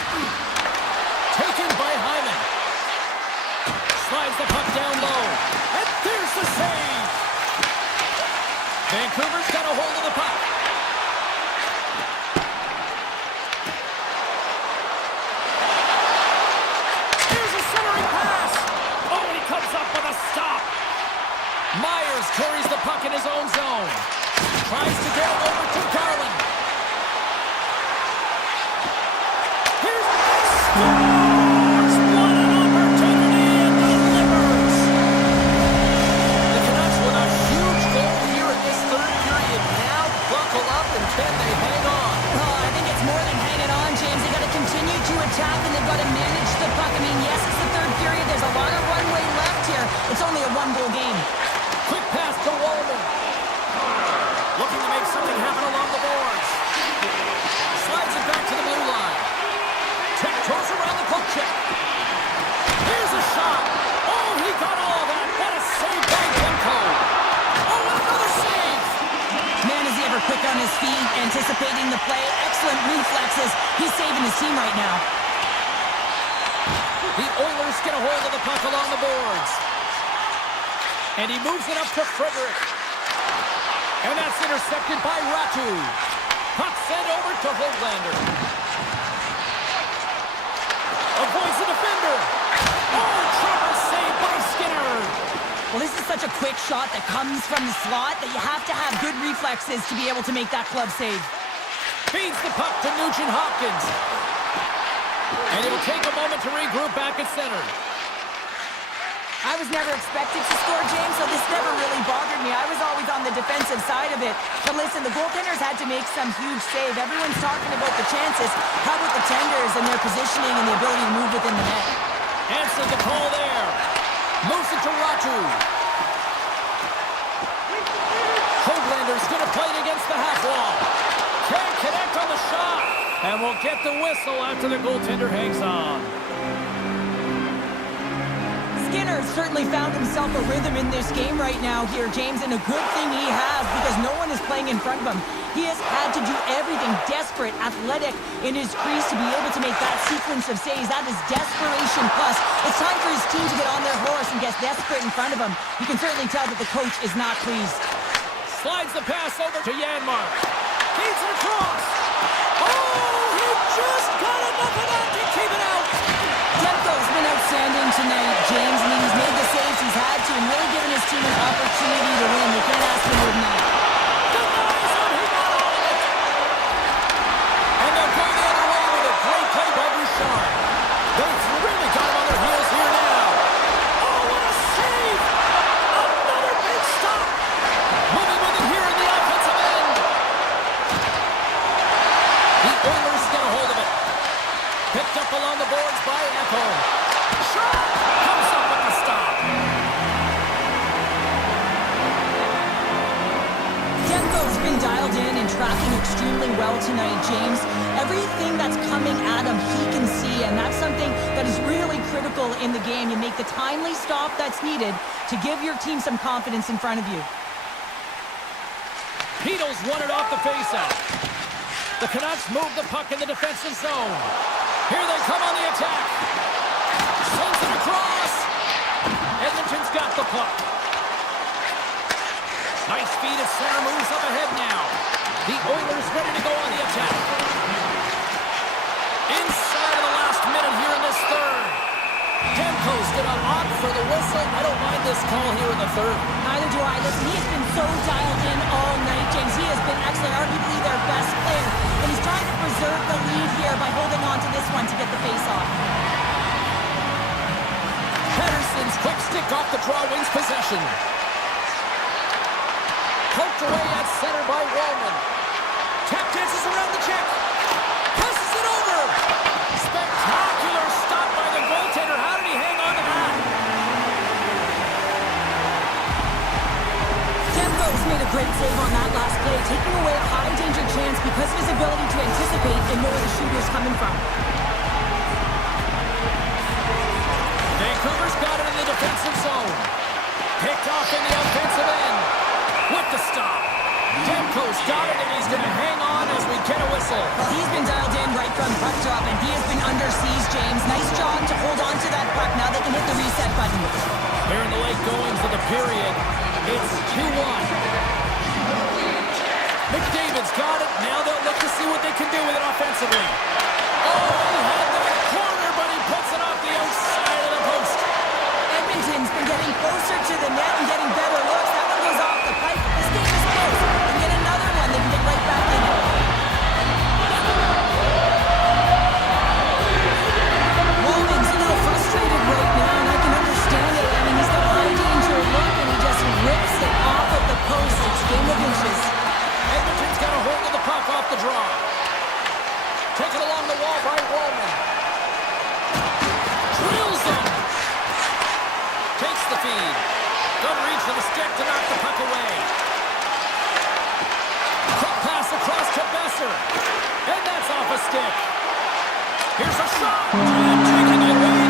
Taken by Hyman. Slides the puck down low. And there's the save. Vancouver's got a hold of the puck. Here's a centering pass. Oh, and he comes up with a stop. Myers carries the puck in his own zone. Tries to get it over to Garland. Here's scores! What an opportunity and delivers! The Canucks with a huge goal here in this third period. Now buckle up and can they hang on? Oh, I think it's more than hanging on, James. They got to continue to attack and they've got to manage the puck. I mean, yes, it's the third period. There's a lot of runway left here. It's only a 1-goal game. Quick pass to Wallman. Looking to make something happen along the boards. Slides it back to the blue line. Tiptoes around the poke check. Here's a shot. Oh, he got all of that. What a save by Demko. Oh, and another save. Man, is he ever quick on his feet, anticipating the play. Excellent reflexes. He's saving his team right now. The Oilers get a hold of the puck along the boards. And he moves it up to Frederick. And that's intercepted by Ratu. Puck sent over to Hoglander. Avoids the defender. Oh, trapper save by Skinner. Well, this is such a quick shot that comes from the slot that you have to have good reflexes to be able to make that club save. Feeds the puck to Nugent Hopkins. And it'll take a moment to regroup back at center. I was never expected to score, James, so this never really bothered me. I was always on the defensive side of it. But listen, the goaltenders had to make some huge save. Everyone's talking about the chances. How about the tenders and their positioning and the ability to move within the net? Answered the call there. Moves it to Ratu. Hoglander's going to play it against the half wall. Can't connect on the shot. And we'll get the whistle after the goaltender hangs on. Skinner certainly found himself a rhythm in this game right now here, James, and a good thing he has because no one is playing in front of him. He has had to do everything desperate, athletic in his crease to be able to make that sequence of saves. That is desperation plus. It's time for his team to get on their horse and get desperate in front of him. You can certainly tell that the coach is not pleased. Slides the pass over to Janmark. Feeds it across. Oh, he just got enough of that to keep it out. Demko's been outstanding tonight, James. I mean, he's made the saves he's had to and really given his team an opportunity to win. You can't ask for more than that. Denies him. He got all of it. And they're going the other way with a great play by Bouchard. They've really got him on their heels here now. Oh, what a save. Another big stop. Moving with it here in the offensive end. The Oilers get a hold of it. Picked up along the boards by Echo. Shot! Comes up with the stop. Demko's been dialed in and tracking extremely well tonight, James. Everything that's coming at him, he can see, and that's something that is really critical in the game. You make the timely stop that's needed to give your team some confidence in front of you. Peto's won it off the faceout. The Canucks move the puck in the defensive zone. Here they come on the attack. Sends it across. Edmonton's got the puck. Nice feed at center, moves up ahead now. The Oilers ready to go on the attack. Inside of the last minute here in this third. Demko's going to opt for the whistle. I don't mind this call here in the third. Neither do I. Listen, he has been so dialed in all night, James. He has been excellent, arguably their best player. And he's trying to preserve the lead here by holding on to this one to get the face-off. Pedersen's quick stick off the draw wins possession. Poked away at center by Roman. Tap dances around the check. Passes it over. Spectacular stop by the goaltender. How did he hang on to that? Demko's made a great save on that last play, taking away a high-danger chance because of his ability to anticipate and know where the shooter's coming from. Vancouver's got it in the defensive zone. Picked off in the offensive end. With the stop. Demko's got it, and he's going to hang on as we get a whistle. Well, he's been dialed in right from puck drop, and he has been under siege, James. Nice job to hold on to that puck. Now they can hit the reset button. Here in the late goings of the period, it's 2-1. McDavid's got it. Now they'll look to see what they can do with it offensively. Oh, he had that corner, but he puts it off the outside of the post. Edmonton's been getting closer to the net and getting better looks. That one goes off the pipe. This game is close. And get another one. They can get right back in it. Walden's a little frustrated right now, and I can understand it. I mean, he's got a high-danger look, and he just rips it off of the post. It's game of inches. Edmonton's got a hold of the puck off the draw. Taken along the wall by Roman. Drills him. Takes the feed. Good reach for the stick to knock the puck away. Quick pass across to Besser. And that's off a stick. Here's a shot. Taking it away.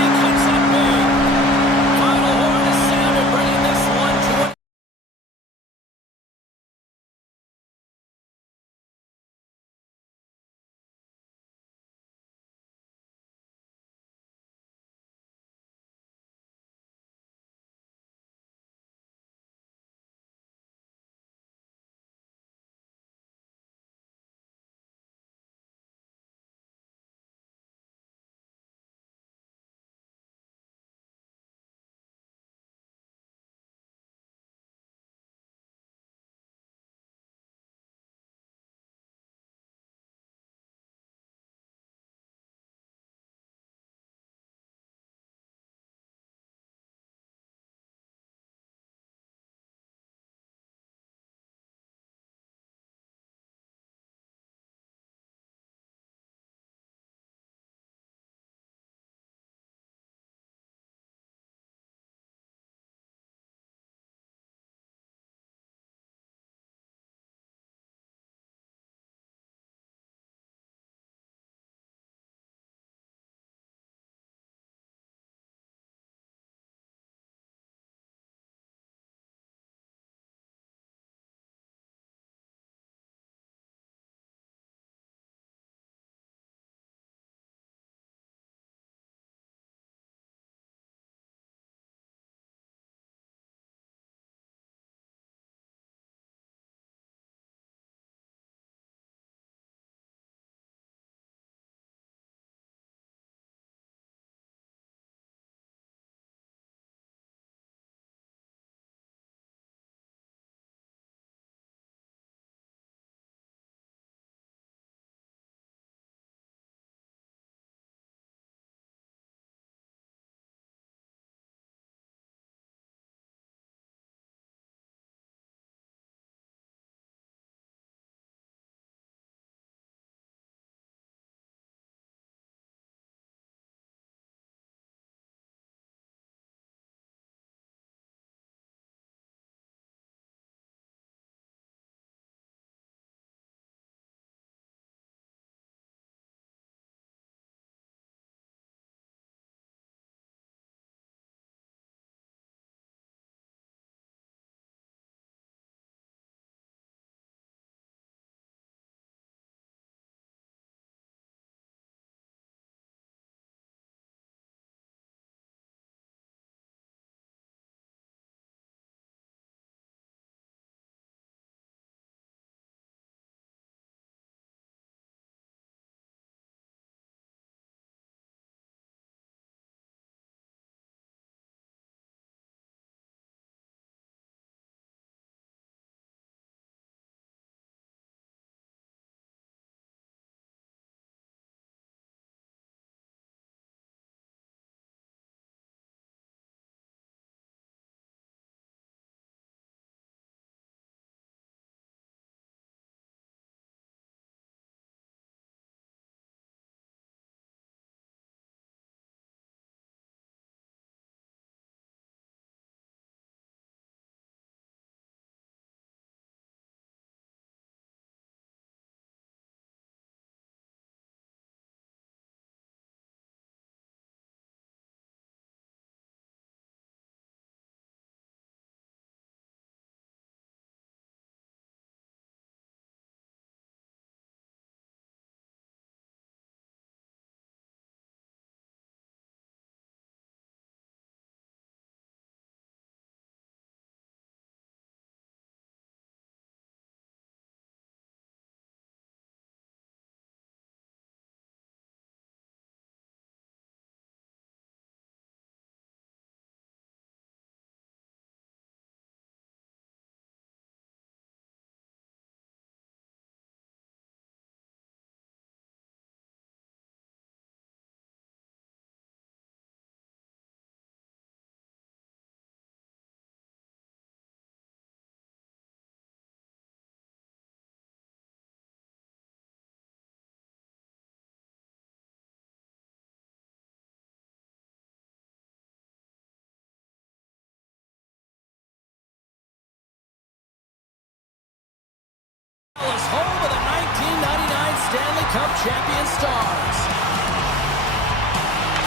Cup champion Stars.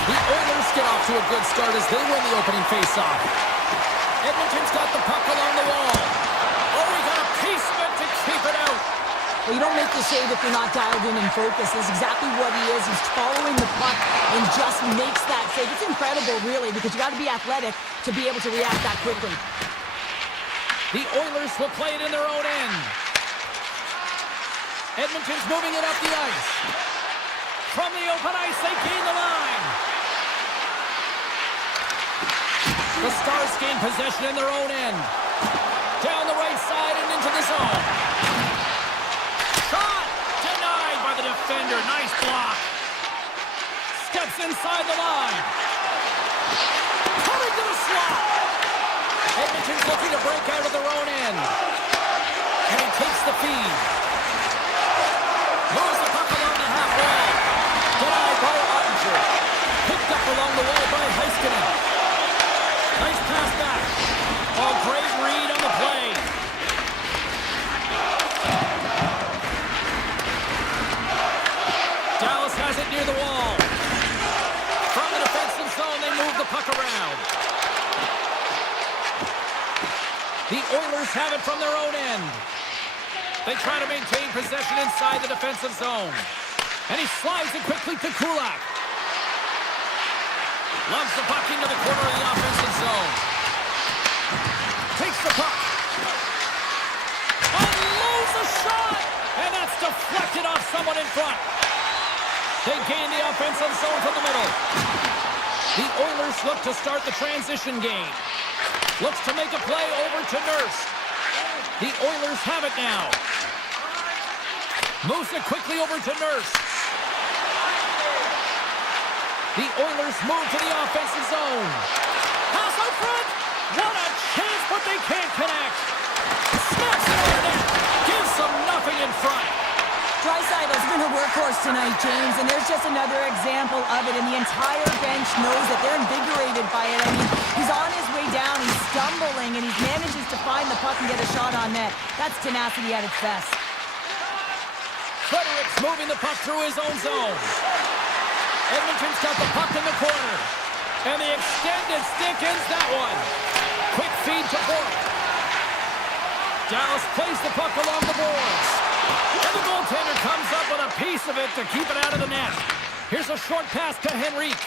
The Oilers get off to a good start as they win the opening faceoff. Edmonton's got the puck along the wall. Oh, he got a piece of it to keep it out. Well, you don't make the save if you're not dialed in and focused. That's exactly what he is. He's following the puck and just makes that save. It's incredible, really, because you got to be athletic to be able to react that quickly. The Oilers will play it in their own end. Edmonton's moving it up the ice. From the open ice, they gain the line. The Stars gain possession in their own end. Down the right side and into the zone. Shot! Denied by the defender. Nice block. Steps inside the line. Coming to the slot. Edmonton's looking to break out of their own end. And he takes the feed. Moves the puck along the half wall. Denied by Ottinger. Picked up along the wall by Heiskanen. Nice pass back. Oh, great read on the play. Dallas has it near the wall. From the defensive zone, they move the puck around. The Oilers have it from their own end. They try to maintain possession inside the defensive zone. And he slides it quickly to Kulak. Loves the puck into the corner of the offensive zone. Takes the puck. Unloads a shot! And that's deflected off someone in front. They gain the offensive zone from the middle. The Oilers look to start the transition game. Looks to make a play over to Nurse. The Oilers have it now. Moves it quickly over to Nurse. The Oilers move to the offensive zone. Pass out front. What a chance, but they can't connect. Snaps it over net. Gives them nothing in front. Draisaitl's been a workhorse tonight, James, and there's just another example of it, and the entire bench knows that they're invigorated by it. I mean, he's on his way down, he's stumbling, and he manages to find the puck and get a shot on net. That's tenacity at its best. Fredericks moving the puck through his own zone. Edmonton's got the puck in the corner. And the extended stick ends that one. Quick feed to Bork. Dallas plays the puck along the boards. And the goaltender comes up with a piece of it to keep it out of the net. Here's a short pass to Henrique.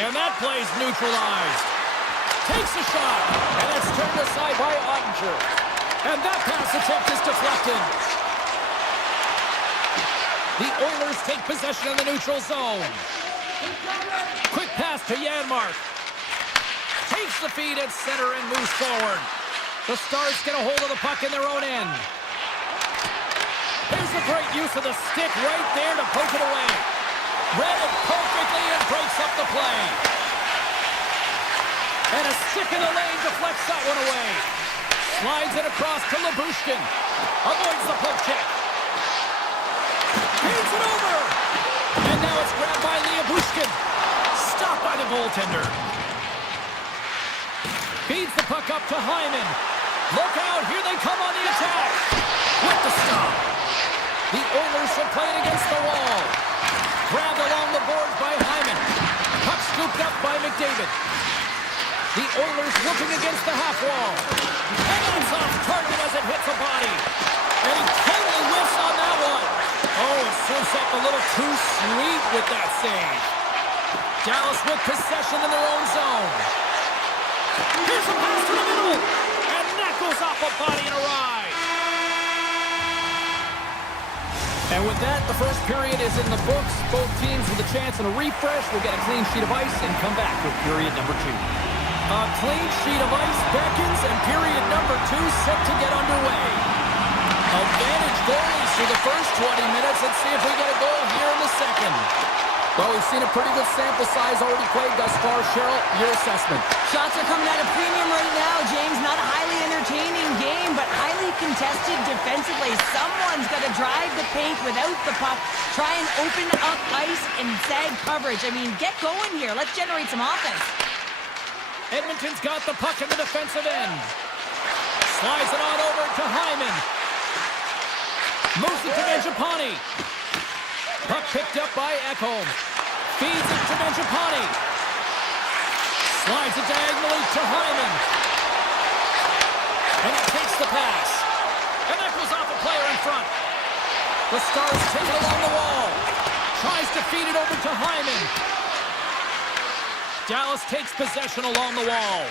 And that play's neutralized. Takes a shot. And it's turned aside by Ottinger. And that pass attempt is deflected. The Oilers take possession of the neutral zone. Quick pass to Janmark. Takes the feed at center and moves forward. The Stars get a hold of the puck in their own end. Here's a great use of the stick right there to poke it away. Read it perfectly and breaks up the play. And a stick in the lane deflects that one away. Slides it across to Lyubushkin. Avoids the poke check. Feeds it over. And now it's grabbed by Lyubushkin. Stopped by the goaltender. Feeds the puck up to Hyman. Look out, here they come on the attack. With the stop. The Oilers will play it against the wall. Grabbed along the boards by Hyman. Puck scooped up by McDavid. The Oilers looking against the half wall. And that's off target as it hits a body. And he totally whiffs on that one. Oh, it serves up a little too sweet with that save. Dallas with possession in their own zone. Here's a pass to the middle. And that goes off a body and a ride. And with that, the first period is in the books. Both teams with a chance and a refresh will get a clean sheet of ice and come back with period number 2. A clean sheet of ice beckons, and period number 2 set to get underway. Advantage goalies through the first 20 minutes. Let's see if we get a goal here in the second. Well, we've seen a pretty good sample size already played thus far. Cheryl, your assessment. Shots are coming at a premium right now, James. Not a highly entertaining game, but highly contested defensively. Someone's got to drive the paint without the puck. Try and open up ice and sag coverage. I mean, get going here. Let's generate some offense. Edmonton's got the puck in the defensive end. Slides it on over to Hyman. Moves it to Mangiapane. Puck picked up by Ekholm. Feeds it to Mangiapane. Slides it diagonally to Hyman. And he takes the pass. And that goes off a player in front. The Stars take it along the wall. Tries to feed it over to Hyman. Dallas takes possession along the wall.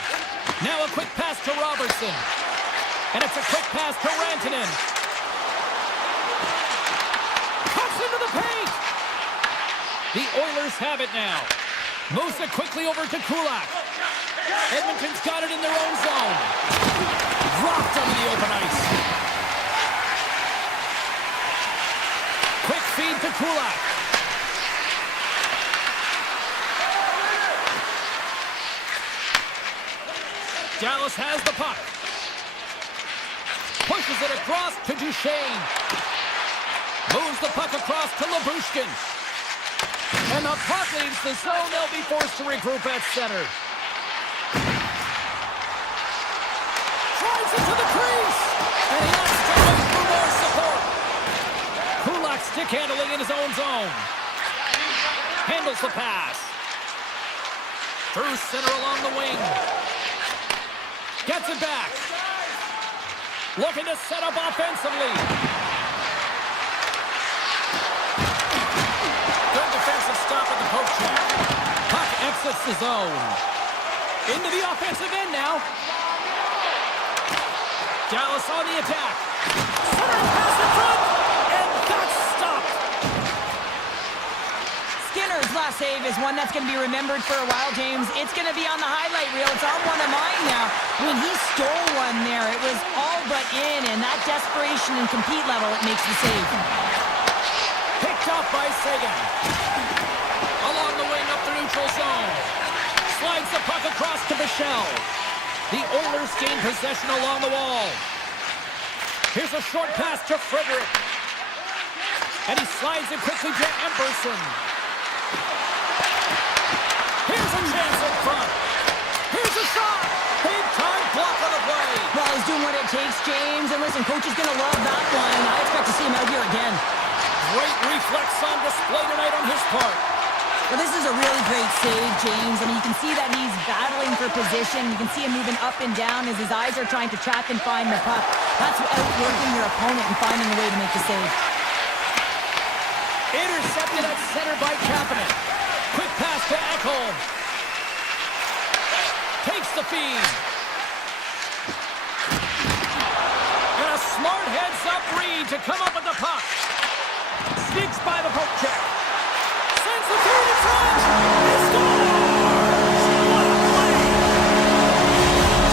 Now a quick pass to Robertson. And it's a quick pass to Rantanen. Cuts into the paint. The Oilers have it now. Moves it quickly over to Kulak. Edmonton's got it in their own zone. Dropped onto the open ice. Quick feed to Kulak. Dallas has the puck. Pushes it across to Duchesne. Moves the puck across to Lyubushkin. And the puck leaves the zone. They'll be forced to regroup at center. Drives into the crease. And he has to wait for more support. Kulak stick handling in his own zone. Handles the pass. Through center along the wing. Gets it back. Looking to set up offensively. Good defensive stop at the poke check. Puck exits the zone. Into the offensive end now. Dallas on the attack. Center pass in front. And that's stopped. Skinner's last save is one that's going to be remembered for a while, James. It's going to be on the highlight reel. It's on one of mine now. When he stole one there, it was all but in, and that desperation and compete level, it makes the save. Picked off by Sagan. Along the wing up the neutral zone. Slides the puck across to Michel. The Oilers gain possession along the wall. Here's a short pass to Frederick. And he slides it quickly to Emberson. Here's a chance in front. Here's a shot. Big time block on the play. Well, he's doing what it takes, James. And listen, coach is going to love that one. I expect to see him out here again. Great reflex on display tonight on his part. Well, this is a really great save, James. I mean, you can see that he's battling for position. You can see him moving up and down as his eyes are trying to track and find the puck. That's outworking your opponent and finding a way to make the save. Intercepted at center by Kapanen. Quick pass to Ekholm. Takes the feed. And a smart heads-up read to come up with the puck. Sneaks by the poke check. Sends the feed in front. He scores! What a play!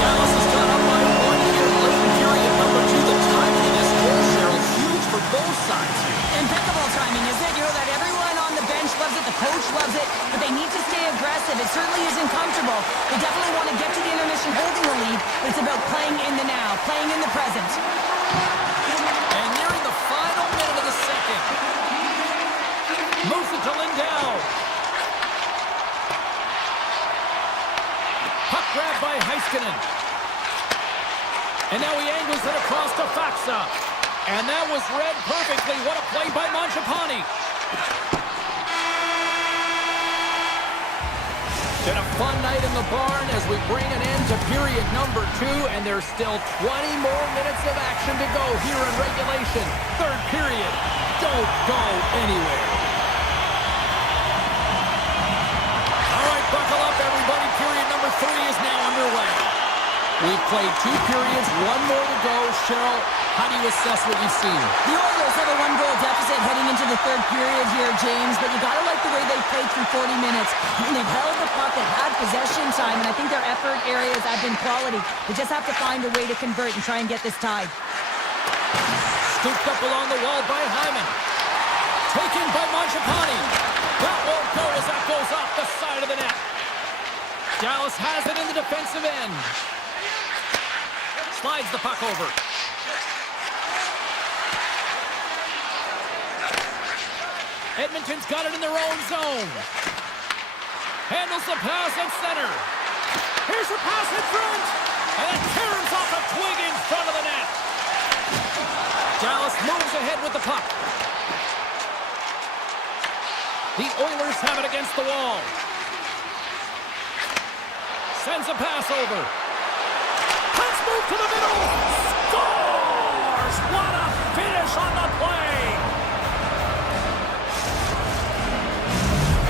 Dallas has got up by one here late in period number 2. The timing in this goal, Cheryl, huge for both sides here. Impeccable timing, isn't it? You know that everyone on the bench loves it, the coach loves it, but they need to stay aggressive. It certainly isn't comfortable. They definitely want to get to the intermission holding the lead, but it's about playing in the now, playing in the present. And nearing the final minute of the second. Moves it to Lindell. Puck grab by Heiskanen. And now he angles it across to Faksa. And that was read perfectly. What a play by Mangiapane. Been a fun night in the barn as we bring an end to period number 2, and there's still 20 more minutes of action to go here in regulation. Third period. Don't go anywhere. All right, buckle up, everybody. Period number 3 is now underway. We've played 2 periods, 1 more to go. Cheryl, how do you assess what you've seen? The Oilers have a 1-goal deficit heading into the third period here, James, but you got to like the way they played through 40 minutes. I mean, they've held the puck, they've had possession time, and I think their effort areas have been quality. They just have to find a way to convert and try and get this tied. Scooped up along the wall by Hyman. Taken by Mangiapane. That won't go as that goes off the side of the net. Dallas has it in the defensive end. Slides the puck over. Edmonton's got it in their own zone. Handles the pass at center. Here's a pass in front. And it tears off a twig in front of the net. Dallas moves ahead with the puck. The Oilers have it against the wall. Sends a pass over. Pass move to the middle. Scores! What a finish on the play!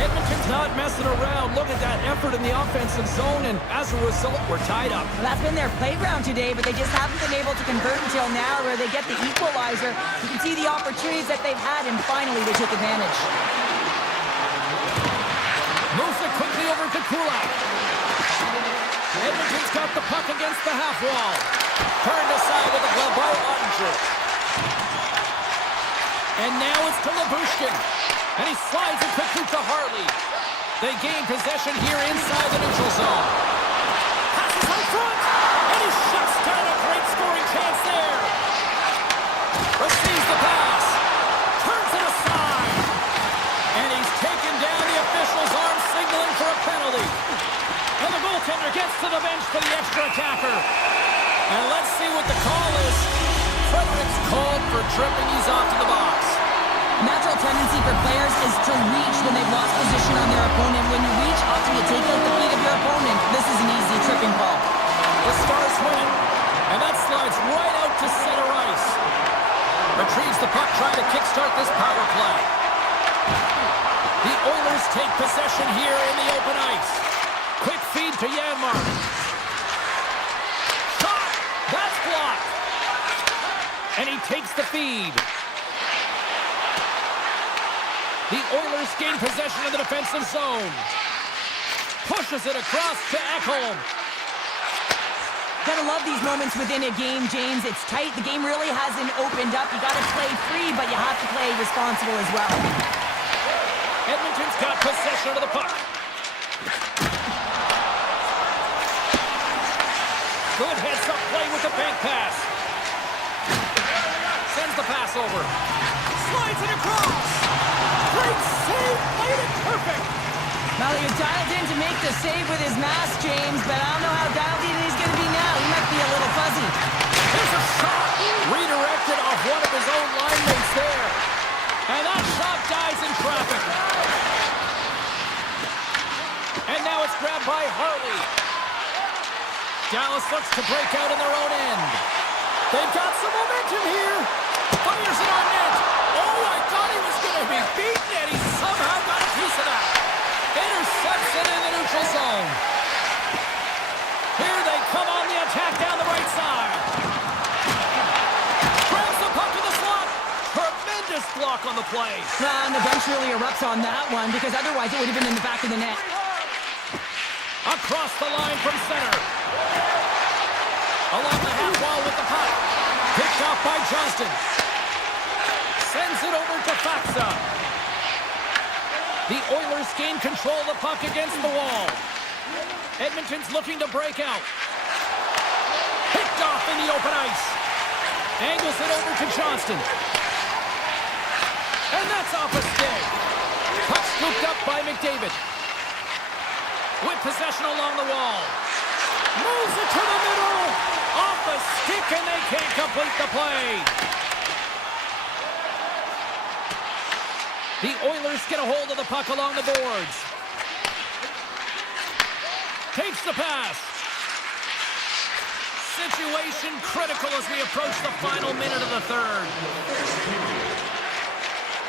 Edmonton's not messing around. Look at that effort in the offensive zone, and as a result, we're tied up. Well, that's been their playground today, but they just haven't been able to convert until now where they get the equalizer. You can see the opportunities that they've had, and finally they took advantage. Moves it quickly over to Kulak. Edmonton's got the puck against the half wall. Turned aside with a glove by Ottinger. And now it's to Labushkin. And he slides it quickly to Hartley. They gain possession here inside the neutral zone. Passes out front. And he shuts down a great scoring chance there. Receives the pass. Turns it aside. And he's taken down the official's arm, signaling for a penalty. And the goaltender gets to the bench for the extra attacker. And let's see what the call is. Frederick's called for tripping. He's off to the box. Natural tendency for players is to reach when they've lost position on their opponent. When you reach, often you take out the feet of your opponent. This is an easy tripping call. The Stars win it. And that slides right out to center ice. Retrieves the puck, trying to kickstart this power play. The Oilers take possession here in the open ice. Quick feed to Janmark. Shot! That's blocked. And he takes the feed. The Oilers gain possession of the defensive zone. Pushes it across to Ekholm. Gotta love these moments within a game, James. It's tight. The game really hasn't opened up. You gotta play free, but you have to play responsible as well. Edmonton's got possession of the puck. Good heads-up play with the bank pass. Sends the pass over. Slides it across. Great save. Played it perfect. Well, you're dialed in to make the save with his mask, James, but I don't know how dialed in he's going to be now. He might be a little fuzzy. There's a shot. Redirected off one of his own line mates there. And that shot dies in traffic. And now it's grabbed by Hartley. Dallas looks to break out in their own end. They've got some momentum here. Fires it on net. Oh, I thought he was going to be beaten, and he somehow got a piece of that. Intercepts it in the neutral zone. Here they come on the attack down the right side. Grabs the puck in the slot. Tremendous block on the play. And the bench really erupts on that one, because otherwise it would have been in the back of the net. Across the line from center. Along the half wall with the puck. Picked off by Johnston. Sends it over to Faxa. The Oilers gain control of the puck against the wall. Edmonton's looking to break out. Picked off in the open ice. Angles it over to Johnston. And that's off a stick. Puck scooped up by McDavid. With possession along the wall. Moves it to the middle. Off the stick, and they can't complete the play. The Oilers get a hold of the puck along the boards. Takes the pass. Situation critical as we approach the final minute of the third.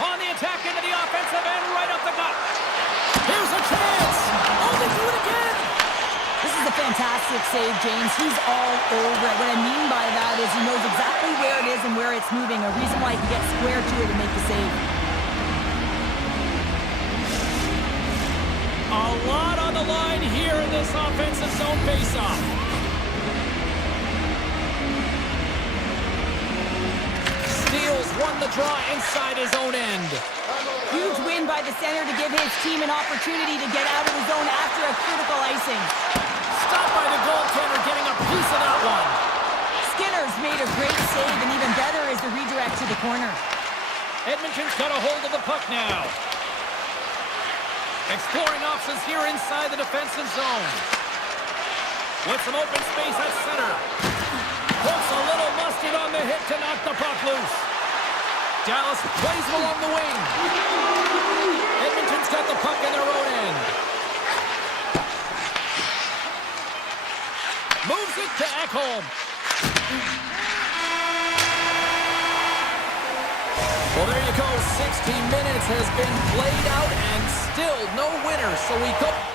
On the attack into the offensive end, right up the gut. Here's a chance. Oh, they do it again. This is a fantastic save, James. He's all over it. What I mean by that is he knows exactly where it is and where it's moving. A reason why he can get square to it and make the save. A lot on the line here in this offensive zone faceoff. Steals won the draw inside his own end. Huge win by the center to give his team an opportunity to get out of the zone after a critical icing. Stopped by the goaltender, getting a piece of that one. Skinner's made a great save, and even better is the redirect to the corner. Edmonton's got a hold of the puck now. Exploring options here inside the defensive zone. With some open space at center. Puts a little mustard on the hit to knock the puck loose. Dallas plays him along the wing. Edmonton's got the puck in their own end. Moves it to Ekholm. Well, there you go. 16 minutes has been played out and still no winner. So we go...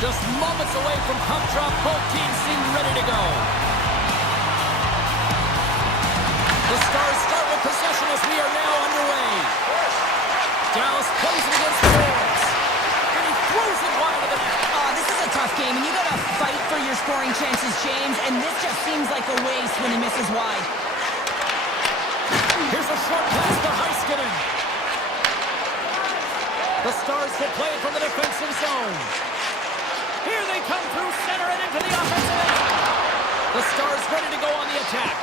Just moments away from puck drop, both teams seem ready to go. The Stars start with possession as we are now underway. Dallas plays it against the boards. And he throws it wide of the net. Oh, this is a tough game, and you got to fight for your scoring chances, James, and this just seems like a waste when he misses wide. Here's a short pass to Heiskanen. The Stars will play it from the defensive zone. Here they come through center and into the offensive end. The Stars ready to go on the attack.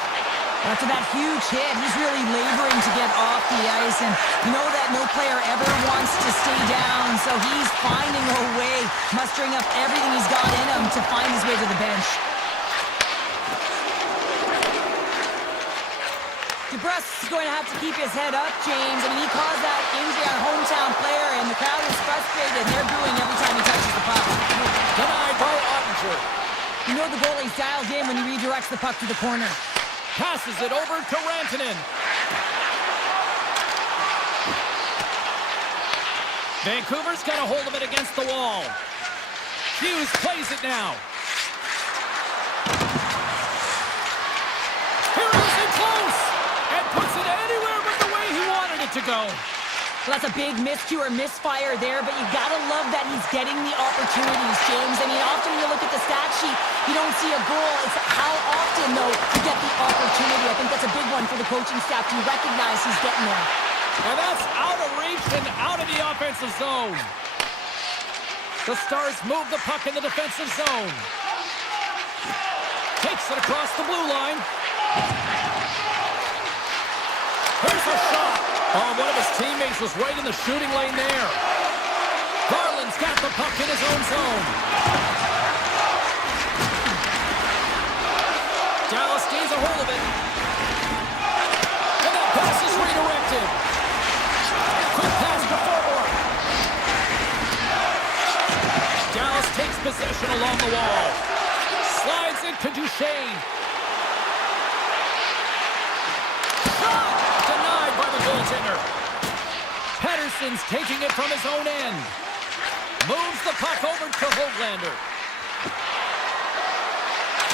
After that huge hit, he's really laboring to get off the ice, and you know that no player ever wants to stay down, so he's finding a way, mustering up everything he's got in him to find his way to the bench. DeBrusk is going to have to keep his head up, James. I mean, he caused that injury on a hometown player, and the crowd is frustrated. They're booing every time he touches the puck. Denied by Ottinger. You know the goalie's dialed in when he redirects the puck to the corner. Passes it over to Rantanen. Vancouver's got a hold of it against the wall. Hughes plays it now. Here it is in close. And puts it anywhere but the way he wanted it to go. Well, that's a big miscue or misfire there, but you gotta love that he's getting the opportunities, James. I mean, often when you look at the stat sheet, you don't see a goal. It's how often, though, you get the opportunity. I think that's a big one for the coaching staff to recognize he's getting there. And that's out of reach and out of the offensive zone. The Stars move the puck in the defensive zone. Takes it across the blue line. Here's a shot. Oh, one of his teammates was right in the shooting lane there. Garland's got the puck in his own zone. Dallas gains a hold of it. And that pass is redirected. Quick pass to forward. Dallas takes possession along the wall. Slides it to Duchesne. Shot! Denied by the goaltender. Pettersson's taking it from his own end. Moves the puck over to Höglander.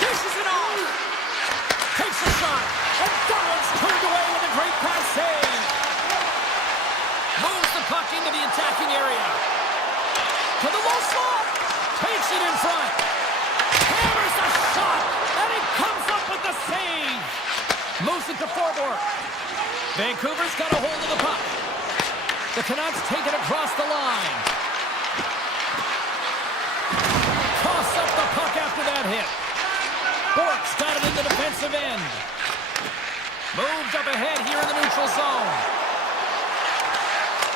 Dishes it off. Takes a shot. And Garland's turned away with a great pass save. Moves the puck into the attacking area. To the low slot. Takes it in front. Hammers a shot. And he comes up with the save. Moves it to forward. Vancouver's got a hold of the puck. The Canucks take it across the line. Toss up the puck after that hit. Bork's got it in the defensive end. Moved up ahead here in the neutral zone.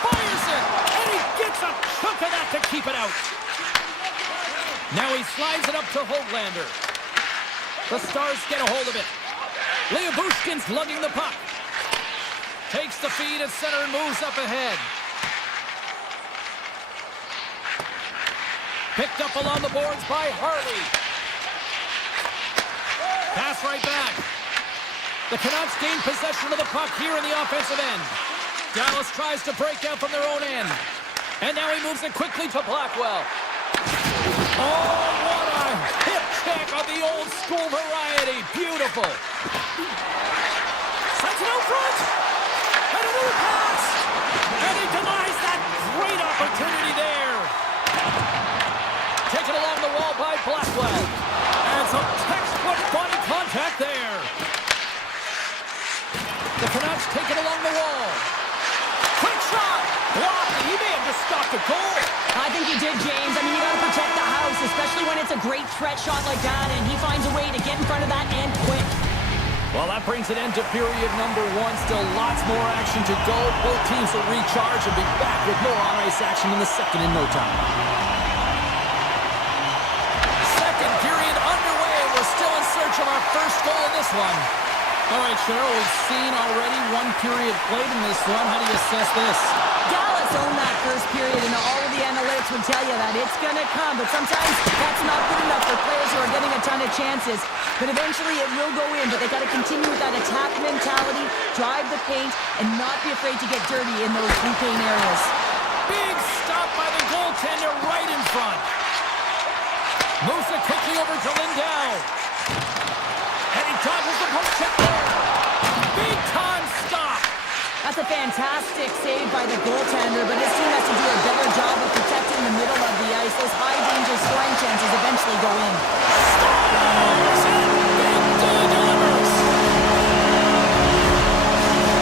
Fires it, and he gets a chunk of that to keep it out. Now he slides it up to Höglander. The Stars get a hold of it. Lyubushkin's lugging the puck. Takes the feed at center and moves up ahead. Picked up along the boards by Harley. Pass right back. The Canucks gain possession of the puck here in the offensive end. Dallas tries to break out from their own end. And now he moves it quickly to Blackwell. Oh, what a hip check of the old school variety. Beautiful. Sends it out front. And a new pass. And he denies that great opportunity there. Taken along the wall by Blackwell. And some textbook body contact there. The Canucks take it along the wall. Quick shot. Blocked. He may have just stopped a goal. I think he did, James. I mean, you got to protect the house, especially when it's a great threat shot like that, and he finds a way to get in front of that and quick. Well, that brings an end to period number one. Still lots more action to go. Both teams will recharge and be back with more on-ice action in the second in no time. Second period underway. We're still in search of our first goal in this one. All right, Cheryl, we've seen already one period played in this one. How do you assess this? Dallas owned that first period, and all of the analytics would tell you that it's going to come, but sometimes that's not good enough for players who are getting a ton of chances. But eventually it will go in, but they got to continue with that attack mentality, drive the paint, and not be afraid to get dirty in those blue paint areas. Big stop by the goaltender right in front. Moves it quickly over to Lindell. And he dodges the poke check there. Big time stop. That's a fantastic save by the goaltender, but his team has to do a better job of protecting the middle of the ice. Those high-danger scoring chances eventually go in. Scores! And Big D delivers.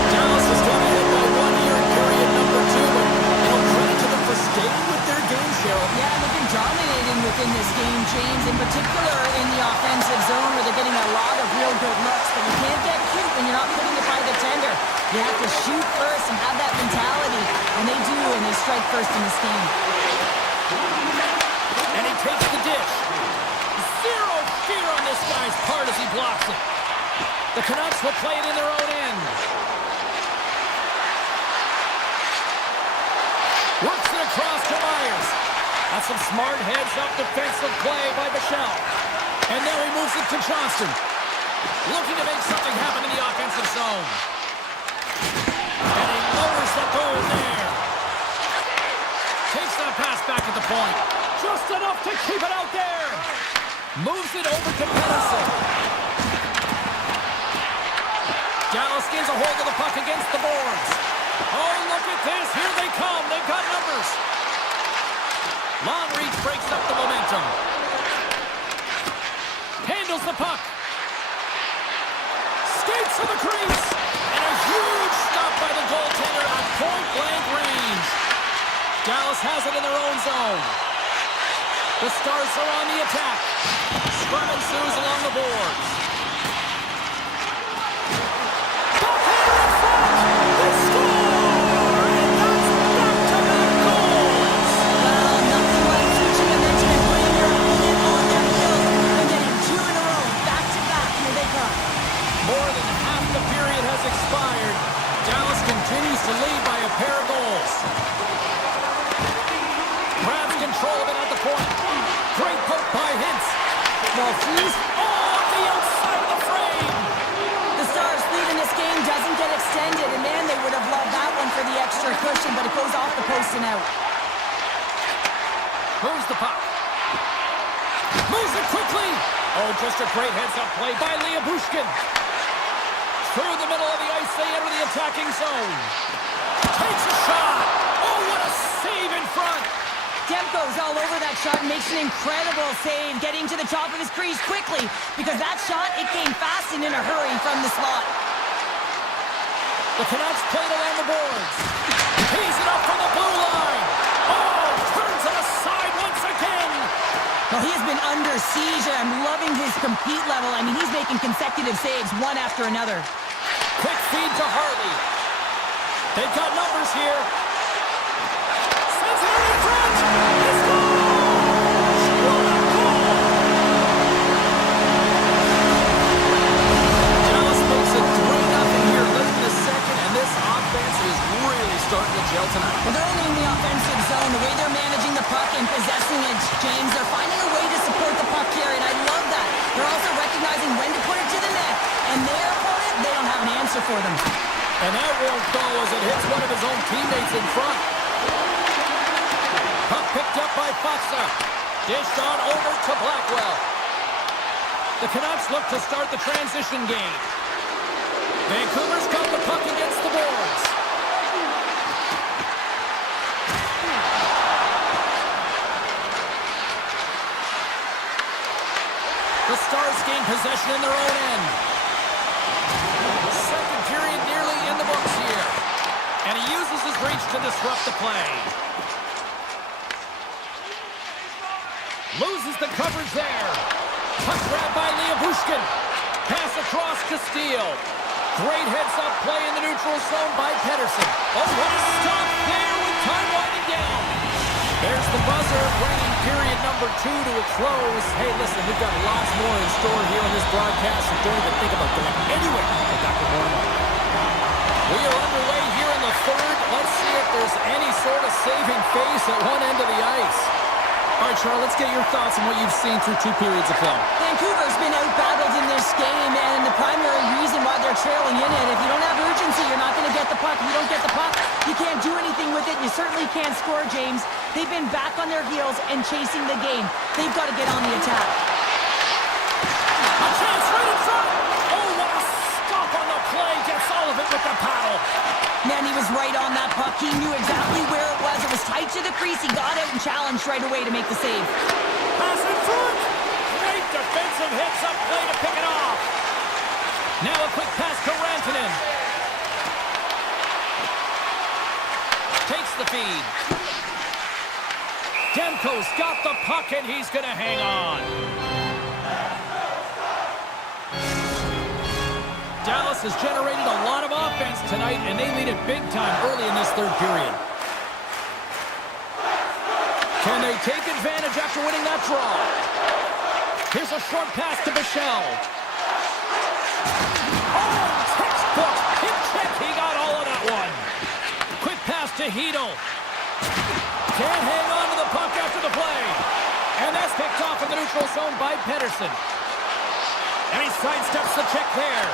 Dallas has gone ahead by 1 here in period number 2, but credit to them for staying with their game, Cheryl. Yeah, they've been dominating within this game, James, in particular in the offensive zone where they're getting a lot of real good looks, but you can't get cute when you're not putting it by the tender. You have to shoot first and have that mentality, and they do, and they strike first in this game. And he takes the dish. Zero fear on this guy's part as he blocks it. The Canucks will play it in their own end. Works it across to Myers. That's some smart heads-up defensive play by Michel. And now he moves it to Johnston. Looking to make something happen in the offensive zone. And he lowers the boom there. Takes that pass back at the point. Just enough to keep it out there. Moves it over to Pedersen. Dallas gains a hold of the puck against the boards. Oh, look at this. Here they come. They've got numbers. Long reach breaks up the momentum. Handles the puck. Skates to the crease. And a huge stop by the goaltender at point-blank range. Dallas has it in their own zone. The Stars are on the attack. Scrum ensues along the boards. Backhand in front. They score! And that's back-to-back goals. Well, nothing like switching momentum and putting your opponent on their heels and getting 2 in a row, back-to-back. Here they come. More than half the period has expired. Dallas continues to lead by a pair of goals. Grabs control of it at the point. Great poke by Hintz. Maltese off the outside of the frame. The Stars' lead in this game doesn't get extended, and man, they would have loved that one for the extra cushion, but it goes off the post and out. Moves the puck. Moves it quickly. Oh, just a great heads-up play by Bushkin. Through the middle of the ice, they enter the attacking zone. Takes a shot. Oh, what a save in front. Demko's all over that shot and makes an incredible save, getting to the top of his crease quickly, because that shot, it came fast and in a hurry from the slot. The Canucks played along the boards. Tees it up from the blue line. Oh, turns it aside once again. Well, he has been under siege, and I'm loving his compete level. I mean, he's making consecutive saves, one after another. Quick feed to Harley. They've got numbers here. Sends it in front. He scores! What a goal! Dallas makes it 3-0 here late in the second, and this offense is really starting to gel tonight. Well, they're only in the offensive zone. The way they're managing the puck and possessing it, James, they're finding a way to support the puck here, and I love that. They're also recognizing when to put it to the net, and their opponent, they don't have an answer for them. And that won't go as it hits one of his own teammates in front. Puck picked up by Foxa. Dished on over to Blackwell. The Canucks look to start the transition game. Vancouver's got the puck against the boards. The Stars gain possession in their own end. Second period nearly in the books here. And he uses his reach to disrupt the play. Loses the coverage there. Puck grab by Bushkin. Pass across to Steele. Great heads-up play in the neutral zone by Pedersen. Oh, what a stop there with time winding down. There's the buzzer, bringing period number 2 to a close. Hey, listen, we've got lots more in store here on this broadcast, so don't even think about going anywhere with Dr. Borman. We are underway here in the third. Let's see if there's any sort of saving face at one end of the ice. All right, Charles, let's get your thoughts on what you've seen through 2 periods of play. Vancouver's been out-battled in this game, and the primary reason why they're trailing in it, if you don't have urgency, you're not going to get the puck. If you don't get the puck, you can't do anything with it. You certainly can't score, James. They've been back on their heels and chasing the game. They've got to get on the attack. A chance right in front. Oh, what a stop on the play. Gets all of it with the paddle. Man, he was right on that puck. He knew exactly where it was. It was tight to the crease. He got out and challenged right away to make the save. Pass in front. Great defensive hits up play to pick it off. Now a quick pass to Rantanen. Takes the feed. Demko's got the puck and he's going to hang on. Dallas has generated a lot of offense tonight, and they lead it big time early in this third period. Can they take advantage after winning that draw? Here's a short pass to Bichelle. Oh, textbook hip check. He got all of that one. Quick pass to Hedel. Can't hang on to the puck after the play. And that's picked off in the neutral zone by Pettersson. And he sidesteps the check there.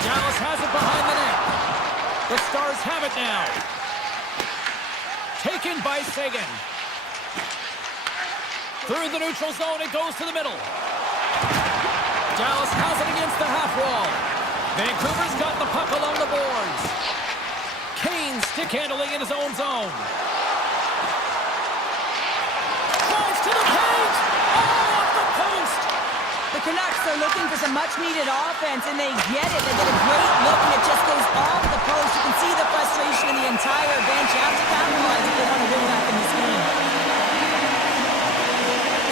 Dallas has it behind the net. The Stars have it now. Taken by Sagan. Through the neutral zone, it goes to the middle. Dallas has it against the half wall. Vancouver's got the puck along the boards. Kane stick handling in his own zone. Drives to the paint. Oh, off the post. The Canucks are looking for some much-needed offense, and they get it. They get a great look, and it just goes off the post. You can see the frustration in the entire bench. You have to capitalize if they want to win back in this game.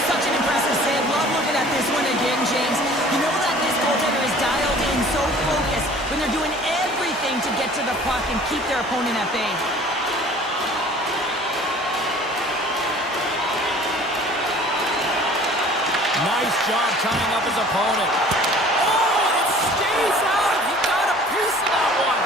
Such an impressive save. Love looking at this one again, James. You know that this goaltender is dialed in, so focused, when they're doing everything to get to the puck and keep their opponent at bay. Nice job tying up his opponent. Oh, and it stays out. He got a piece of that one.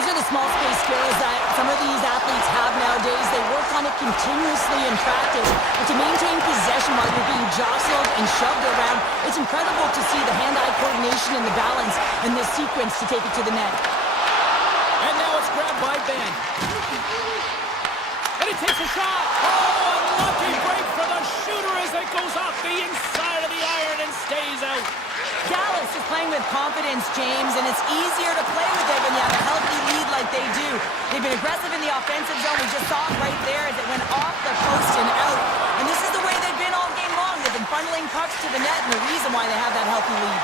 These are the small space skills that some of these athletes have nowadays. They work on it continuously in practice. But to maintain possession while you're being jostled and shoved around, it's incredible to see the hand-eye coordination and the balance in this sequence to take it to the net. And now it's grabbed by Ben. And he takes a shot. Oh, unlucky break for the shooter as it goes off the inside of the iron and stays out. Dallas is playing with confidence, James, and it's easier to play with it when you have a healthy lead like they do. They've been aggressive in the offensive zone. We just saw it right there as it went off the post and out. And this is the way they've been all game long. They've been funneling pucks to the net, and the reason why they have that healthy lead.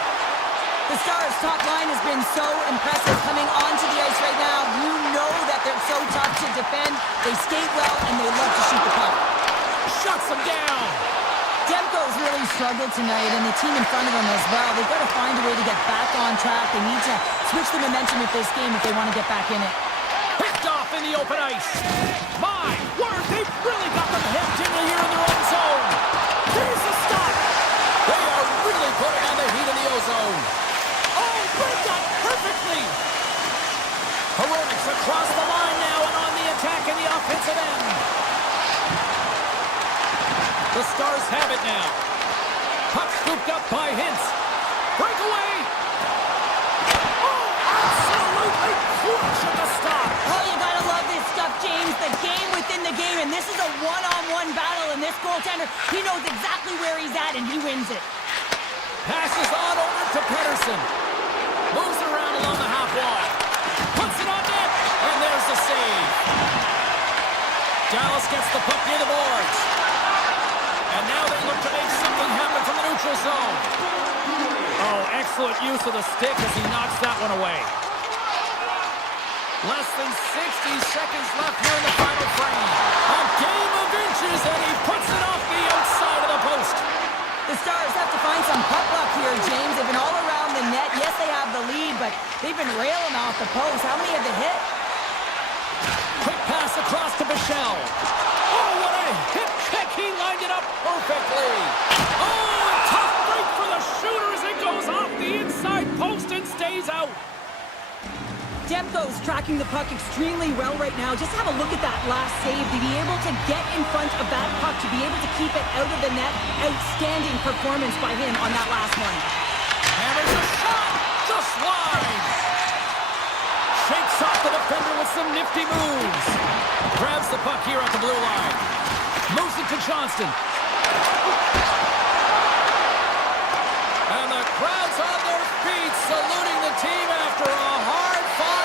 The Stars' top line has been so impressive coming onto the ice right now. You know that they're so tough to defend. They skate well, and they love to shoot the puck. Shuts them down. Demko's really struggled tonight, and the team in front of them as well. They've got to find a way to get back on track. They need to switch the momentum of this game if they want to get back in it. Picked off in the open ice. My word, they've really got them hemmed in here in their own zone. Here's the stop. They are really putting on the heat in the ozone. Oh, break up perfectly. Heroics across the line now and on the attack in the offensive end. The Stars have it now. Puck scooped up by Hintz. Breakaway. Oh, absolutely clutch at the stop. Oh, you gotta love this stuff, James. The game within the game, and this is a one-on-one battle, and this goaltender, he knows exactly where he's at, and he wins it. Passes on over to Pettersson. Moves around along the half wall. Puts it on net, and there's the save. Dallas gets the puck near the boards. And now they look to make something happen from the neutral zone. Oh, excellent use of the stick as he knocks that one away. Less than 60 seconds left here in the final frame. A game of inches, and he puts it off the outside of the post. The Stars have to find some puck luck here, James. They've been all around the net. Yes, they have the lead, but they've been railing off the post. How many have they hit? Quick pass across to Bichelle. Oh, what a hit check. He lined it up perfectly. Oh, a tough break for the shooter as it goes off the inside post and stays out. Demko's tracking the puck extremely well right now. Just have a look at that last save. To be able to get in front of that puck, to be able to keep it out of the net, outstanding performance by him on that last one. Hammers a shot, just wide. Shakes off the defender with some nifty moves. Grabs gets the puck here at the blue line. Moves it to Johnston. And the crowd's on their feet, saluting the team after a hard-fought